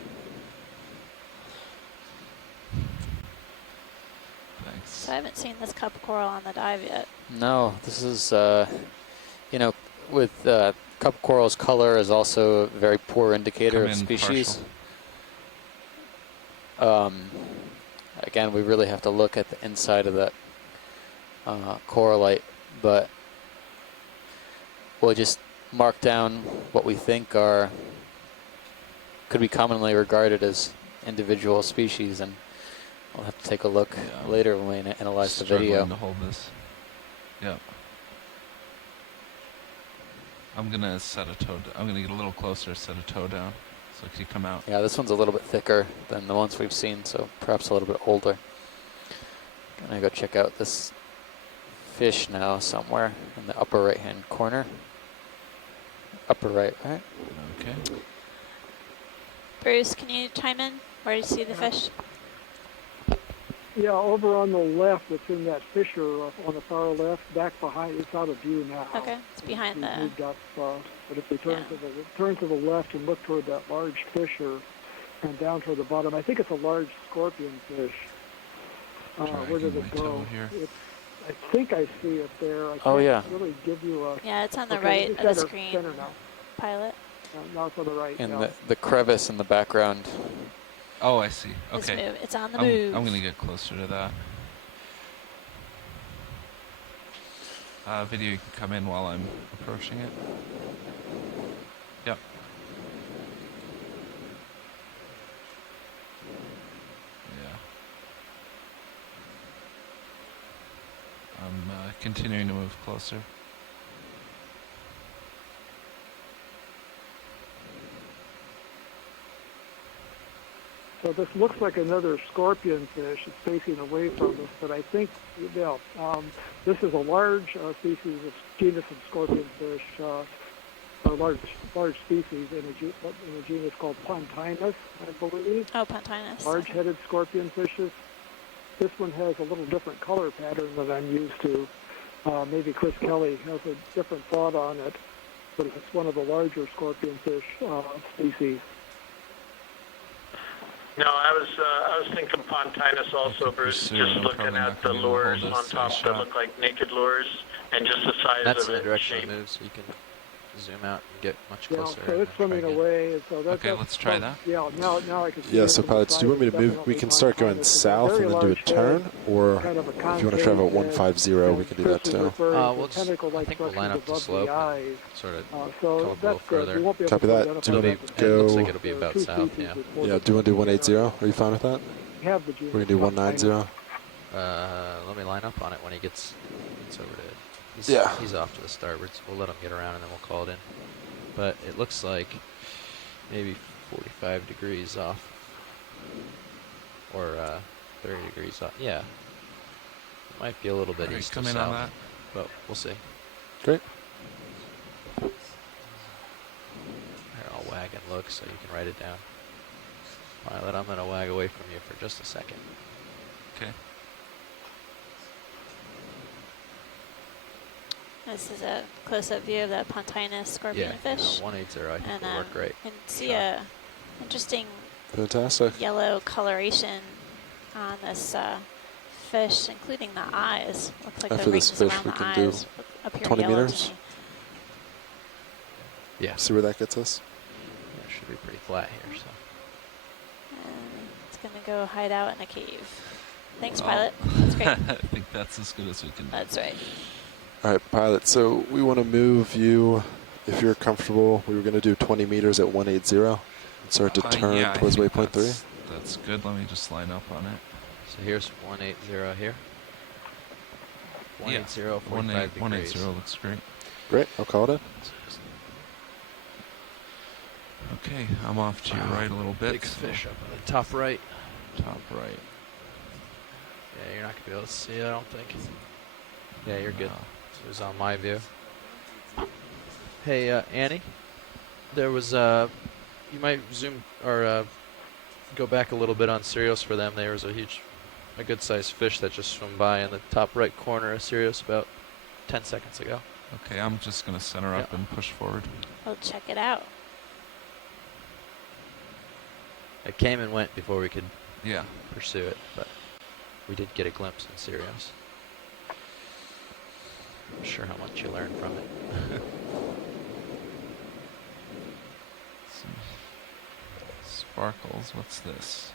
Thanks. So I haven't seen this cup coral on the dive yet. No, this is, you know, with cup coral's color is also a very poor indicator of species. Again, we really have to look at the inside of that coralite, but we'll just mark down what we think could be commonly regarded as individual species, and we'll have to take a look later when we analyze the video. To hold this. Yep. I'm gonna set a toe. I'm gonna get a little closer, set a toe down, so can you come out? Yeah, this one's a little bit thicker than the ones we've seen, so perhaps a little bit older. Gonna go check out this fish now somewhere in the upper right-hand corner. Upper right, right? Okay. Bruce, can you chime in? Where do you see the fish? Yeah, over on the left, it's in that fissure on the far left, back behind. It's out of view now. Okay, it's behind the. Moved up, but if we turn to the left and look toward that large fissure, and down toward the bottom. I think it's a large scorpion fish. Where did it go? I think I see it there. I can't really give you a... Yeah, it's on the okay, right of the center, screen, center now. pilot. Now it's on the right. And yeah. the crevice in the background. Oh, I see. It's Okay. it's on the move. I'm going to get closer to that. Video, you can come in while I'm approaching it. Yep. Yeah. I'm continuing to move closer. So this looks like another scorpion fish. It's facing away from us, but I think, this is a large species of genus of scorpion fish, a large species in a genus called Pontinus, I believe. Oh, Pontinus. Large-headed scorpion fishes. This one has a little different color pattern than I'm used to. Maybe Chris Kelly has a different thought on it, but it's one of the larger scorpion fish species. No, I was thinking Pontinus also, Bruce. Just looking at the lures on top that look like naked lures, and just the size That's of in it. the direction it moves, so you can zoom out and get much closer. So it's swimming away. So that's, okay, let's try that. Yeah, now I can see. Yeah, so pilots, do you want me to move? We can start going south and then do a turn, or if you want to travel at 150, we can do that too. We'll just, I think we'll line up the slope and sort of come up a little further. Copy that. Do you want to go? It looks like it'll be about south, yeah. Yeah, do you want to do 180? Are you fine with that? We're going to do 190. Let me line up on it when he gets over to it. He's off to the starboard, so we'll let him get around and then we'll call it in. But it looks like maybe 45 degrees off. Or 30 degrees off. Yeah. It might be a little bit east come of in south, on that. but we'll see. Great. Here, I'll wag and look so you can write it down. Pilot, I'm going to wag away from you for just a second. Okay. This is a close-up view of the Pontinus scorpion fish. Yeah, 180 I think and, will work great. You can see a interesting fantastic yellow coloration on this fish, including the eyes. Looks like after the this rings fish, around we the can do eyes appear 20 yellow meters. to me. Yeah. See where that gets us? Yeah, it should be pretty flat here. So. And it's going to go hide out in a cave. Thanks, pilot. That's great. I think that's as good as we can do. That's right. All right, pilot. So we want to move you, if you're comfortable. We were going to do 20 meters at 180 and start to turn yeah, towards waypoint 3. That's good. Let me just line up on it. So here's 180 here. 180, 45 degrees. 180 looks great. Great. I'll call it in. Okay, I'm off to your right a little bit. Big fish up on the top right. Top right. Yeah, you're not going to be able to see it, I don't think. Yeah, you're good. So it was on my view. Hey, Annie, there was, you might zoom or go back a little bit on Sirius for them. There was a good-sized fish that just swam by in the top right corner of Sirius about 10 seconds ago. Okay, I'm just going to center up and push forward. We'll check it out. It came and went before we could pursue it, but we did get a glimpse in Sirius. Not sure how much you learned from it. Some sparkles. What's this?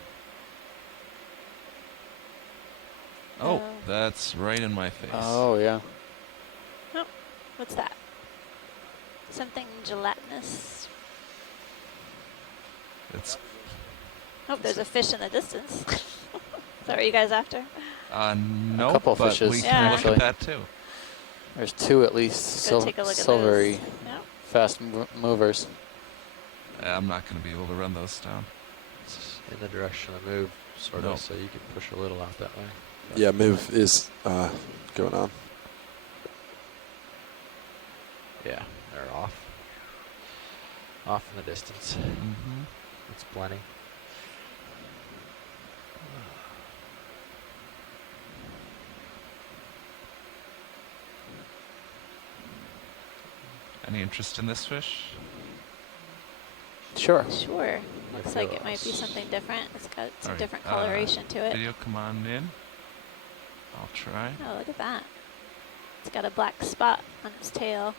Oh, that's right in my face. Oh, yeah. Oh, what's that? Something gelatinous. It's. Oh, there's a fish in the distance. Is that what you guys after? No, a couple but fishes. we can look at that too. There's two at least take a look at silvery, those. Yep. fast movers. I'm not going to be able to run those down. It's in the direction of move, sort of, so you can push a little out that way. Yeah, move is going on. Yeah, they're off. Off in the distance. Mm-hmm. It's plenty. Any interest in this fish? Sure. Sure. Looks like it might be something different. It's got some different coloration to it. Video, come on in. I'll try. Oh, look at that. It's got a black spot on its tail.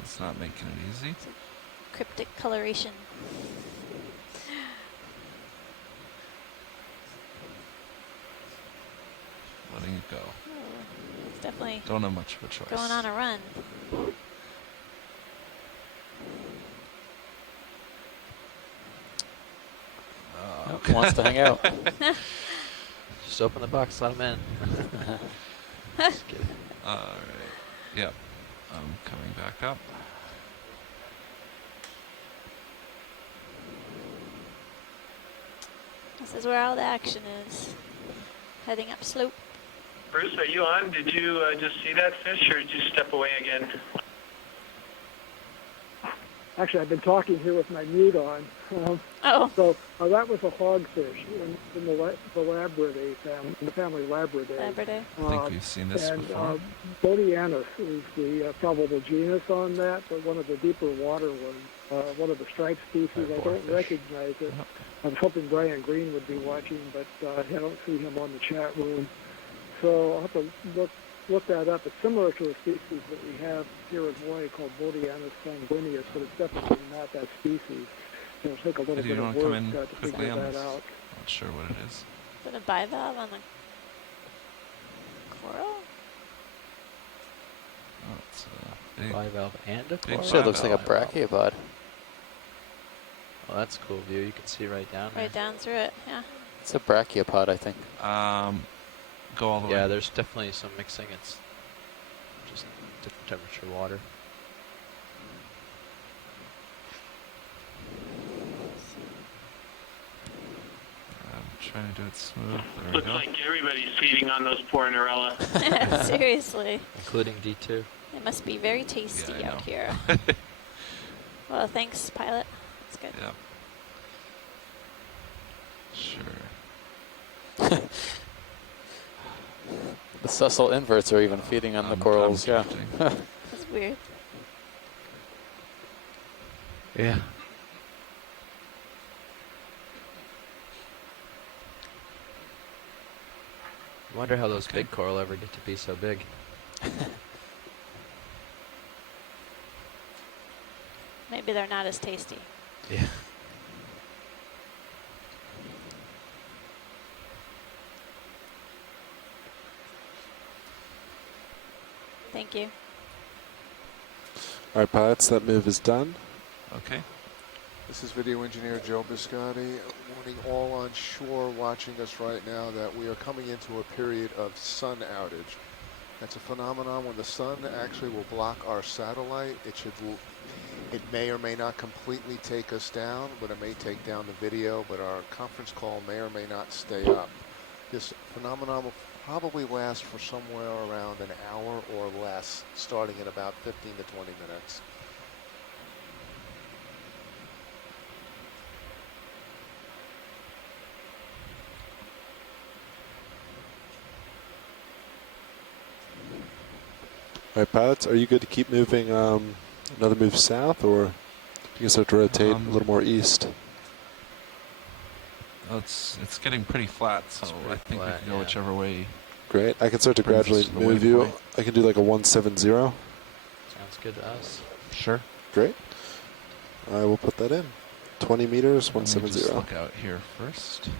It's not making it easy. It's a cryptic coloration. Letting it go. Oh, it's definitely don't have much of a choice. Going on a run. Wants to hang out. Just open the box, let him in. Just kidding. All right. Yep. I'm coming back up. This is where all the action is. Heading up slope. Bruce, are you on? Did you just see that fish, or did you step away again? Actually, I've been talking here with my mute on. So that was a hogfish in the Labridae family, in the family Labridae. Labridae. I think we've seen this before. Okeanos is the probable genus on that, but one of the deeper water ones, one of the striped species. I don't recognize it. I was hoping Brian Green would be watching, but I don't see him on the chat room. So I'll have to look that up. It's similar to a species that we have here in Hawaii called Okeanos sanguineus, but it's definitely not that species. It'll take a little bit of work to figure that out. Not sure what it is. Is it a bivalve on the coral? Oh, it's a big bivalve and a coral. Actually, it looks like a brachiopod. Oh, that's a cool view. You can see right down there. Right down through it, yeah. It's a brachiopod, I think. Go all the way. Yeah, there's definitely some mixing. It's just different temperature water. I'm trying to do it smooth. There Looks we go. like everybody's feeding on those poor Norella. Seriously. Including D2. It must be very tasty out here. Well, thanks, pilot. That's good. Yep. Sure. The sessile inverts are even feeding on the corals. Yeah. That's weird. Yeah. I wonder how those big coral ever get to be so big. Maybe they're not as tasty. Yeah. Thank you. All right, pilots, that move is done. Okay. This is video engineer Joe Biscotti warning all on shore watching us right now that we are coming into a period of sun outage. That's a phenomenon when the sun actually will block our satellite. It may or may not completely take us down, but it may take down the video, but our conference call may or may not stay up. This phenomenon will probably last for somewhere around an hour or less, starting in about 15 to 20 minutes. All right, pilots, are you good to keep moving another move south, or do you guys have to rotate a little more east? Oh, it's getting pretty flat, so I think we can go whichever way. Great. I can start to gradually move you. I can do like a 170. Sounds good to us. Sure. Great. I will put that in. 20 meters, Let me 170. just look out here first.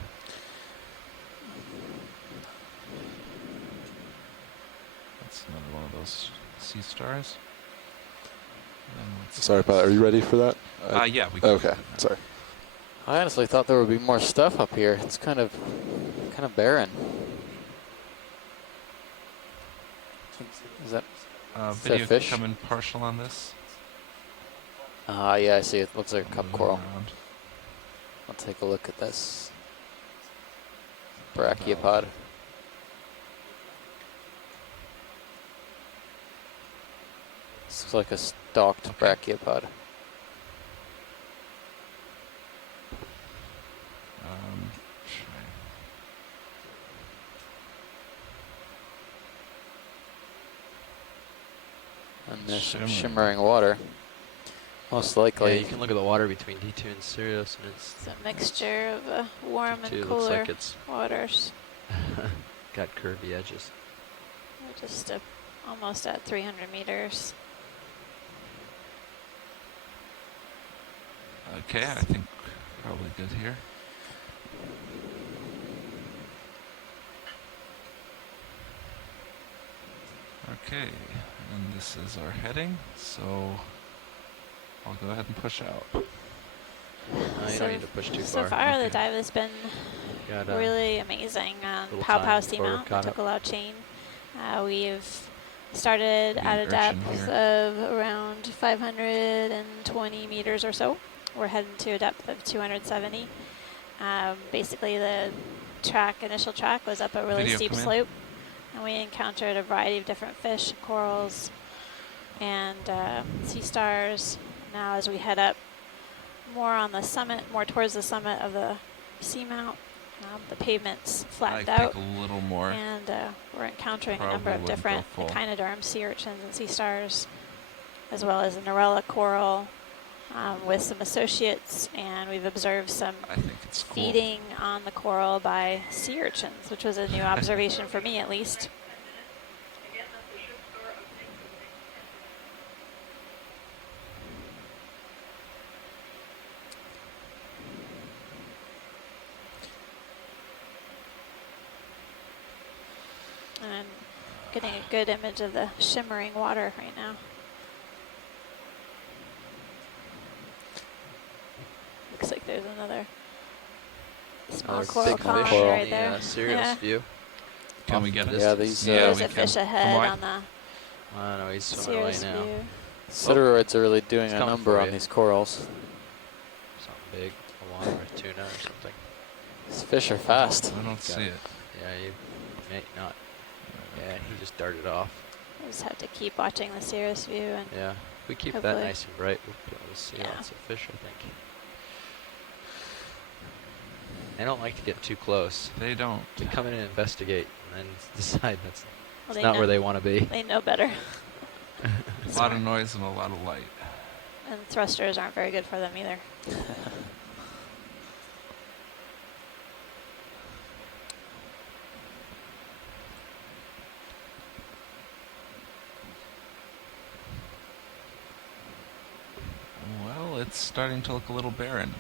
That's another one of those sea stars. Sorry, pilot. Are you ready for that? Yeah, we can. Okay. Sorry. I honestly thought there would be more stuff up here. It's kind of barren. Is that Video fish? coming partial on this. Yeah, I see. It looks like a cup coral. I'll take a look at this brachiopod. This looks like a stalked brachiopod. And there's some shimmering water. Most likely. Yeah, you can look at the water between D2 and Sirius, and it's a mixture of warm D2 and looks cooler like it's waters. got curvy edges. We're just almost at 300 meters. Okay, I think probably good here. Okay, and this is our heading, so I'll go ahead and push out. You don't need to push too so far. far, the dive has been Got, really amazing on little Pow time Pow before we're Seamount, the caught up. Tokelau chain. We've started at a urchin depth here. of around 520 meters or so. We're heading to a depth of 270. Basically, the initial track was up a really Video, steep come in. slope, and we encountered a variety of different fish, corals, and sea stars. Now, as we head up more on the summit, more towards the summit of the seamount, the pavement's flattened I out, think a little more. and we're encountering a Probably number of wouldn't go different full. echinoderms, sea urchins, and sea stars, as well as a Narella coral with some associates, and we've observed some I think it's cool. feeding on the coral by sea urchins, which was a new observation for me at least. And I'm getting a good image of the shimmering water right now. Looks like there's another small Another coral big colony fish right on there. the Sirius Yeah. view. Can Off we get the it? Yeah, distance. these, There's we a fish can. ahead Come on the I don't know, he's swimming away Sirius now. view. Sideroids are really doing It's a coming number for on you. these corals. Something big, a llama or tuna or something. These fish are fast. I don't see it. Yeah, you may not. Yeah, he just darted off. We just have to keep watching the Sirius view, and Yeah, if we keep hopefully. that nice and bright, we'll be able to see Yeah. lots of fish, I think. They don't like to get too close. They don't. They come in and investigate, and then decide that's Well, they not know- where they want to be. They know better. A lot of noise and a lot of light. And thrusters aren't very good for them either. Well, it's starting to look a little barren.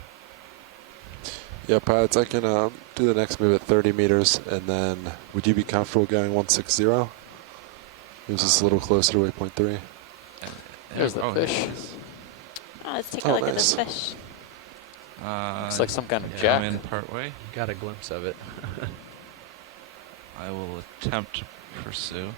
Yeah, Pilots, I can do the next move at 30 meters, and then would you be comfortable going 160? It was just a little closer to waypoint 3. There's the fish. Oh, let's take Oh, a look nice. at this fish. Looks like some kind of I'm jack. in part way. Got a glimpse of it. I will attempt to pursue.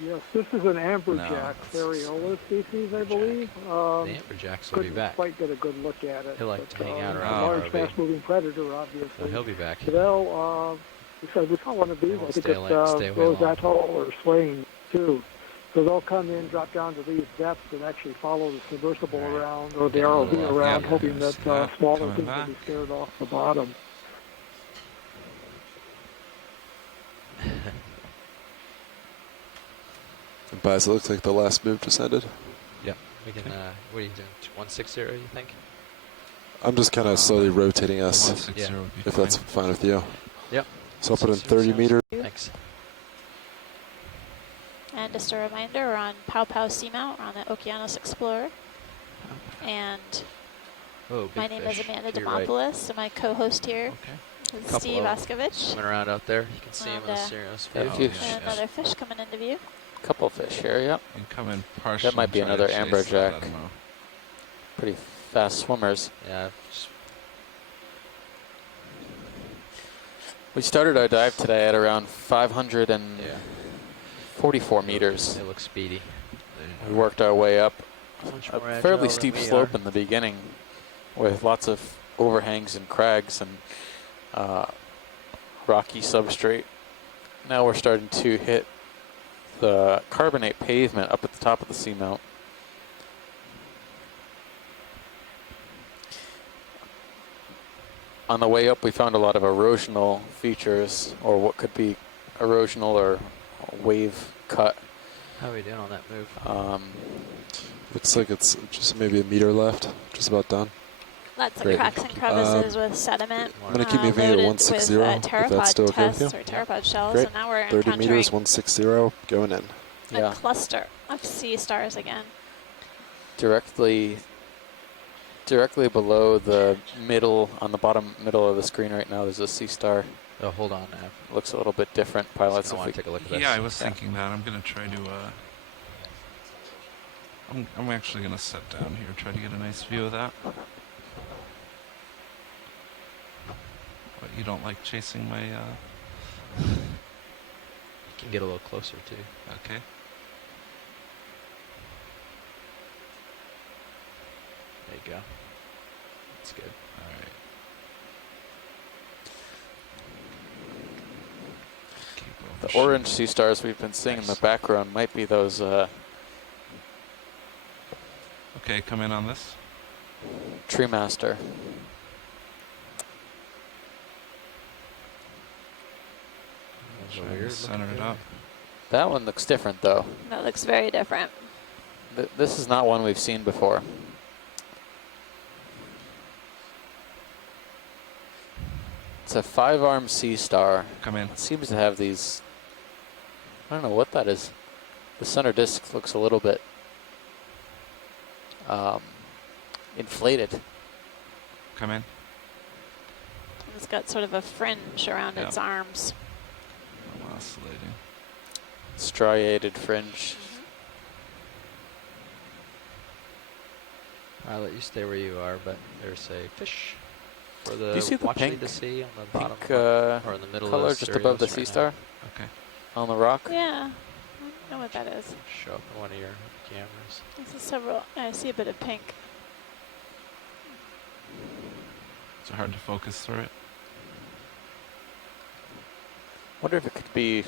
Yes, this is an No, amberjack it's variola species, I believe. The amberjacks will be Couldn't back. quite get a good look at it. He'll like but, to hang out a around large, the RV. fast-moving predator, obviously. So he'll be back. Fidel, because we saw one of these, They I won't think stay it's away- stay away Rose long. Atoll or Swain, too. So they'll come in, drop down to these depths, and actually follow the submersible Right. around, or the Getting a ROV little around, yeah, hoping yeah, that see that smaller coming things will back. be scared off the bottom. And Pilots, it looks like the last move just ended. Yep. We can, what are you doing? 160, you think? I'm just kind of slowly rotating us, 160 Yeah. would be if fine. that's fine with you. Yep. So I'll put in 160 30 sounds meters. good. Thanks. And just a reminder, we're on Pow Pow Seamount. We're on the Okeanos Explorer. And Oh, big my name fish. is Amanda To your right. Demopoulos, and my co-host here Okay. is Couple Steve of Oskovich. Swimming around out there. You can see him in the And, Sirius got a view. few And another fish coming into view. Couple fish here, yep. And come in partially. That might be try to another chase amberjack. that, I don't know. Pretty fast swimmers. Yeah. Just We started our dive today at around 544 meters. They look speedy. We worked our way up Much a more agile fairly than steep we slope are. in the beginning with lots of overhangs and crags and rocky substrate. Now we're starting to hit the carbonate pavement up at the top of the seamount. On the way up, we found a lot of erosional features, or what could be erosional or wave cut. How are we doing on that move? Looks like it's just maybe a meter left, just about done. Lots of Great. cracks and crevices with sediment. I'm going to keep moving at loaded 160, with, if pteropod that's still okay with you. tests or pteropod shells, Great. and now we're 30 encountering meters, 160, going in. a cluster of sea stars again. Directly below the middle, on the bottom middle of the screen right now, there's a sea star. Oh, hold on, Nav. Looks a little bit different. Pilots, I want to take a look at this. Yeah, I was thinking that. I'm going to try to... I'm actually going to sit down here, try to get a nice view of that. But you don't like chasing my... You can get a little closer, too. Okay. There you go. That's good. All right. The orange sea stars we've been seeing in the background might be those... Okay, come in on this. Tree Master. Trying to center it up. That one looks different, though. That looks very different. This is not one we've seen before. It's a 5-armed sea star. Come in. It seems to have these... I don't know what that is. The center disk looks a little bit inflated. Come in. It's got sort of a fringe around its arms. I'm oscillating. Striated fringe. I'll let you stay where you are, but there's a fish for Do the you see the watch lead pink, to see on the bottom or in the middle color of the just above the stereos sea right star? Okay. On the rock? Yeah, I know what that is. Show up in one of your cameras. This is several. I see a bit of pink. Is it hard to focus through it? Wonder if it could be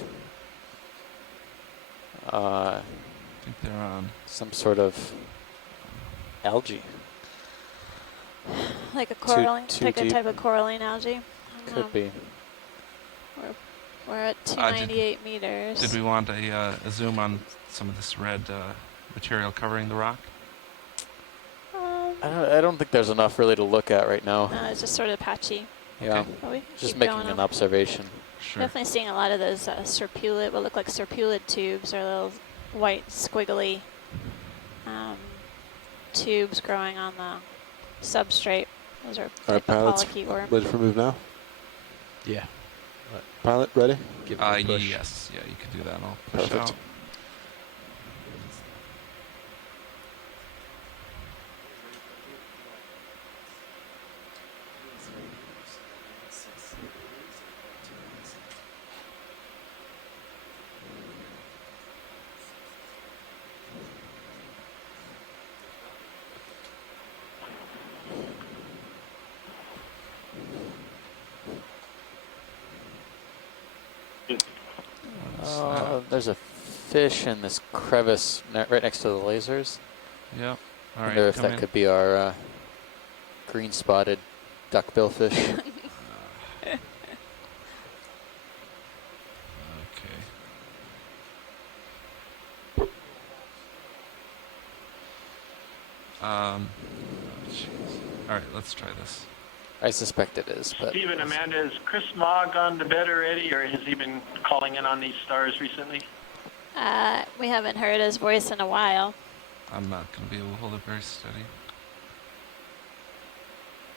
I think they're on some sort of algae. Like a coralline, too like a deep. type of coralline algae. Could be. We're at 298 meters. Did we want a zoom on some of this red material covering the rock? I don't think there's enough really to look at right now. No, it's just sort of patchy. Yeah, But we can just keep making going an on. observation. Sure. Definitely seeing a lot of those serpulid, what look like serpulid tubes, or little white squiggly tubes growing on the substrate. Those are All like right, the pilots, polychaete worm. ready for move now? Yeah. Pilot, ready? Give it a push. Yes. Yeah, you can do that. I'll push Perfect. out. There's a fish in this crevice right next to the lasers. Yep. All I right. wonder if come that in. could be our green-spotted duckbill fish. Okay. Oh, jeez. All right, let's try this. I suspect it is, but Stephen, Amanda, has Chris Ma gone to bed already, or has he been calling in on these stars recently? We haven't heard his voice in a while. I'm not going to be able to hold it very steady.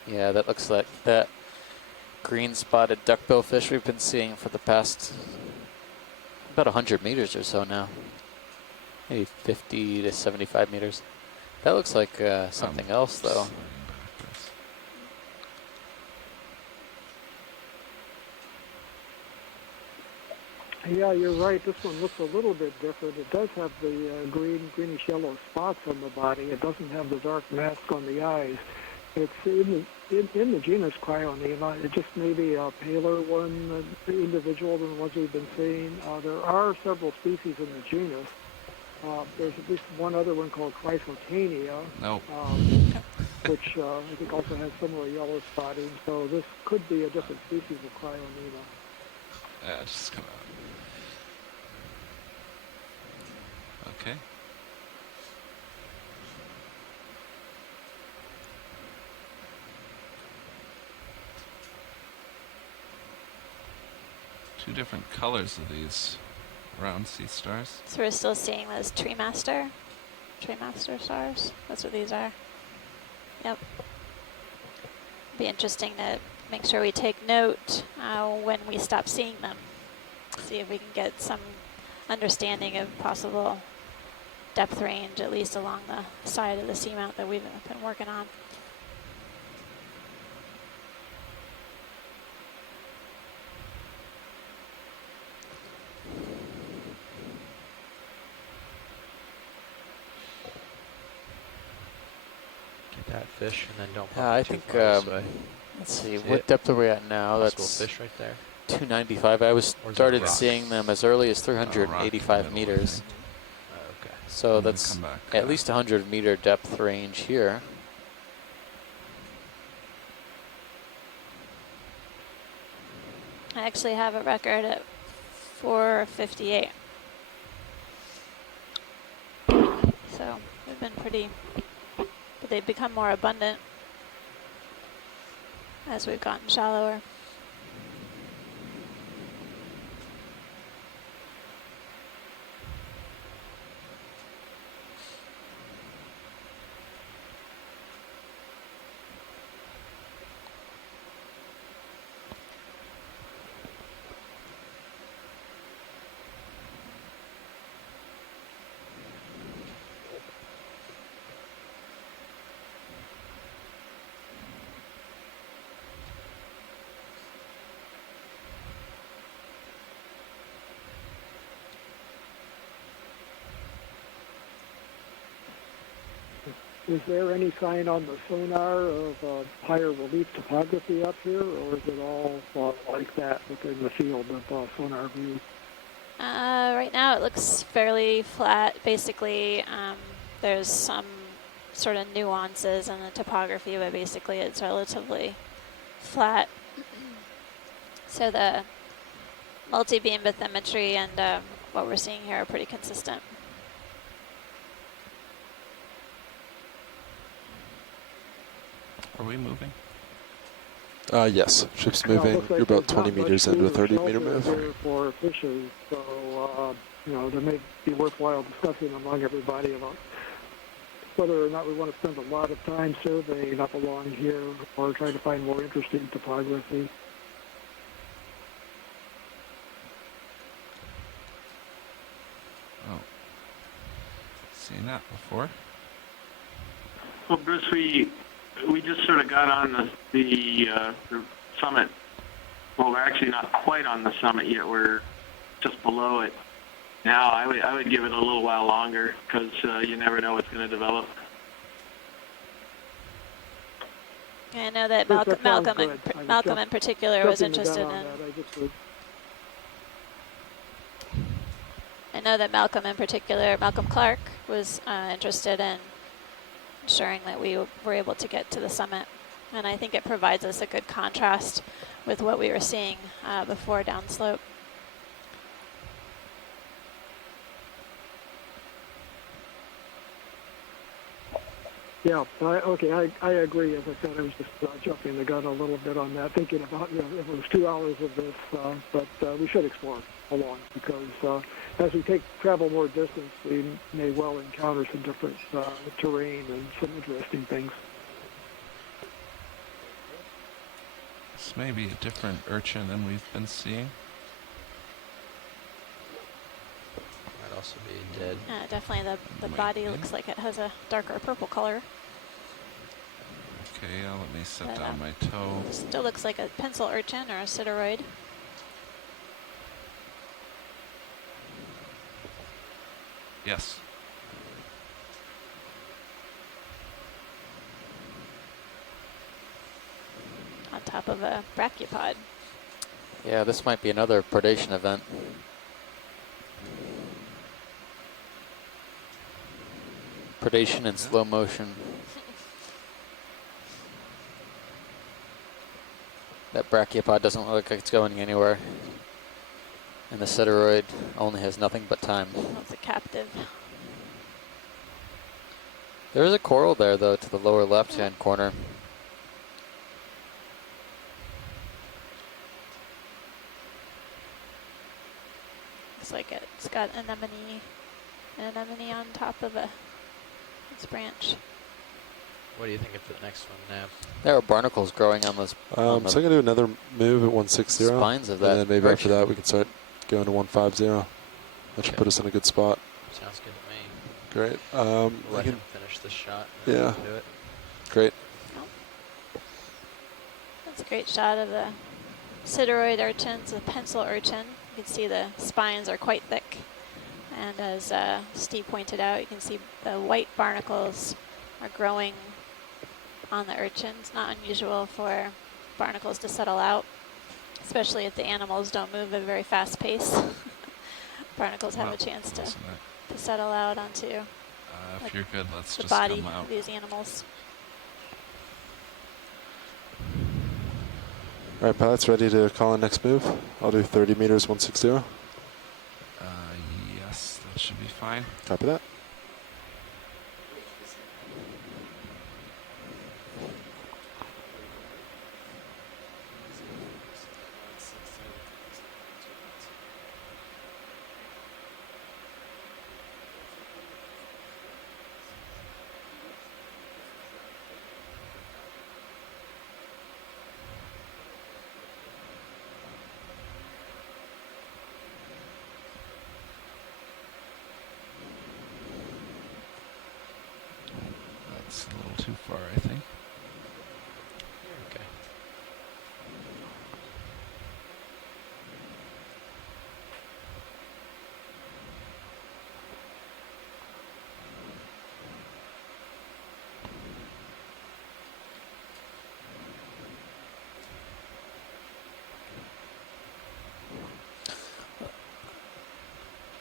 yeah, that looks like that green-spotted duckbill fish we've been seeing for the past about 100 meters or so now. Maybe 50 to 75 meters. That looks like something else, though. Yeah, you're right. This one looks a little bit different. It does have the greenish yellow spots on the body. It doesn't have the dark mask on the eyes. It's in the genus Cryonema. It just may be a paler one, individual than the ones we've been seeing. There are several species in the genus. There's at least one other one called Chrysotania, Nope. which I think also has similar yellow spotting. So this could be a different species of Cryonema. Yeah, just gonna. Okay. Two different colors of these round sea stars. So we're still seeing those tree master stars. That's what these are. Yep. Be interesting to make sure we take note when we stop seeing them. See if we can get some understanding of possible depth range, at least along the side of the seamount that we've been working on. Get that fish and then don't pump I it too think, far this way. let's see, See what it? depth are we at now? Possible That's fish right there. 295. I was Or is that started rock? seeing them as early as rock in the 385 middle, I meters. think. Okay. So And then that's come back, at least 100-meter depth range here. I actually have a record at 458. So they've been pretty, but they've become more abundant as we've gotten shallower. Is there any sign on the sonar of higher relief topography up here, or is it all like that within the field of sonar view? Right now it looks fairly flat. Basically, there's some sort of nuances in the topography, but basically it's relatively flat. So the multi-beam bathymetry and what we're seeing here are pretty consistent. Are we moving? Yes, ship's moving. Looks like You're about there's not 20 much meters into a food or 30-meter shelter move. here for fishes, so there may be worthwhile discussing among everybody about whether or not we want to spend a lot of time surveying up along here or trying to find more interesting topography. Oh. Seen that before. Well, Bruce, we just sort of got on the summit. Well, we're actually not quite on the summit yet. We're just below it. Now, I would give it a little while longer because you never know what's going to develop. I know that That sounds Malcolm good. Malcolm in particular was Jumping the gun interested on in. that, I just was I know that Malcolm Clark was interested in ensuring that we were able to get to the summit. And I think it provides us a good contrast with what we were seeing before downslope. Yeah, I agree. As I said, I was just jumping the gun a little bit on that, thinking about, if it was 2 hours of this, but we should explore along because as we travel more distance, we may well encounter some different terrain and some interesting things. This may be a different urchin than we've been seeing. Might also be dead. Definitely the body looks like it has a darker purple color. Okay, let me set But, down my toe. Still looks like a pencil urchin or a sideroid. Yes. On top of a brachiopod. Yeah, this might be another predation event. Predation in slow motion. That brachiopod doesn't look like it's going anywhere. And the sideroid only has nothing but time. That's a captive. There's a coral there, though, to the lower left-hand corner. Looks like it's got an anemone on top of its branch. What do you think of the next one now? There are barnacles growing on those. So I'm going to do another move at 160. Spines of that. And then maybe arch. after that we can start going to 150. That should put us in a good spot. Sounds good to me. Great. Let him finish this shot. Yeah. Do it. Great. That's a great shot of the sideroid urchins, the pencil urchin. You can see the spines are quite thick. And as Steve pointed out, you can see the white barnacles are growing on the urchins. Not unusual for barnacles to settle out, especially if the animals don't move at a very fast pace. Barnacles have a chance to settle out onto if you're good, let's the just body come out. of these animals. All right, pilots, ready to call in next move? I'll do 30 meters, 160. Yes, that should be fine. Copy that. That's a little too far, I think. Okay.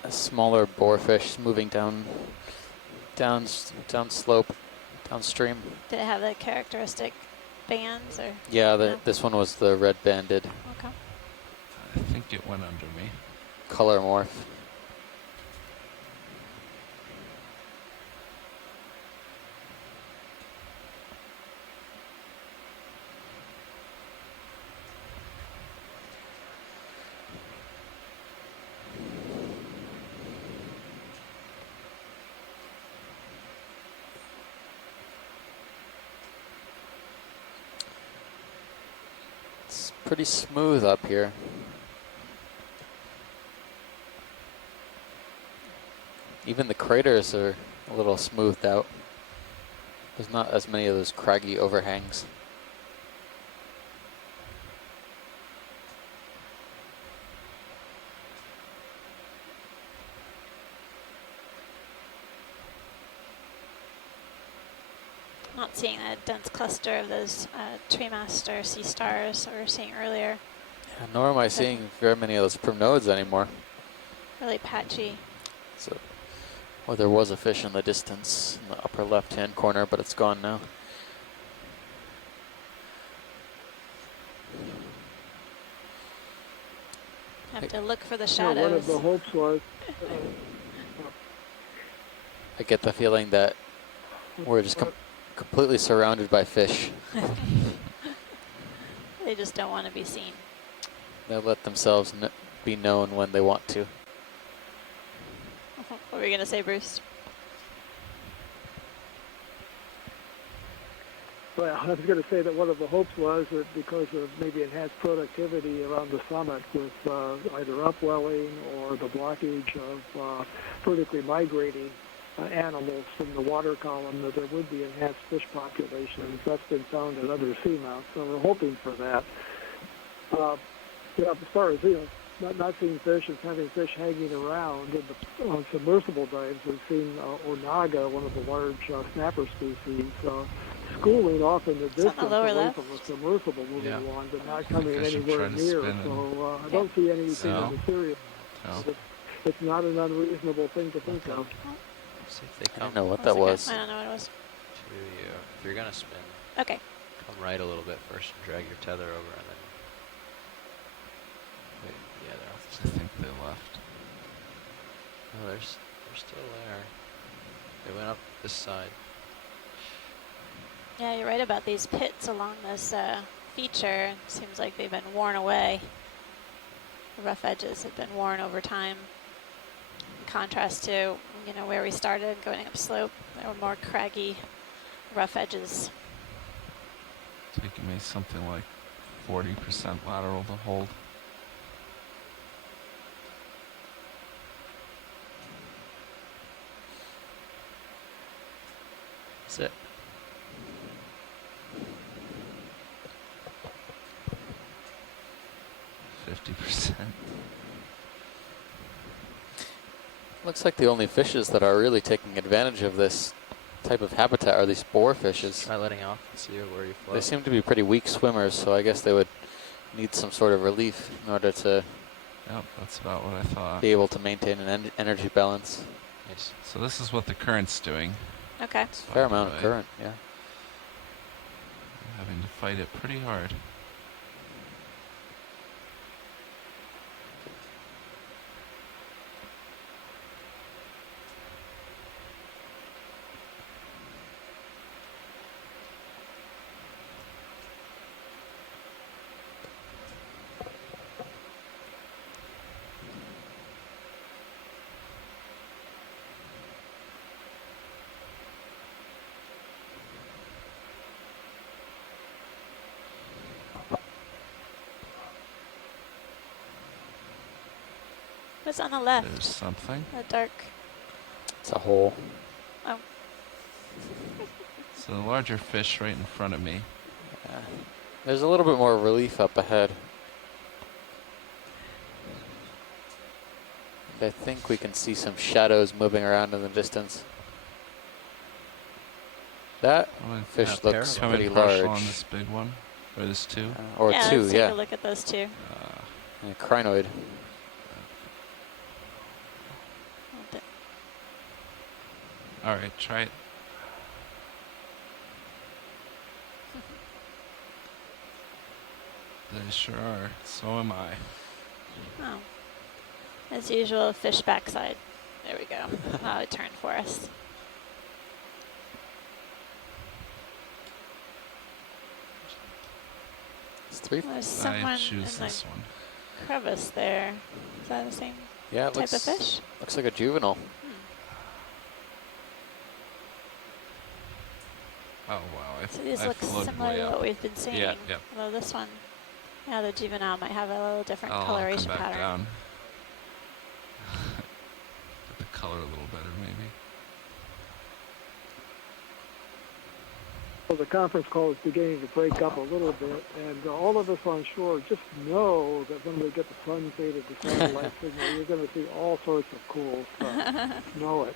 A smaller boarfish moving down slope, downstream. Did it have the characteristic bands or? Yeah, no? this one was the red banded Okay. I think it went under me. color morph. It's pretty smooth up here. Even the craters are a little smoothed out. There's not as many of those craggy overhangs. Not seeing a dense cluster of those tree master sea stars that we were seeing earlier. Yeah, nor am I seeing very many of those primnodes anymore. Really patchy. So, well, there was a fish in the distance in the upper left-hand corner, but it's gone now. Have to look for the Yeah, shadows. one of the hopes was I get the feeling that we're just completely surrounded by fish. They just don't want to be seen. They'll let themselves be known when they want to. What were you going to say, Bruce? Well, I was going to say that one of the hopes was that because of maybe enhanced productivity around the summit with either upwelling or the blockage of vertically migrating animals from the water column, that there would be enhanced fish populations. That's been found at other seamounts, so we're hoping for that. As far as, not seeing fish and having fish hanging around on submersible dives, we've seen onaga, one of the large snapper species, schooling off in the distance away from a submersible moving along, but not coming anywhere near. So I don't see anything in the serious. It's not an unreasonable thing to think of. See if they I come. don't know what that was. I don't know what it was. To you. If you're gonna spin, okay. Come right a little bit first and drag your tether over, and then. Wait, yeah, they're off. I think they left. No, they're still there. They went up this side. Yeah, you're right about these pits along this feature. Seems like they've been worn away. The rough edges have been worn over time. contrast to, you know, where we started going up slope. There were more craggy, rough edges. Taking me something like 40% lateral to hold. That's it. Looks like the only fishes that are really taking advantage of this type of habitat are these boar fishes. Try letting off and see where you float. They seem to be pretty weak swimmers, so I guess they would need some sort of relief in order to Yep, that's about what I thought. be able to maintain an energy balance. Nice. So this is what the current's doing. Okay. Fair amount of current, yeah. I'm having to fight it pretty hard. What's on the left? There's something. The dark. It's a hole. Oh. So the larger fish right in front of me. Yeah. There's a little bit more relief up ahead. And I think we can see some shadows moving around in the distance. That fish looks pretty large. On this big one, or this two, or yeah, two, let's yeah. take a look at those two. Yeah, crinoid. All right, try it. They sure are. So am I. Oh. As usual, fish backside. There we go. Oh, it turned for us. There's someone I choose in this the one. crevice there. Is that the same Yeah, it type of fish? looks like a juvenile. Oh wow! So these I look floated similar way to up. what we've been seeing. Yeah, yeah. Although this one, yeah, the juvenile might have a little different I'll coloration come back pattern. down. Get the color a little better, maybe. So the conference call is beginning to break up a little bit, and all of us on shore just know that when we get the sun faded to satellite signal, you're going to see all sorts of cool stuff. Know it.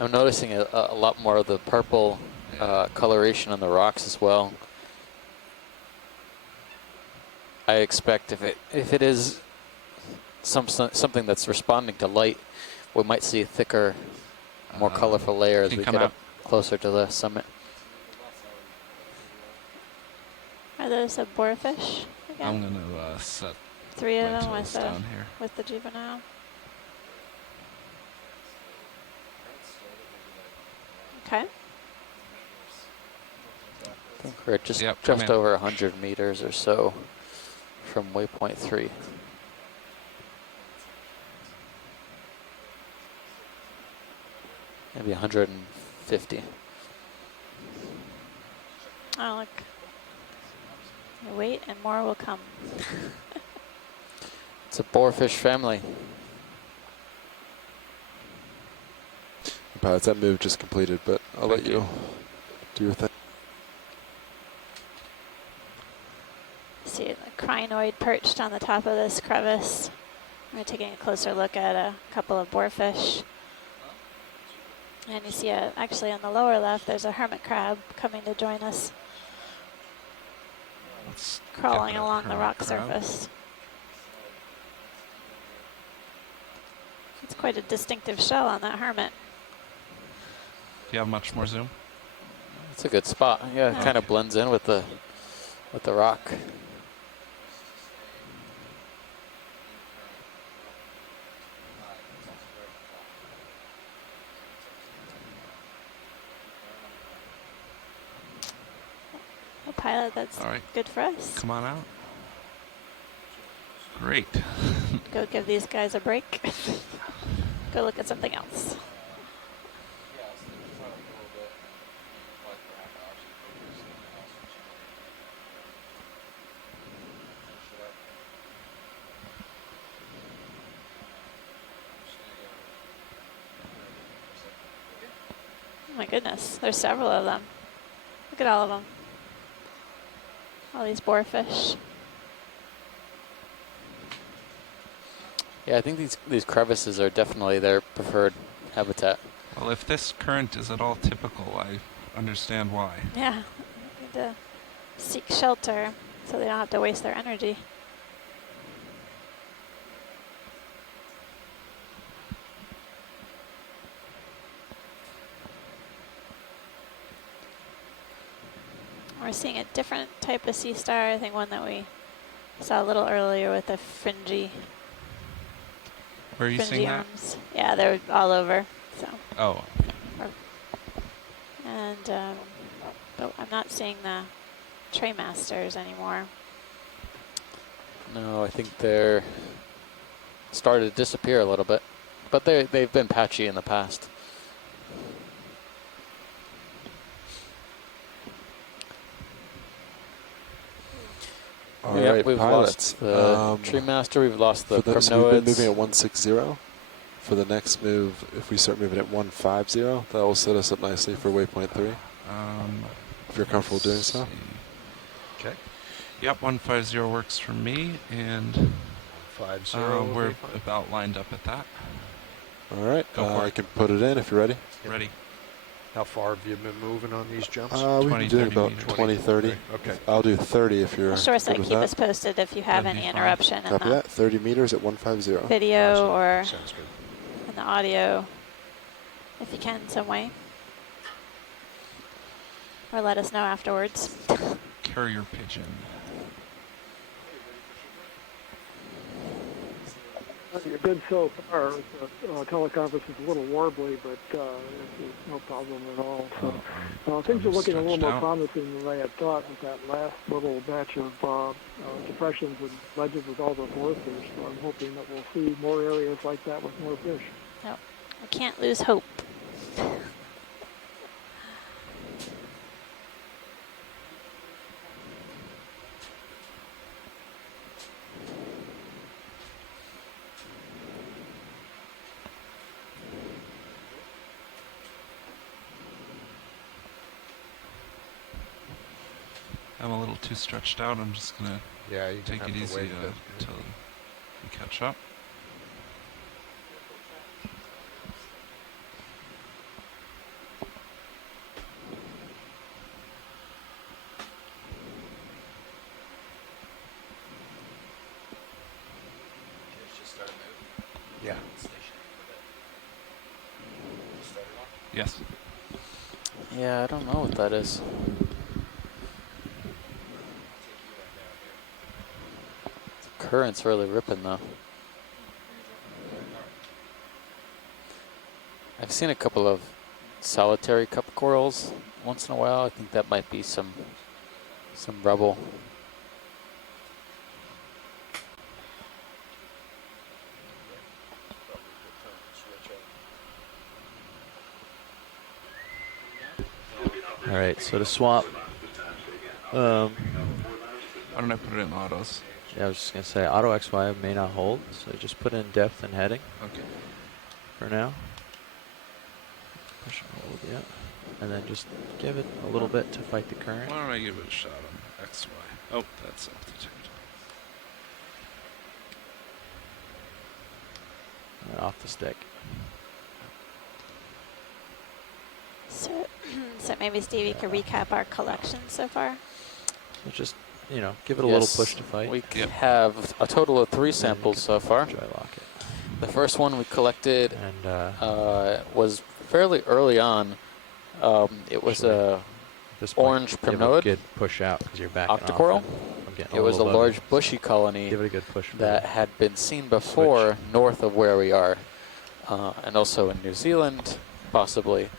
I'm noticing a lot more of the purple coloration on the rocks as well. I expect if it is something that's responding to light, we might see a thicker, more colorful layer as we get up closer to the summit. Are those a boarfish again? I'm gonna set 3 of my them toes down here. with the juvenile. Okay. I think we're just Yep, just over 100 meters or so from waypoint 3. Maybe 150. Oh, look. You wait and more will come. It's a boarfish family. Pilots, that move just completed, but I'll let you do your thing. See the crinoid perched on the top of this crevice. We're taking a closer look at a couple of boarfish. And you see, actually on the lower left, there's a hermit crab coming to join us. Crawling along the rock surface. It's quite a distinctive shell on that hermit. Do you have much more zoom? It's a good spot. Yeah, it kind of blends in with the rock. A pilot, that's all right. good for us. Come on out. Great. Go give these guys a break. Go look at something else. Oh my goodness, there's several of them. Look at all of them. All these boarfish. Yeah, I think these crevices are definitely their preferred habitat. Well, if this current is at all typical, I understand why. Yeah, they need to seek shelter so they don't have to waste their energy. We're seeing a different type of sea star. I think one that we saw a little earlier with the fringy. Where are you seeing that? Arms. Yeah, they're all over. So. Oh. And but I'm not seeing the tray masters anymore. No, I think they're started to disappear a little bit, but they've been patchy in the past. All yeah, right, we've pilots. lost the tree master. We've lost the so we've been primnoids. moving at 160. For the next move, if we start moving at 150, that will set us up nicely for waypoint 3. If you're comfortable doing so. Okay. Yep, 150 works for me, and 50. We're about lined up at that. All right, Go for I it. can put it in if you're ready. Ready. How far have you been moving on these jumps? We've been doing about 20, 30. Okay. I'll do 30 if you're Sure, so good with keep that. us posted if you have That'd any be fine. interruption in Copy the that. 30 meters at 150. video Awesome. or Sounds good. in the audio, if you can, some way. Or let us know afterwards. Carrier pigeon. You're good so far. The teleconference is a little warbly, but it's no problem at all. So things are looking a little more promising than I had thought with that last little batch of depressions and ledges with all the boarfish. So I'm hoping that we'll see more areas like that with more fish. No, I can't lose hope. I'm a little too stretched out. I'm just gonna you take have it to easy wait until we catch up. Yeah. Yes. Yeah, I don't know what that is. The current's really ripping though. I've seen a couple of solitary cup corals once in a while. I think that might be some rubble. All right, so to swap. Why don't I put it in autos? Yeah, I was just gonna say auto XY may not hold, so just put in depth and heading. Okay. For now. Push and hold, yeah. And then just give it a little bit to fight the current. Why don't I give it a shot on XY? Oh, that's altitude. And off the stick. So maybe Stevie could recap our collection so far. So just, give it a little push to fight. We have a total of 3 samples so far. Dry lock it. The first one we collected and was fairly early on. It was a orange primnoid. Good push out because you're backing octocoral. It was a large bushy colony give it a good push that had been seen before north of where we are, and also in New Zealand, possibly,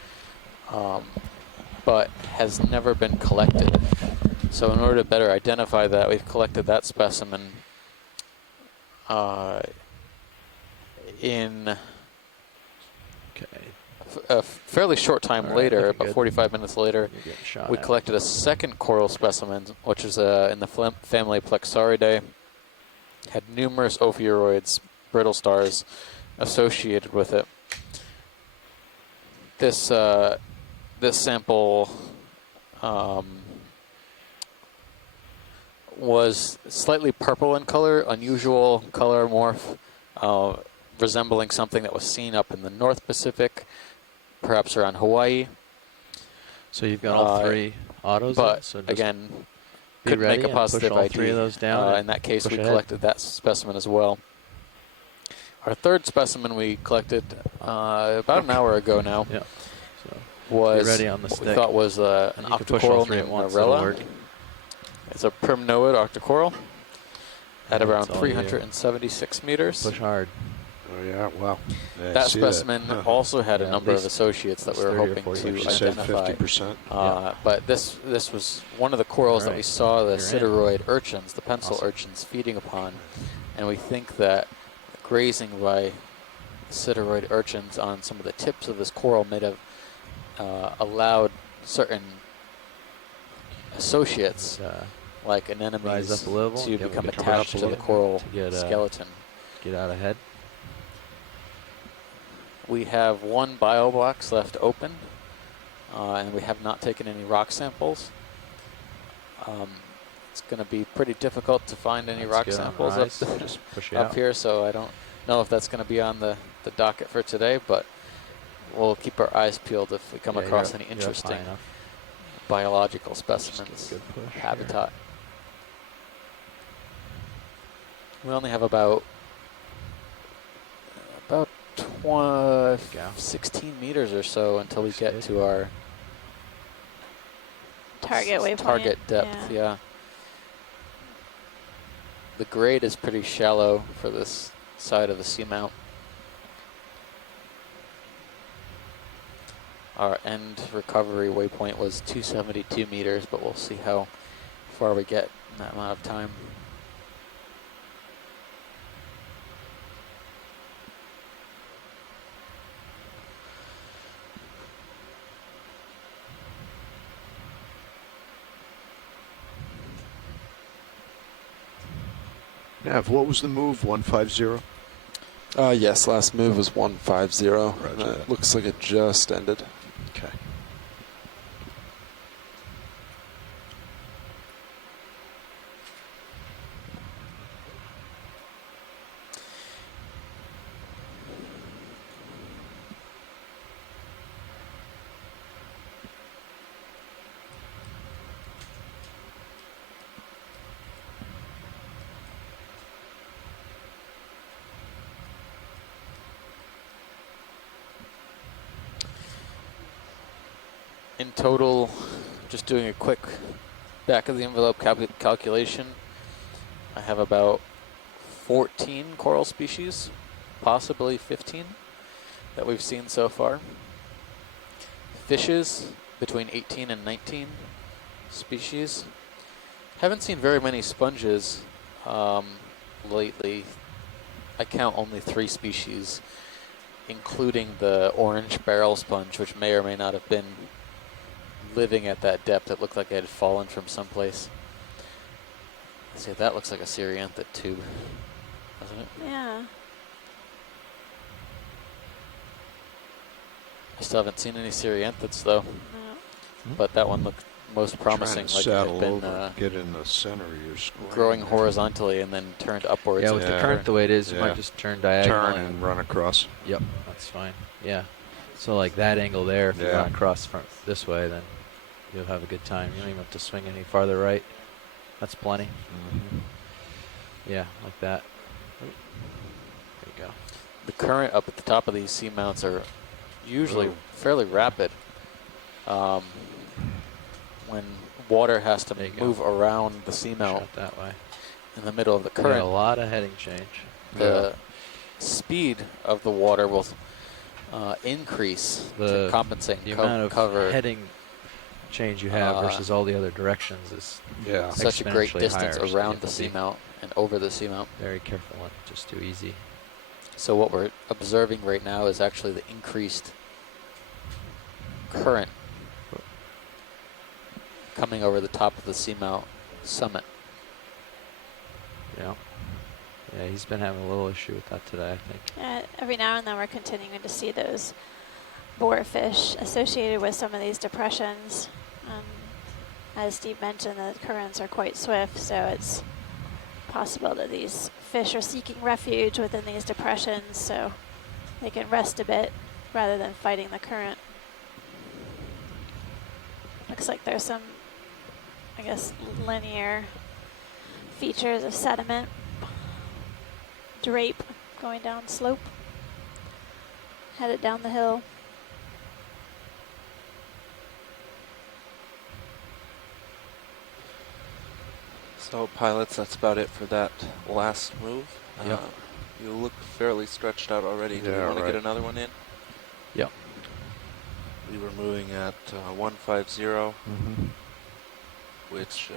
but has never been collected. So in order to better identify that, we've collected that specimen in a fairly short time later, about 45 minutes later, we collected a second coral specimen, which is in the family Plexaridae. Had numerous ophiuroids, brittle stars, associated with it. This this sample was slightly purple in color, unusual color morph, resembling something that was seen up in the North Pacific, perhaps around Hawaii. So you've got all 3 autos. But so again, be couldn't ready make a and push positive all ID. 3 of those down. In that case, we ahead. collected that specimen as well. Our third specimen we collected about an hour ago now. Yeah. So was be ready on the what stick. we thought was an And you can push all octocoral 3 at named once, it'll Narella. work. It's a primnoid octocoral at Yeah, around it's all you. 376 meters. Push hard. Oh, yeah, wow. Yeah, I That see specimen that. also had Yeah, a at number of least associates that we were 30 or hoping 40. to Like you said, identify. 50%. But this was one of the corals that we Alright. saw the You're in. sideroid urchins, the pencil Awesome. urchins, feeding upon. And we think that grazing by sideroid urchins on some of the tips of this coral may have allowed certain associates, like anemones, rise up a level, to get become them to attached up a to the little coral to get, skeleton. Get out ahead. We have 1 biobox left open, and we have not taken any rock samples. It's going to be pretty difficult to find any That's rock good on samples rise. up, Just push it up out. here, so I don't know if that's going to be on the docket for today, but we'll keep our eyes peeled if we come Yeah, across you're any up high interesting enough. biological specimens, Good push here. habitat. We only have about 16 meters or so until we get to our Target waypoint. target depth. Yeah. The grade is pretty shallow for this side of the seamount. Our end recovery waypoint was 272 meters, but we'll see how far we get in that amount of time. Nav, what was the move? 150? Yes, last move was 150. Roger And that. it looks like it just ended. Okay. In total, just doing a quick back of the envelope calculation, I have about 14 coral species, possibly 15, that we've seen so far. Fishes, between 18 and 19 species. Haven't seen very many sponges lately. I count only 3 species, including the orange barrel sponge, which may or may not have been living at that depth. It looked like it had fallen from someplace. See, that looks like a Cereanthed tube, doesn't it? Yeah. I still haven't seen any Cereanthids though. No. But that one looked most promising, Trying to like it saddle had been over, get in the center of your screen. growing horizontally and then turned upwards. Yeah, with the current the way it is, you Yeah. might just turn diagonal. Turn and run across. Yep, that's fine. Yeah. So like that angle there, if you Yeah. run across from this way, then you'll have a good time. You don't even have to swing any farther right. That's plenty. Yeah, like that. There you go. The current up at the top of these seamounts are usually Ooh. fairly rapid. When water has to There you go. move around the seamount Shot that way. in the middle of the You got current, a lot of heading change. the speed of the water will increase to compensate the and amount of cover. heading change you have versus all the other directions is such a great exponentially distance higher, so you around have the to be seamount and over the seamount. very careful and just too easy. So what we're observing right now is actually the increased current coming over the top of the seamount summit. Yeah. Yeah, he's been having a little issue with that today, I think. Every now and then we're continuing to see those boarfish associated with some of these depressions. As Steve mentioned, the currents are quite swift, so it's possible that these fish are seeking refuge within these depressions so they can rest a bit rather than fighting the current. Looks like there's some, I guess, linear features of sediment drape going down slope, headed down the hill. So pilots, that's about it for that last move. Yep. You look fairly stretched out already. Do you want to get another one in? Yep. We were moving at 150, which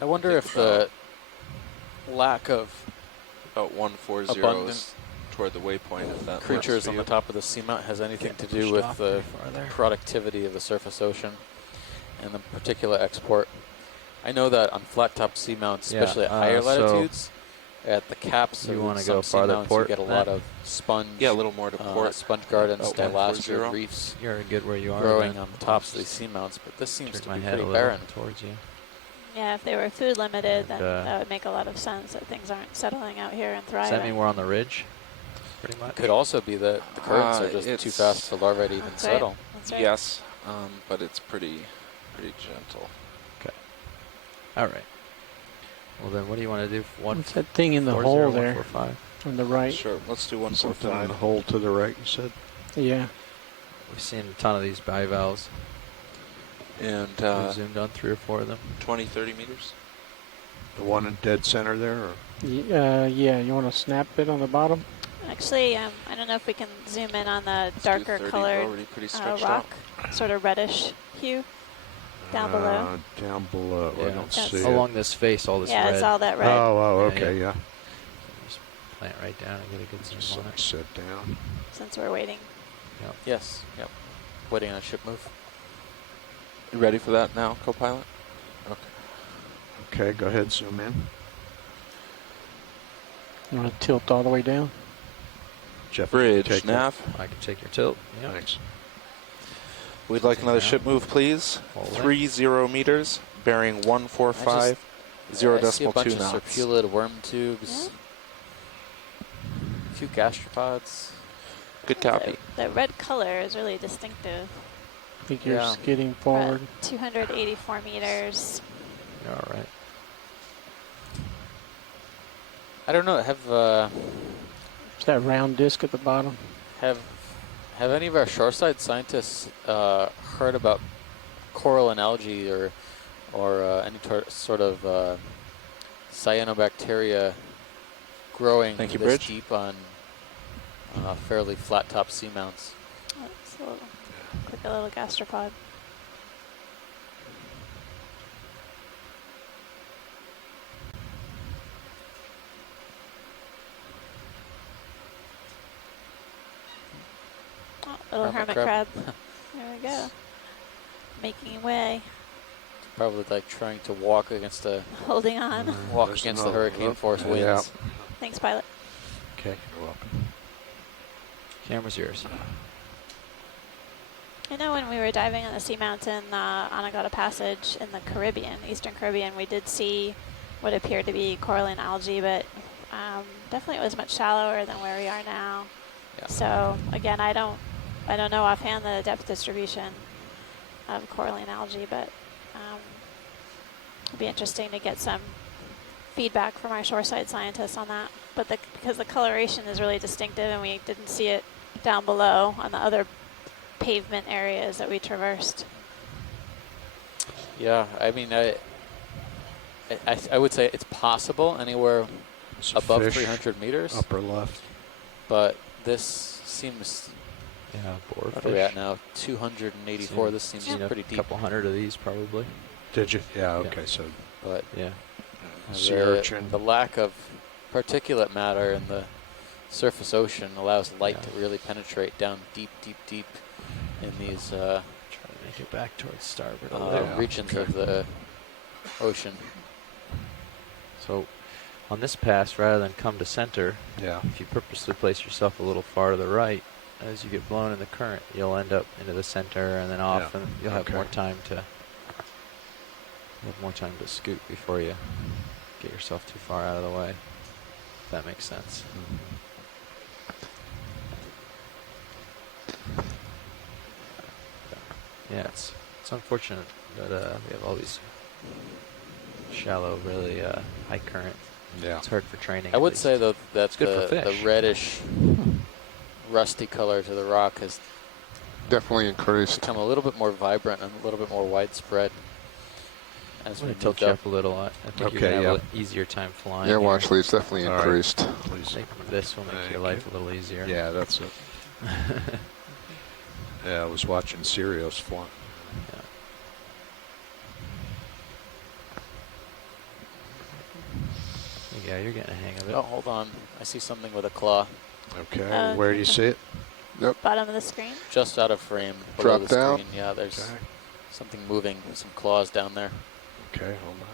I wonder if the lack of about 140 abundant is toward the waypoint. If that creatures on the top of the seamount has anything to do with the productivity of the surface ocean and the particular export. I know that on flat top seamounts, especially at higher latitudes, at the caps you of want to some go farther seamounts, port, you get a lot of sponge. Yeah, a little more to port. Sponge gardens, About stylosterid reefs. You're good where you are. Growing on the tops of these seamounts, but this seems to be pretty barren. Towards you. Yeah, if they were food limited, then that would make a lot of sense that things aren't settling out here and thriving. Does that mean we're on the ridge? Pretty much. Could also be that the currents are just too fast for larvae to even settle. That's right. Yes, but it's pretty gentle. Okay. All right. Well, then what do you want to do? What's that thing in the hole there? 145? On the right. Sure, let's do Something in 145. the hole to the right, you said? Yeah. We've seen a ton of these bivalves. And we've zoomed on 3 or 4 of them. 20, 30 meters. The one in dead center there? Or? Yeah, you want to snap it on the bottom? Actually, I don't know if we can zoom in on the darker colored rock, sort of reddish hue down below. Down below, I don't see it. Along this face, all this red. Yeah, it's all that red. Oh, okay, yeah. Just plant right down and get a good zoom on it. Set down. Since we're waiting. Yep. Yes, yep. Waiting on a ship move. You ready for that now, co-pilot? Okay. Okay, go ahead, zoom in. You want to tilt all the way down? Jeff, bridge, nav. I can take your tilt. Yep. Thanks. We'd like another ship move, please. 30 meters, bearing 145, 0.2 knots. I see a bunch of serpulid worm tubes, a few gastropods. Good copy. The red color is really distinctive. I think you're skidding forward. 284 meters. You're all right. I don't know. It's that round disc at the bottom. Have any of our shoreside scientists heard about coral and algae or any sort of cyanobacteria growing this Bridge. deep on fairly flat top seamounts? That's a little gastropod. Oh, little hermit crab. There we go. Making way. Probably like trying to walk against Holding on. Walk against the hurricane force winds. Yeah. Thanks, pilot. Okay, you're welcome. Camera's yours. I know when we were diving on the Seamount in Anegada Passage in the Caribbean, Eastern Caribbean, we did see what appeared to be coralline algae, but definitely it was much shallower than where we are now. Yeah. So again, I don't know offhand the depth distribution of coralline algae, but it'd be interesting to get some feedback from our shoreside scientists on that. But because the coloration is really distinctive, and we didn't see it down below on the other pavement areas that we traversed. Yeah, I mean, I would say it's possible anywhere above 300 meters. Upper left. But this seems Yeah, boarfish. What are we at now? 284. This seems pretty deep. A couple hundred of these probably. Did you? Yeah, okay, so. But yeah, sea urchin. The lack of particulate matter in the surface ocean allows light to really penetrate down deep in these trying to make it back towards starboard regions of the ocean. So on this pass, rather than come to center, if you purposely place yourself a little far to the right, as you get blown in the current, you'll end up into the center and then off, and you'll have more time to scoot before you get yourself too far out of the way. If that makes sense. Yeah, it's unfortunate that we have all these shallow, really high current. Yeah, it's hard for training. I would say though that the reddish, rusty color to the rock has definitely increased. Become a little bit more vibrant and a little bit more widespread. As we tilt you up a little. I think you're gonna have an easier time flying. Yeah, here. Watchley, it's definitely increased. I think this will make your life a little easier. Yeah, that's it. Yeah, I was watching Sirius flying. Yeah, you're getting a hang of it. Oh, hold on. I see something with a claw. Okay, where do you see it? Yep. Bottom of the screen. Just out of frame. Below Drop the down. Screen. Yeah, there's something moving. Some claws down there. Okay, hold on.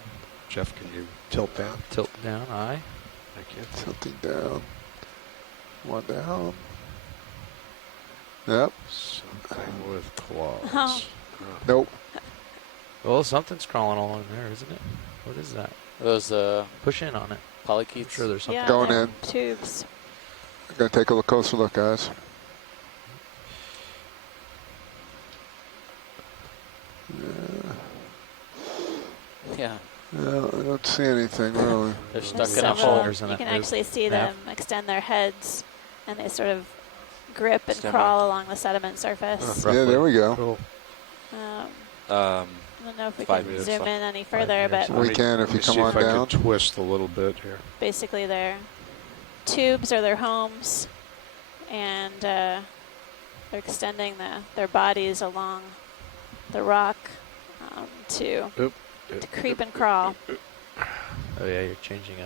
Jeff, can you tilt down? Tilt down, aye. Thank you. Tilting down. One down. Yep. Something with claws. Oh. Nope. Well, something's crawling along there, isn't it? What is that? Those push in on it. Polychaetes. I'm sure there's something going they're in. Tubes. I'm gonna take a closer look, guys. Yeah. Yeah, I don't see anything really. They're stuck There's in a several. hole. You can actually see them extend their heads, and they sort of grip and crawl along the sediment surface. Yeah, there we go. I don't know if we can zoom in any further, but we can if you come on down. down. I can twist a little bit here. basically their tubes are their homes, and they're extending their bodies along the rock to creep and crawl. Oh yeah, you're changing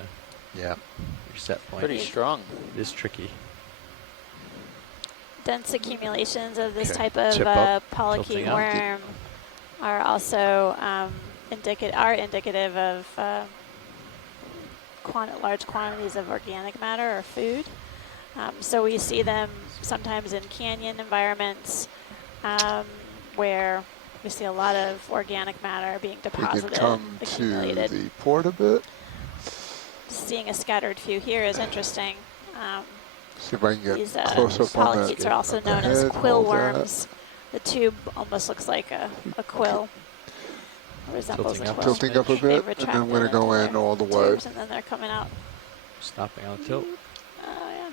your set point. Pretty strong. It is tricky. Dense accumulations of this type of Tip up, polychaete tilting out. worm are also indicative of large quantities of organic matter or food. So we see them sometimes in canyon environments where we see a lot of organic matter being We deposited, can come to accumulated. the port a bit. Seeing a scattered few here is interesting. See if I can get These close up on that. polychaetes are also up known as ahead, quill hold that. worms. The tube almost looks like a quill. Resembles a quill. Tilting up a They bit, and then retract I'm going it to go into in their all the way. tubes, and then they're coming out. Stopping on tilt. Oh yeah.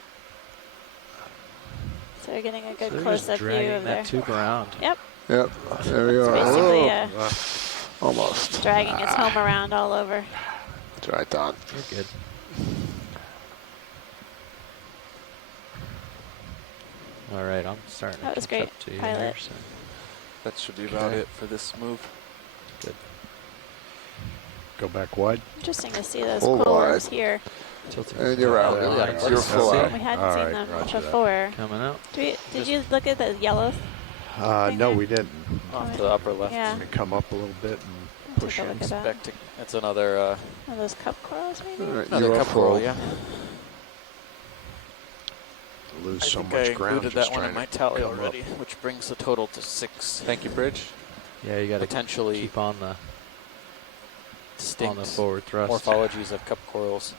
So you're getting a good So they're just close-up view dragging of that their tube around. Yep. Yep, there we It's are. basically Almost. dragging its home around all over. That's right, Don. You're good. All right, I'm starting That to was catch great, up to you pilot. here, so. That should be about it for this move. Good. Go back wide. Interesting to see those Full quill wide. worms here. And you're out. Yeah, You're full out. We hadn't All seen right, them roger that. before. Coming out. Did you look at the yellow? No, we didn't. Off to the upper left. Yeah. Let me come up a little bit and push Take a in. look at that. That's another One of those cup corals, maybe? All right, another you're cup full. coral, yeah. Lose I so think much I ground included just that one in trying my to tally come up. already, which brings the total to 6. Thank you, Bridge. Yeah, you got to Potentially keep on the distinct forward thrust. morphologies of cup corals.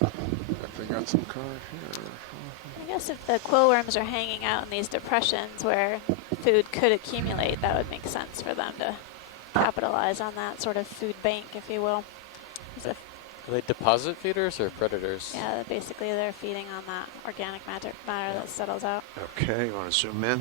Definitely got some color here. I guess if the quill worms are hanging out in these depressions where food could accumulate, that would make sense for them to capitalize on that sort of food bank, if you will. Are they deposit feeders or predators? Yeah, basically they're feeding on that organic matter that settles out. Okay, you want to zoom in?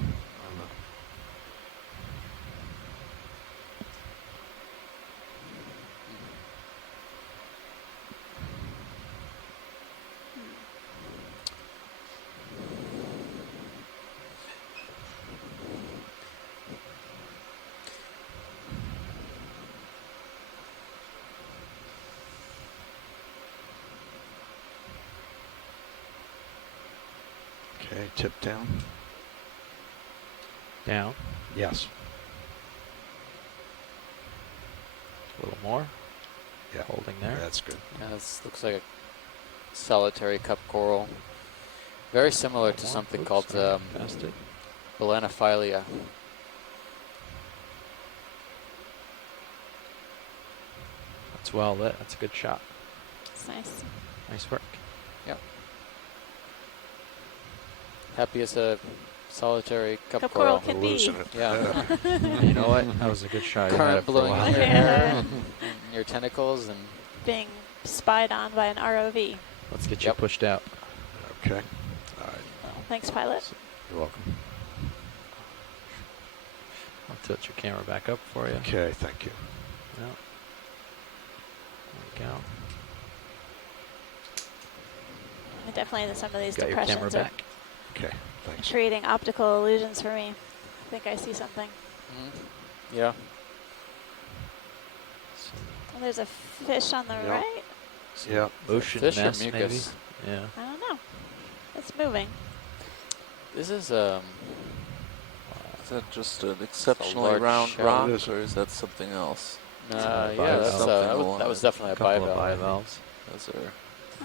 Okay, tip down. Down. Yes. A little more. Yeah. Holding there. Yeah, that's good. Yeah, this looks like a solitary cup coral. Very similar to something called Balanophilia. That's well lit. That's a good shot. It's nice. Nice work. Yep. Happy as a solitary cup coral coral. can be. Yeah. You know what? That was a good shot. You had Current it for a blowing while. in your hair, and your tentacles, and Being spied on by an ROV. Let's get you pushed out. Okay. All right. Thanks, pilot. You're welcome. I'll tilt your camera back up for you. Okay, thank you. Yep. There we go. Definitely some of these Got your camera depressions are back. Okay, thanks. creating optical illusions for me. I think I see something. yeah. Oh, there's a fish on the right. Yeah. Ocean Fish or mess, maybe? mucus? Yeah. I don't know. It's moving. This is Is that just an exceptionally large round shell. rock, It is. or is that something else? yeah, bivalve. that was definitely a Couple of bivalve. bivalves. Those are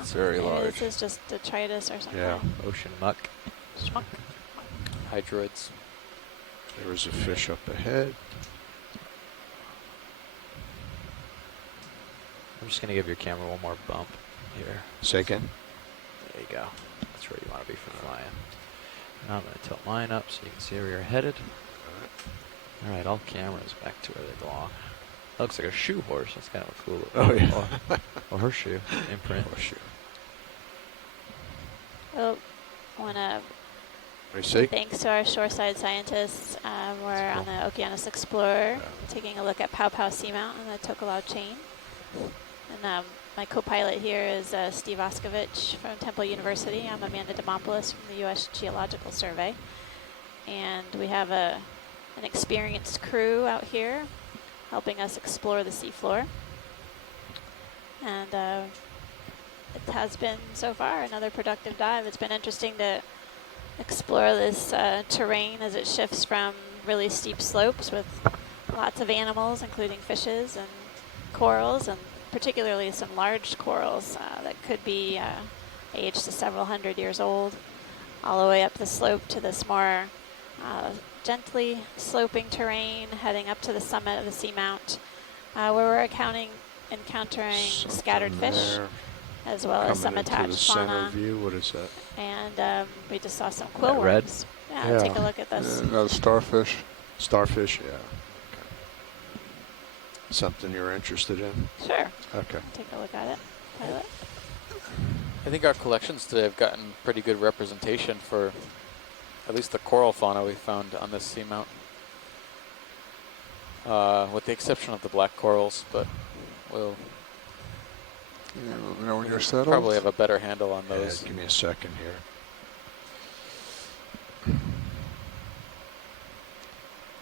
it's very Maybe large. This is just detritus or something. Yeah. Ocean muck. Schmuck. Hydroids. There is a fish up ahead. I'm just going to give your camera one more bump here. Say again. There you go. That's where you want to be for flying. Now I'm going to tilt mine up so you can see where you're headed. All right, all cameras back to where they belong. That looks like a shoe horse. That's kind of a cool. Oh, yeah. Or horseshoe imprint. Horseshoe. Oh, want to Let me see. thanks to our shoreside scientists. We're on the Okeanos Explorer, taking a look at Pow Pow Seamount on the Tokelau chain. And my co-pilot here is Steve Oskovich from Temple University. I'm Amanda Demopoulos from the U.S. Geological Survey. And we have an experienced crew out here helping us explore the seafloor. And it has been, so far, another productive dive. It's been interesting to explore this terrain as it shifts from really steep slopes with lots of animals, including fishes and corals, and particularly some large corals that could be aged to several hundred years old, all the way up the slope to this more gently sloping terrain heading up to the summit of the Seamount, where we're encountering scattered fish, as well as some attached fauna. View. What is that? And we just saw some quill red? worms. Yeah, take a look at this. Another starfish. Starfish, yeah. Okay. Something you're interested in? Sure. Okay. Take a look at it. Pilot. I think our collections today have gotten pretty good representation for at least the coral fauna we found on this seamount. With the exception of the black corals, but we'll Let me know when you're settled. probably have a better handle on Yeah, those. give me a second here.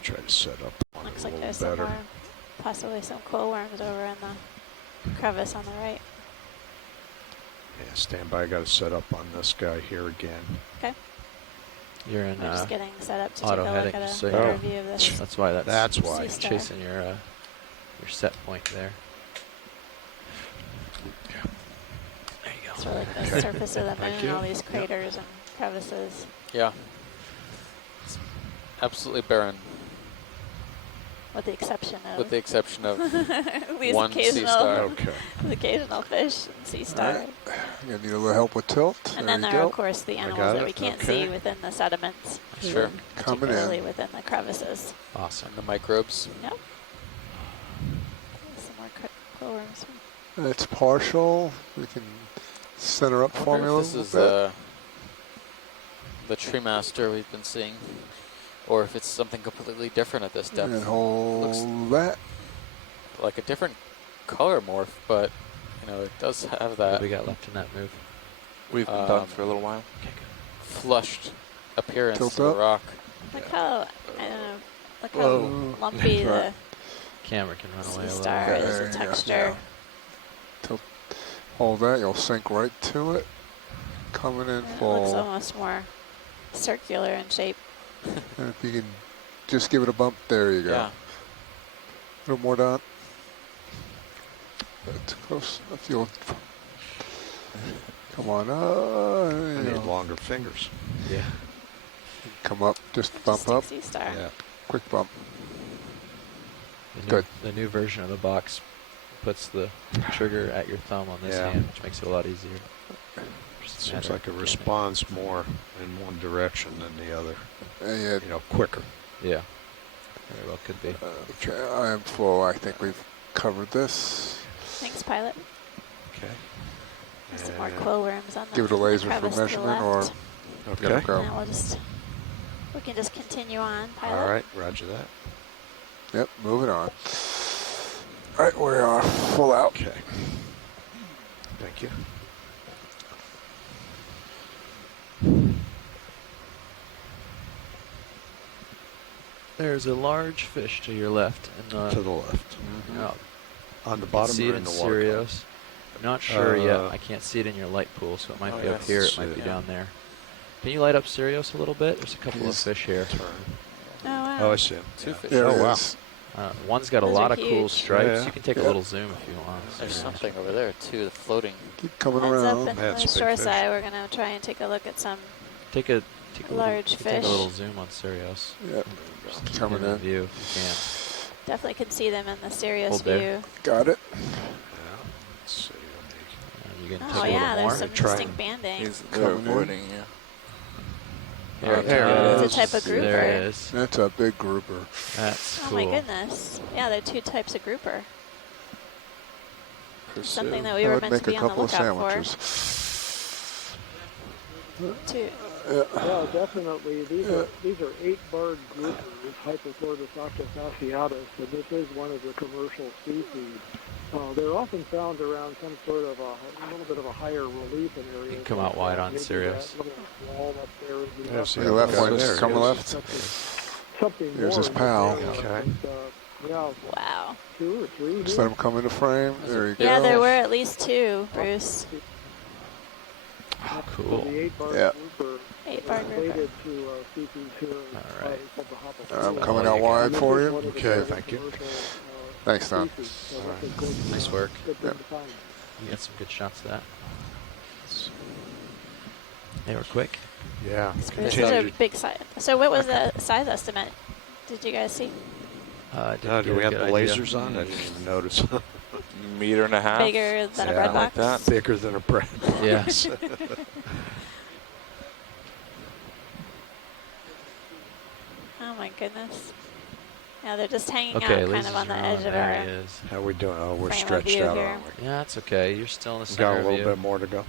Try to set up on Looks it a like little there's better. some more, possibly some quill worms over in the crevice on the right. Yeah, stand by. I got to set up on this guy here again. Okay. You're in We're just getting set up to take auto a look heading, at so a you better know. view of this. That's why That's why. sea star. chasing your set point there. There you go. It's really the Okay. surface of the Thank moon, you. all these craters and crevices. Yeah. It's absolutely barren, With the exception of with the exception of these one sea occasional, star. Okay. the occasional fish and sea star. Right. You need a little help with tilt. And there then you there are, go. of course, the animals got that it. we can't Okay. see within the sediments. Sure. Coming Particularly in. within the crevices. Awesome. And the microbes. Yep. Some more quill worms. It's partial. We can center up for me a Wonder if little this bit. is the tree master we've been seeing, or if it's something completely different at this depth. And hold Looks that. like a different color morph, but you know it does have What that do we got left in that move? We've been done for a little while. flushed appearance Tilt to the up. rock. Look how, I don't know, look Whoa. how lumpy Right. the Camera can run away a sea little star bit. is, There the you go. texture. Tilt. Hold that. You'll sink right to it. Coming in And it looks full. almost more circular in shape. And if you can just give it a bump, there you go. Yeah. A little more down. That's close. I feel. Come on. I need longer fingers. Yeah. Come up. Just bump up. Star. Yeah. Quick bump. Good. The new version of the box puts the trigger at your thumb on this hand, which makes it a lot easier. Seems like it responds more in one direction than the other. Yeah. You know, quicker. Yeah. Very well could be. Okay, I am full. I think we've covered this. Thanks, pilot. Okay. Some more quill worms on the Give it a laser for crevice to the measurement, or left. let it go. And we can just continue on, pilot. All right, roger that. Yep, moving on. All right, we are full out. Okay. Thank you. There's a large fish to your left. And, to the left. On the you bottom can see or it in in the water Sirius. column? I'm not sure yet. I can't see it in your light pool, so it might be up here. It might be down there. Can you light up Sirius a little bit? There's a couple of fish here. Oh, wow. Oh, I see him. Two fish. There Oh, it wow. is. One's got a Those lot are of cool huge. stripes. Yeah. You can take a little zoom if you want. There's something over there too, floating. Keep coming Heads around. up in That's the a big shore fish. side. We're going to try and take a look at some Take a large little, take fish. a little zoom on Sirius. Yep. Just keep Coming it in in. view if you can. Definitely can see them in the Sirius Hold there. view. Got it. Let's see. You can Oh, take a yeah, little there's more. some Try distinct banding. They're avoiding you. There it It's is. a type of grouper. There it is. That's a big grouper. That's Oh cool. my goodness. Yeah, there are two types of grouper. Pursue. Something that we I were would meant make to be a on the couple of lookout for. sandwiches. Yeah, definitely. These are 8-barred groupers, Hypochordus octofasciatus, and this is one of the commercial species. They're often found around some sort of a little bit of a higher relief in areas. You can come out wide on Maybe Sirius. that little wall up there is the Yeah, upper- see The left one there. there. Come left. Something There's more his in the pal. area, Okay. but, yeah, Wow. 2 or 3. Just let him come into frame. There you go. Yeah, there were at least two, Bruce. Cool. The 8-barred Yeah. grouper. 8-barred grouper. Related to species here. All right. Called the Hopper. I'm coming out wide for you. Okay, thank you. Thanks, Tom. Nice work. Good thing to find. You got some good shots of that. They were quick. Yeah. This is a big size. So what was the size estimate? Did you guys see? Do we have the lasers on? I didn't even notice. Meter and a half. Bigger than a bread like box? that. Bigger than a bread box. Yes. Oh my goodness. Yeah, they're just hanging Okay, out kind lasers of on the are edge of There our he is. How we doing? Oh, we're frame of stretched view out, here. aren't we? Yeah, that's okay. You're still in the We center got a of little view. bit more to go.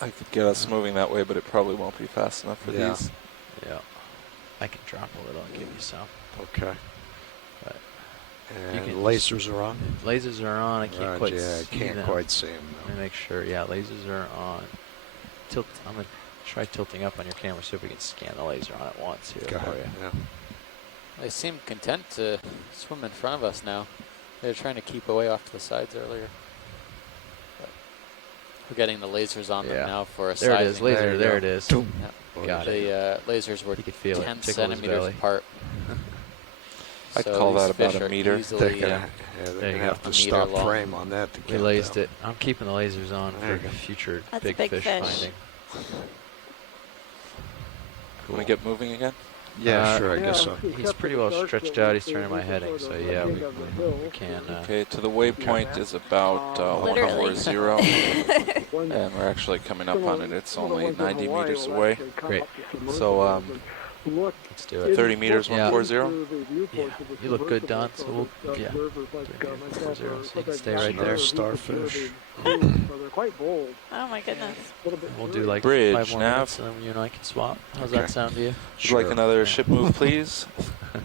I could get us moving that way, but it probably won't be fast enough for Yeah. these. Yeah. I can drop a little and give you some. Okay. But And can lasers are on? Lasers are on. I can't Right, quite yeah, I see can't them. quite see them. Let me make sure. Yeah, lasers are on. I'm going to try tilting up on your camera so we can scan the laser on at once here Go for ahead. you. Yeah. They seem content to swim in front of us now. They were trying to keep away off to the sides earlier. But we're getting the lasers on them now for a There it is. sizing. Laser. There it is. Yep. Got it. The lasers were You could feel it 10 tickle his centimeters belly. apart. I'd So call these that about fish a are meter. easily, They're gonna, There they're you gonna have go. to A meter stop long. frame on that to We get lased them. it. I'm keeping the lasers on There you for go. future That's a big big fish fish. finding. Can we get moving again? Yeah, sure, I guess so. He's pretty well stretched out. He's turning my heading, so yeah, we can. Okay, to the waypoint is about Literally. 140, and we're actually coming up on it. It's only 90 meters away. Great. So Let's do it. 30 meters, Yeah. 140. Yeah. You look good, Don. So we'll, yeah. 30, so you can stay right there. Starfish. So they're quite bold. Oh my goodness. We'll do like Bridge, 5 more nav. minutes, and then you and I can swap. How's Okay. that sound to you? Would you like another ship move, please?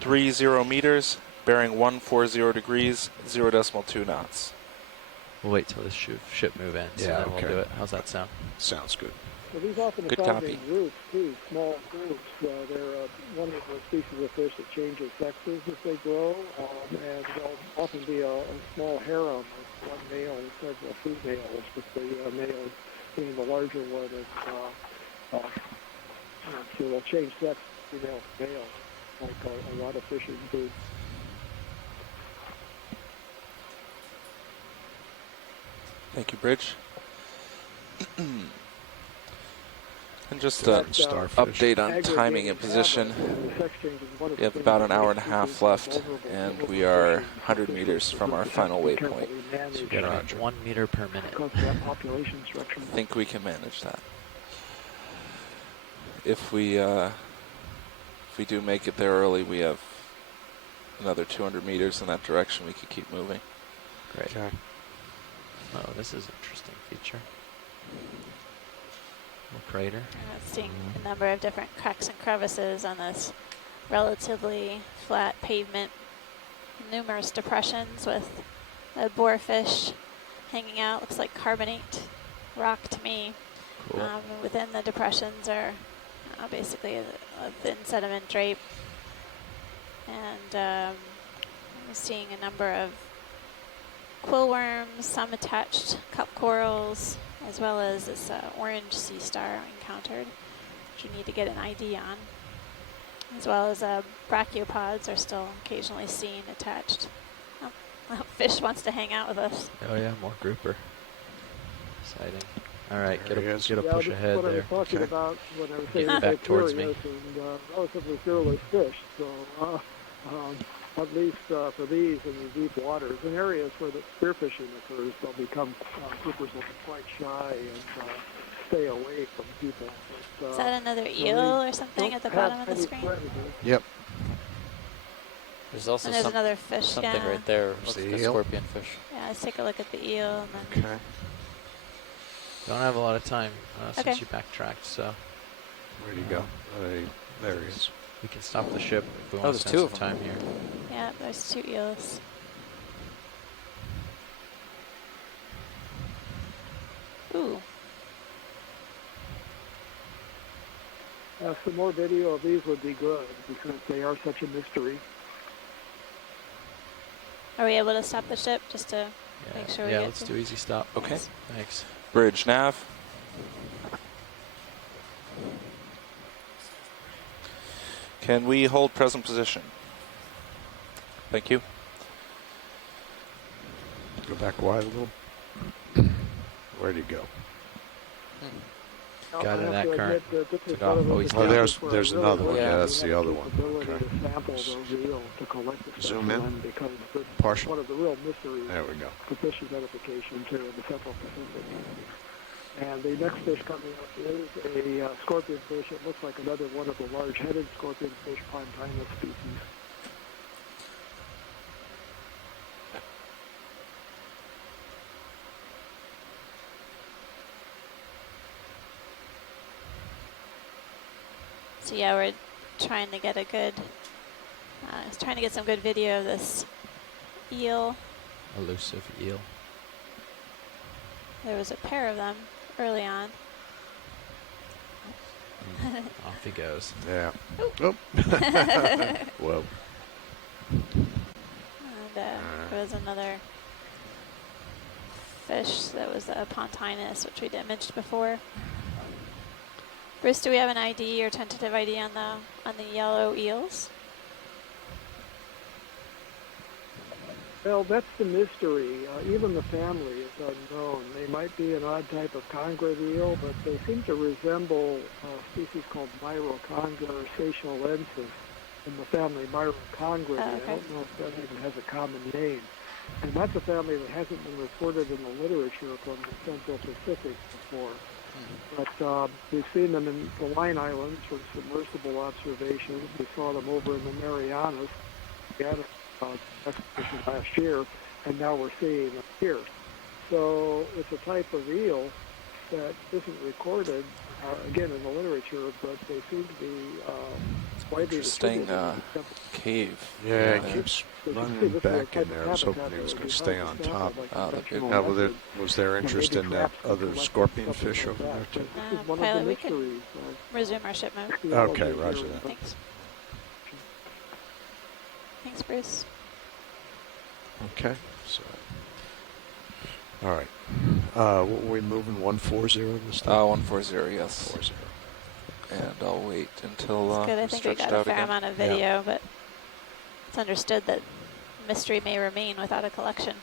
30 meters, bearing 140 degrees, 0.2 knots. We'll wait till this ship move ends, Yeah, and then okay. we'll do it. How's that sound? Sounds good. So these often Good are found copy. in groups too, small groups. They're one of the species of fish that changes sexes as they grow, and they'll often be a small harem of one male and several females, with the male being the larger one and So they'll change sex, female to male, like a lot of fishing do. Thank you, Bridge. And just an update on timing and position. We have about an hour and a half left, and we are 100 meters from our final waypoint. So we've got 1 meter per minute. I think we can manage that. If we do make it there early, we have another 200 meters in that direction. We could keep moving. Great. Okay. Oh, this is an interesting feature. Little crater. I'm seeing a number of different cracks and crevices on this relatively flat pavement. Numerous depressions with a boarfish hanging out. Looks like carbonate rock to me. Cool. Within the depressions are basically a thin sediment drape. And I'm seeing a number of quill worms, some attached cup corals, as well as this orange sea star encountered, which you need to get an ID on. As well as brachiopods are still occasionally seen attached. Oh, fish wants to hang out with us. Oh yeah, more grouper. Exciting. All right, get a push this ahead is what there. I was talking about when I was saying Getting back towards me. and relatively fearless fish. So at least for these in the deep waters, in areas where the spearfishing occurs, they'll become groupers will be quite shy and stay away from people. But, is that another eel or something at the bottom of the screen? Yep. There's also and there's another fish, something right there. Looks like a scorpion fish. Yeah, let's take a look at the eel. And then Okay. Don't have a lot of time since Okay. you backtracked, so. Where'd he go? There he is. We can stop the ship if we want to there's spend two some of them. time here. yeah, there's 2 eels. Ooh. some more video of these would be good because they are such a mystery. Are we able to stop the ship just to make sure we Yeah, get let's to do easy stop. Okay. Thanks. Bridge nav. Can we hold present position? Thank you. Go back wide a little. Where'd he go? Got in that current. Took off. Oh, there's another one. Yeah, that's the other one. Okay. Zoom in. Partial. One of the real mysteries There we go. for fish identification too in the Central Pacific. And the next fish coming up is a scorpion fish. It looks like another one of the large-headed scorpion fish, Pontinus species. So yeah, we're trying to get a good, trying to get some good video of this eel. Elusive eel. There was a pair of them early on. Off he goes. Yeah. Oh. Whoa. And there was another fish that was a Pontinus, which we'd imaged before. Bruce, do we have an ID or tentative ID on the yellow eels? Well, that's the mystery. Even the family is unknown. They might be an odd type of congreve eel, but they seem to resemble a species called Myroconga or Seychellensis in the family Myrocongrae. Oh, okay. I don't know if that even has a common name. And that's a family that hasn't been reported in the literature from the Central Pacific before. But we've seen them in the Line Islands from submersible observations. We saw them over in the Marianas. We had an expedition last year, and now we're seeing them here. So it's a type of eel that isn't recorded, again, in the literature, but they seem to be widely Interesting distributed. cave. Yeah, it keeps running back in there. I was hoping he was going to stay on top. Was there interest in that other scorpion fish over there too? Pilot, we can resume our ship mode. Okay, roger that. Thanks. Thanks, Bruce. Okay. So, all right. What were we moving? 140 this time? 140, yes. 140. And I'll wait until It's good. I think we got a fair amount of video, but it's understood that mystery may remain without a collection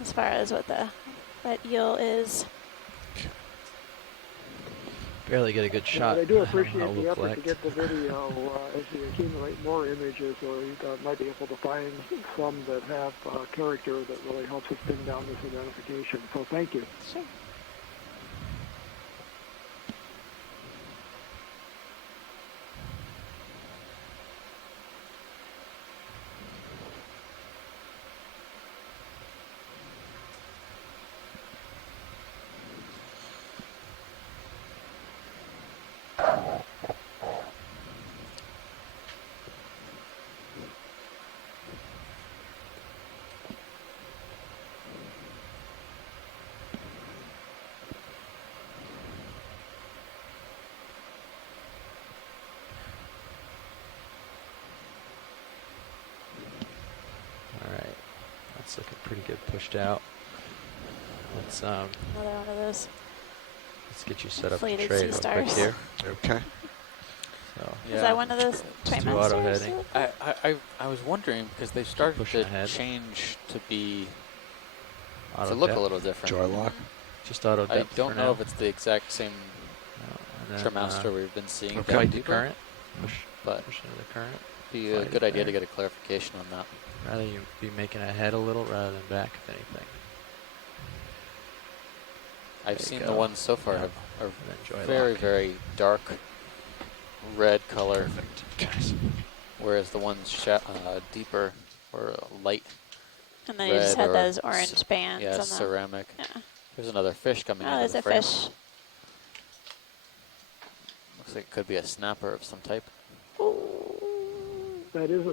as far as what that eel is. Barely get a good shot. I do appreciate how the we'll effort collect. to get the video as we accumulate more images, or you might be able to find some that have character that really helps us pin down this identification. So thank you. Sure. It's looking pretty good pushed out. Let's another one of those. Let's get you set up to Inflated trade sea real stars. quick here. Okay. So Is that one of those train do auto monsters? heading. I was wondering because they started to ahead. change to be Auto to look depth. a little different. Joy lock. Just auto I depth don't for know now. if it's the exact same And then, Tremaster we've been seeing. Okay. down Fight the deeper, current. but Push into the current. be a Fight good it idea to there. get a clarification on that. Rather you be making ahead a little rather than back, if anything. I've There seen you the go. ones so far Yeah. are Enjoy very, lock. very dark red color, Okay. whereas the ones deeper or light And then you just red had or those orange bands. yeah, on the, ceramic. Yeah. There's another fish coming Oh, into there's the a frame. fish. Looks like it could be a snapper of some type. That is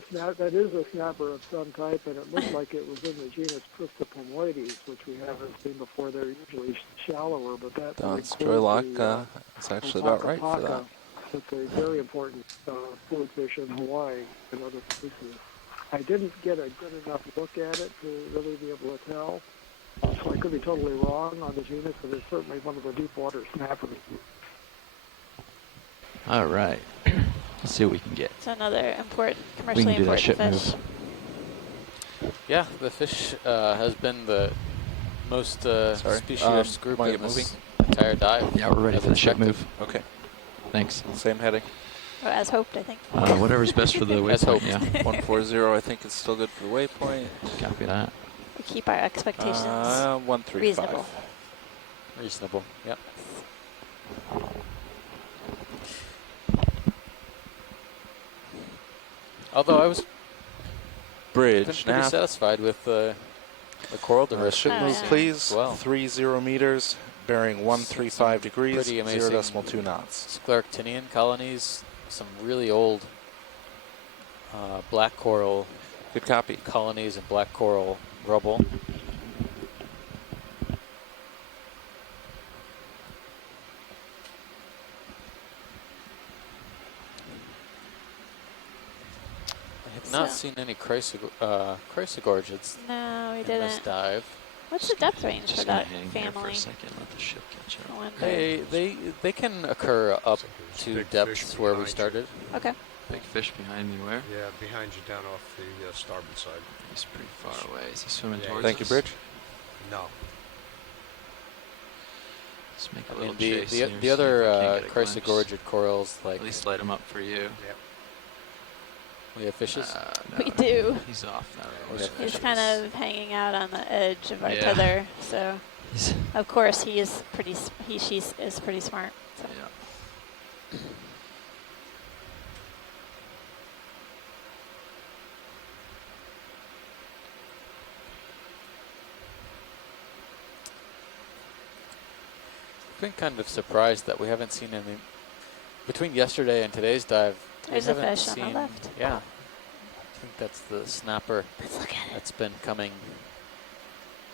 a snapper of some type, and it looked like it was in the genus Pristopomoides, which we haven't seen before. They're usually shallower, but that Don's includes Joy Lock the, is actually about right for that. It's a very important food fish in Hawaii and other places. I didn't get a good enough look at it to really be able to tell, so I could be totally wrong on the genus, but it's certainly one of the deep water snappers. All right. Let's see what we can get. It's another commercially We can do that important ship fish. move. Yeah, the fish has been the most specious group want to in get this entire dive. Yeah, we're ready as for the ship expected. move. Okay. Thanks. Same heading. Oh, as hoped, I think. Whatever's best for the As waypoint. hoped. Yeah. 140, I think is still good for the waypoint. Copy that. We keep our expectations 135. reasonable. Reasonable. Yep. Although I was Bridge pretty now. satisfied with the coral diversity. Ship Oh, move, yeah. please. Well. 30 meters, bearing 135 degrees, Pretty amazing 0.2 knots. Scleractinian colonies, some really old black coral Good copy. colonies and black coral rubble. I have not So- seen any chrysogorgids No, we in this didn't. dive. What's the depth range for Just that gonna hang here for family? a second. Let the ship catch I up. wonder. They can occur up to big depths fish where we behind you. started. Okay. Big fish behind me. Where? Yeah, behind you down off the starboard side. He's pretty far away. Is he swimming Yeah, towards Thank you, us? Bridge. No. Let's make a I little mean, the chase the, here, the see if other we can't get a glimpse. chrysogorgid corals, like At least light him up for you. Yep. we have fishes. We do. He's off now. We have He's fishes. kind of hanging out on the edge of our Yeah. tether, so of course he is pretty. She is pretty smart. So. Yeah. I've been kind of surprised that we haven't seen any between yesterday and today's dive. There's we a haven't fish on the seen, left. Yeah, I think that's the snapper. Let's look at it. That's been coming.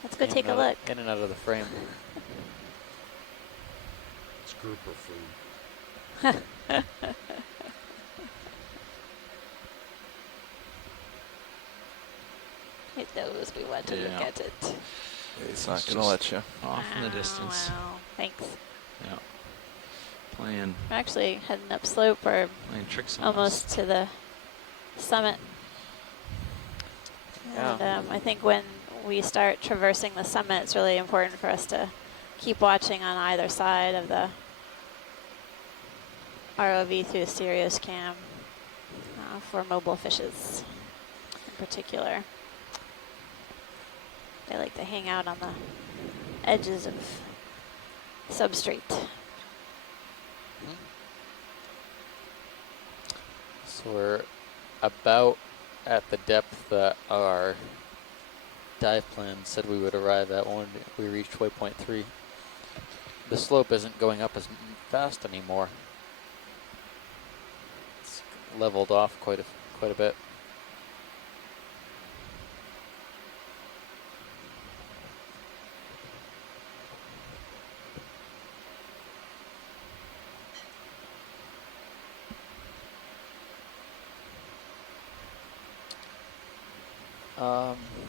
Let's go in take and a out- look. in and out of the frame. It's grouper food. It knows we want to look Yeah. at it. He's not It's going to just let you. Off in the Wow, distance. Wow. Thanks. Yeah. Playing. We're actually heading up slope or Playing tricks on almost to the summit. Yeah. And I think when we start traversing the summit, it's really important for us to keep watching on either side of the ROV through the Sirius cam for mobile fishes in particular. They like to hang out on the edges of substrate. So we're about at the depth that our dive plan said we would arrive at when we reached waypoint 3. The slope isn't going up as fast anymore. It's leveled off quite a bit.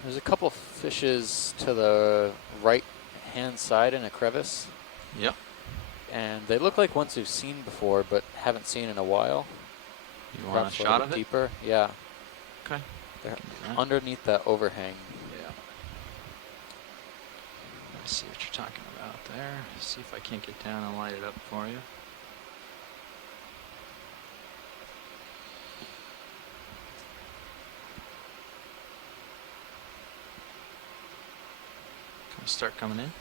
There's a couple fishes to the right-hand side in a crevice. Yep. And they look like ones we've seen before, but haven't seen in a while. You want a Perhaps shot little of it? deeper. Yeah. Okay. They're underneath that overhang. Yeah. Let's see what you're talking about there. See if I can't get down and light it up for you. Start coming in.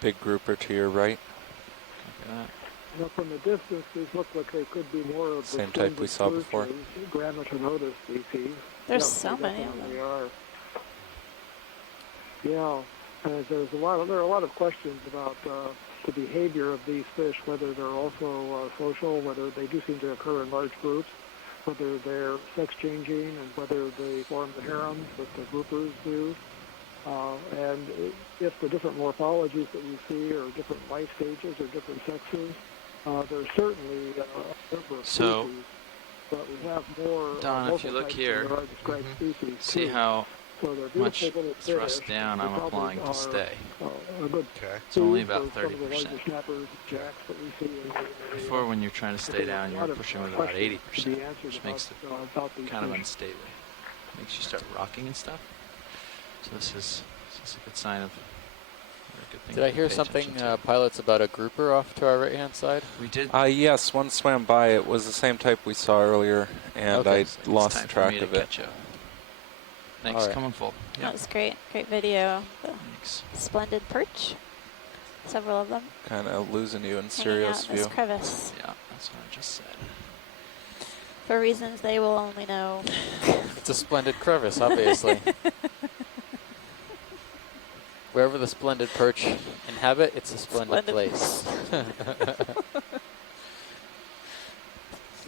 Big grouper to your right. Copy that. Now, from the distance, these look like they could be more of the Same type we saw before. Grammatinotus species. There's so many of them. They are. Yeah, and there are a lot of questions about the behavior of these fish, whether they're also social, whether they do seem to occur in large groups, whether they're sex changing, and whether they form the harems that the groupers do. And if the different morphologies that we see are different life stages or different sexes, there's certainly a number of species, but we have more. Don, if you look here, see how much thrust down I'm applying to stay. It's only about 30%. Before, when you're trying to stay down, you're pushing with about 80%, which makes it kind of unstable. Makes you start rocking and stuff. So this is a good sign of a good thing. Did I hear something, pilots, about a grouper off to our right-hand side? We did. Yes, one swam by. It was the same type we saw earlier, and I lost track of it. Thanks, coming full. Yep. That was great. Great video. Thanks. Splendid perch. Several of them. Kind of losing you in Sirius view. This crevice. Yeah, that's what I just said. For reasons they will only know. It's a splendid crevice, obviously. Wherever the splendid perch inhabit, it's a splendid place.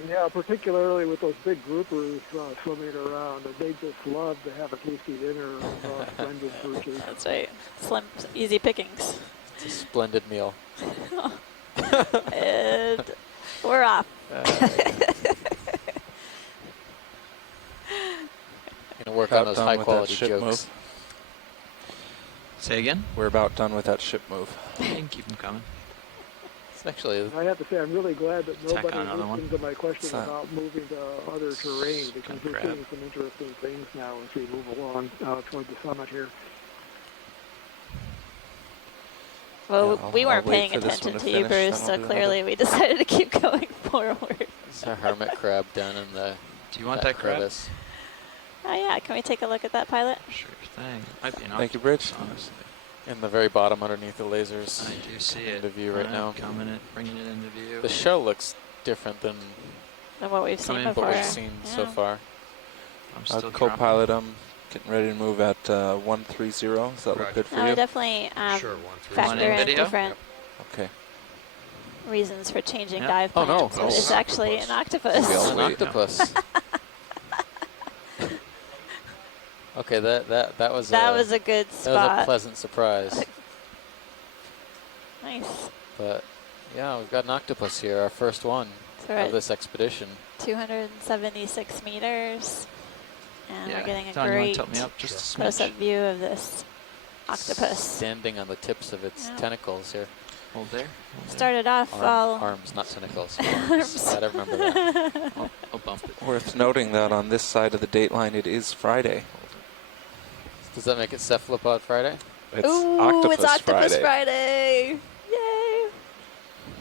Yeah, particularly with those big groupers swimming around, and they just love to have a tasty dinner of splendid perches. That's right. Slim, easy pickings. It's a splendid meal. And we're off. Gonna work on those high-quality jokes. Move. Say again? We're about done with that ship move. You can keep them coming. It's actually. I have to say, I'm really glad that nobody listened listened to my question about moving to other terrain, because we're seeing some interesting things now as we move along toward the summit here. Well, yeah, we weren't paying attention to you, Bruce, so clearly we decided to keep going forward. There's a hermit crab down in the. Do you want that crevice? Oh yeah, can we take a look at that, pilot? Sure thing. Might be an Thank you, Bridge. Honestly. In the very bottom, underneath the lasers. I do see it. Into view right now. Bringing it into view. The shell looks different than what we've seen before. What we've seen so far. I'm still co-pilot. I'm getting ready to move at 130. Does that look good for you? Definitely factor in different reasons for changing dive plans. Oh no! It's actually an octopus. An octopus. Okay, that was a good spot. That was a pleasant surprise. Nice. But yeah, we've got an octopus here, our first one of this expedition. 276 meters, and we're getting a Don, great close-up view of this octopus standing on the tips of its tentacles here. Hold there. Started off all arms, not tentacles. Arms. Gotta remember that. I'll bump it. Worth noting that on this side of the date line, it is Friday. Does that make it Cephalopod Friday? It's Ooh, Octopus it's Octopus Friday. Friday. Yay.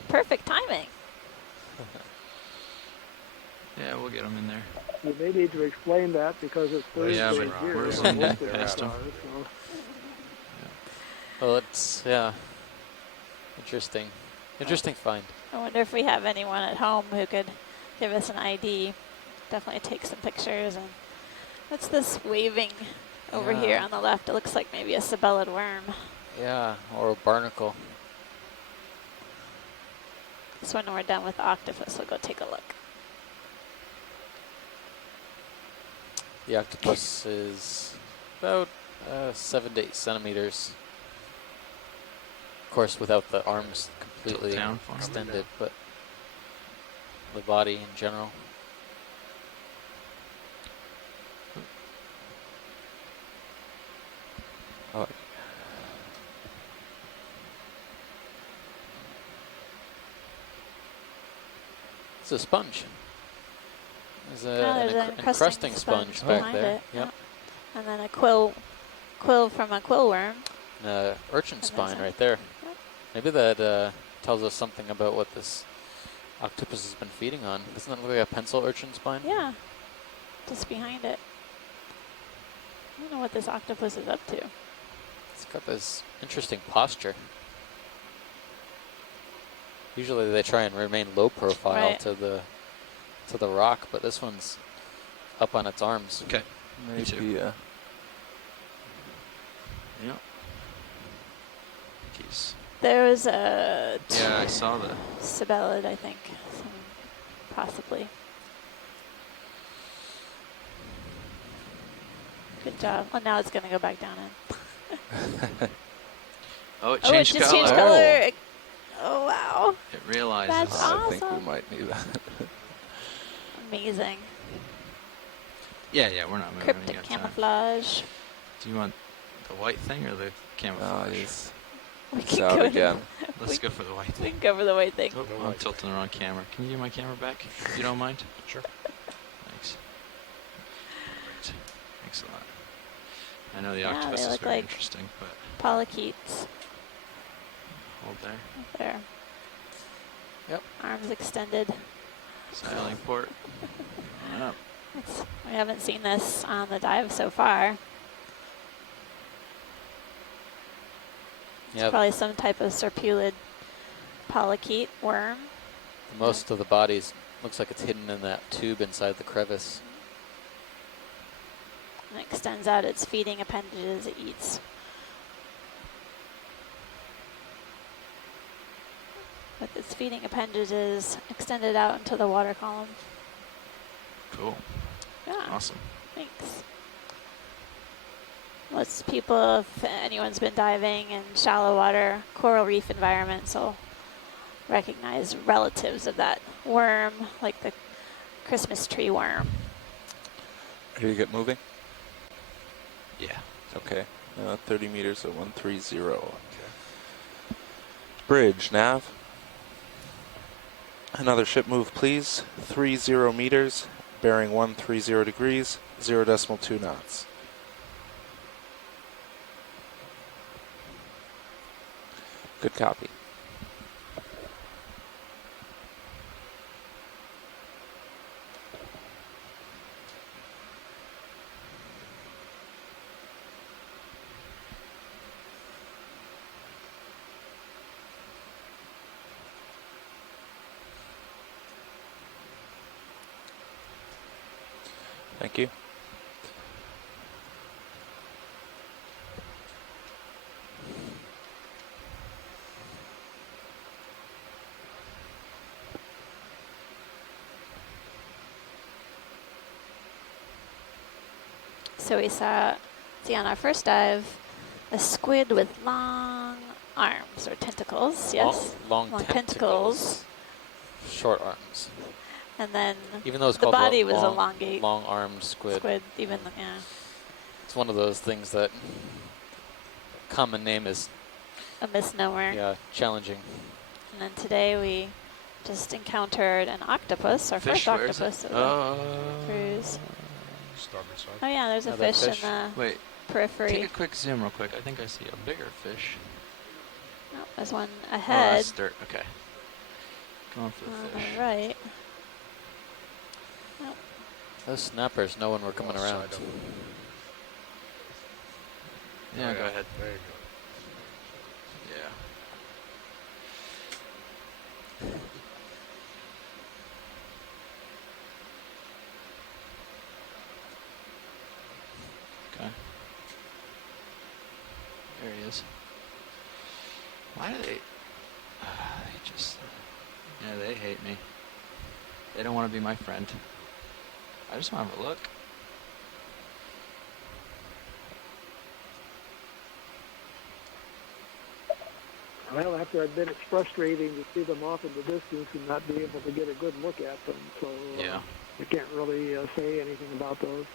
Perfect timing. Yeah, we'll get them in there. You may need to explain that because it's Thursday Yeah, but here. we're and zooming most of past us them. are, so. Well, it's, yeah. Interesting. Interesting find. I wonder if we have anyone at home who could give us an ID. Definitely take some pictures. And what's this waving over Yeah. here on the left? It looks like maybe a sabellid worm. Yeah, or a barnacle. So when we're done with the octopus, we'll go take a look. The octopus is about 7 to 8 centimeters. Of course, without the arms completely Down for 'em. extended, but the body in general. Oh. It's a sponge. There's, There's an encrusting sponge back behind there. it. Yep. And then a quill from a quill worm. And urchin And spine there's a- right there. Yep. Maybe that tells us something about what this octopus has been feeding on. Doesn't that look like a pencil urchin spine? Yeah, just behind it. I don't know what this octopus is up to. It's got this interesting posture. Usually they try and remain low profile Right. to the rock, but this one's up on its arms. Okay. Maybe, Yeah. Keys. There was a Yeah, I saw the sabellid, I think, possibly. Good job. Well, now it's going to go back down in. Oh, it Oh, it changed just color. changed color. Oh, wow. It realizes. That's I think we awesome. might need that. Amazing. Yeah, we're not moving. We Cryptic got time. camouflage. Do you want the white thing or the camouflage? He's We it's can out go again. Let's go for the white We thing. can go for the white thing. Oh, I'm tilting the wrong camera. Can you give my camera back, if you don't mind? Sure. Thanks. Great. Thanks a lot. I know the Yeah, octopus they is look very like interesting, but polychaetes. hold there. There. Yep. Arms extended. Styling port. On up. We haven't seen this on the dive so far. It's Yeah, probably some type of serpulid polychaete worm. most of the bodies looks like it's hidden in that tube inside the crevice. And it extends out its feeding appendages. It eats. With its feeding appendages extended out into the water column. Cool. Yeah. Awesome. Thanks. Most people, if anyone's been diving in shallow water, coral reef environments, will recognize relatives of that worm, like the Christmas tree worm. Ready to get moving? Yeah. Okay. 30 meters at 130. Okay. Bridge, nav. Another ship move, please. 30 meters, bearing 130 degrees, 0.2 knots. Good copy. Thank you. So we saw, see on our first dive, a squid with long arms or tentacles, yes? Long tentacles. Short arms. And then Even though it's the called body long, was elongate. long armed squid. Even, yeah. It's one of those things that common name is a misnomer. Yeah, challenging. And then today we just encountered an octopus, our Fish, first where is it? octopus of the cruise. Starboard side. Oh yeah, there's a fish in the Wait, periphery. take a quick zoom real quick. I think I see a bigger fish. Oh, there's one Oh, ahead. that's dirt. Okay. Going for the On fish. the right. Oh. Those snappers, no one were coming around. Yeah, go ahead. There you go. Yeah. Okay. There he is. Why do they? They just. Yeah, they hate me. They don't want to be my friend. I just want to have a look. Well, I have to admit it's frustrating to see them off in the distance and not be able to get a good look at them. So Yeah. I can't really say anything about those.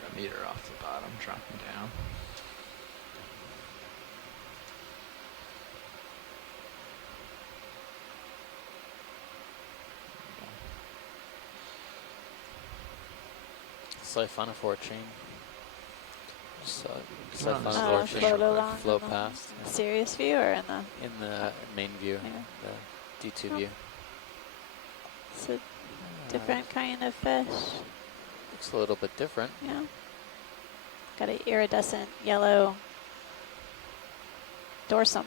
Got a meter off the bottom, dropping down. Siphonophore chain. Just Oh, siphonophore chain float along float in the past. serious view or in the? In the main view, Yeah. the D2 Oh. view. It's a different kind of fish. Looks a little bit different. Yeah. Got an iridescent yellow dorsum.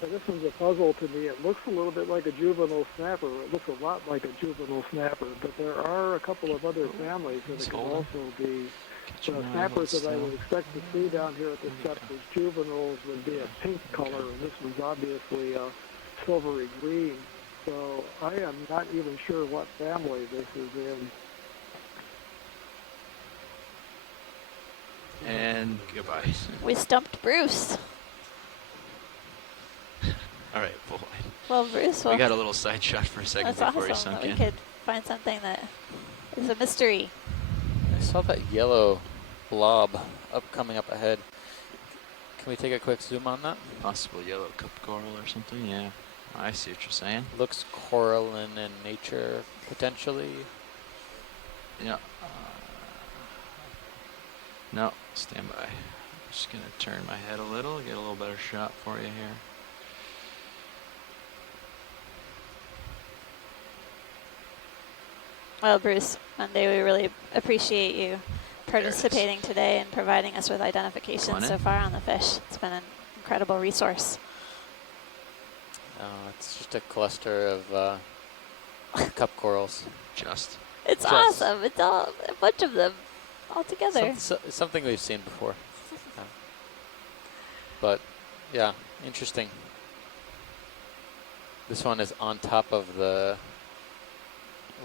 This one's a puzzle to me. It looks a little bit like a juvenile snapper. It looks a lot like a juvenile snapper, but there are a couple of other families that it can also be. The snappers that I would expect to see down here at the steps as juveniles would be a pink color, and this one's obviously a silvery green. So I am not even sure what family this is in. And goodbye. We stumped Bruce. All right, boy. Well, Bruce, We got a little side shot for a second that's before he awesome. sunk That we in. could find something that is a mystery. I saw that yellow blob coming up ahead. Can we take a quick zoom on that? Possible yellow cup coral or something, yeah. I see what you're saying. Looks coralline in nature, potentially. Yeah. No, stand by. I'm just going to turn my head a little, get a little better shot for you here. Well, Bruce, Monday, we really appreciate you participating today and providing us with identification so far on the fish. It's been an incredible resource. It's just a cluster of cup corals. It's awesome. It's all a bunch of them all together. Something we've seen before. But yeah, interesting. This one is on top of the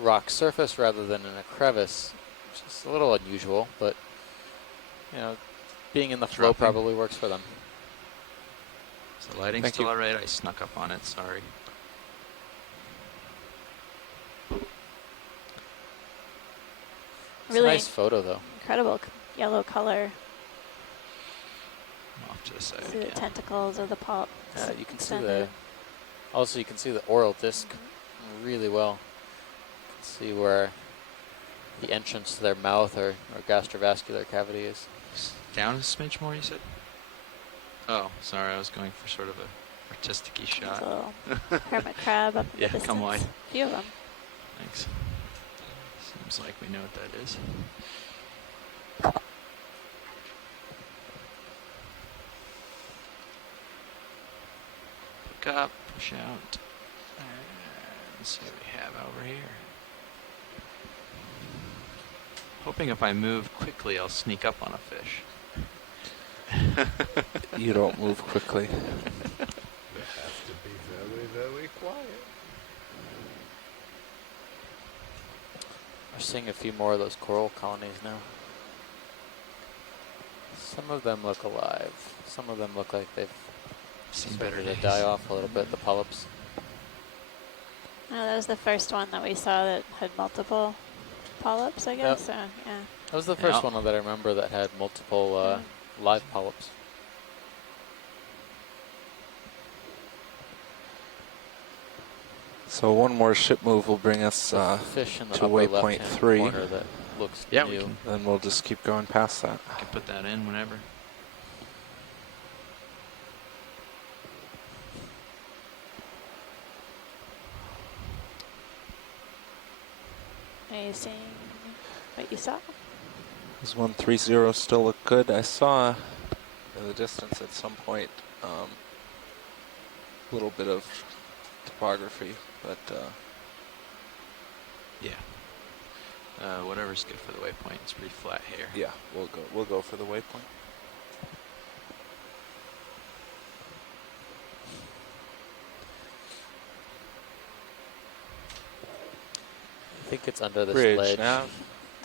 rock surface rather than in a crevice, which is a little unusual, but you know, being in the flow probably works for them. Is the lighting Thank still you. all right? I snuck up on it, sorry. It's Really a nice photo, though. incredible yellow color. I'm off to the side See the again. tentacles of the pulp. You can see the Also, you can see the oral disc really well. You can see where the entrance to their mouth or gastrovascular cavity is. Down a smidge more, you said? Oh, sorry, I was going for sort of a artistic-y shot. There's a little hermit crab up in the distance. Come wide. A few of them. Thanks. Seems like we know what that is. Pick up, push out. Let's see what we have over here. Hoping if I move quickly, I'll sneak up on a fish. You don't move quickly. You have to be very, very quiet. We're seeing a few more of those coral colonies now. Some of them look alive. Some of them look like they've started to die off a little bit, the polyps. Oh, that was the first one that we saw that had multiple polyps, I guess. Yep. Yeah. That was the first one that I remember that had multiple live polyps. So one more ship move will bring us fish in the to upper waypoint left-hand 3. corner that looks Yeah, new. we can. Then we'll just keep going past that. We can put that in whenever. Are you seeing what you saw? Does 130 still look good? I saw in the distance at some point a little bit of topography, but yeah. Whatever's good for the waypoint. It's pretty flat here. yeah, we'll go for the waypoint. I think it's under this Bridge ledge nav.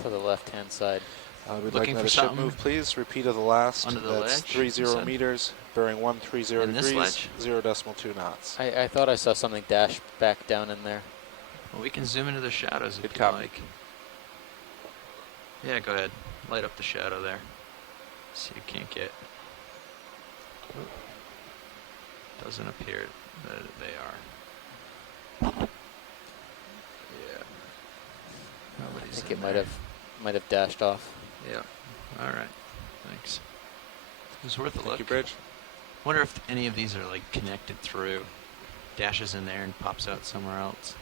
to the left-hand side. We'd Looking like for another ship something move, please. Repeat of the last. under the That's ledge, 30 you said? meters, bearing 130 In this degrees, ledge? 0.2 knots. I thought I saw something dash back down in there. Well, we can zoom into the shadows if Good you copy. like. Yeah, go ahead. Light up the shadow there. See, you can't get. Doesn't appear that they are. Yeah. I Nobody's think in it there. might have dashed off. Yeah. All right. Thanks. It was worth a Thank look. you, Bridge. Wonder if any of these are like connected through. Dashes in there and pops out somewhere else.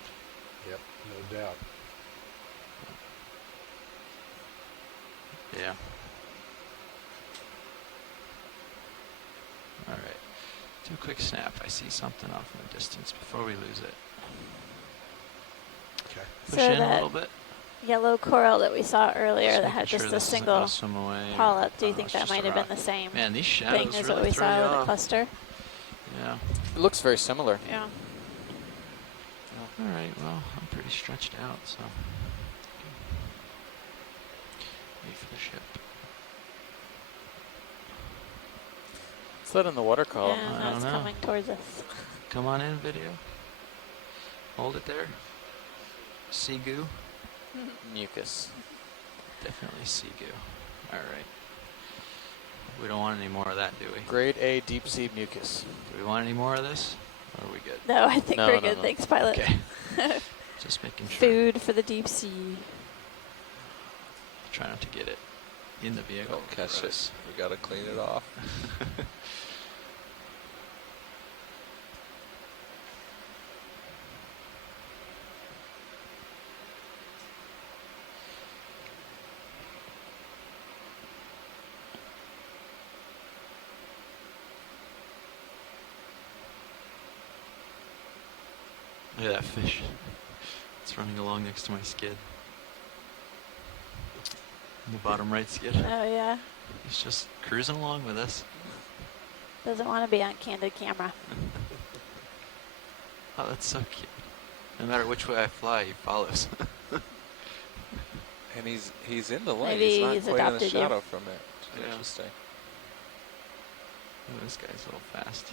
Yep, no doubt. Yeah. All right. Do a quick snap. I see something off in the distance before we lose it. Okay. Push So in a that little bit. yellow coral that we saw earlier Just that had making just sure a this isn't single gonna swim away or- polyp, do you oh, think it's that just a might have been rock. the same Man, these thing shadows as really what we throw saw you with the off. cluster? Yeah. It looks very similar. Yeah. All right. Well, I'm pretty stretched out, so wait for the ship. What's that in the water column? Yeah, I that's don't know. coming towards us. Come on in, video. Hold it there. Sea goo. Mucus. Definitely sea goo. All right. We don't want any more of that, do we? Grade A deep sea mucus. Do we want any more of this? Or are we good? No, I think No, we're no, good. no. Thanks, pilot. Okay. Just making sure. Food for the deep sea. Try not to get it in the vehicle. Don't catch Gross. it. We gotta clean it off. Look at that fish. It's running along next to my skid. The bottom right skid. Oh, yeah. He's just cruising along with us. Doesn't want to be on candid camera. Oh, that's so cute. No matter which way I fly, he follows. And he's in the light. Maybe He's not he's quite in the adopted you. shadow from it. It's Yeah. interesting. Oh, this guy's a little fast.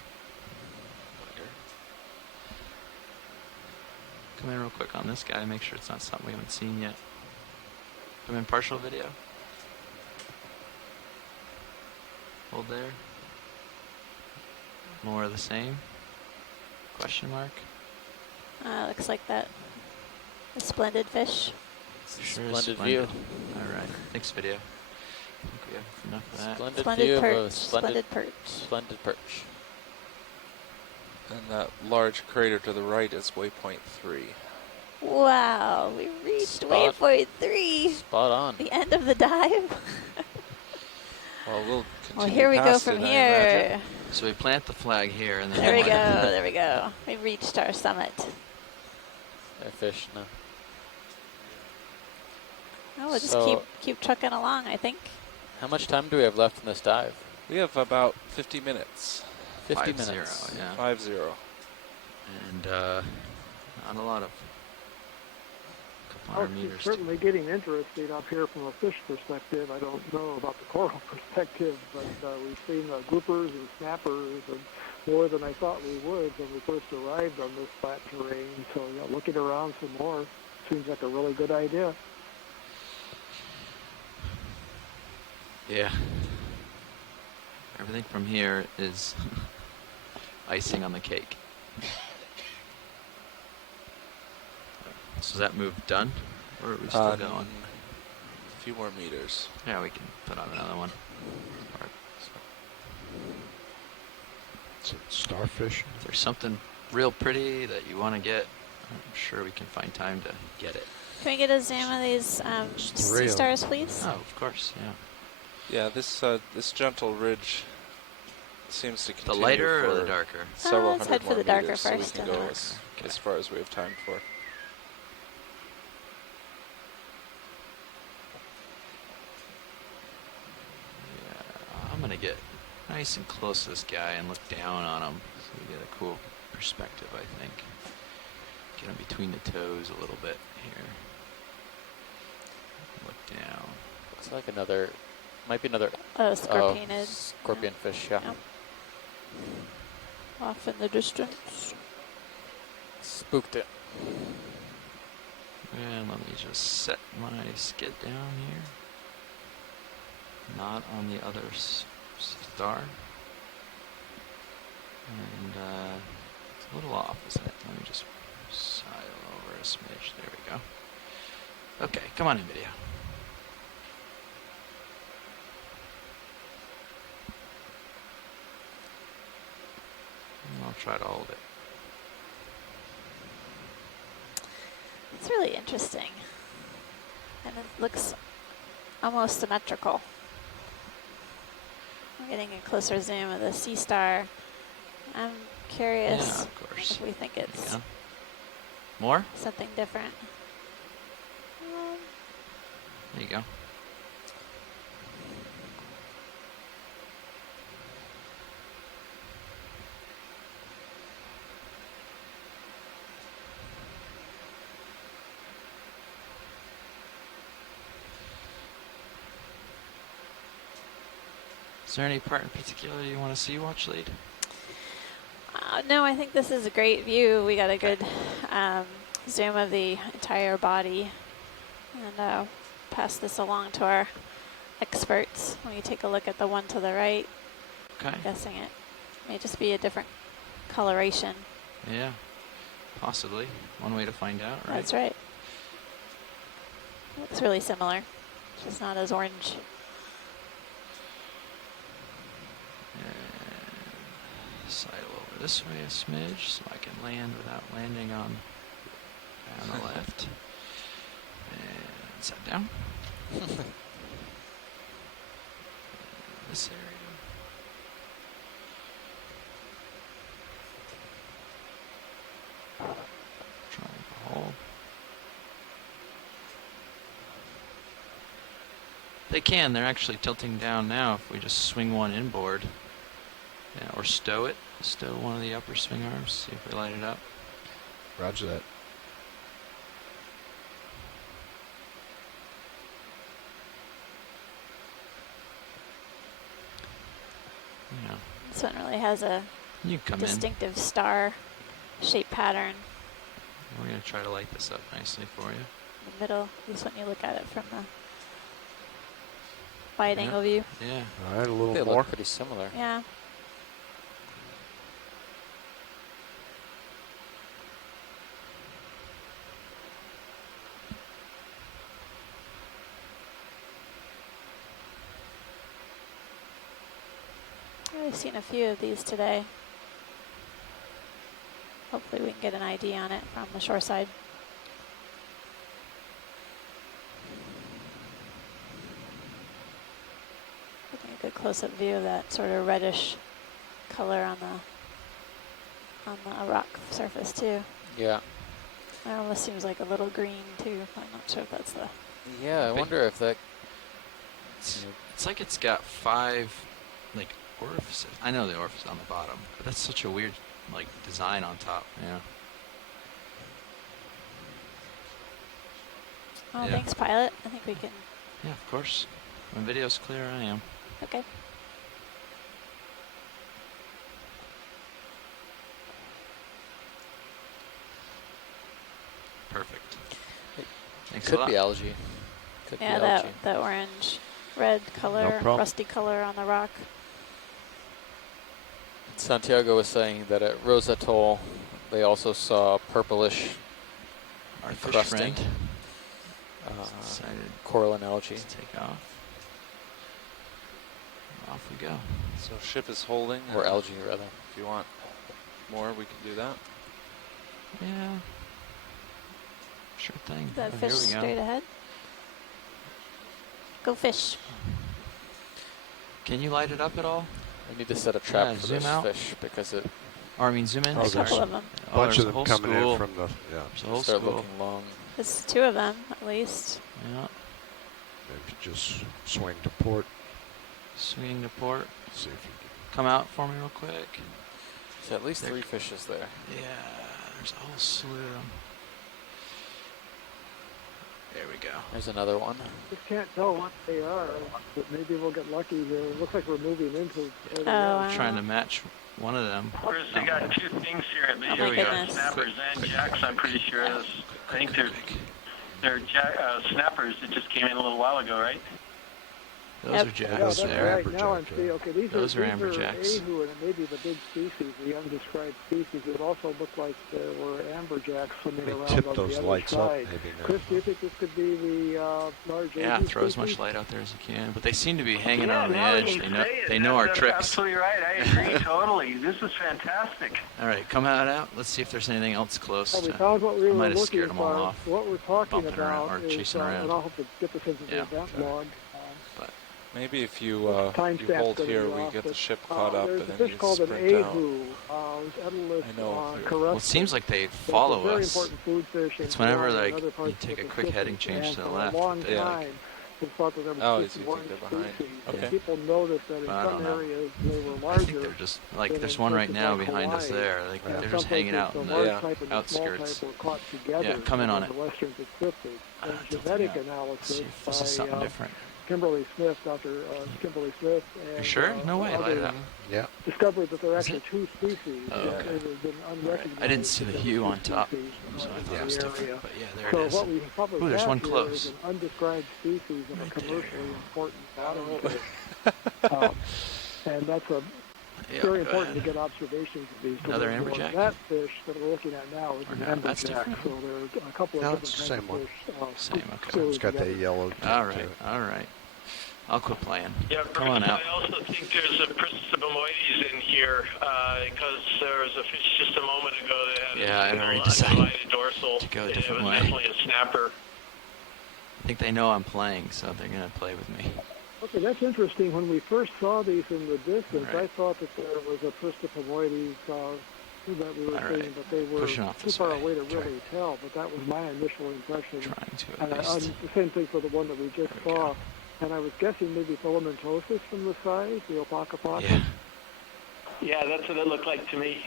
Bugger. Come in real quick on this guy, make sure it's not something we haven't seen yet. Come in partial video. Hold there. More of the same. Question mark? Looks like that. A splendid fish. Sure is Splendid view. All right. Thanks, video. I think we have enough of that. Splendid view perch. of a Splendid perch. Splendid perch. And that large crater to the right is waypoint 3. Wow, we reached waypoint 3. Spot on. The end of the dive. Well, we'll continue. Well, here we go past from it, I here. imagine. So we plant the flag here, and then There we go. There we go. We reached our summit. They're fish now. Oh, we'll just keep trucking along, I think. How much time do we have left in this dive? We have about 50 minutes. 50 5-0, minutes. yeah. 5-0. And not a lot of. Well, it's certainly getting interesting up here from a fish perspective. I don't know about the coral perspective, but we've seen groupers and snappers and more than I thought we would when we first arrived on this flat terrain. So yeah, looking around some more seems like a really good idea. Yeah. Everything from here is icing on the cake. So is that move done? Or are we still going? A few more meters. Yeah, we can put on another one. Is it starfish? If there's something real pretty that you want to get, I'm sure we can find time to get it. Can we get a zoom of these sea stars, please? Oh, of course, yeah. Yeah, this gentle ridge seems to continue. The lighter for or the darker? Several Let's hundred head for more the darker meters, first. so we can go as far as we have time for. Yeah, I'm going to get nice and close to this guy and look down on him so we get a cool perspective, I think. Get him between the toes a little bit here. Look down. Looks like another, might be another. Scorpionid. Scorpion fish, yeah. Yep. Off in the distance. Spooked it. And let me just set my skid down here. Not on the other star. And it's a little off, isn't it? Let me just sidle over a smidge. There we go. Okay, come on in, video. And I'll try to hold it. It's really interesting. And it looks almost symmetrical. I'm getting a closer zoom of the sea star. I'm curious if we think it's more? Something different. There you go. Is there any part in particular you want to see, watch lead? No, I think this is a great view. We got a good zoom of the entire body. And pass this along to our experts. When you take a look at the one to the right, okay. I'm guessing it may just be a different coloration. Yeah, possibly. One way to find out, right? That's right. Looks really similar, just not as orange. And sidle over this way a smidge so I can land without landing on the left. And set down. This area. Trying to hold. They can. They're actually tilting down now if we just swing one inboard. Yeah, or stow it. Stow one of the upper swing arms. See if we light it up. Roger that. Yeah. This one really has a distinctive star shape pattern. We're going to try to light this up nicely for you. In the middle, this one you look at it from the wide angle view. Yeah. All right, a little they more. Look pretty similar. Yeah. We've seen a few of these today. Hopefully we can get an ID on it from the shore side. Getting a good close-up view of that sort of reddish color on the rock surface too. Yeah. It almost seems like a little green too. I'm not sure if that's the. Yeah, I wonder if that. It's like it's got 5 like orifices. I know the orifice on the bottom, but that's such a weird like design on top. Yeah. Oh, Yeah. thanks, pilot. I think we can. Yeah, of course. When video's clear, I am. Okay. Perfect. Thanks a Could lot. be algae. Could Yeah, be algae. that orange, red color, problem. rusty color on the rock. Santiago was saying that at Rose Atoll, they also saw purplish Our fish crusting friend decided coralline algae. to take off. Off we go. So ship is holding. Or algae, rather. If you want more, we can do that. Yeah. Sure thing. That Oh, fish here we go. straight ahead. Go fish. Can you light it up at all? We need to set a trap Yeah, for zoom this out. fish because it. Or I mean, zoom in. Oh, A couple Sorry. of them. Oh, Bunch there's of a them whole coming school. in from the, yeah. There's a whole Start school. looking long. There's 2 of them at least. Yeah. Maybe just swing to port. Swinging to port. See if you Come out for me real quick. There's at least There- 3 fishes there. Yeah, there's a whole slew of them. There we go. There's another one. Just can't tell what they are, but maybe we'll get lucky here. It looks like we're moving into. Oh, Trying to match one of them. Chris, they got 2 things here at least. my We got goodness. snappers and jacks, I'm pretty sure. I think they're snappers that just came in a little while ago, right? Those Yep. are jacks Yeah, that's there. right. Now I'm seeing. Okay, these Those are these amberjacks. Ahu, and it may be the big species, the undescribed species. It also looked like there were amberjacks swimming They around tip on those the other lights up side. maybe now. Chris, do you think this could be the large Yeah, Ahu throw as species? much light out there as you can. But they seem to be hanging Yeah, out on the now that edge. you They know, say it, they know our that's tricks. absolutely right. I agree totally. This is fantastic. All right, come out. Let's see if there's anything else close. Well, we to- found what we I were might have looking scared them all for. off. What we're talking bumping around about or is, chasing around. and I'll have to get this into the Yeah. event log. Maybe if you Timestamp's hold gonna here, be we off, get the but, ship caught up, there's and a then fish you called an sprint out. Ahu, Edalus I know. Well, it seems like they follow it's a very us. important food fish. It's in whenever Florida and like other parts you take of a the quick heading Pacific. change And to the for left. a long they, time, we thought that there Oh, was you one think they're behind? species. Okay. And people noticed that in But I some don't know. areas they were I think larger. they're just like than there's in one right places now like behind us Hawaii. there. Like And they're some just hanging places out in the large the type and the small outskirts. type were caught together. Yeah, come in on in it. the Western Pacific. And tilting genetic up. analysis See if this is something by different. Kimberly Smith, Dr. Kimberly Smith, and You sure? No way. Light it others up. Yeah. discovered that there are Is actually it? 2 species Oh, that okay. have been unrecognized. I didn't see the as hue two on top, species so I in thought it the was area. different. But yeah, there So it is. what we probably Ooh, there's have one here close. is an undescribed species of a commercially important bottom Oh. fish. And that's a Yeah, very go important to ahead. get observations of these. Another So amberjack? that fish that we're looking at now is Or an no, that's amberjack. different. So there are a couple No, of it's different the kinds same of fish. Same, okay. glued It's got together. that yellow tint All to right, it. all right. I'll quit playing. Yeah, Come on out. I also think there's a Pristomoides in here because there was a fish just a moment ago that had Yeah, I a already single decided undivided dorsal. to go a It different was way. definitely a snapper. I think they know I'm playing, so they're gonna play with me. Okay, that's interesting. When we first saw these in the distance, Right. I thought that there was a Pristopomoides that we were All seeing, right. but they were Pushing off too this far way. away to really tell. But that was my initial impression. Trying to And at least. the same thing for the one that we just There we saw. go. And I was guessing maybe filamentosis from the size, the opaca. Yeah. Yeah, that's what it looked like to me.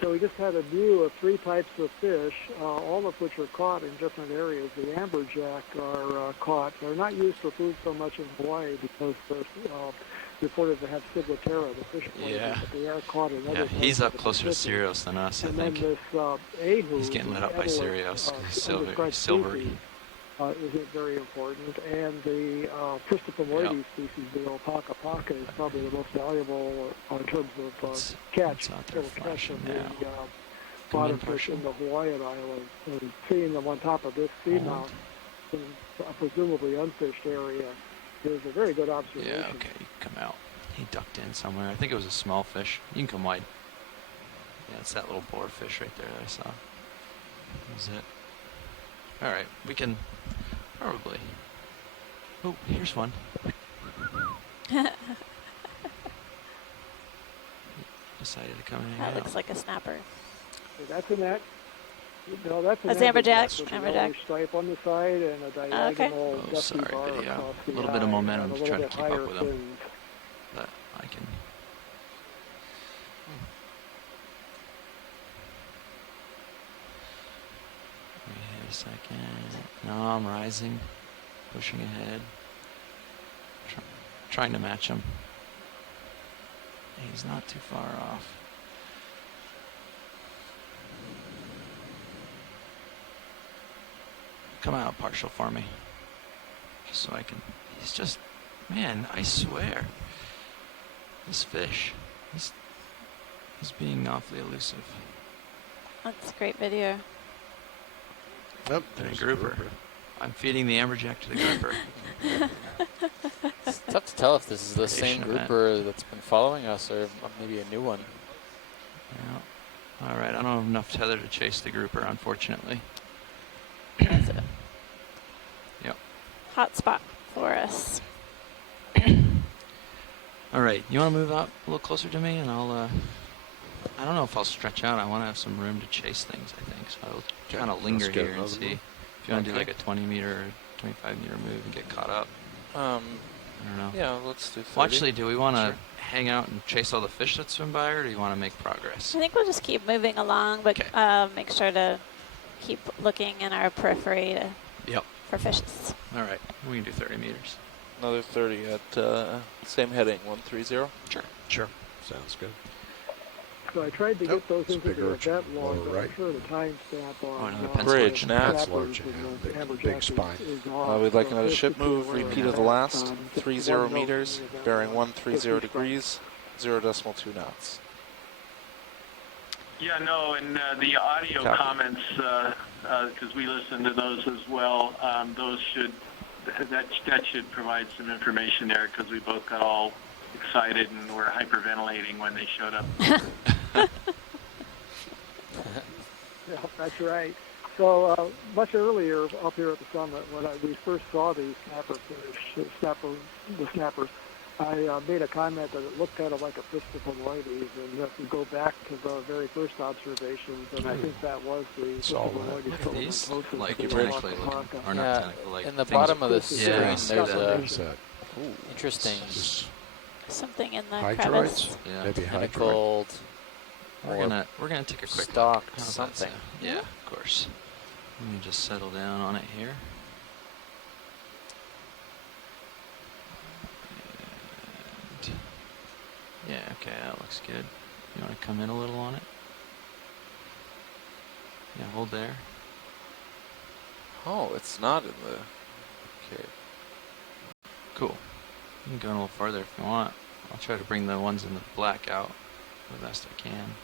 So we just had a view of 3 types of fish, all of which are caught in different areas. The amberjack are caught. They're not used for food so much in Hawaii because they're reported to have ciguatera, the fish poison, Yeah. but they are caught in other Yeah, parts he's of up the closer to Pacific. Sirius than us, I And think. then this Ahu, He's getting lit up by the Sirius because he's undescribed silvery. species, is very important. And the Pristopomoides species, the opaca is probably the most valuable in terms of catch. It's out there It'll catch flashing from the now. bottom Come in, fish in the Hawaiian Islands. And seeing them on top of this seamount, and a presumably unfished area is a very good observation. Yeah, okay, you can come out. He ducked in somewhere. I think it was a small fish. You can come wide. Yeah, it's that little boarfish right there that I saw. That was it. All right, we can probably. Oh, here's one. Decided to come in. That looks like a snapper. So that's an act. No, that's an amberjack. with a yellow stripe on the side and a diagonal Oh, dusty sorry, bar video. across the A little bit of eye momentum and a to little try to bit keep higher up with him. fins. But I can. Wait a second. No, I'm rising, pushing ahead, trying to match him. He's not too far off. Come out partial for me, just so I can. He's just, man, I swear, this fish, he's being awfully elusive. That's a great video. Yep, There's a grouper. I'm feeding the amberjack to the grouper. It's tough to tell if this is the same Creation event. grouper that's been following us or maybe a new one. Yeah. All right, I don't have enough tether to chase the grouper, unfortunately. That's a Yep. hot spot for us. All right, you want to move out a little closer to me, and I'll. I don't know if I'll stretch out. I want to have some room to chase things, I think. So I'll kind of linger let's get here and another see one. if you want to do like a 20-meter or 25-meter move and get caught up. I don't know. Yeah, let's do 30. Well, actually, do we want to Sure. hang out and chase all the fish that swim by, or do you want to make progress? I think we'll just keep moving along, but make sure to keep looking in our periphery Yep. for fishes. All right, we can do 30 meters. Another 30 at same heading, 130. Sure. Sounds good. So I tried to get those into big the urchin, event log, lower but right. I'm sure the timestamp on another uh, pencil. Bridge now. That's snappers large, and yeah, the big amberjack spine. is off. We'd like So another this ship is move, where repeat we're of the at. last, Just 30 one note meters, in the event bearing log. 130 degrees, 0.2 knots. Yeah, no, and the audio Copy. comments, because we listen to those as well, those should that should provide some information there, because we both got all excited and were hyperventilating when they showed up. Yeah, that's right. So much earlier up here at the summit, when we first saw these the snappers, I made a comment that it looked kind of like a Piscopoloides, and if we go back to the very first observations, and I think that was the Piscopoloides Look at these, filamentosus. like that technically we're looking, talking or about. not technically, like in the things- bottom of the Yeah, screen, there's a What is that? interesting Something in the Hydroids? crevice. Yeah. Maybe hydroid. tentacled We're gonna take a quick stalk look. How's that something. sound? Yeah, of course. Let me just settle down on it here. And yeah, okay, that looks good. You want to come in a little on it? Yeah, hold there. Oh, it's not in the. Okay. Cool. You can go a little farther if you want. I'll try to bring the ones in the black out the best I can.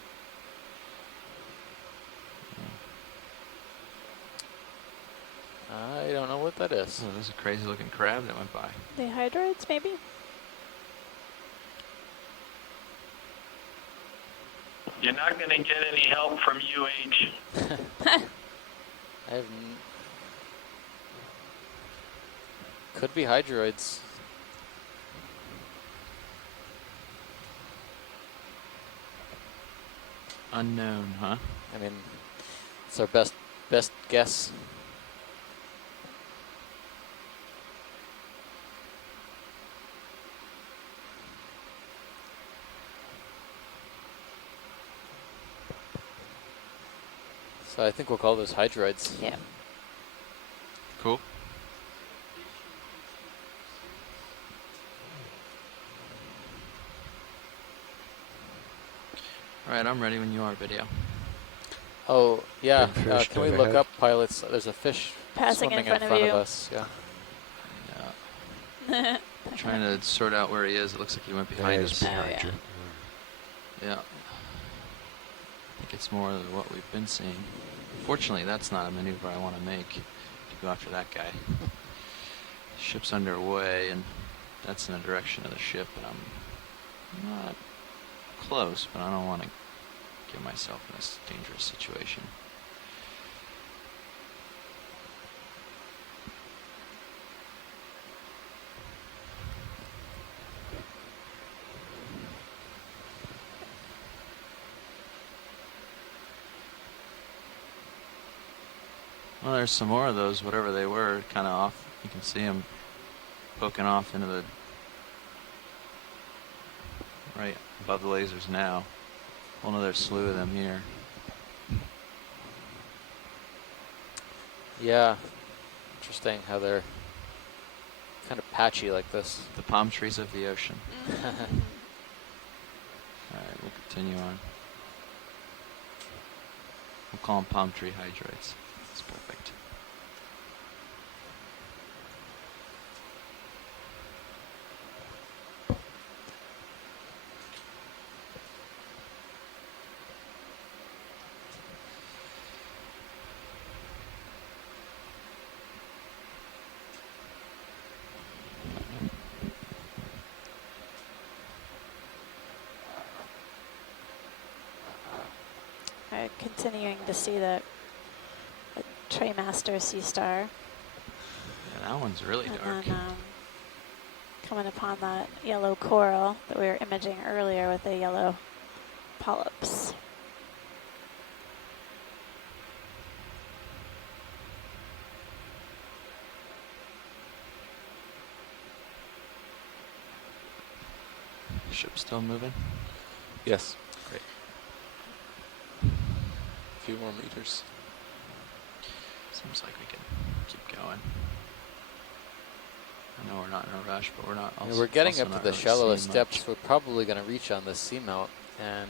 I don't know what that is. Oh, there's a crazy looking crab that went by. The hydroids, maybe? You're not going to get any help from UH. I have could be hydroids. Unknown, huh? I mean, it's our best guess. So I think we'll call those hydroids. Yeah. Cool. All right, I'm ready when you are, video. Oh, yeah. Big fish Can we dead look ahead. up, pilots? There's a fish Passing in swimming front in of front you. of us. Yeah. Trying to sort out where he is. It looks like he went behind us. behind you. Yeah. I think it's more than what we've been seeing. Fortunately, that's not a maneuver I want to make to go after that guy. Ship's underway, and that's in the direction of the ship, and I'm not close, but I don't want to get myself in a dangerous situation. Well, there's some more of those, whatever they were, kind of off. You can see them poking off into the right above the lasers now. Whole another slew of them here. Yeah, interesting how they're kind of patchy like this. The palm trees of the ocean. All right, we'll continue on. We'll call them palm tree hydroids. That's perfect. We're continuing to see the Traymaster Sea Star. Yeah, that one's really And dark. then, coming upon that yellow coral that we were imaging earlier with the yellow polyps. Ship still moving? Yes. Great. A few more meters. Seems like we can keep going. I know we're not in a rush, but we're not. Yeah, Also, we're getting also up to not the really shallowest seeing depths much. we're probably going to reach on this seamount, and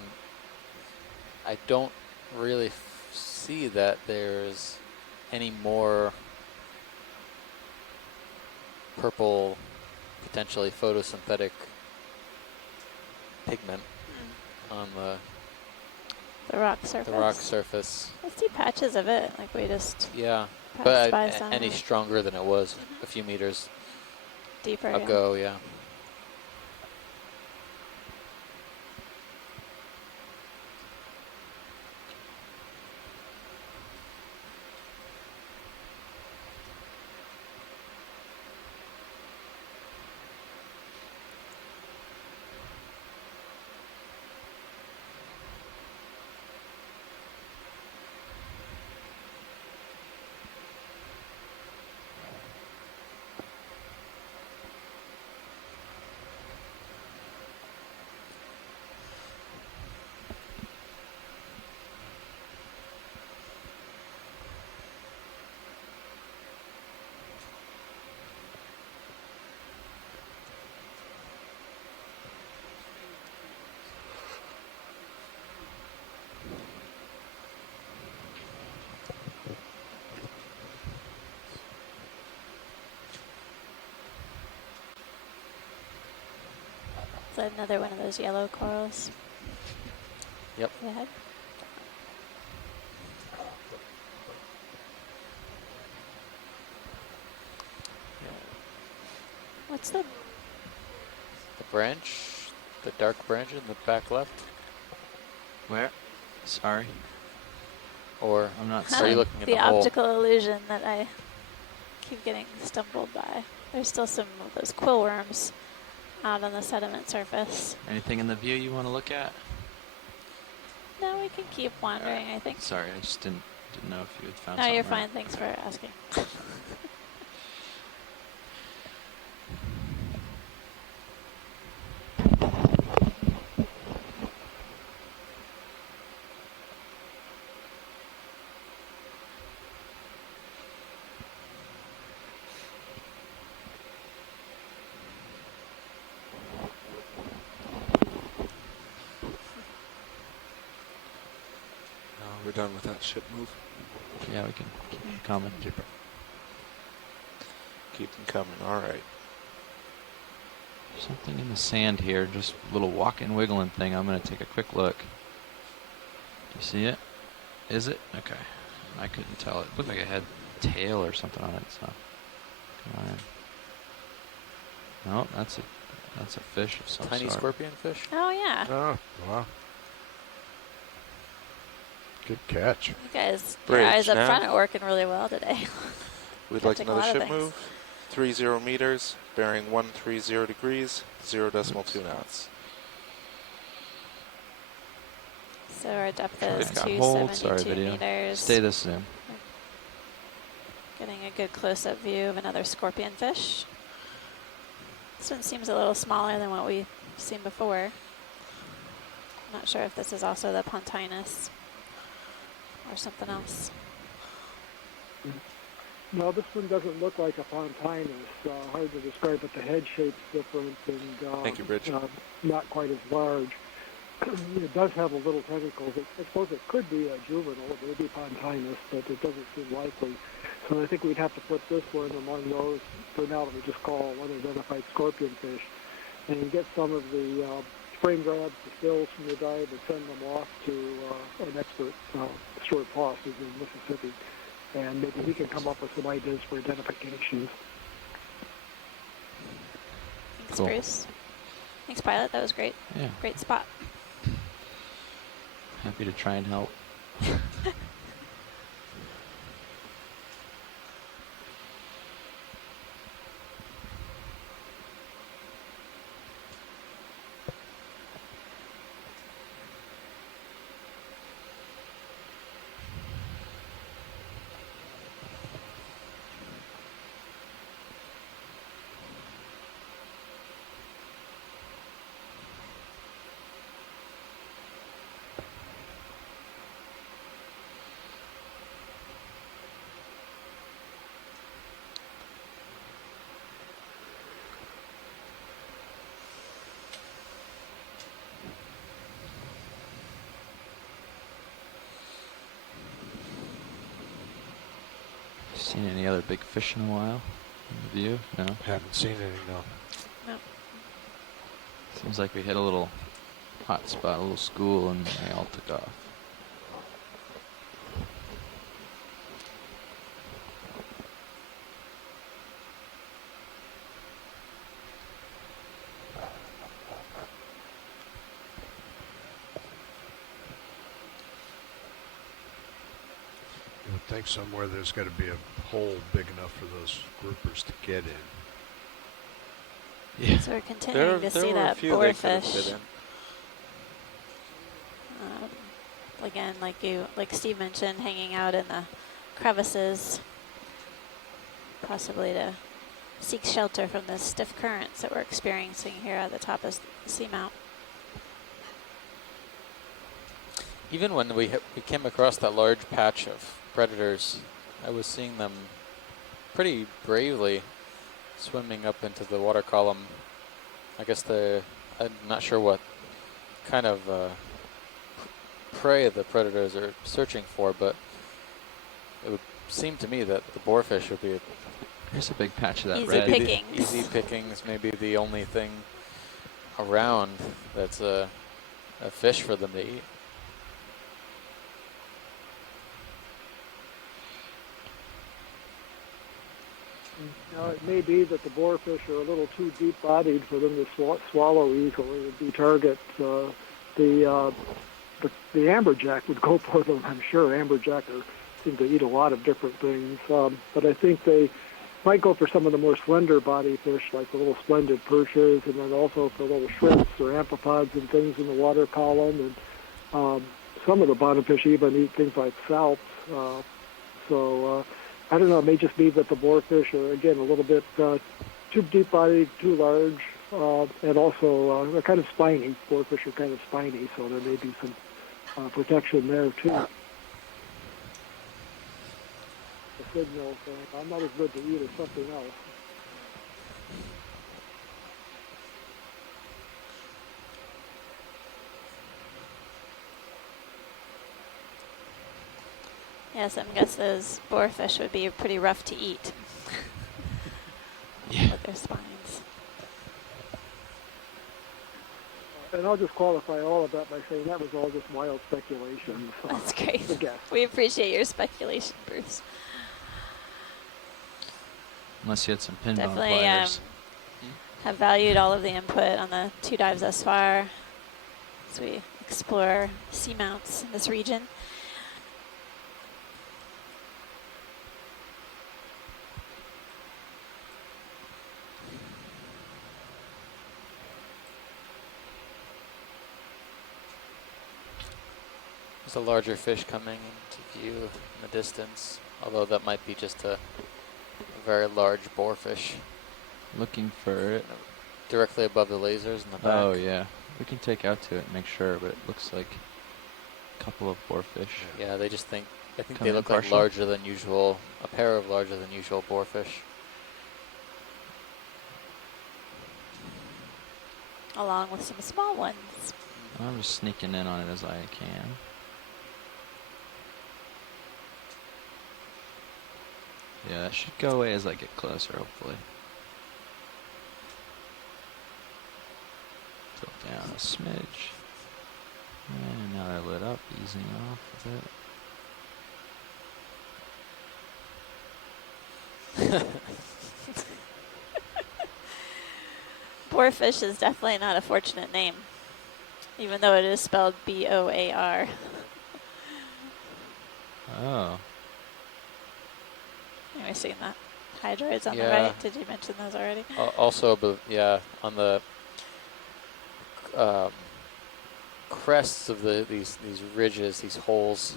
I don't really see that there's any more purple, potentially photosynthetic pigment on The rock surface. the rock surface. I see patches of it, like we just Yeah, passed but by some. any stronger than it was a few meters Deeper, ago, yeah. Is that another one of those yellow corals? Yep. Yeah. What's the branch? The dark branch in the back left? Where? Sorry. Or I'm not are you looking at the the hole? optical illusion that I keep getting stumbled by? There's still some of those quill worms out on the sediment surface. Anything in the view you want to look at? No, we can keep wandering, I think. Sorry, I just didn't know if you had found No, something. you're fine. Thanks for asking. We're done with that ship move. Yeah, we can keep them coming. Keep them coming. All right. Something in the sand here, just a little walking, wiggling thing. I'm going to take a quick look. Do you see it? Is it? Okay. I couldn't tell. It looked like it had tail or something on it. So, come on in. Oh, that's a fish of some Tiny sort. scorpion fish. Oh yeah. Oh, wow. Good catch. You guys, your Bridge eyes up now. front are working really well today. We'd like Catching a another lot of ship things. move. 30 meters, bearing 130 degrees, 0.2 knots. So our depth Try is and hold. Sorry, 272 video. meters. Stay this in. Getting a good close-up view of another scorpion fish. This one seems a little smaller than what we've seen before. Not sure if this is also the Pontinus or something else. No, this one doesn't look like a Pontinus. Hard to describe, but the head shape's different and Thank you, Bridge. Not quite as large. It does have a little tentacles. I suppose it could be a juvenile, maybe Pontinus, but it doesn't seem likely. So I think we'd have to put this one among those for now that we just call unidentified scorpion fish, and get some of the spring grabs, the stills from the dive, and send them off to an expert, Stuart Foss, who's in Mississippi, and maybe he can come up with some ideas for identifications. Thanks, Cool. Bruce. Thanks, pilot. That was great. Yeah. Great spot. Happy to try and help. Seen any other big fish in a while? In the view? No? Haven't seen any, no. Nope. Seems like we hit a little hot spot, a little school, and they all took off. You would think somewhere there's got to be a hole big enough for those groupers to get in. Yeah. So we're continuing to see that boarfish. Again, like Steve mentioned, hanging out in the crevices, possibly to seek shelter from the stiff currents that we're experiencing here at the top of the Seamount. Even when we came across that large patch of predators, I was seeing them pretty bravely swimming up into the water column. I guess I'm not sure what kind of prey the predators are searching for, but it would seem to me that the boarfish would be Here's a big patch of that Easy red. pickings. easy pickings, maybe the only thing around that's a fish for them to eat. Now, it may be that the boarfish are a little too deep-bodied for them to swallow easily. It would be target. The amberjack would go for them, I'm sure. Amberjack seem to eat a lot of different things. But I think they might go for some of the more slender body fish, like the little splendid perches, and then also for little shrimps or amphipods and things in the water column. And some of the bottom fish even eat things like salps. I don't know, it may just be that the boarfish are, again, a little bit too deep-bodied, too large, and also they're kind of spiny. Boarfish are kind of spiny, so there may be some protection there, too. The signal saying, I'm not as good to eat as something else. Yes, I guess those boarfish would be pretty rough to eat. Yeah. With their spines. And I'll just qualify all of that by saying that was all just wild speculation. So That's great. it's a guess. We appreciate your speculation, Bruce. Unless you had some pinball Definitely pliers. have valued all of the input on the 2 dives thus far as we explore seamounts in this region. There's a larger fish coming into view in the distance, although that might be just a very large boarfish. Looking for it. Directly above the lasers in the back. Oh yeah, we can take out to it and make sure, but it looks like a couple of boarfish. Yeah, I think Coming they in look like partial? larger than usual, a pair of larger than usual boarfish. Along with some small ones. I'm just sneaking in on it as I can. Yeah, that should go away as I get closer, hopefully. Tilt down a smidge. And now they're lit up, easing off a bit. Boarfish is definitely not a fortunate name, even though it is spelled B-O-A-R. Oh. Anyway, seeing that. Hydroids on the Yeah. right. Did you mention those already? Also, yeah, on the crests of these ridges, these holes,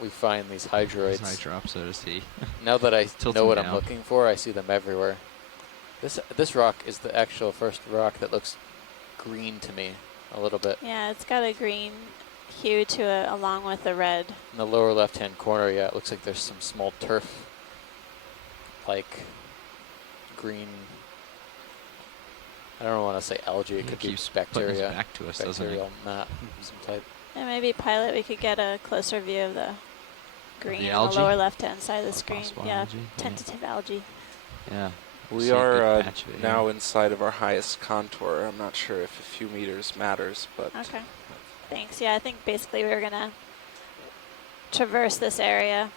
we find these hydroids. Hydrops, so to see. Now that I Tilting know what down. I'm looking for, I see them everywhere. This rock is the actual first rock that looks green to me a little bit. Yeah, it's got a green hue to it along with the red. In the lower left-hand corner, yeah, it looks like there's some small turf, like green. I don't want to say algae. It could be keeps putting his bacteria. back to us, doesn't it? Bacterial mat, some type. And maybe pilot, we could get a closer view of the green The on algae? the lower left-hand side of the screen. Possible Yeah, algae, yeah. tentative algae. Yeah. We See a good are patch of it, now yeah. inside of our highest contour. I'm not sure if a few meters matters, but Okay. Thanks. Yeah, I think basically we were going to traverse this area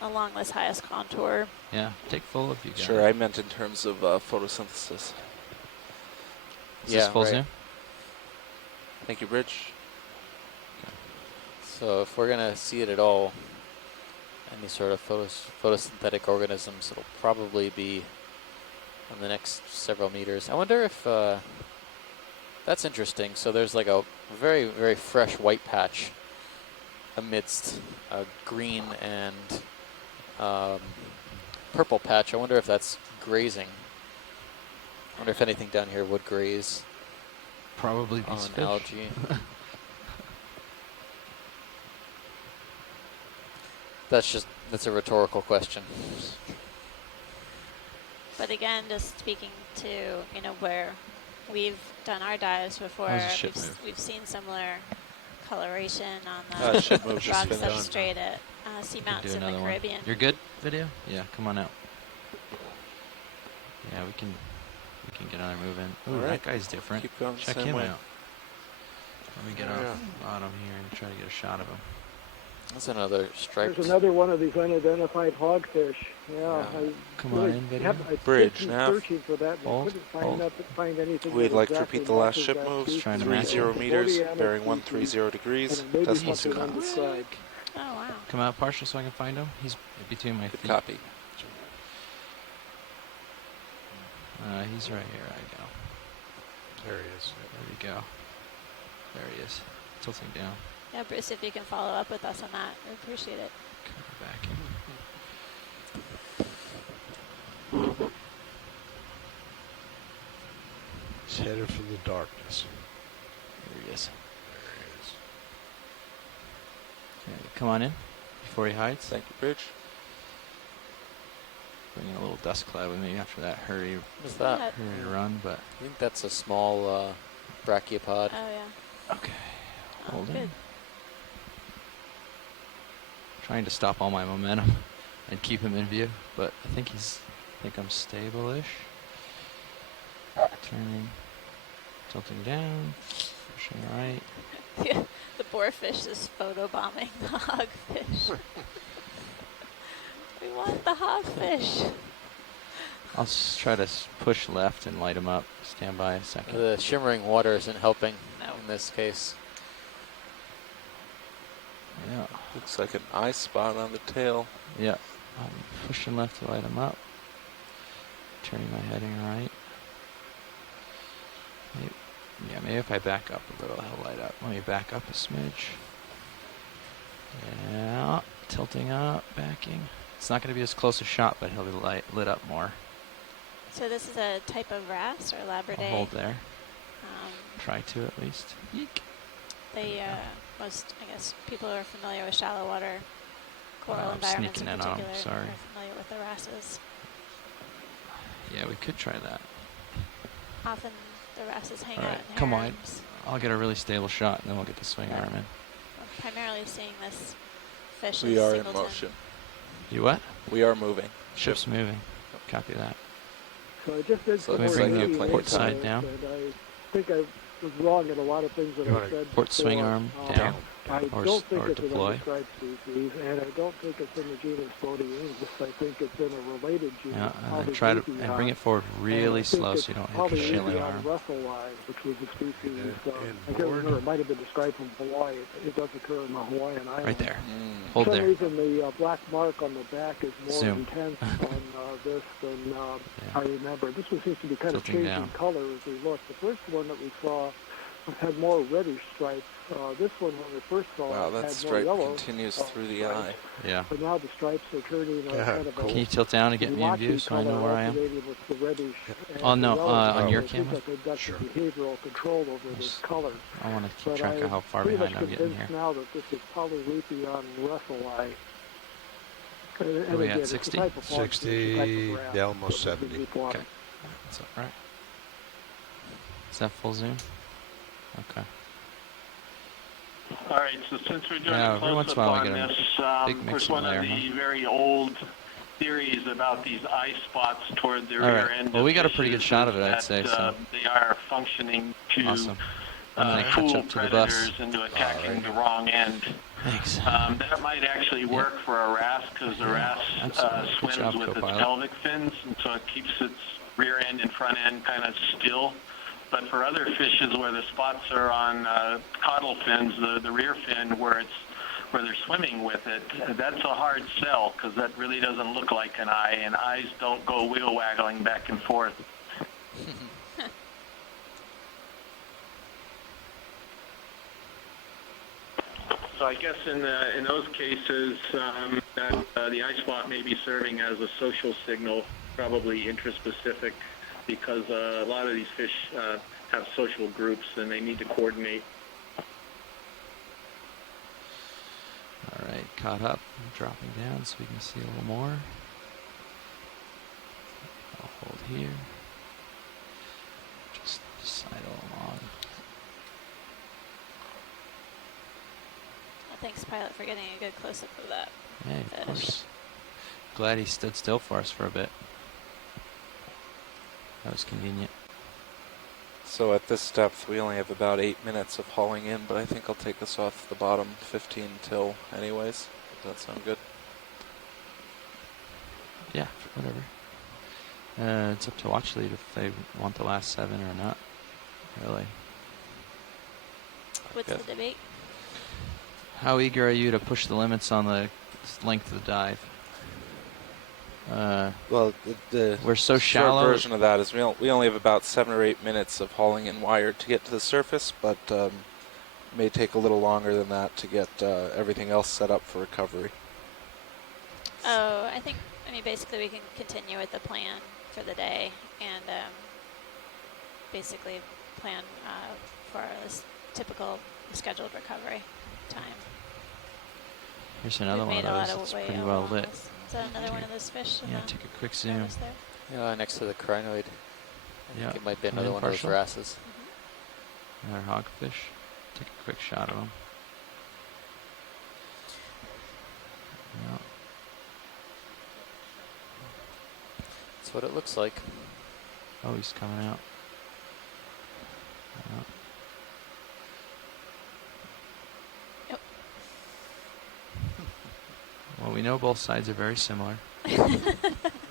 along this highest contour. Yeah, take full if you got sure. it. I meant in terms of photosynthesis. Is this full zoom? Thank you, Bridge. So if we're gonna see it at all, any sort of photosynthetic organisms, it'll probably be on the next several meters. I wonder if that's interesting. So there's like a very, very fresh white patch amidst a green and purple patch. I wonder if that's grazing. I wonder if anything down here would graze Probably on these fish. algae. That's a rhetorical question. But again, just speaking to, you know, where we've done our dives before, How's the ship move? we've seen similar coloration on the ship move just rock been done. substrate at Do Seamounts in the another one. Caribbean. You're good, video? Yeah, come on out. Yeah, we can get on our move in. Ooh, All that right. guy's different. Keep going the Check same him way. out. Let me get Oh, off yeah. the bottom here and try to get a shot of him. That's another striped. There's another one of these unidentified hogfish. Yeah, I Come on really in, video. haven't- I Bridge, did keep nav. searching for that, and I Hold, couldn't hold. find anything. We'd that like to exactly repeat the last matches ship that moves. species. Trying to 30 match it. meters, Okeanos bearing species, 130 degrees, and maybe decimal something 2 knots. undescribed. Oh, wow. Come out partial so I can find him. He's between my Good feet. copy. He's right here. I go. There he is. There we go. There he is. Tilting down. Yeah, Bruce, if you can follow up with us on that, we appreciate it. Come back in. He's headed for the darkness. There he is. There he is. Okay, come on in before he hides. Thank you, Bridge. Bringing a little dust cloud with me after that hurry What's that? to run, but I think that's a small brachiopod. Oh, yeah. okay. Oh, Hold good. in. Trying to stop all my momentum and keep him in view, but I think I'm stable-ish. Turning, tilting down, pushing right. The boarfish is photobombing the hogfish. We want the hogfish. I'll try to push left and light them up. Stand by a second. The shimmering water isn't helping No. in this case. Yeah. Looks like an eye spot on the tail. Yeah. I'm pushing left to light them up. Turning my heading right. Maybe if I back up a little, he'll light up. Let me back up a smidge. Yeah. Tilting up, backing. It's not going to be as close a shot, but he'll be lit up more. So this is a type of wrasse or Labrador. I'll hold there. Try to at least. Yeek. They, most, I guess, people who are familiar with shallow water coral I'm environments in sneaking in on particular him, sorry. are familiar with the wrasses. Yeah, we could try that. Often the wrasses hang All out right, in come on. harems. I'll get a really stable shot, and then we'll get the swing arm in. We're primarily seeing this fish We as are in singleton. motion. You what? We are moving. Ship's moving. Copy that. So I just did So some we more bring the reading port into side it, down. and I think I was wrong in a lot of things that I said. Port swing before. arm down. I Or don't think it's deploy. an undescribed species, and I don't think it's in the genus Bodienus. I think it's in a related genus. Yeah, and probably then try to Lepion. and bring it forward And I really think slow it's so you don't hit the probably shilling Lepion arm. russellii, which was a species. I can't board. remember. It might have been described from Hawaii. It does occur in the Hawaiian islands. Right there. For Hold some there. reason, the black mark on the back is more Zoom. intense on this than I remember. This one seems to be kind of Tilting changing down. color as we look. The first one that we saw had more reddish stripes. This one, when we first saw Wow, it, that had stripe more yellow. continues through the stripes. eye. Yeah. But now the stripes are turning kind of Can you tilt down and get me in view so I know where I am? With the reddish and Oh, no, the yellow. on your I think camera? that they've got the behavioral control over this color. I want to keep But track of how far pretty behind much I'm getting convinced here. now that this is Polylepion russellii. Are we at 60? 60, yeah, almost 70. Okay. That's all right. Is that full zoom? Okay. All right, so since we're doing Yeah, a every once close-up in a while we on get a this, big of mix course, in one there, of the huh? very old theories about these eye spots toward the All rear right. end Well, of we got a pretty good fishes shot of is it, I'd that, say. So they are functioning to awesome. I'm gonna catch fool up to the bus. predators into attacking the wrong end. Thanks. That might actually work for a wrasse because the wrasse absolutely. Good swims job, with its co-pilot. pelvic fins, and so it keeps its rear end and front end kind of still. But for other fishes where the spots are on caudal fins, the rear fin where they're swimming with it, that's a hard sell because that really doesn't look like an eye, and eyes don't go wiggle waggling back and forth. So I guess in those cases, that the eye spot may be serving as a social signal, probably interest-specific, because a lot of these fish have social groups and they need to coordinate. All right, caught up. I'm dropping down so we can see a little more. I'll hold here. Just sidle along. Well, thanks, pilot, for getting a good close-up of that. Hey, fish. of course. Glad he stood still for us for a bit. That was convenient. So at this depth, we only have about 8 minutes of hauling in, but I think I'll take us off the bottom 15 till anyways. Does that sound good? Yeah, whatever. It's up to watch lead if they want the last 7 or not. Really. What's the debate? How eager are you to push the limits on the length of the dive? Well, we're so short shallow. version of that is we only have about 7 or 8 minutes of hauling in wire to get to the surface, but may take a little longer than that to get everything else set up for recovery. Oh, I mean, basically we can continue with the plan for the day and basically plan for this typical scheduled recovery time. Here's another We've one made of a lot those. of It's way pretty well along lit. this. Is that another one of those fish? Yeah, take a quick zoom. Yeah, next to the crinoid. I Yeah, think it might be come another in one of those partial. wrasses. Another hogfish. Take a quick shot of him. Yeah. That's what it looks like. Oh, he's coming out. Yeah. Well, we know both sides are very similar.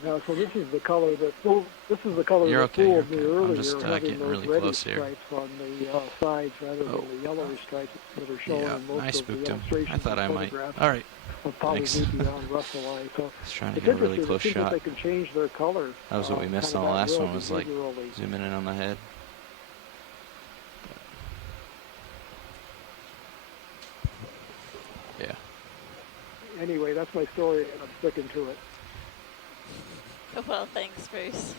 Now, so this is the color that fooled. This is the color You're that okay, fooled you're me okay. I'm earlier, just, having getting those really reddish close here. stripes on the sides rather than the yellowish stripes that are shown Yeah, in most I of the spooked him. illustrations I thought and I might. photographs All right. of Thanks. Polydeucian Russellii. So Just trying to it's get a really interesting. close It seems shot. that they can change their color. That was what we missed on the last one, was like zooming in on the head. Yeah. Anyway, that's my story, and I'm sticking to it. Well, thanks, Bruce.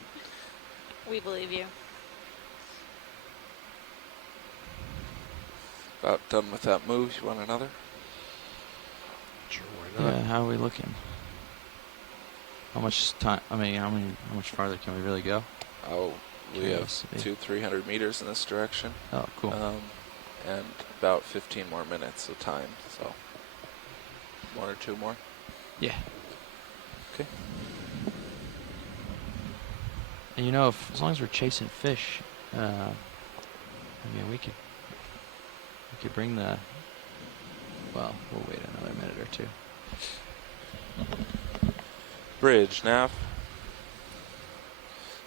We believe you. About done with that move. You want another? Sure, why not? Yeah, how are we looking? How much time, how much farther can we really go? Oh, we have 200-300 meters in this direction. Oh, cool. And about 15 more minutes of time, so 1 or 2 more. Yeah. Okay. And as long as we're chasing fish, we could bring the. Well, we'll wait another minute or two. Bridge, nav.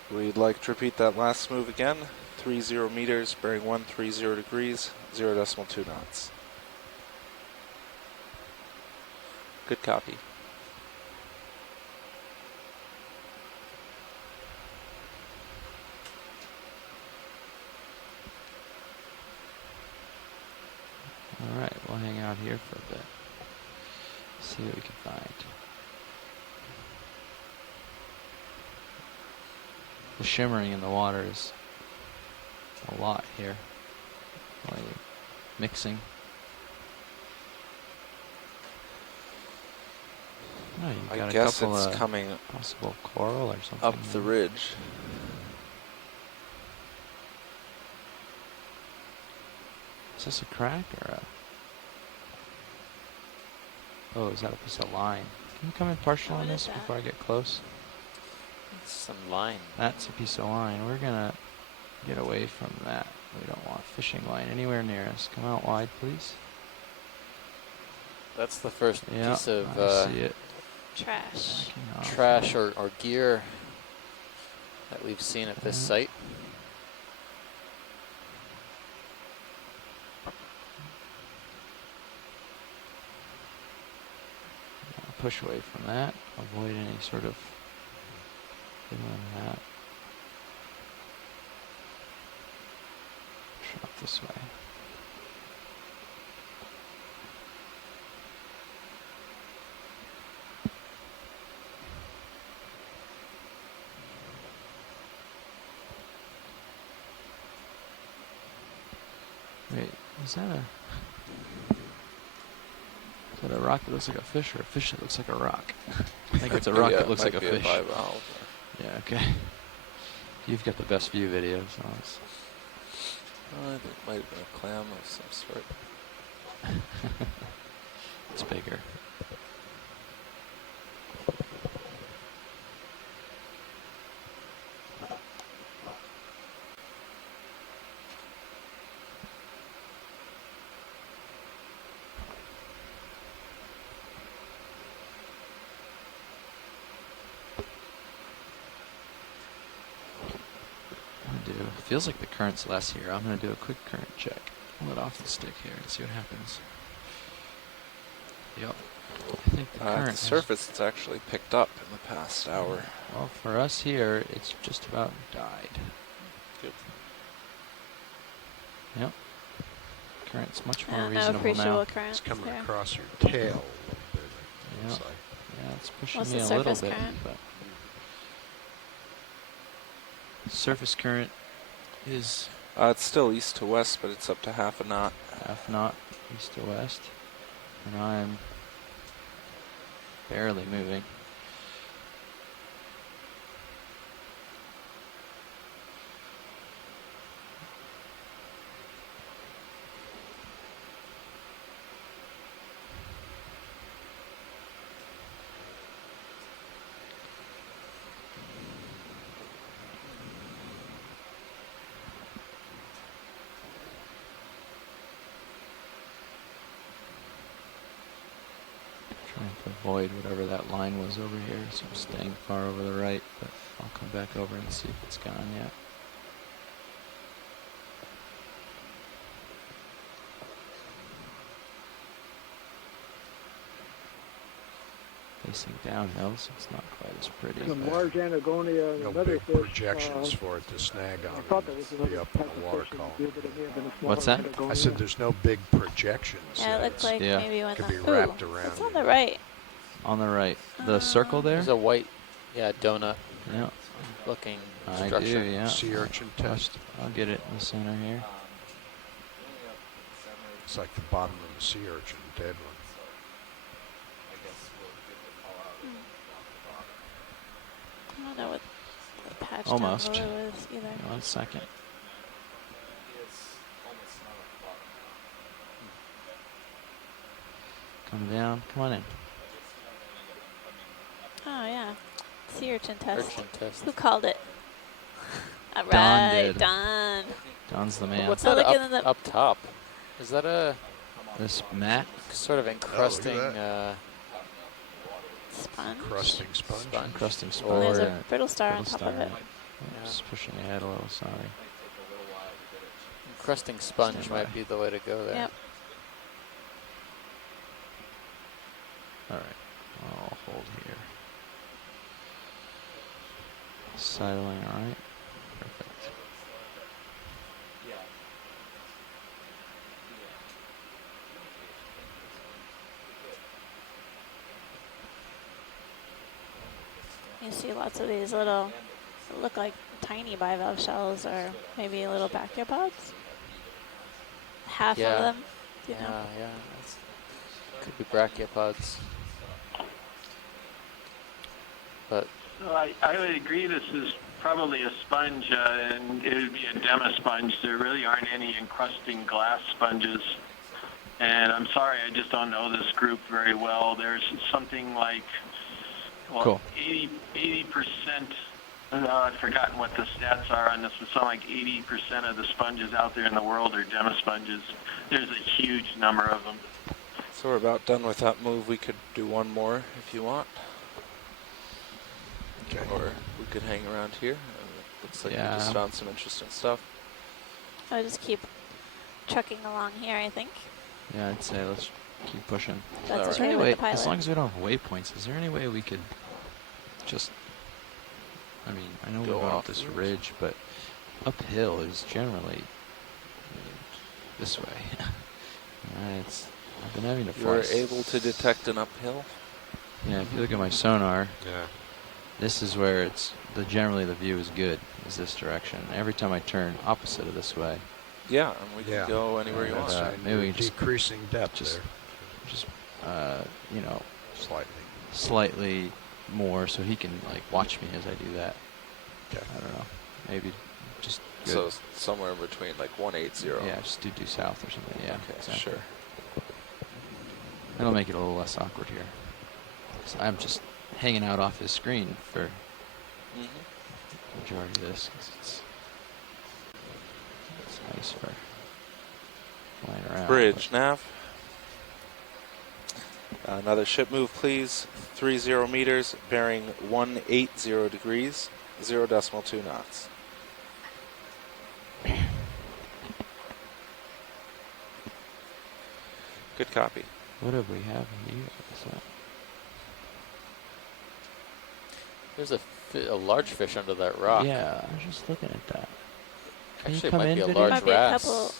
We'd like to repeat that last move again. 30 meters, bearing 130 degrees, 0.2 knots. Good copy. All right, we'll hang out here for a bit. See what we can find. The shimmering in the water is a lot here. Like mixing. Oh, you got I guess a couple it's of coming possible coral or something. up the ridge. Is this a crack or a? Oh, is that a piece of line? Can you come in partial on this before I get close? It's some line. That's a piece of line. We're gonna get away from that. We don't want fishing line anywhere near us. Come out wide, please. That's the first piece of I see it. trash or gear that we've seen at this site. Push away from that. Avoid any sort of doing that. Push off this way. Wait, is that a rock that looks like a fish or a fish that looks like a rock? I think it's a rock that looks like a fish. Yeah, okay. You've got the best view videos on this. I think it might have been a clam of some sort. It's bigger. Feels like the current's less here. I'm going to do a quick current check. Pull it off the stick here and see what happens. Yep. I think the current. At the surface, it's actually picked up in the past hour. Well, for us here, it's just about died. Good. Yep. Current's much more reasonable now. It's coming across your tail a little bit. Yep. Yeah, it's pushing What's me the a little surface bit. current? But surface current is it's still east to west, but it's up to half a knot. Half knot east to west, and I'm barely moving. Trying to avoid whatever that line was over here, so I'm staying far over the right, but I'll come back over and see if it's gone yet. Facing downhill, so it's not quite as pretty. Some large anagonia and No another big fish. projections for it to snag I on thought there was and another be up type in the of water fish in column. here, but it may have been a What's smaller that? anagonia. I said there's no big projections. Yeah, it looks like Yeah. maybe when Could the be wrapped around. it's on the right. On the right. The circle there? There's a white, donut Yeah. looking I structure. do, yeah. Sea urchin test. I'll get it in the center here. It's like the bottom of the sea urchin, dead one. I don't know what the patch Almost. down below is either. 1 second. Come down. Come on in. Oh yeah, sea urchin test. Urchin test. Who called it? All Don right, did. Don. Don's the man. What's Oh, that look at the- up top? Is that a This mat? sort of encrusting Sponge. Crusting sponge. Encrusting And sponge. there's a Yeah. brittle star on Brittle top of star. it. Just pushing ahead a little, sorry. encrusting sponge Stand by. might be the way to go there. Yep. Alright, I'll hold here. Sidling, alright. Perfect. You see lots of these little, look like tiny bivalve shells or maybe little brachiopods. Half Yeah. of them, you know. Yeah, that's, could be brachiopods. But I would agree this is probably a sponge, and it would be a demasponge. There really aren't any encrusting glass sponges. And I'm sorry, I just don't know this group very well. There's something like, well, Cool. 80%, I've forgotten what the stats are on this, but something like 80% of the sponges out there in the world are demasponges. There's a huge number of them. So we're about done with that move. We could do one more if you want. Okay. Or we could hang around here. Looks like we Yeah. just found some interesting stuff. I'll just keep trucking along here, I think. Yeah, I'd say let's keep pushing. That's Is there okay any with way, the pilot. as long as we don't have waypoints, is there any way we could just, I mean, I know Go we're going up off this the ridge, but uphill is generally this way. I've been having to You were fly. able to detect an uphill? Yeah, if you look at my sonar, Yeah. this is where generally the view is good, is this direction. Every time I turn opposite of this way, Yeah, and we can go anywhere you and, want. maybe we can just Decreasing depth just, there. you know, Slightly. more so he can like watch me as I do that. Okay. I don't know. Maybe just good. So somewhere in between like 180. Yeah, just do due south or something. Yeah. Okay, exactly. sure. That'll make it a little less awkward here. So I'm just hanging out off his screen for the majority of this. 'Cause it's nice for flying around. Bridge, nav. Another ship move, please. 30 meters, bearing 180 degrees, 0.2 knots. Good copy. What do we have here? What's that? there's a large fish under that rock. Yeah, I was just looking at that. Can Actually, you it come might in, be a video? large Might be a wrasse. couple-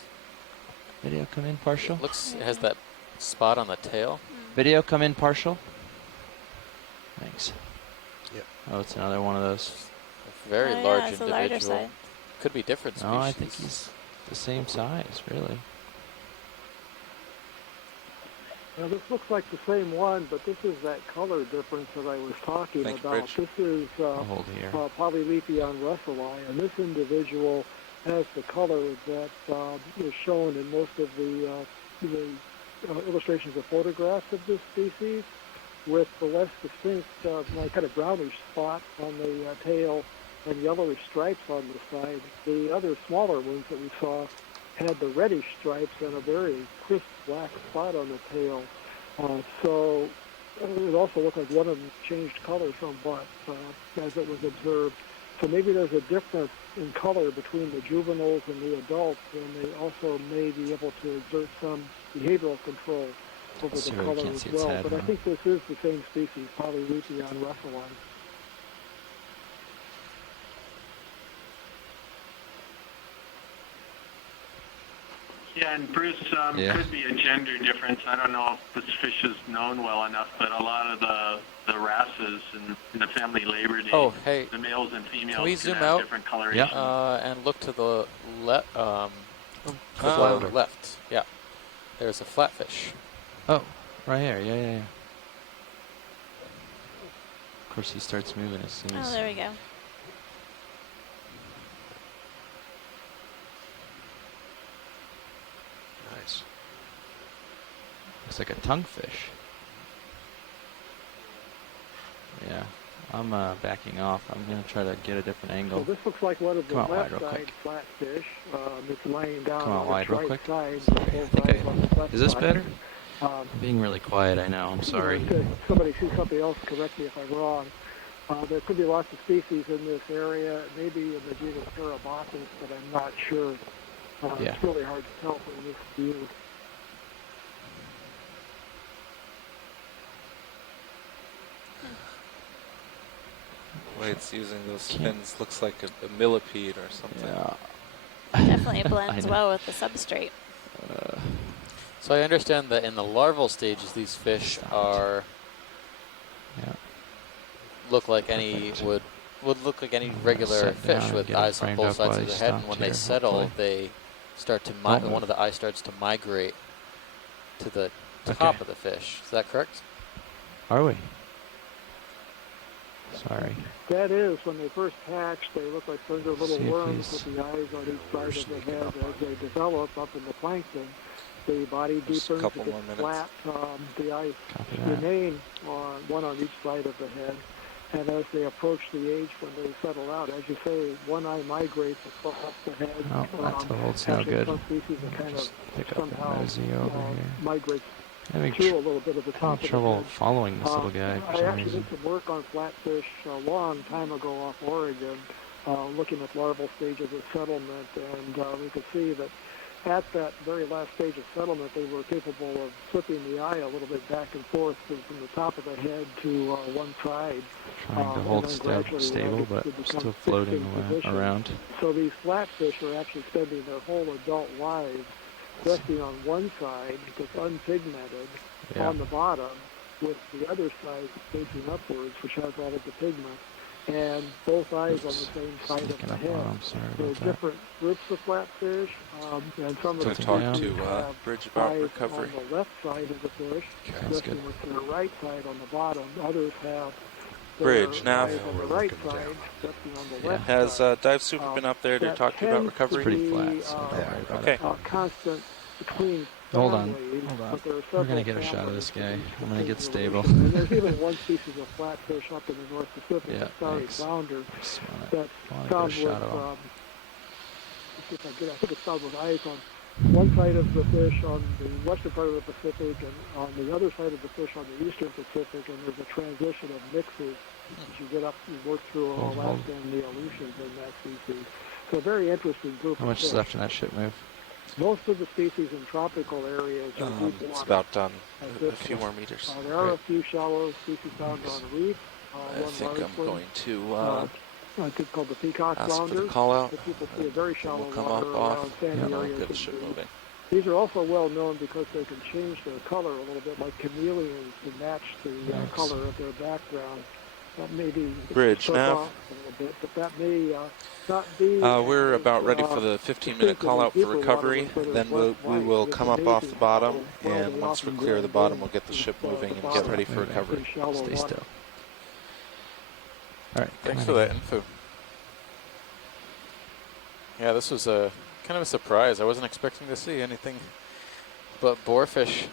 Video, come in partial. It has that spot on the tail. Video, come in partial. Thanks. Yep. Oh, it's another one of those. A very Oh, yeah, large it's the lighter individual. side. Could be different species. No, I think he's the same size, really. Now, this looks like the same one, but this is that color difference that I was talking Thank you, about. Rich. This is I'll hold here. Polylepion russellii, and this individual has the color that is shown in most of the illustrations of photographs of this species, with the less distinct kind of brownish spot on the tail and yellowish stripes on the side. The other smaller ones that we saw had the reddish stripes and a very crisp black spot on the tail. So it also looked like one of them changed color somewhat as it was observed. So maybe there's a difference in color between the juveniles and the adults, and they also may be able to exert some behavioral control over the color as well. But I think this is the same species, Polyrepion russelline. Yeah, and Bruce, could be a gender difference. I don't know if this fish is known well enough, but a lot of the wrasses in the family Labor Day, the males and females can we can zoom have out? different coloration. And look to the flounder. left. Yeah, there's a flatfish. Oh, right here. Yeah. Of course, he starts moving as soon as. Oh, there we go. Nice. Looks like a tonguefish. Yeah, I'm backing off. I'm gonna try to get a different angle. So this looks like one of the Come on, left wide real side quick. flatfish. It's laying down Come on, on wide its real right quick. side. Sorry. Both eyes on the left Is this side. better? I'm being really quiet. I know. I'm sorry. If somebody sees something else, correct me if I'm wrong. There could be lots of species in this area, maybe in the genus Parabatus, but I'm not sure. Yeah. It's really hard to tell from this view. The way it's using those fins looks like a millipede or something. Yeah. Definitely blends well with the substrate. So I understand that in the larval stages, these fish are look like any would look like any regular fish with eyes on both sides of their head, and when they settle, they start to one of the eyes starts to migrate to the top of the fish. Is that correct? Are we? Sorry. That is, when they first hatch, they look like slender little worms with the eyes on each side of the head. As they develop up in the plankton, the body deepens, it gets flat, the eyes remain one on each side of the head. And as they approach the age when they settle out, as you say, one eye migrates across the head. Oh, that holds no good. Some species are kind of Pick up somehow nosy over here. migrates Having through a little bit of the top of the trouble head. following this little guy for I some actually reason. did some work on flatfish a long time ago off Oregon, looking at larval stages of settlement, and we could see that at that very last stage of settlement, they were capable of flipping the eye a little bit back and forth from the top of the head to one side. Trying to hold stable, but still floating around. So these flatfish are actually spending their whole adult lives resting on one side that's unpigmented on the bottom, with the other side facing upwards, which has all of the pigment, and both eyes on the same side of the head. There are different groups of flatfish, and some of the talk species to have Bridge about eyes recovery. on the left side of the fish, resting with their right side on the bottom. Others have Bridge, nav. eyes on the right side, resting on the left Has side. Dive Super been up there to talk to you about recovery? It's pretty flat, so don't worry about it. Constant between Hold on. families, Hold on. but there are We're going to several get a shot of this guy. I'm going to get families stable. and there's even one species of flatfish up in the North Pacific, Yeah, a starry thanks. flounder, Just that's wanna get a found shot with, of him. I think it's found with eyes on one side of the fish on the western part of the Pacific and on the other side of the fish on the eastern Pacific, and there's a transition of mixes as you get up and work through Alaska and the Aleutians in that species. So a very interesting group How of much fish. is left in that ship move? Most of the species in tropical areas are deep water. It's about done. At A this few point. more meters. There are a few shallow species found on reef. I one think large I'm one, going to I think called the peacock ask for the flounders. call out. But people see a very shallow We'll come water up around off. sandy And I'll areas. get the and ship reefs. moving. These are also well known because they can change their color a little bit, like chameleons, to match the color of their background. That may be Bridge nav. a little bit, but that may not be. We're about ready for the 15-minute call out for recovery. Then we will come up off the bottom, and once we clear the bottom, we'll get the ship moving and get ready for recovery. Stay still. All right. Thanks for that info. Yeah, this was a kind of a surprise. I wasn't expecting to see anything but boarfish.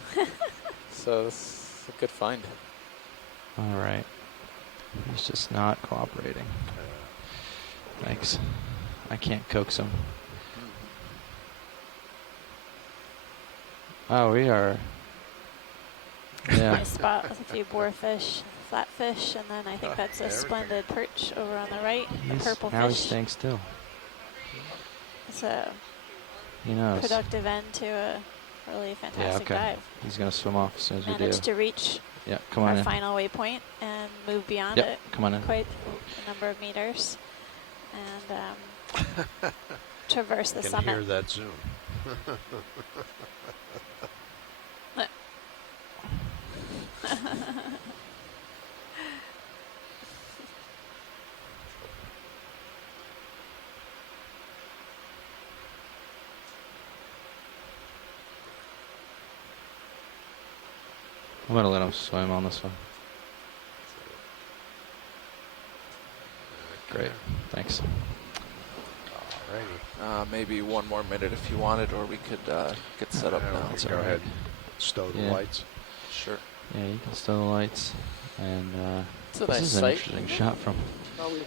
So this is a good find. All right. He's just not cooperating. Thanks. I can't coax him. Oh, we are Yeah. Nice spot with a few boarfish, flatfish, and then I think that's a splendid perch over on the right, the purple Now he's fish. staying still. It's a He knows. productive end to a really fantastic dive. He's going to swim off as soon as we do. Managed to reach come on our in. final waypoint and move beyond Yep, it come on in. quite a number of meters and traverse the I can summit. hear that zoom. I'm going to let him swim on this one. Great. Thanks. Alrighty. Maybe one more minute if you wanted, or we could get set up now. Go ahead. Stow the lights. Sure. Yeah, you can stow the lights. And it's a this nice is an sight. interesting shot from.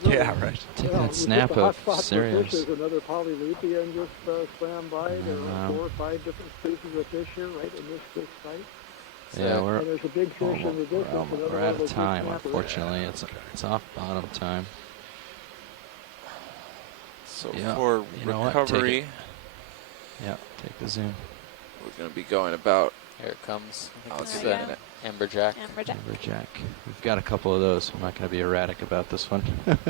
Yeah, right. Take that snap of Sirius. There's another polylepian just swam by. There are 4 or 5 different species of fish here right in this site. Yeah, and there's a big fish in the distance. We're out of time, unfortunately. It's off bottom time. So for recovery, take the zoom. We're going to be going about. Here it comes. It's the amberjack. Amberjack. We've got a couple of those. I'm not going to be erratic about this one. Okay.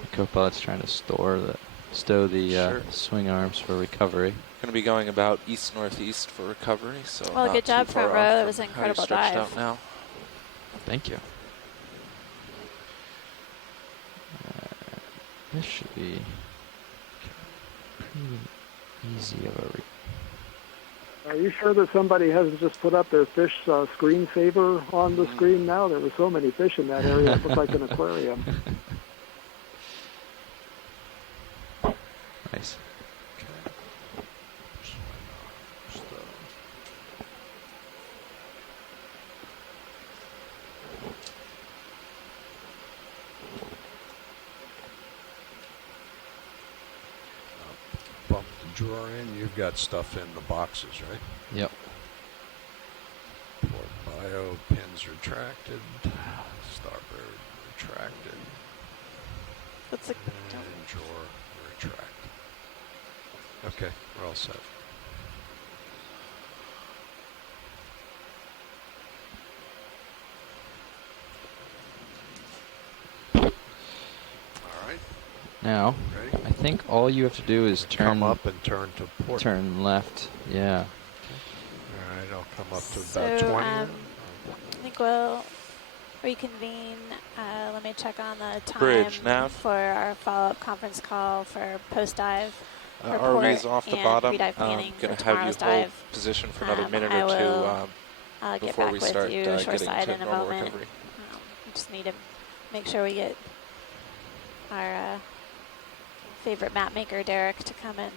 The co-pilot's trying to stow the swing arms for recovery. Going to be going about east-northeast for recovery. So well, not good job, too far front row. off That was from an how you're incredible stretched dive. out now. Thank you. This should be pretty easy of a Are you sure that somebody hasn't just put up their fish screensaver on the screen now? There were so many fish in that area. It looked like an aquarium. Nice. Bump the drawer in. You've got stuff in the boxes, right? Yep. Port bio, pins retracted. Starboard retracted. What's the and drawer retract. Okay, we're all set. Now, Ready? I think all you have to do is Come up and turn to port. Turn left. Yeah. All right, I'll come up to So, about 20. I think we'll reconvene. Let me check on the time Bridge, nav. for our follow-up conference call for post-dive. ROV's off the bottom. Pre-dive planning Going for to have you tomorrow's hold dive. position for another minute I or will, two get before back we with start you getting shoreside to in a normal moment. recovery. We just need to make sure we get our favorite map maker, Derek, to come and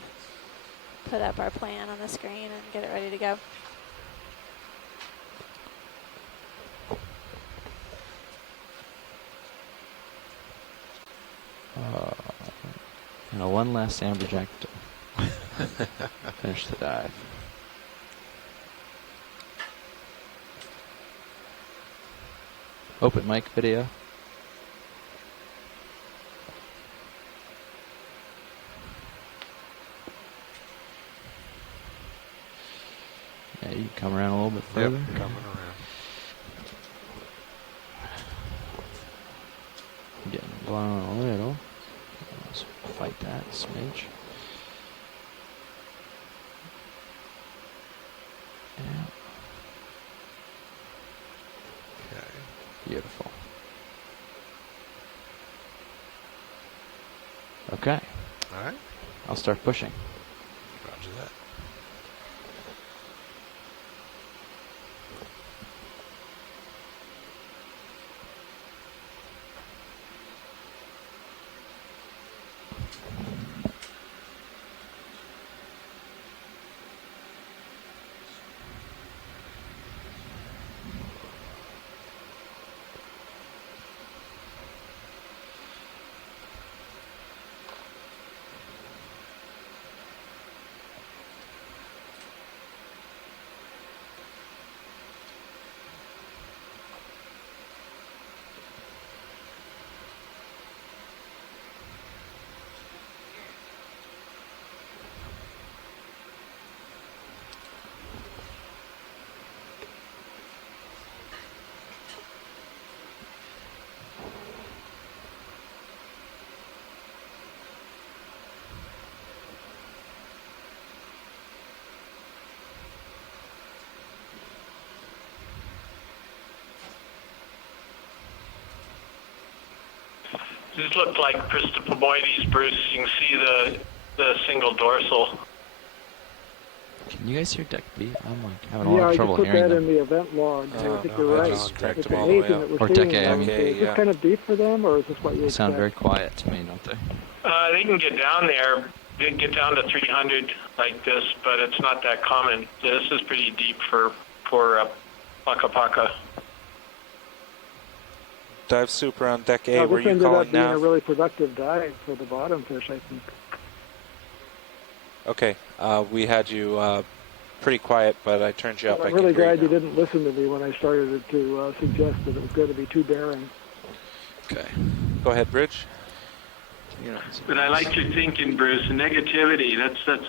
put up our plan on the screen and get it ready to go. One last amberjack to finish the dive. Open mic video. Yeah, you can come around a little bit further. Yep, coming around. Getting blown a little. Let's fight that smidge. Yeah. Okay. Beautiful. Okay. All right. I'll start pushing. Roger that. These look like Pristopomoides, Bruce. You can see the single dorsal. Can you guys hear deck B? I'm like having a lot of trouble hearing Yeah, I just put that them. in the event log. I think you're right. just cracked It's them all the way amazing up. that we're Or seeing deck A, I mean. them. Is this kind of deep for them, or is this what you They expect? sound very quiet to me, don't they? They can get down there. They can get down to 300 like this, but it's not that common. This is pretty deep for Paka Paka. Dive Super on deck A. Were This you ended up calling being a now? really productive dive for the bottom fish, I think. Okay, we had you pretty quiet, but I turned you up. I'm really glad you didn't listen to me when I started to suggest that it was going to be too barren. Okay. Go ahead, Bridge. But I like your thinking, Bruce. Negativity. That's.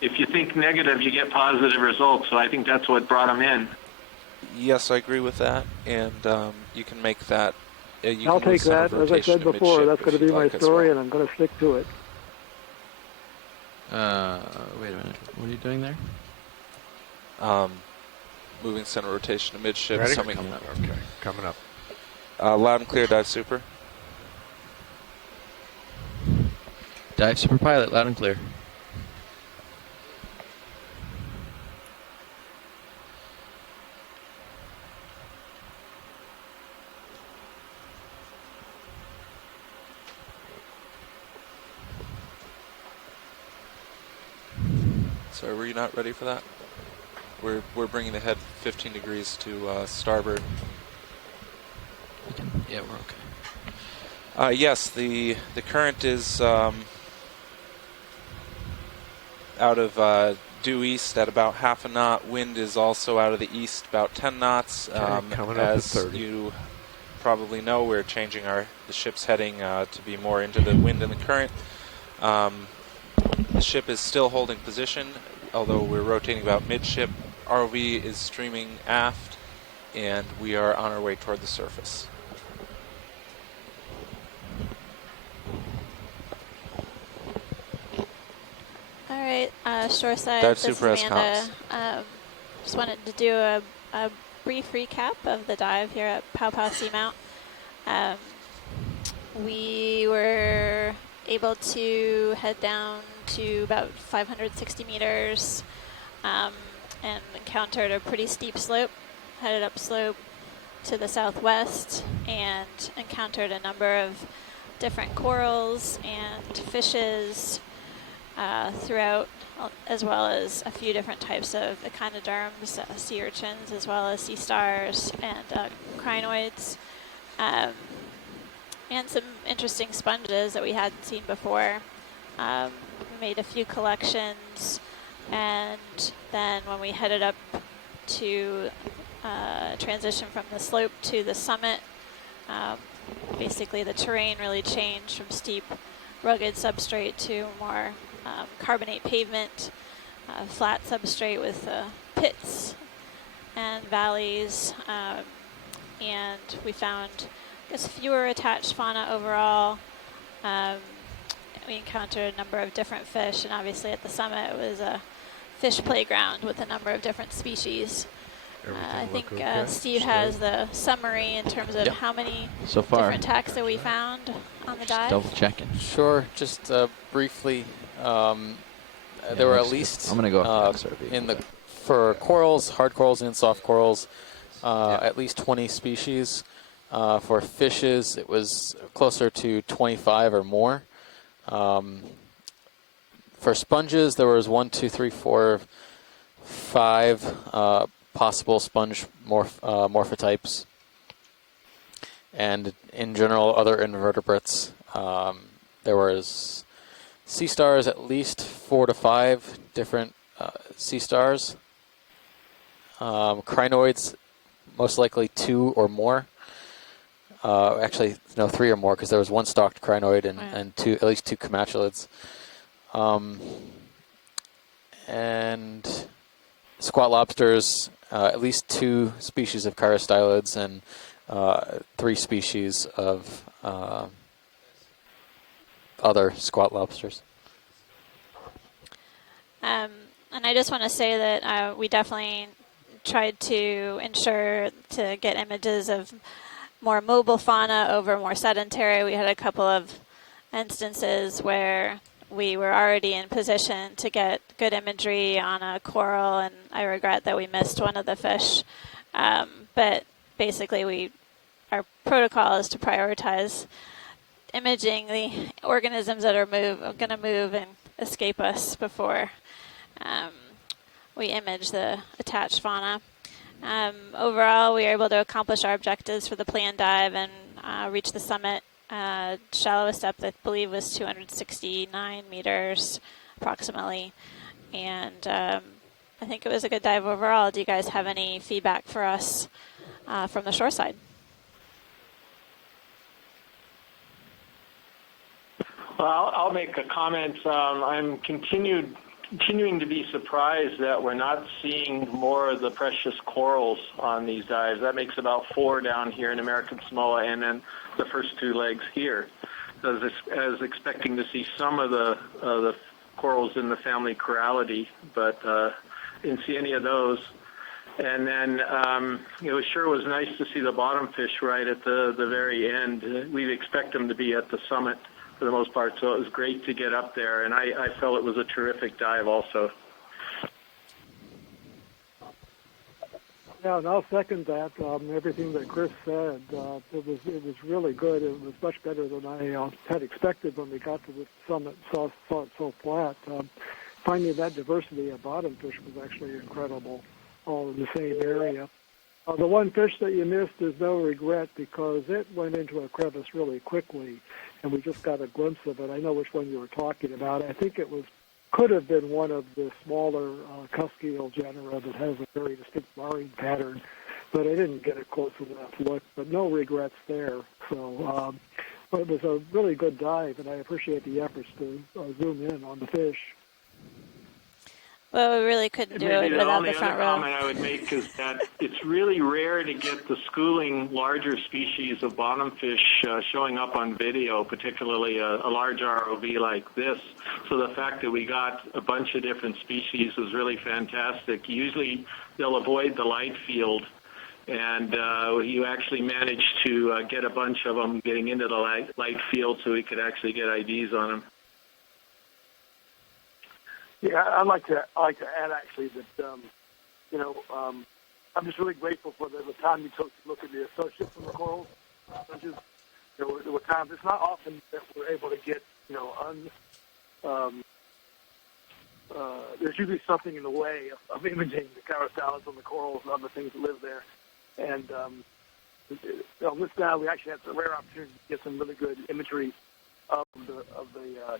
If you think negative, you get positive results. So I think that's what brought them in. Yes, I agree with that, and you can make that. I'll take that. As I said before, that's going to be my story, and I'm going to stick to it. Wait a minute. What are you doing there? Moving center rotation to midship. Ready? Coming Coming up. Okay, coming up. Loud and clear, Dive Super. Dive Super Pilot, loud and clear. Sorry, were you not ready for that? We're bringing the head 15 degrees to starboard. Yeah, we're okay. Yes, the current is out of due east at about half a knot. Wind is also out of the east about 10 knots. Coming up at As 30. you probably know, we're changing the ship's heading to be more into the wind and the current. The ship is still holding position, although we're rotating about midship. ROV is streaming aft, and we are on our way toward the surface. All right, shoreside. Dive This Super is has Amanda. Just wanted to do a brief recap of the dive here at Pow Pow Seamount. We were able to head down to about 560 meters and encountered a pretty steep slope, headed up slope to the southwest, and encountered a number of different corals and fishes throughout, as well as a few different types of echinoderms, sea urchins, as well as sea stars and crinoids, and some interesting sponges that we hadn't seen before. We made a few collections, and then when we headed up to transition from the slope to the summit, basically the terrain really changed from steep, rugged substrate to more carbonate pavement, flat substrate with pits and valleys, and we found, I guess, fewer attached fauna overall. We encountered a number of different fish, and obviously at the summit it was a fish playground with a number of different species. I think okay? Steve has the summary in terms of how many So far. different taxa we found on the dive. Double checking. Sure, just briefly, there were at least I'm gonna go up to XRB. in the for corals, hard corals and soft corals, at least 20 species. For fishes, it was closer to 25 or more. For sponges, there was 1, 2, 3, 4, 5 possible sponge morphotypes. And in general, other invertebrates. There was sea stars, at least 4 to 5 different sea stars. Crinoids, most likely 2 or more. Actually, no, 3 or more, because there was 1 stalked crinoid and at least 2 comatulids. And squat lobsters, at least 2 species of chirostylids and 3 species of other squat lobsters. And I just want to say that we definitely tried to ensure to get images of more mobile fauna over more sedentary. We had a couple of instances where we were already in position to get good imagery on a coral, and I regret that we missed one of the fish. But basically, our protocol is to prioritize imaging the organisms that are going to move and escape us before we image the attached fauna. Overall, we were able to accomplish our objectives for the planned dive and reach the summit. Shallowest depth, I believe, was 269 meters approximately. And I think it was a good dive overall. Do you guys have any feedback for us from the shore side? Well, I'll make a comment. I'm continuing to be surprised that we're not seeing more of the precious corals on these dives. That makes about 4 down here in American Samoa, and then the first 2 legs here. I was expecting to see some of the corals in the family Corallidae, but didn't see any of those. And then it sure was nice to see the bottom fish right at the very end. We expect them to be at the summit for the most part, so it was great to get up there, and I felt it was a terrific dive also. Yeah, and I'll second that. Everything that Chris said, it was really good. It was much better than I had expected when we got to the summit and saw it so flat. Finding that diversity of bottom fish was actually incredible, all in the same area. The one fish that you missed is no regret because it went into a crevice really quickly, and we just got a glimpse of it. I know which one you were talking about. I think it could have been one of the smaller cuskeel genera that has a very distinct marring pattern, but I didn't get a close enough look. But no regrets there. So it was a really good dive, and I appreciate the efforts to zoom in on the fish. Well, we really couldn't do it without the front row. The only other comment I would make is that it's really rare to get the schooling larger species of bottom fish showing up on video, particularly a large ROV like this. So the fact that we got a bunch of different species was really fantastic. Usually they'll avoid the light field, and you actually managed to get a bunch of them getting into the light field so we could actually get IDs on them. Yeah, I'd like to add actually that I'm just really grateful for the time you took to look at the associates from the corals. There were times. It's not often that we're able to get there's usually something in the way of imaging the carousels and the corals and other things that live there. And on this dive, we actually had a rare opportunity to get some really good imagery of the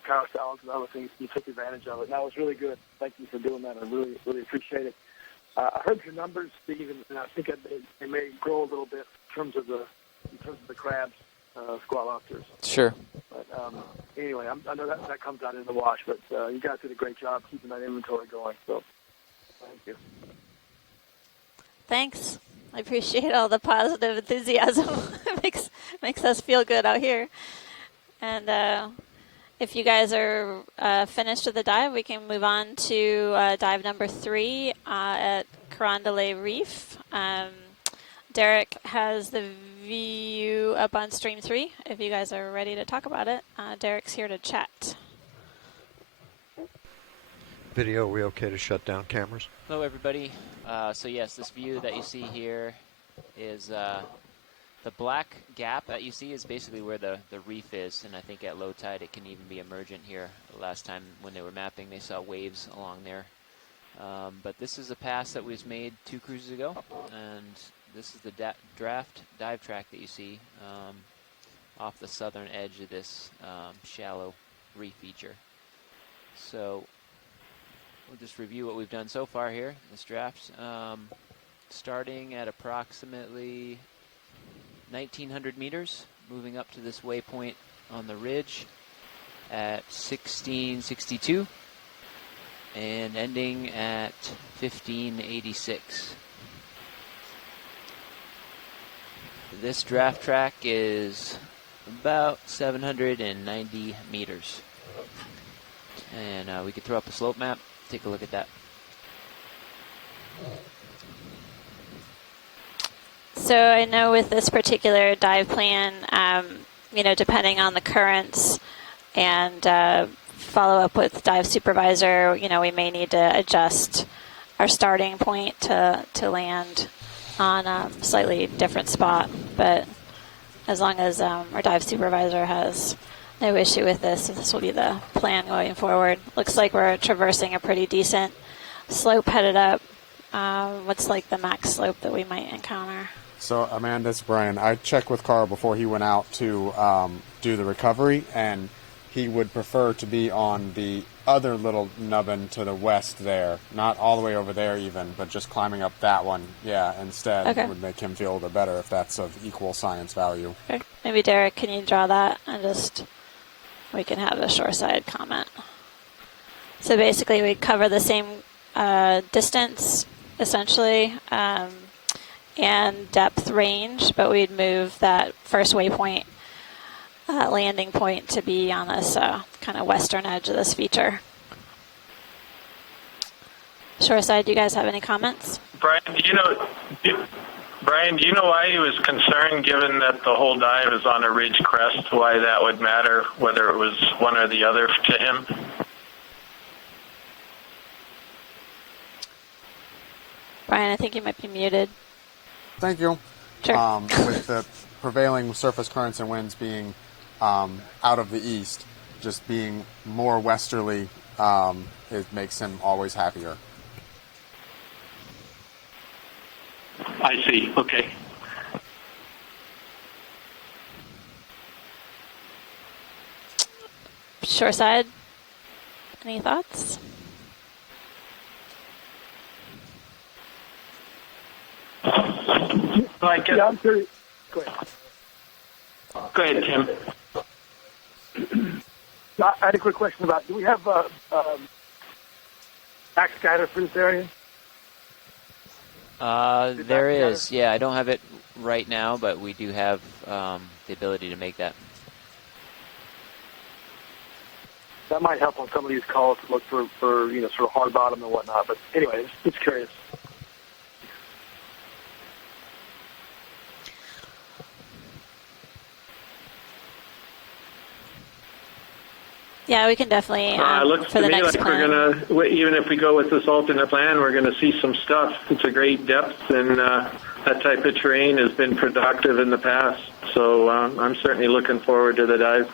carousels and other things. You took advantage of it, and that was really good. Thank you for doing that. I really, really appreciate it. I heard your numbers, Steve, and I think they may grow a little bit in terms of the crabs, squat lobsters. Sure. But anyway, I know that comes out in the wash, but you guys did a great job keeping that inventory going. So thank you. Thanks. I appreciate all the positive enthusiasm. It makes us feel good out here. And if you guys are finished with the dive, we can move on to dive number 3 at Carondelet Reef. Derek has the view up on stream 3. If you guys are ready to talk about it, Derek's here to chat. Video, are we okay to shut down cameras? Hello, everybody. So yes, this view that you see here is the black gap that you see is basically where the reef is, and I think at low tide it can even be emergent here. Last time when they were mapping, they saw waves along there. But this is a pass that was made 2 cruises ago, and this is the draft dive track that you see off the southern edge of this shallow reef feature. So we'll just review what we've done so far here, this draft. Starting at approximately 1,900 meters, moving up to this waypoint on the ridge at 1662 and ending at 1586. This draft track is about 790 meters. And we could throw up a slope map, take a look at that. So I know with this particular dive plan, depending on the currents and follow up with dive supervisor, we may need to adjust our starting point to land on a slightly different spot. But as long as our dive supervisor has no issue with this will be the plan going forward. Looks like we're traversing a pretty decent slope headed up. What's like the max slope that we might encounter? So, Amanda, it's Brian. I checked with Carl before he went out to do the recovery, and he would prefer to be on the other little nubbin to the west there. Not all the way over there even, but just climbing up that one. Yeah, instead Okay. would make him feel the better if that's of equal science value. Okay. Maybe Derek, can you draw that and we can have a shoreside comment. So basically we cover the same distance, essentially, and depth range, but we'd move that first waypoint landing point to be on this kind of western edge of this feature. Shoreside, do you guys have any comments? Brian, do you know why he was concerned, given that the whole dive is on a ridge crest, why that would matter, whether it was one or the other to him? Brian, I think you might be muted. Thank you. Sure. With the prevailing surface currents and winds being out of the east, just being more westerly, it makes him always happier. I see. Okay. Shoreside, any thoughts? Yeah, I'm curious. Go ahead. Go ahead, Tim. I had a quick question about, do we have back scatter for this area? There is, yeah. I don't have it right now, but we do have the ability to make that. That might help on some of these calls to look for sort of hard bottom and whatnot. But anyway, just curious. Yeah, we can definitely Looks for to the me next like plan. we're gonna, even if we go with this alternate plan, we're gonna see some stuff. It's a great depth, and that type of terrain has been productive in the past. So I'm certainly looking forward to the dive.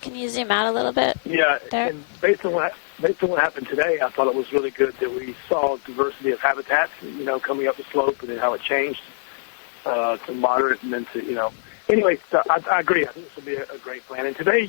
Can you zoom out a little bit? Yeah, there? and based on what happened today, I thought it was really good that we saw diversity of habitats, coming up the slope and then how it changed to moderate and then to, Anyway, so I agree. I think this will be a great plan. And today you